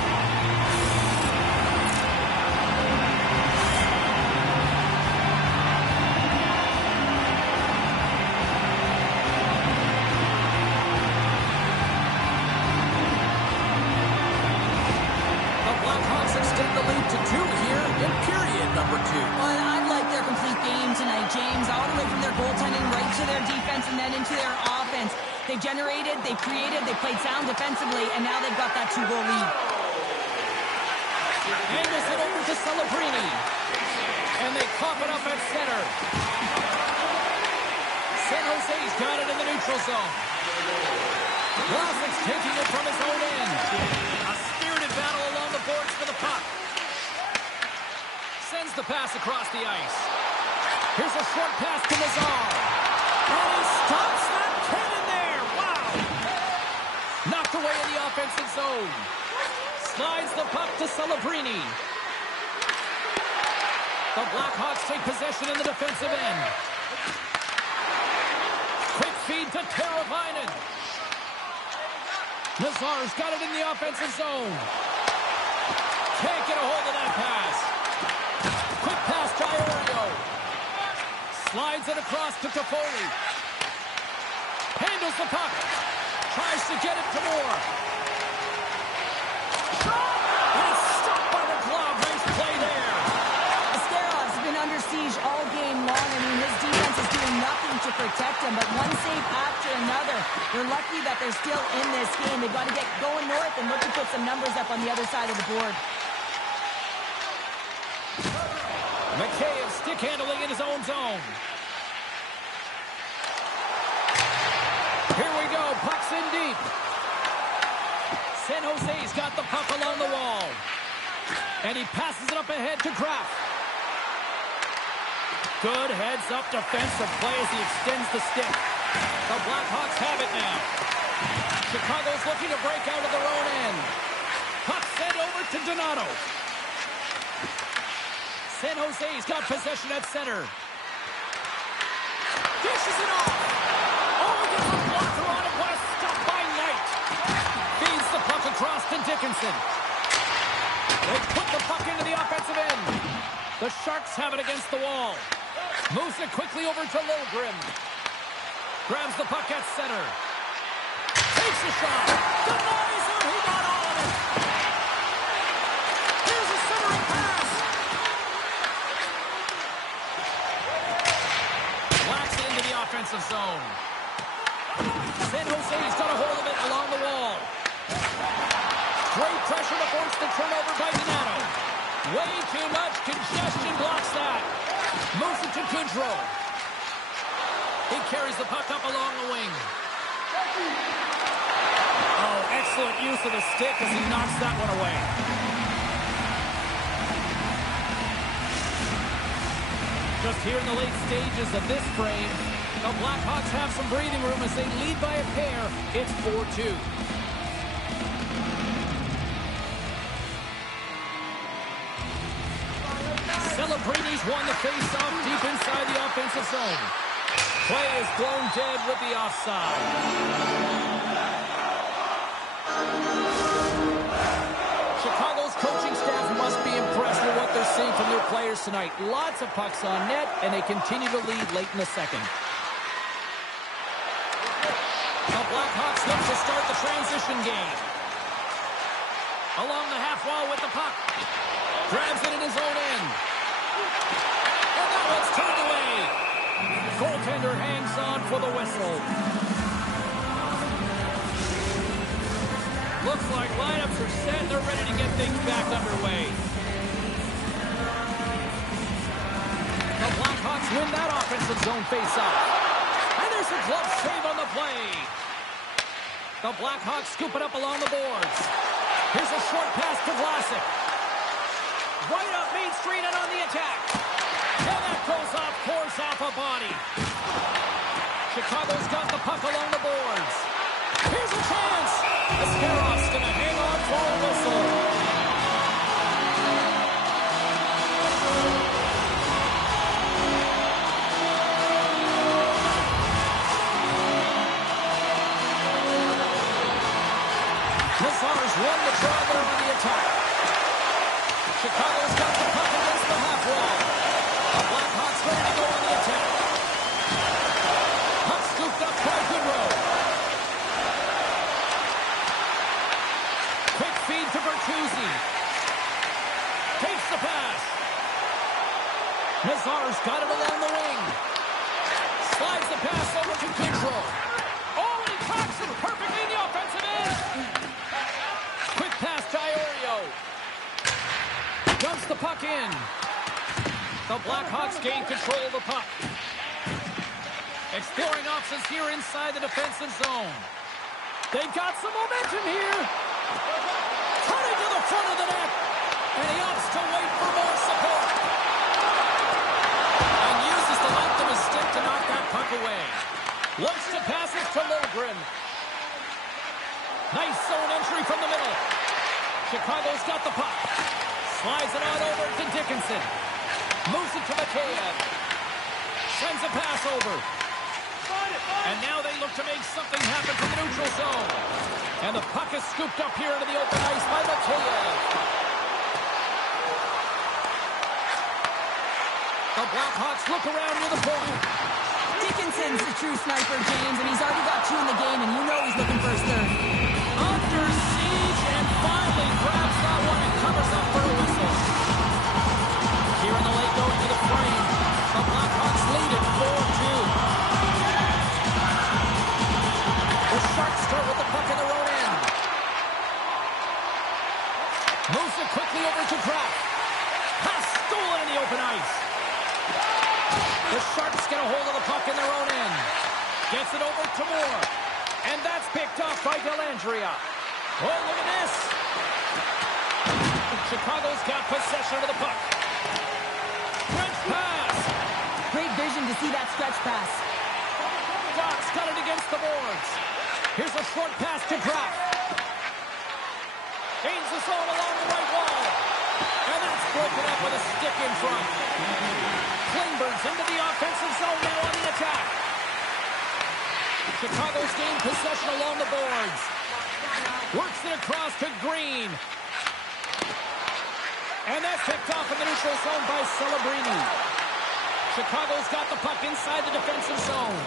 The Blackhawks extend the lead to 2 here in period number 2. Well, I like their complete game tonight, James. All the way from their goaltending right to their defense and then into their offense. They generated, they created, they played sound defensively, and now they've got that 2-goal lead. Angles it over to Celebrini. And they cough it up at center. San Jose's got it in the neutral zone. Vlasic's taking it from his own end. A spirited battle along the boards for the puck. Sends the pass across the ice. Here's a short pass to Nazar. And he stops that cannon there. Wow. Knocked away in the offensive zone. Slides the puck to Celebrini. The Blackhawks take possession in the defensive end. Quick feed to Teravainen. Nazar's got it in the offensive zone. Can't get a hold of that pass. Quick pass to Iorio. Slides it across to Toffoli. Handles the puck. Tries to get it to Moore. And it's stopped by the glove. Nice play there. Asterov's been under siege all game long. I mean, his defense is doing nothing to protect him, but one save after another. They're lucky that they're still in this game. They've got to get going north and look to put some numbers up on the other side of the board. Mikheyev stick handling in his own zone. Here we go. Puck's in deep. San Jose's got the puck along the wall. And he passes it up ahead to Graf. Good heads-up defensive play as he extends the stick. The Blackhawks have it now. Chicago's looking to break out of their own end. Puck sent over to Donato. San Jose's got possession at center. Dishes it off. Oh, he gets a blocker on it. What a stop by Knight. Feeds the puck across to Dickinson. They put the puck into the offensive end. The Sharks have it against the wall. Moves it quickly over to Lilgren. Grabs the puck at center. Takes a shot. Denies him. He got all of it. Here's a centering pass. Whacks it into the offensive zone. San Jose's got a hold of it along the wall. Great pressure to force the turnover by Donato. Way too much congestion blocks that. Moves it to Goudreau. He carries the puck up along the wing. Oh, excellent use of the stick as he knocks that one away. Just here in the late stages of this frame, the Blackhawks have some breathing room as they lead by a pair. It's 4-2. Celebrini's won the face-off deep inside the offensive zone. Play is blown dead with the offside. Chicago's coaching staff must be impressed with what they're seeing from their players tonight. Lots of pucks on net, and they continue to lead late in the second. The Blackhawks look to start the transition game. Along the half wall with the puck. Grabs it in his own end. And that one's turned away. Goaltender hangs on for the whistle. Looks like lineups are set. They're ready to get things back underway. The Blackhawks win that offensive zone face-off. Here's a glove save on the play. The Blackhawks scoop it up along the boards. Here's a short pass to Vlasic. Right up Main Street and on the attack. And that goes off, pours off a body. Chicago's got the puck along the boards. Here's a chance. Askarof's going to hang on for a whistle. Lazar's won the draw there on the attack. Chicago's got the puck against the half wall. The Blackhawks ready to go on the attack. Puck scooped up by Goodrow. Quick feed to Bertuzzi. Takes the pass. Lazar's got it along the wing. Slides the pass over to Goodrow. Oh, and he cocks it perfectly in the offensive end. Quick pass to Iorio. Dumps the puck in. The Blackhawks gain control of the puck. Exploring options here inside the defensive zone. They've got some momentum here. Turning to the front of the net. And he opts to wait for more support. And uses the length of his stick to knock that puck away. Looks to pass it to Logren. Nice zone entry from the middle. Chicago's got the puck. Slides it on over to Dickinson. Moves it to Mikheyev. Sends a pass over. And now they look to make something happen from the neutral zone. And the puck is scooped up here into the open ice by Mikheyev. The Blackhawks look around near the point. Dickinson's the true sniper, James, and he's already got 2 in the game, and you know he's looking for his third. Under siege and finally grabs that one and covers up for a whistle. Here in the late going to the frame. The Blackhawks lead it 4-2. The Sharks start with the puck in their own end. Moves it quickly over to Kraft. Pass stolen in the open ice. The Sharks get a hold of the puck in their own end. Gets it over to Moore. And that's picked off by Dellandrea. Oh, look at this. Chicago's got possession of the puck. Stretch pass. Great vision to see that stretch pass. Doc's got it against the boards. Here's a short pass to Kraft. Gains the zone along the right wall. And that's broken up with a stick in front. Klingberg's into the offensive zone now on the attack. Chicago's gained possession along the boards. Works it across to Green. And that's picked off in the neutral zone by Celebrini. Chicago's got the puck inside the defensive zone.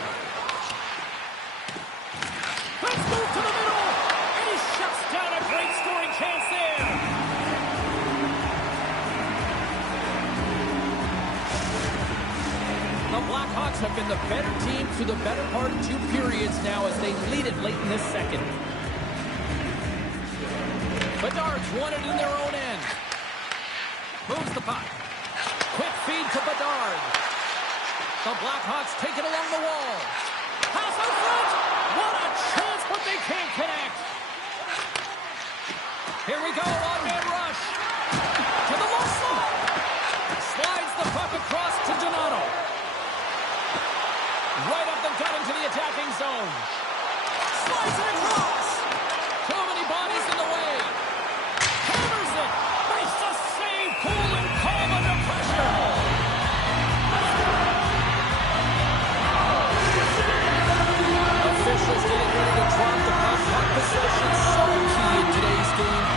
Let's move to the middle. And he shuts down a great scoring chance there. The Blackhawks have been the better team through the better part of 2 periods now as they lead it late in this second. Bedard's won it in their own end. Moves the puck. Quick feed to Bedard. The Blackhawks take it along the wall. Pass out front. What a chance, but they can't connect. Here we go, one-man rush. To the low slot. Slides the puck across to Donato. Right up the gut into the attacking zone. Slides it across. Too many bodies in the way. Hammers it. Makes the save. Cool and calm under pressure. Officials getting ready to drop the puck. Puck possession so key in today's game.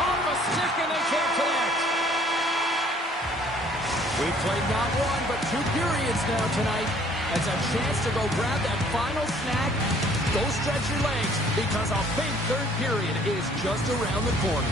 Off a stick and they can't connect. We've played not 1, but 2 periods now tonight. It's a chance to go grab that final snack. Go stretch your legs because a big third period is just around the corner.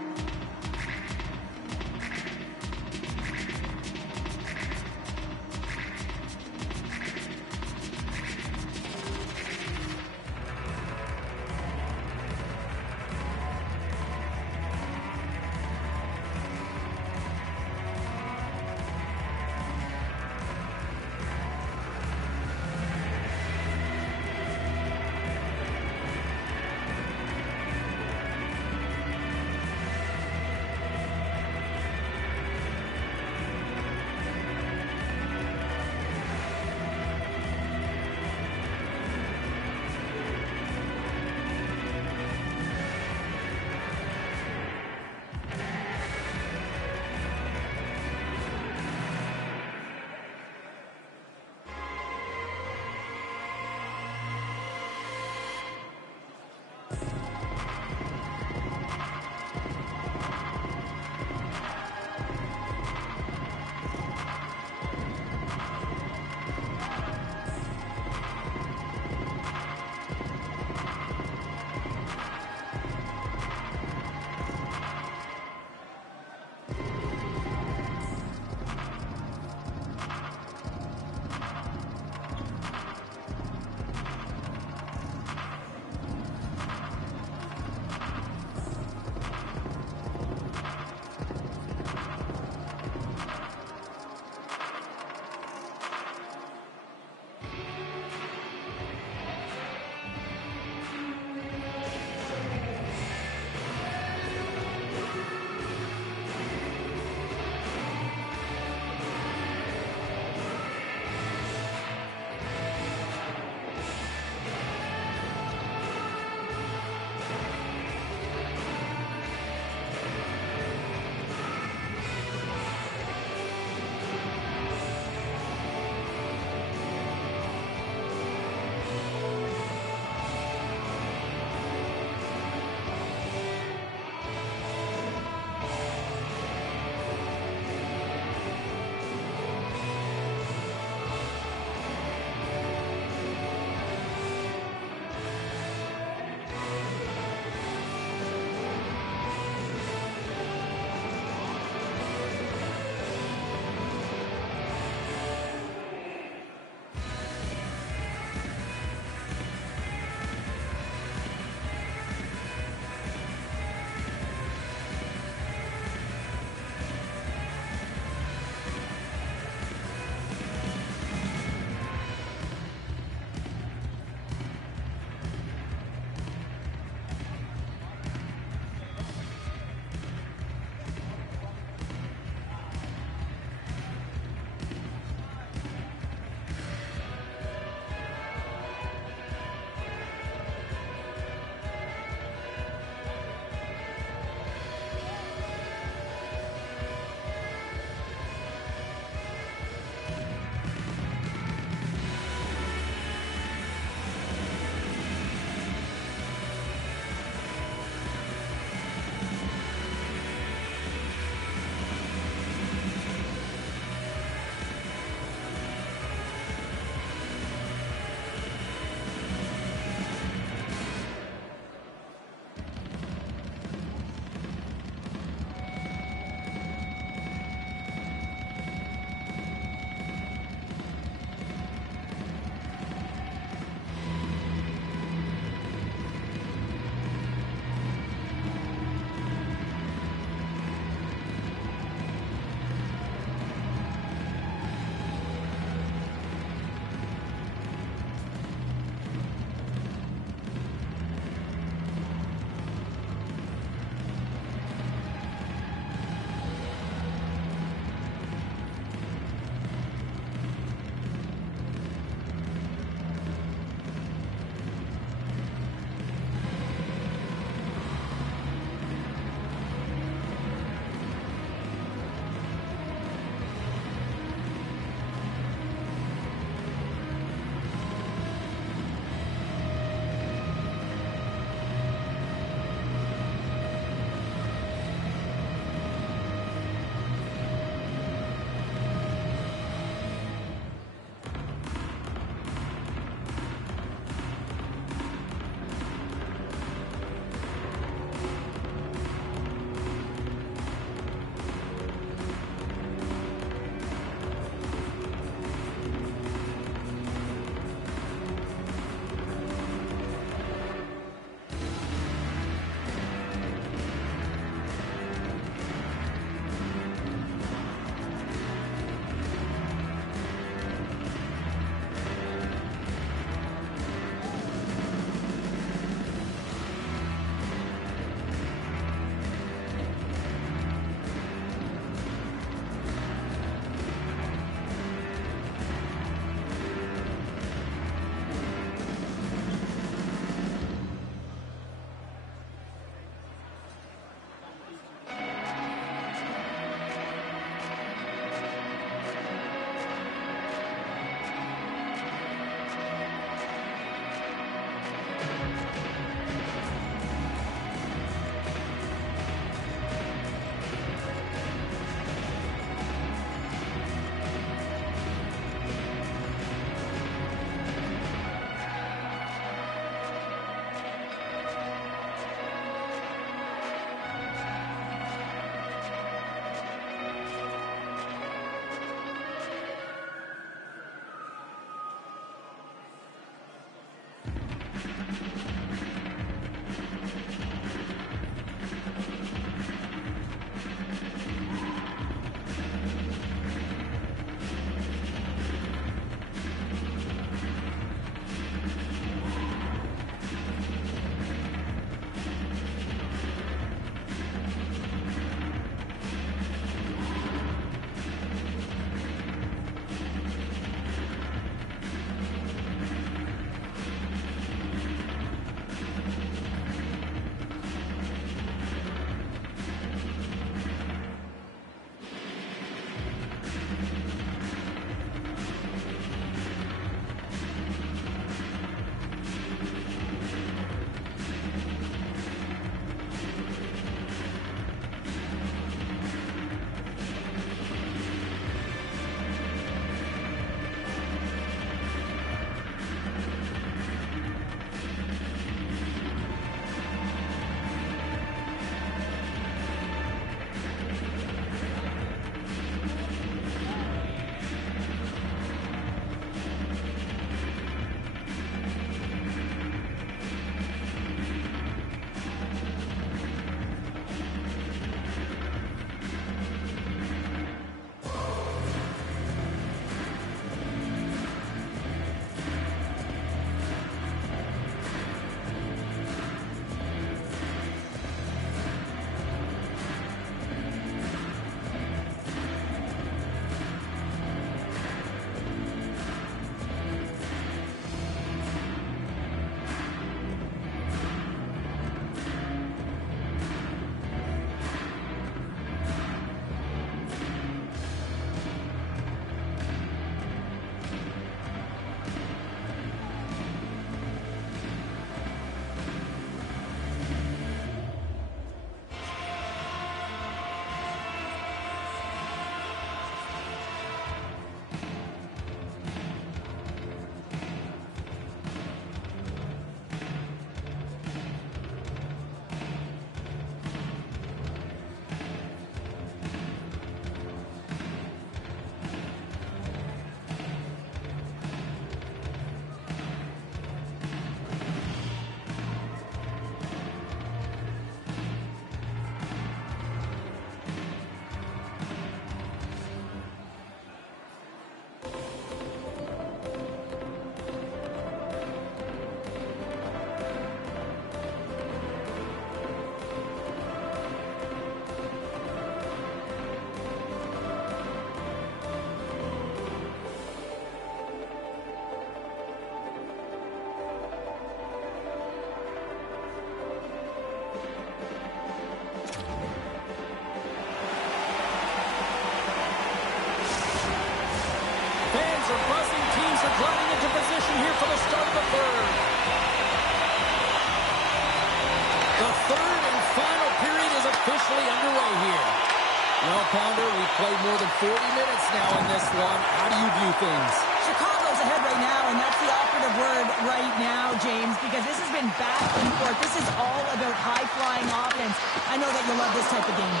than 40 minutes now in this one. How do you view things? Chicago's ahead right now, and that's the operative word right now, James, because this has been back and forth. This is all about high-flying offense. I know that you love this type of game.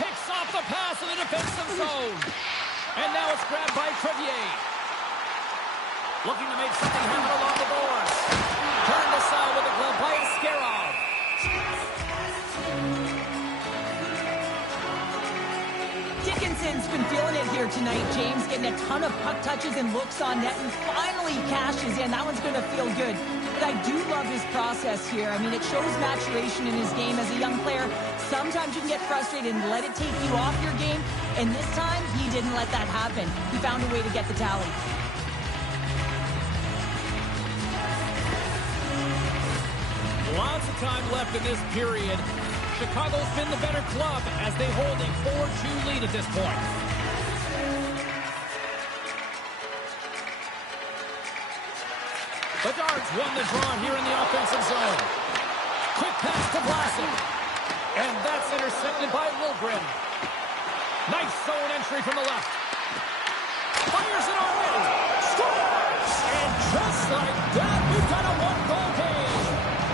Picks off the pass in the defensive zone. And now it's grabbed by Crevier. Looking to make something happen along the boards. Turned aside with a glove by Askarov. Dickinson's been feeling it here tonight, James, getting a ton of puck touches and looks on net, and finally cashes in. That one's going to feel good. But I do love his process here. I mean, it shows maturation in his game as a young player. Sometimes you can get frustrated and let it take you off your game, and this time, he didn't let that happen. He found a way to get the tally. Lots of time left in this period. Chicago's been the better club as they hold a 4-2 lead at this point. Bedard's won the draw here in the offensive zone. Quick pass to Vlasic. And that's intercepted by Liljegren. Nice zone entry from the left. Fires it on in. Scores! And just like that, we've got a one-goal game.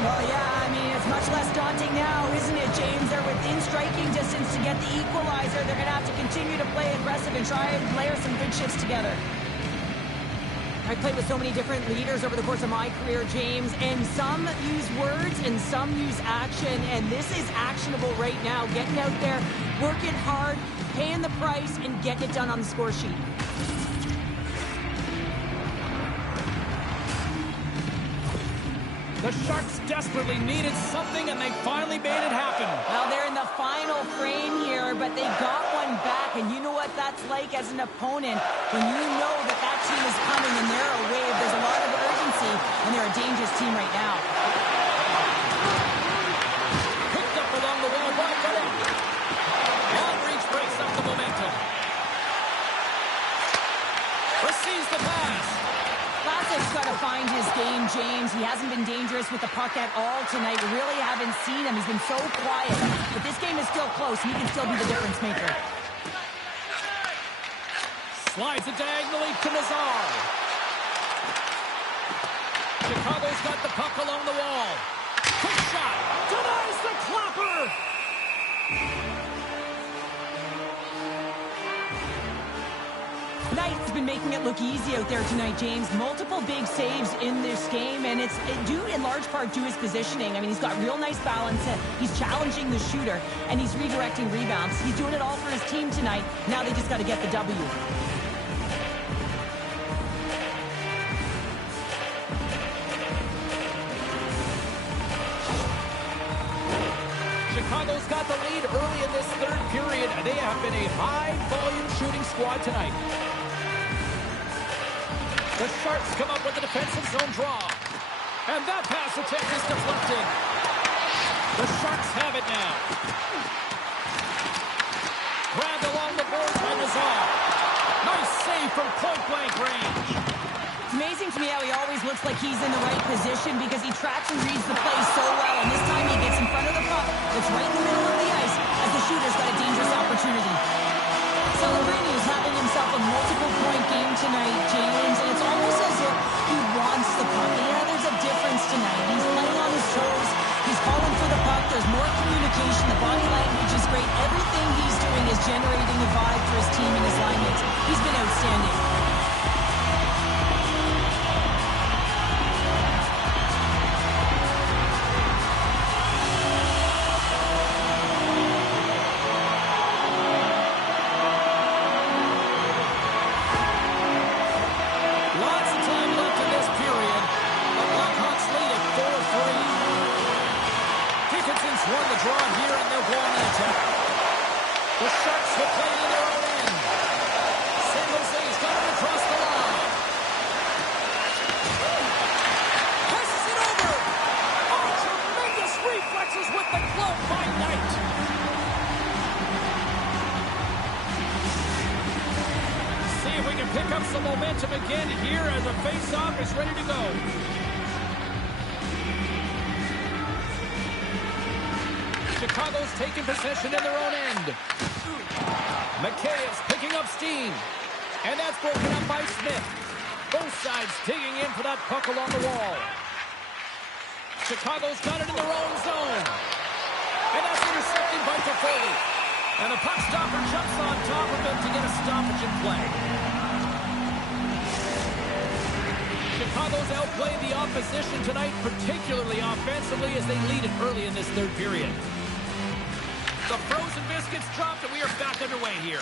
Well, yeah, I mean, it's much less daunting now, isn't it, James? They're within striking distance to get the equalizer. They're going to have to continue to play aggressive and try and layer some good shifts together. I played with so many different leaders over the course of my career, James, and some use words and some use action, and this is actionable right now. Getting out there, working hard, paying the price, and getting it done on the score sheet. The Sharks desperately needed something, and they finally made it happen. Well, they're in the final frame here, but they got one back, and you know what that's like as an opponent. When you know that that team is coming and they're a wave, there's a lot of urgency, and they're a dangerous team right now. Picked up along the wall by Gooding. Long reach breaks up the momentum. Receives the pass. Vlasic's got to find his game, James. He hasn't been dangerous with the puck at all tonight. We really haven't seen him. He's been so quiet. But this game is still close, and he can still be the difference maker. Slides it diagonally to Nazar. Chicago's got the puck along the wall. Quick shot. Denies the clapper. Knight's been making it look easy out there tonight, James. Multiple big saves in this game, and it's due in large part to his positioning. I mean, he's got real nice balance. He's challenging the shooter, and he's redirecting rebounds. He's doing it all for his team tonight. Now they just got to get the W. Chicago's got the lead early in this third period. They have been a high-volume shooting squad tonight. The Sharks come up with a defensive zone draw. And that pass attempt is deflected. The Sharks have it now. Grabbed along the boards by Nazar. Nice save from point-blank range. It's amazing to me how he always looks like he's in the right position because he tracks and reads the play so well. And this time he gets in front of the puck. It's right in the middle of the ice as the shooter's got a dangerous opportunity. Celebrini is having himself a multiple-point game tonight, James, and it's almost as if he wants the puck. And yeah, there's a difference tonight. He's playing on his toes. He's calling for the puck. There's more communication. The body language is great. Everything he's doing is generating a vibe for his team and his line mates. He's been outstanding. Won the draw here, and they'll go on the attack. The Sharks will play in their own end. San Jose's got it across the line. Passes it over. Oh, tremendous reflexes with the glove by Knight. See if we can pick up some momentum again here as the face-off is ready to go. Chicago's taking possession in their own end. McKaye's picking up steam. And that's broken up by Smith. Both sides digging in for that puck along the wall. Chicago's got it in their own zone. And that's intercepted by Toffoli. And the puck stopper jumps on top of him to get a stoppage in play. Chicago's outplayed the opposition tonight, particularly offensively, as they lead it early in this third period. The frozen biscuits dropped, and we are back underway here.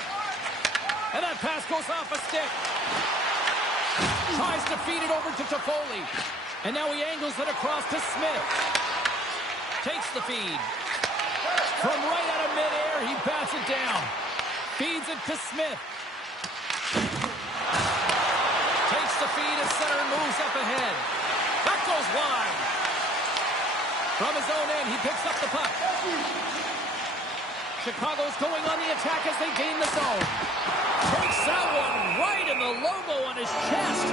And that pass goes off a stick. Tries to feed it over to Toffoli. And now he angles it across to Smith. Takes the feed. From right out of midair, he bats it down. Feeds it to Smith. Takes the feed at center and moves up ahead. That goes wide. From his own end, he picks up the puck. Chicago's going on the attack as they gain the zone. Takes that one right in the logo on his chest.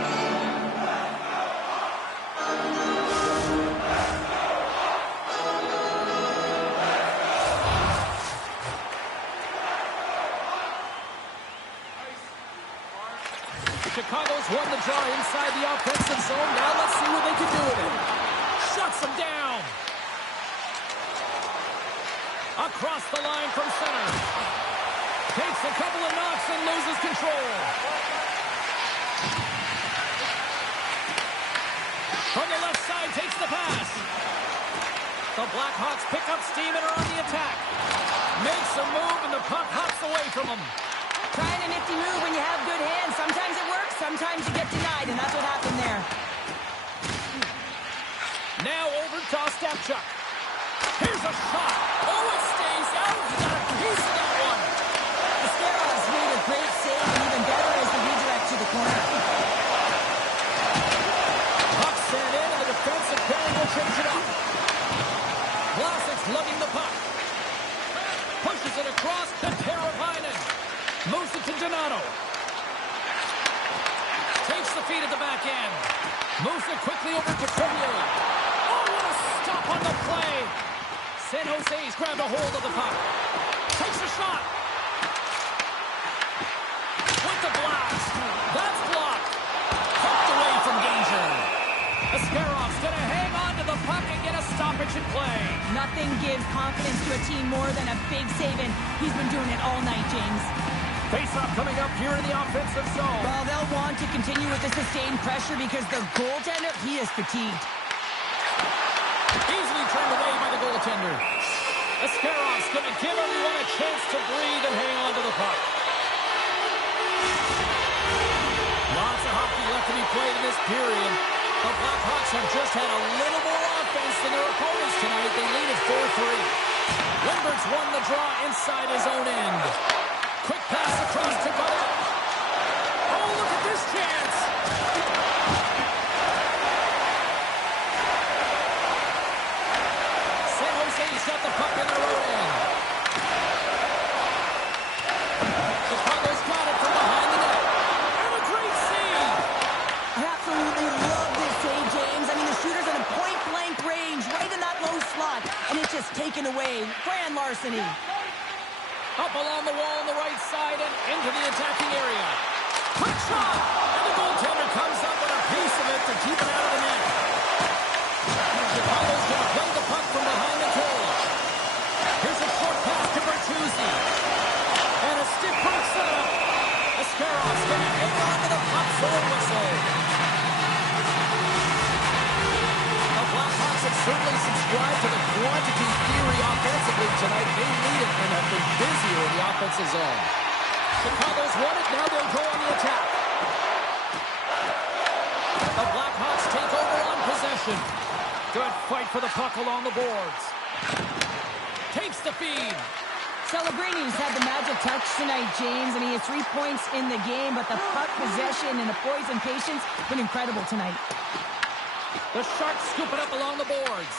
Chicago's won the draw inside the offensive zone. Now let's see what they can do with it. Shuts him down. Across the line from center. Takes a couple of knocks and loses control. From the left side, takes the pass. The Blackhawks pick up steam and are on the attack. Makes a move and the puck hops away from him. Trying a nifty move when you have good hands. Sometimes it works, sometimes you get denied, and that's what happened there. Now over to Ostapchuk. Here's a shot. Oh, it stays out. He got a piece of that one. The Scarrows made a great save, and even better as the redirect to the corner. Puck sent in, and the defensive pairing will change it up. Vlasic's lugging the puck. Pushes it across to Teravainen. Moves it to Donato. Takes the feed at the back end. Moves it quickly over to Cormier. Oh, what a stop on the play. San Jose's grabbed a hold of the puck. Takes a shot. With the blast. That's blocked. Hooked away from danger. Askarrov's going to hang on to the puck and get a stoppage in play. Nothing gives confidence to a team more than a big save, and he's been doing it all night, James. Face-off coming up here in the offensive zone. Well, they'll want to continue with the sustained pressure because the goaltender, he is fatigued. Easily turned away by the goaltender. Askarrov's going to give everyone a chance to breathe and hang on to the puck. Lots of hockey left to be played in this period. The Blackhawks have just had a little more offense than their opponents tonight. They lead at 4-3. Lindbergh's won the draw inside his own end. Quick pass across to Butter. Oh, look at this chance. San Jose's got the puck in their own end. Chicago's got it from behind the net. And a great save. I absolutely love this save, James. I mean, the shooter's in a point-blank range, right in that low slot, and it's just taken away. Grand larceny. Up along the wall on the right side and into the attacking area. Quick shot! And the goaltender comes up with a piece of it to keep it out of the net. Chicago's going to play the puck from behind the cage. Here's a short pass to Bertuzzi. And a stick breaks it up. Askarrov's going to hang on to the puck for a whistle. The Blackhawks have certainly subscribed to the quantity theory offensively tonight. They lead it and have been busier in the offensive zone. Chicago's won it. Now they'll go on the attack. The Blackhawks take over on possession. Good fight for the puck along the boards. Takes the feed. Celebrini had the magic touch tonight, James. I mean, he has 3 points in the game, but the puck possession and the poise and patience been incredible tonight. The Sharks scoop it up along the boards.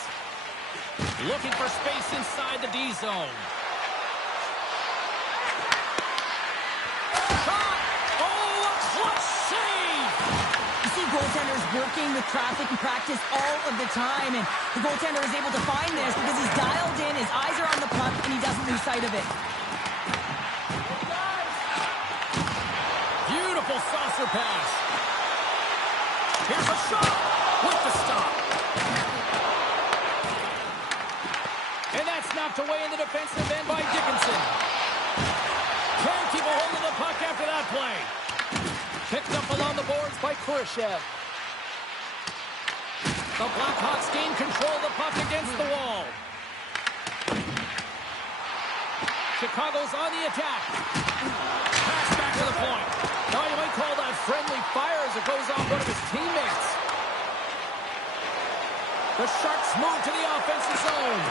Looking for space inside the D zone. Shot! Oh, a clutch save! You see goaltenders working with traffic in practice all of the time, and the goaltender is able to find this because he's dialed in, his eyes are on the puck, and he doesn't lose sight of it. Beautiful saucer pass. Here's a shot with the stop. And that's knocked away in the defensive end by Dickinson. Can't keep a hold of the puck after that play. Picked up along the boards by Khrushchev. The Blackhawks gain control of the puck against the wall. Chicago's on the attack. Pass back to the point. Now you might call that friendly fire as it goes off one of his teammates. The Sharks move to the offensive zone.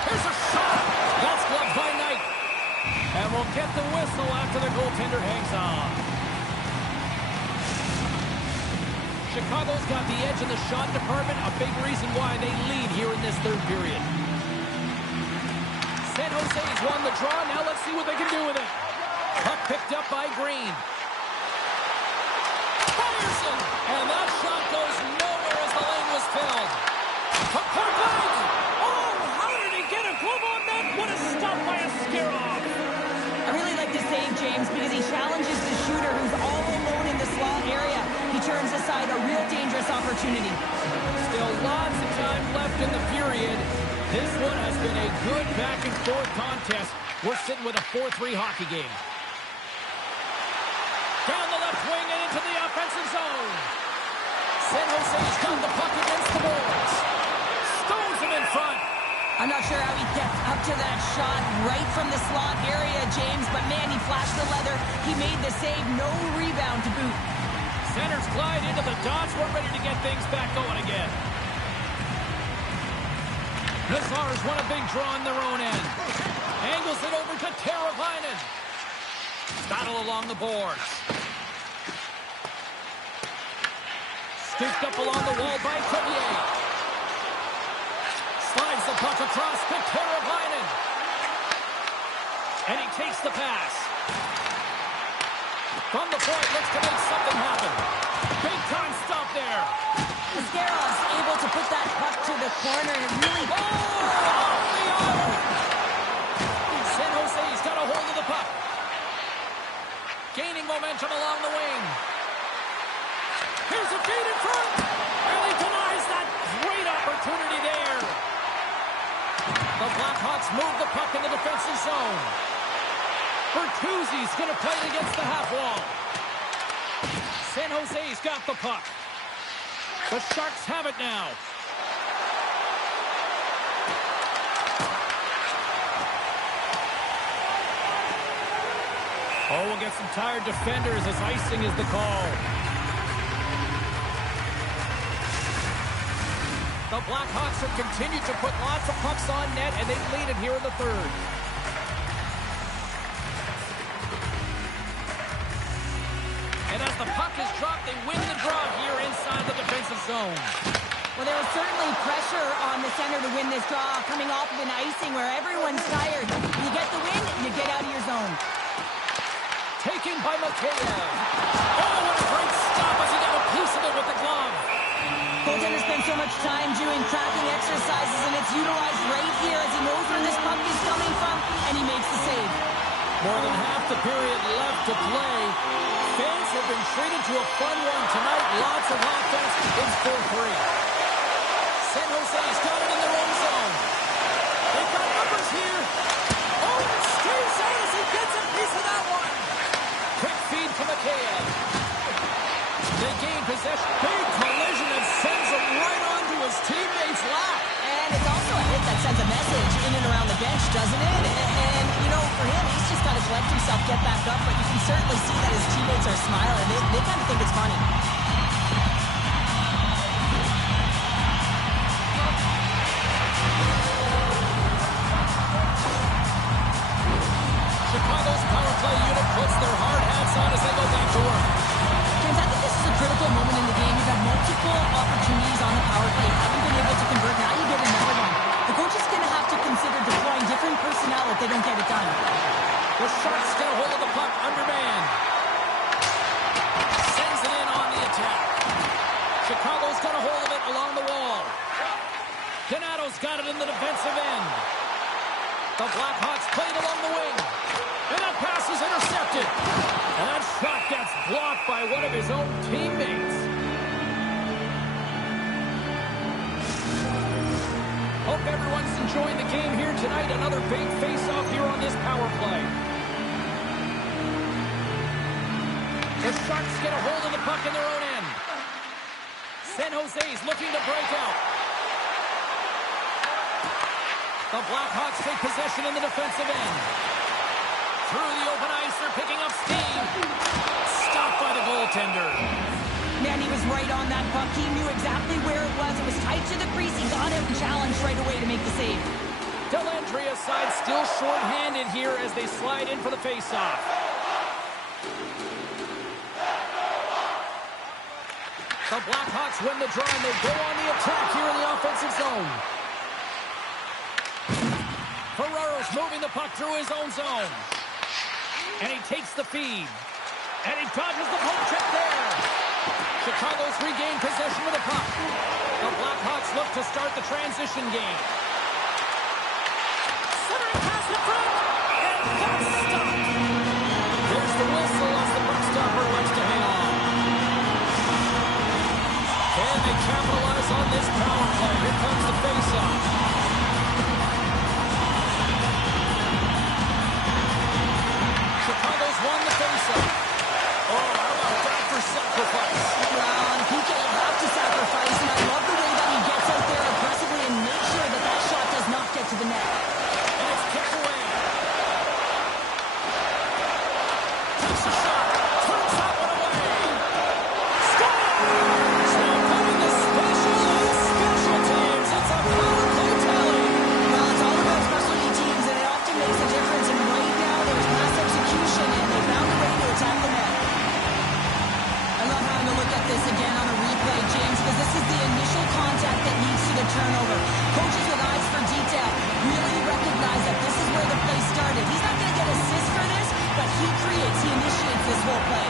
Here's a shot. That's blocked by Knight. And we'll get the whistle after the goaltender hangs on. Chicago's got the edge in the shot department, a big reason why they lead here in this third period. San Jose's won the draw. Now let's see what they can do with it. Puck picked up by Green. Ryerson! And that shot goes nowhere as the lane was filled. Puck legs! Oh, how did he get a glove on that? What a stop by a scare-off! I really like the save, James, because he challenges the shooter who's all alone in the slot area. He turns aside a real dangerous opportunity. Still lots of time left in the period. This one has been a good back-and-forth contest. We're sitting with a 4-3 hockey game. Down the left wing and into the offensive zone. San Jose's got the puck against the boards. Stones him in front. I'm not sure how he gets up to that shot right from the slot area, James, but man, he flashed the leather. He made the save, no rebound to boot. Centers glide into the dots. We're ready to get things back going again. The Tsars won a big draw on their own end. Angles it over to Teravainen. Battle along the boards. Scooped up along the wall by Covier. Slides the puck across to Teravainen. And he takes the pass. From the point, looks to make something happen. Big time stop there. Mascaro's able to put that puck to the corner and it really... Oh! Off the iron! San Jose's got a hold of the puck. Gaining momentum along the wing. Here's a feed in front. And he denies that great opportunity there. The Blackhawks move the puck in the defensive zone. Bertuzzi's going to play it against the half wall. San Jose's got the puck. The Sharks have it now. Oh, we'll get some tired defenders as icing is the call. The Blackhawks have continued to put lots of pucks on net, and they lead it here in the third. And as the puck is dropped, they win the draw here inside the defensive zone. Well, there was certainly pressure on the center to win this draw, coming off of an icing where everyone's tired. You get the win, you get out of your zone. Taken by Mikheyev. Oh, what a great stop as he got a piece of it with the glove. Goaltender spends so much time doing tracking exercises, and it's utilized right here as he knows where this puck is coming from, and he makes the save. More than half the period left to play. Fans have been treated to a fun one tonight. Lots of offense. It's 4-3. San Jose's got it in their own zone. They've got numbers here. Oh, and Steve Saris, he gets a piece of that one. Quick feed to Mikheyev. They gain possession. Big collision that sends him right onto his teammate's lap. And it's also a hit that sends a message in and around the bench, doesn't it? And you know, for him, he's just got to collect himself, get back up, but you can certainly see that his teammates are smiling. They kind of think it's funny. Chicago's power play unit puts their hard hats on as they go back to work. James, I think this is a critical moment in the game. You've had multiple opportunities on the power play. Haven't been able to convert. Now you get another one. The coach is going to have to consider deploying different personnel if they don't get it done. The Sharks get a hold of the puck under man. Sends it in on the attack. Chicago's got a hold of it along the wall. Donato's got it in the defensive end. The Blackhawks play it along the wing. And that pass is intercepted. And that shot gets blocked by one of his own teammates. Hope everyone's enjoying the game here tonight. Another big face-off here on this power play. The Sharks get a hold of the puck in their own end. San Jose's looking to break out. The Blackhawks take possession in the defensive end. Through the open ice, they're picking up steam. Stopped by the goaltender. Man, he was right on that puck. He knew exactly where it was. It was tight to the crease. He got out and challenged right away to make the save. Dellandria's side still short-handed here as they slide in for the face-off. The Blackhawks win the draw, and they go on the attack here in the offensive zone. Ferraro's moving the puck through his own zone. And he takes the feed. And he dodges the poke check there. Chicago's regained possession of the puck. The Blackhawks look to start the transition game. Centering pass in front. And that's stopped. There's the whistle as the puck stopper likes to hang on. Can they capitalize on this power play? Here comes the face-off. Chicago's won the face-off. Oh, how about that for sacrifice? Well, on PK, he'll have to sacrifice, and I love the way that he gets out there aggressively and makes sure that that shot does not get to the net. And it's kicked away. Takes a shot. Turns that one away. Scores! So coming to special teams. It's a power play tally. Well, it's all about specialty teams, and it often makes a difference. And right now, there's mass execution, and they found a way to attack the net. I love having to look at this again on a replay, James, because this is the initial contact that leads to the turnover. Coaches with eyes for detail really recognize that this is where the play started. He's not going to get assists for this, but he initiates this whole play.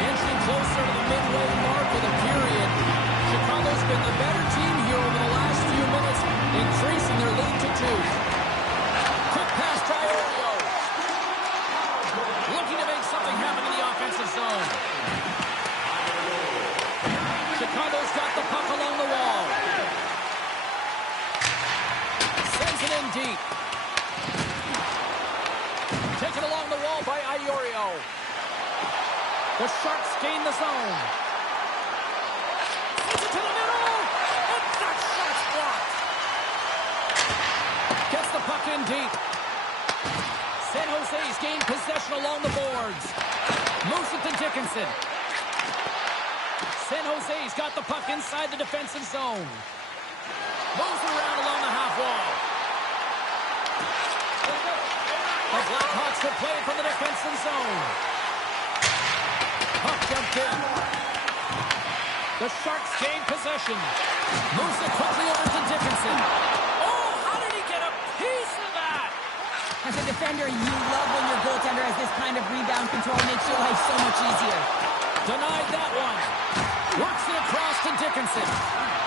Inching closer to the midway mark of the period. Chicago's been the better team here over the last few minutes, increasing their lead to 2. Quick pass to Iorio. Looking to make something happen in the offensive zone. Chicago's got the puck along the wall. Sends it in deep. Taken along the wall by Iorio. The Sharks gain the zone. Sends it to the middle. And that shot's blocked. Gets the puck in deep. San Jose's gained possession along the boards. Moves it to Dickinson. San Jose's got the puck inside the defensive zone. Moves it around along the half wall. The Blackhawks will play from the defensive zone. Puck jumped in. The Sharks gain possession. Moves it quickly over to Dickinson. Oh, how did he get a piece of that? As a defender, you love when your goaltender has this kind of rebound control. Makes your life so much easier. Denied that one. Works it across to Dickinson.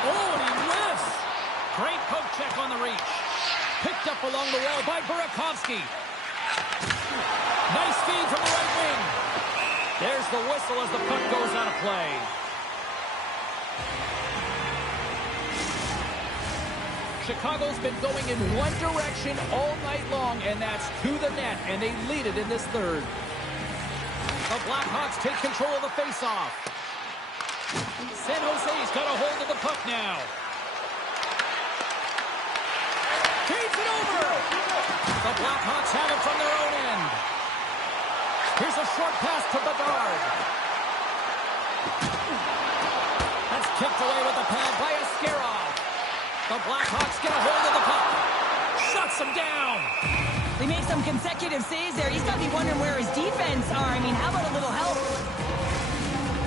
Oh, and he lifts. Great poke check on the reach. Picked up along the wall by Burakovsky. Nice feed from the right wing. There's the whistle as the puck goes out of play. Chicago's been going in one direction all night long, and that's to the net, and they lead it in this third. The Blackhawks take control of the faceoff. San Jose's got a hold of the puck now. Feeds it over. The Blackhawks have it from their own end. Here's a short pass to Bedard. That's kicked away with the pad by Askarov. The Blackhawks get a hold of the puck. Shuts him down. They make some consecutive saves there. He's got to be wondering where his defense are. I mean, how about a little help?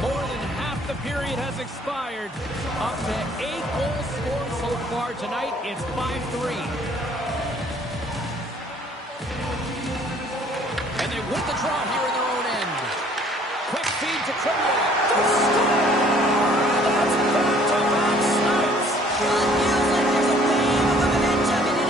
More than half the period has expired. Up to 8 goals scored so far tonight. It's 5-3. And they win the draw here in their own end. Quick feed to Cormier. That's back-to-back snipes. Well, it feels like there's a wave of momentum, and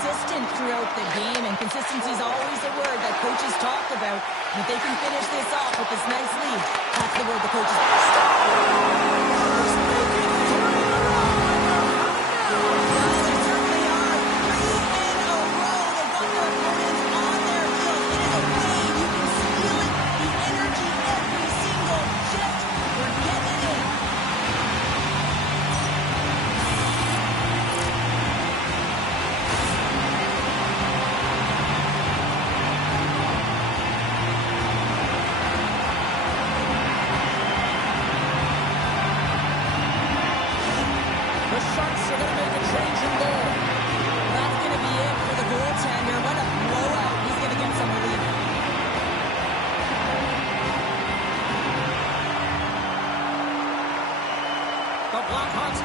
consistent throughout the game, and consistency is always a word that coaches talk about. If they can finish this off with this nice lead, that's the word the coaches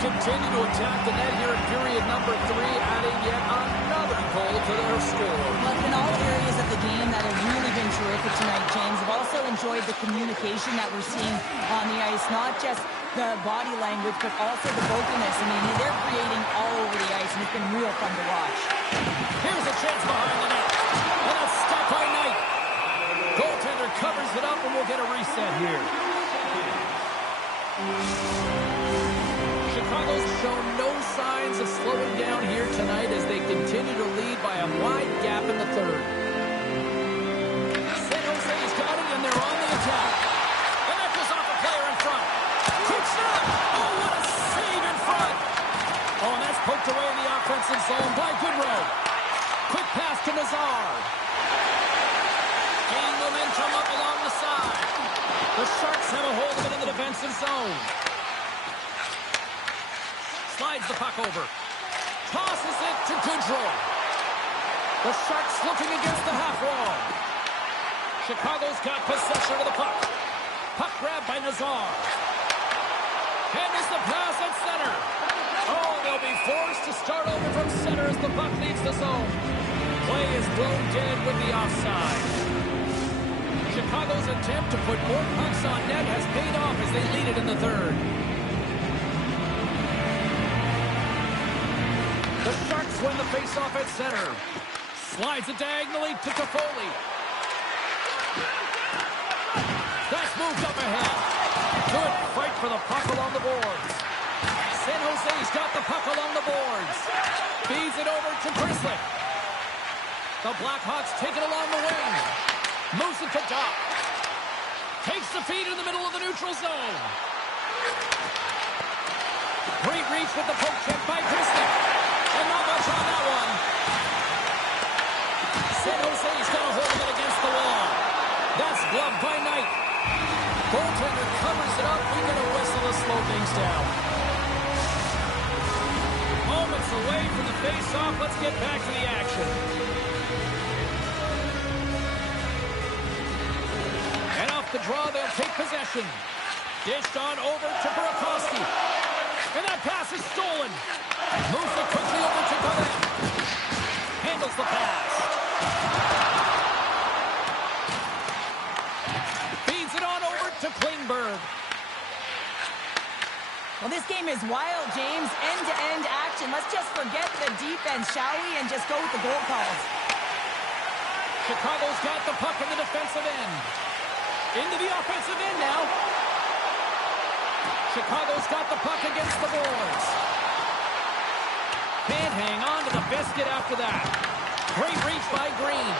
continue to attack the net here in period number 3, adding yet another goal to their score. Well, in all areas of the game that have really been terrific tonight, James. I've also enjoyed the communication that we're seeing on the ice, not just the body language, but also the vocalness. I mean, they're creating all over the ice, and it's been real fun to watch. Here's a chance behind the net, and a stop by Knight. Goaltender covers it up, and we'll get a reset here. Chicago's shown no signs of slowing down here tonight as they continue to lead by a wide gap in the third. San Jose's got it, and they're on the attack. And that goes off a player in front. Quick shot! Oh, what a save in front! Oh, and that's poked away in the offensive zone by Goodrow. Quick pass to Nazar. Gaining momentum up along the side. The Sharks have a hold of it in the defensive zone. Slides the puck over. Tosses it to Goodrow. The Sharks looking against the half wall. Chicago's got possession of the puck. Puck grabbed by Nazar. Handles the pass at center. Oh, they'll be forced to start over from center as the puck leaves the zone. Play is blown dead with the offside. Chicago's attempt to put more pucks on net has paid off as they lead it in the third. The Sharks win the faceoff at center. Slides it diagonally to Toffoli. That's moved up ahead. Good fight for the puck along the boards. San Jose's got the puck along the boards. Feeds it over to Grizzly. The Blackhawks take it along the wing. Moves it to top. Takes the feed in the middle of the neutral zone. Great reach with the poke check by Grizzly. And not much on that one. San Jose's got a hold of it against the wall. That's gloved by Knight. Goaltender covers it up. We get a whistle to slow things down. Moments away from the face-off. Let's get back to the action. And off the draw, they'll take possession. Dished on over to Burakovsky. And that pass is stolen. Moves it quickly over to Goulet. Handles the pass. Feeds it on over to Klingberg. Well, this game is wild, James. End-to-end action. Let's just forget the defense, shall we? And just go with the goal calls. Chicago's got the puck in the defensive end. Into the offensive end now. Chicago's got the puck against the boards. Can't hang on to the biscuit after that. Great reach by Green.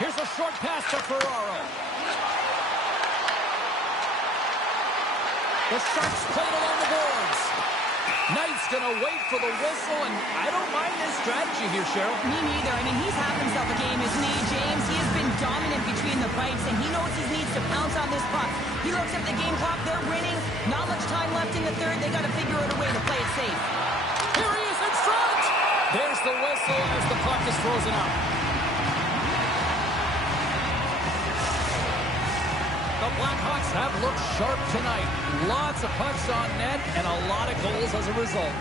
Here's a short pass to Ferraro. The Sharks played along the boards. Knight's going to wait for the whistle, and I don't mind his strategy here, Cheryl. Me neither. I mean, he's had himself a game, isn't he, James? He has been dominant between the pipes, and he knows he needs to pounce on this puck. He looks at the game clock. They're winning. Not much time left in the third. They got to figure out a way to play it safe. Here he is in front. There's the whistle as the puck is frozen up. The Blackhawks have looked sharp tonight. Lots of pucks on net and a lot of goals as a result.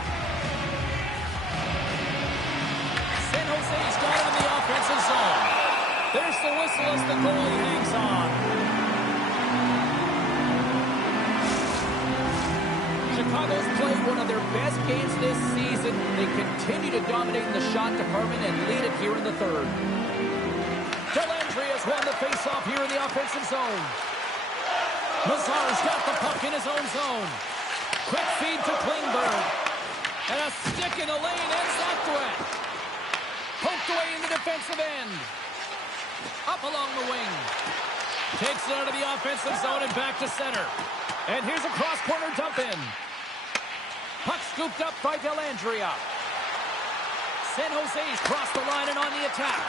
San Jose's got it in the offensive zone. There's the whistle as the goalie hangs on. Chicago's played one of their best games this season. They continue to dominate in the shot department and lead it here in the third. Dellandry has won the faceoff here in the offensive zone. Mazar's got the puck in his own zone. Quick feed to Klingberg. And a stick in the lane ends that threat. Poked away in the defensive end. Up along the wing. Takes it out of the offensive zone and back to center. And here's a cross-corner dump in. Puck scooped up by Dellandria. San Jose's crossed the line and on the attack.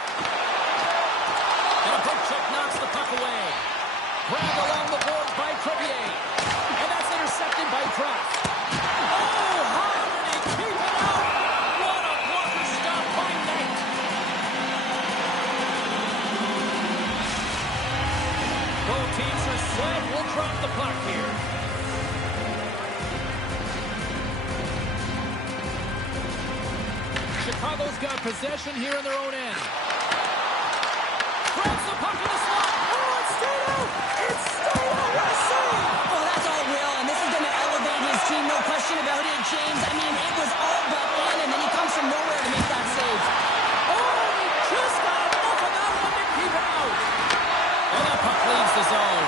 And a poke check knocks the puck away. Grabbed along the boards by Crevier. And that's intercepted by Kraft. Oh, how did he keep it out? What a blocker stop by Knight. Both teams are set. We'll drop the puck here. Chicago's got possession here in their own end. Grabs the puck in the slot. Oh, it's stayed out. It's stayed out. What a save. Oh, that's all Will, and this is going to elevate his team, no question about it, James. I mean, it was all but in, and then he comes from nowhere to make that save. Oh, he just got enough of that one to keep it out. And the puck leaves the zone.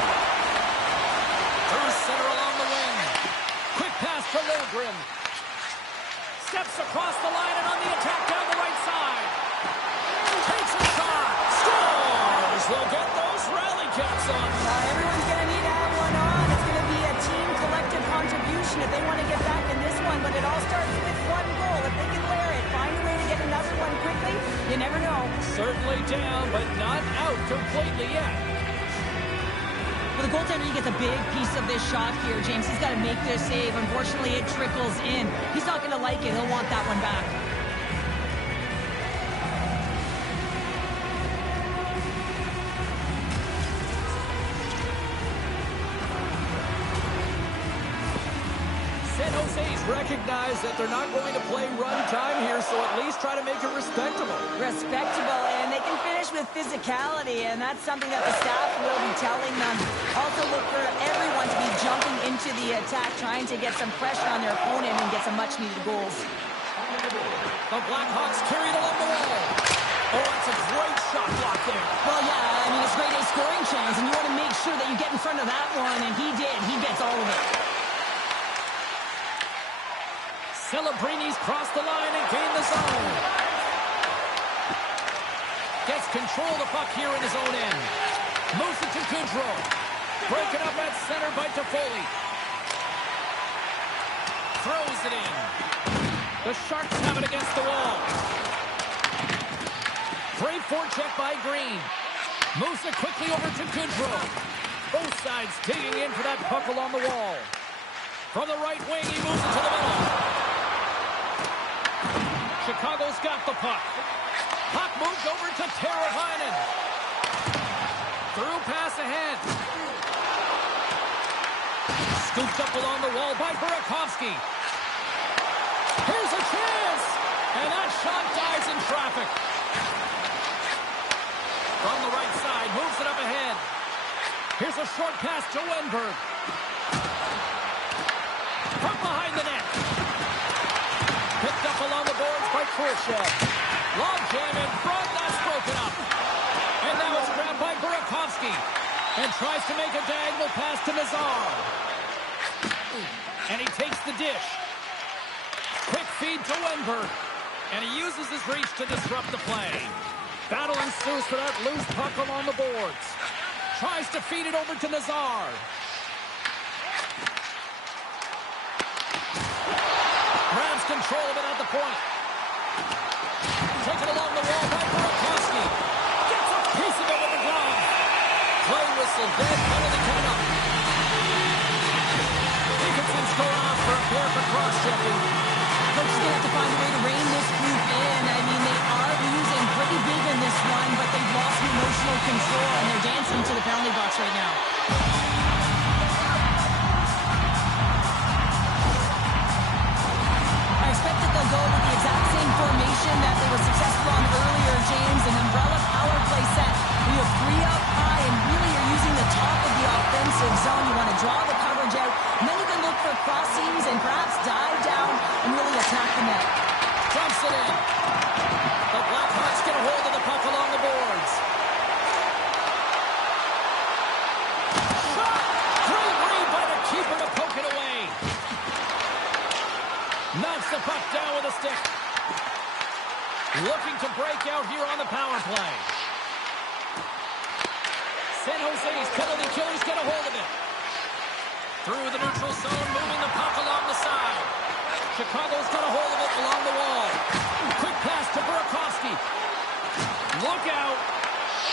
Through center along the wing. Quick pass to Lindgren. Steps across the line and on the attack down the right side. Takes a shot. Scores. They'll get those rally caps on. Everyone's going to need to have one on. It's going to be a team collective contribution if they want to get back in this one. But it all starts with one goal. If they can layer it, find a way to get another one quickly, you never know. Certainly down, but not out completely yet. Well, the goaltender, he gets a big piece of this shot here, James. He's got to make this save. Unfortunately, it trickles in. He's not going to like it. He'll want that one back. San Jose's recognize that they're not going to play run time here, so at least try to make it respectable. Respectable, and they can finish with physicality, and that's something that the staff will be telling them. Also look for everyone to be jumping into the attack, trying to get some pressure on their opponent and get some much-needed goals. The Blackhawks carried along the wall. Oh, it's a great shot block there. Well, yeah, I mean, it's grade A scoring chance, and you want to make sure that you get in front of that one, and he did. He gets all of it. Celebrini's crossed the line and gained the zone. Gets control of the puck here in his own end. Moves it to Goudreau. Breaking up at center by Toffoli. Throws it in. The Sharks have it against the wall. Great forecheck by Green. Moves it quickly over to Goudreau. Both sides digging in for that puck along the wall. From the right wing, he moves it to the middle. Chicago's got the puck. Puck moved over to Teravainen. Through pass ahead. Scooped up along the wall by Burakovsky. Here's a chance. And that shot dies in traffic. From the right side, moves it up ahead. Here's a short pass to Wenberg. From behind the net. Picked up along the boards by Khrushchev. Long jam in front, that's broken up. And now it's grabbed by Burakovsky. And tries to make a diagonal pass to Nazar. And he takes the dish. Quick feed to Wenberg. And he uses his reach to disrupt the play. Battle ensues for that loose puck along the boards. Tries to feed it over to Nazar. Grabs control of it at the point. Taken along the wall by Burakovsky. Gets a piece of it with the glove. Play whistle, dead penalty coming up. Dickinson's going off for a pair for cross-checking. Coach is going to have to find a way to rein this group in. I mean, they are losing pretty big in this one, but they've lost emotional control, and they're dancing to the penalty box right now. I expect that they'll go with the exact same formation that they were successful on strikeout here on the power play. San Jose's penalty killers get a hold of it. Through the neutral zone, moving the puck along the side. Chicago's got a hold of it along the wall. Quick pass to Burakovsky. Look out.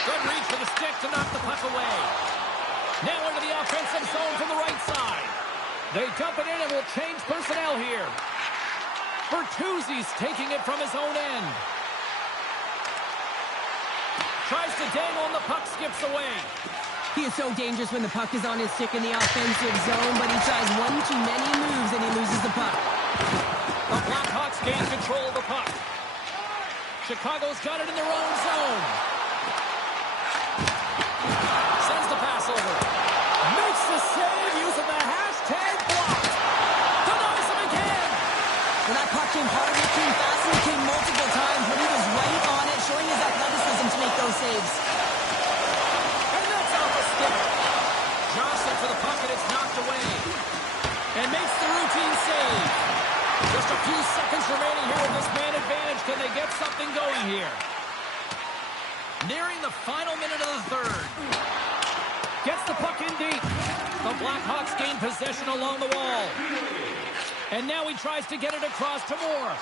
Good reach for the stick to knock the puck away. Now into the offensive zone from the right side. They dump it in and will change personnel here. Bertuzzi's taking it from his own end. Tries to dangle and the puck skips away. He is so dangerous when the puck is on his stick in the offensive zone, but he tries one too many moves and he loses the puck. The Blackhawks gain control of the puck. Chicago's got it in their own zone. Sends the pass over. Makes the save using the hashtag block. Denies him again. When that puck came hard, it came fast, and it came multiple times, but he was right on it, showing his athleticism to make those saves. And that's off a stick. Johnson for the puck, and it's knocked away. And makes the routine save. Just a few seconds remaining here with this man advantage. Can they get something going here? Nearing the final minute of the third. Gets the puck in deep. The Blackhawks gain possession along the wall. And now he tries to get it across to Moore.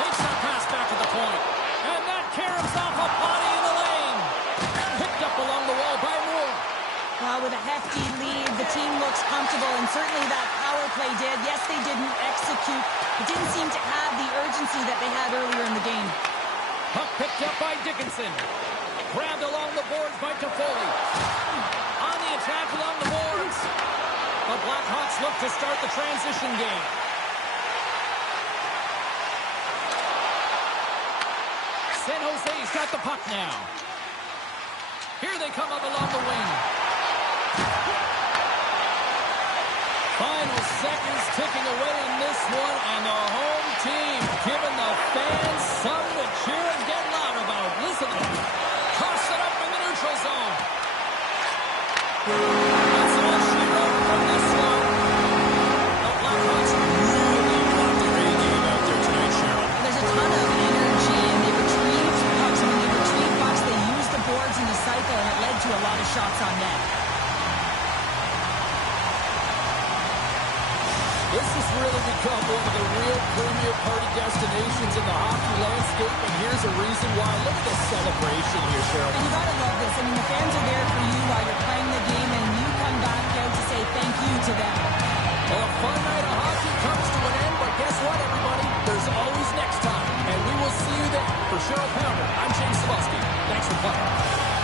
Takes that pass back at the point. And that caroms off a body in the lane. Picked up along the wall by Moore. With a hefty lead, the team looks comfortable, and certainly that power play did. Yes, they didn't execute. It didn't seem to have the urgency that they had earlier in the game. Puck picked up by Dickinson. Grabbed along the boards by Toffoli. On the attack along the boards. The Blackhawks look to start the transition game. San Jose's got the puck now. Here they come up along the wing. Final seconds ticking away in this one, and the home team giving the fans something to cheer and get loud about. Listen to them. Toss it up in the neutral zone. That's all she wrote from this one. The Blackhawks really want the A game out there tonight, Cheryl. There's a ton of energy, and they retrieved pucks. When they retrieved pucks, they used the boards in the cycle, and it led to a lot of shots on net. This has really become one of the real premier party destinations in the hockey landscape, and here's a reason why. Look at the celebration here, Cheryl. And you gotta love this. I mean, the fans are there for you while you're playing the game, and you come back out to say thank you to them. Well, a fun night of hockey comes to an end, but guess what, everybody? There's always next time, and we will see you then. For Cheryl Pounder, I'm James Cebulski. Thanks for playing.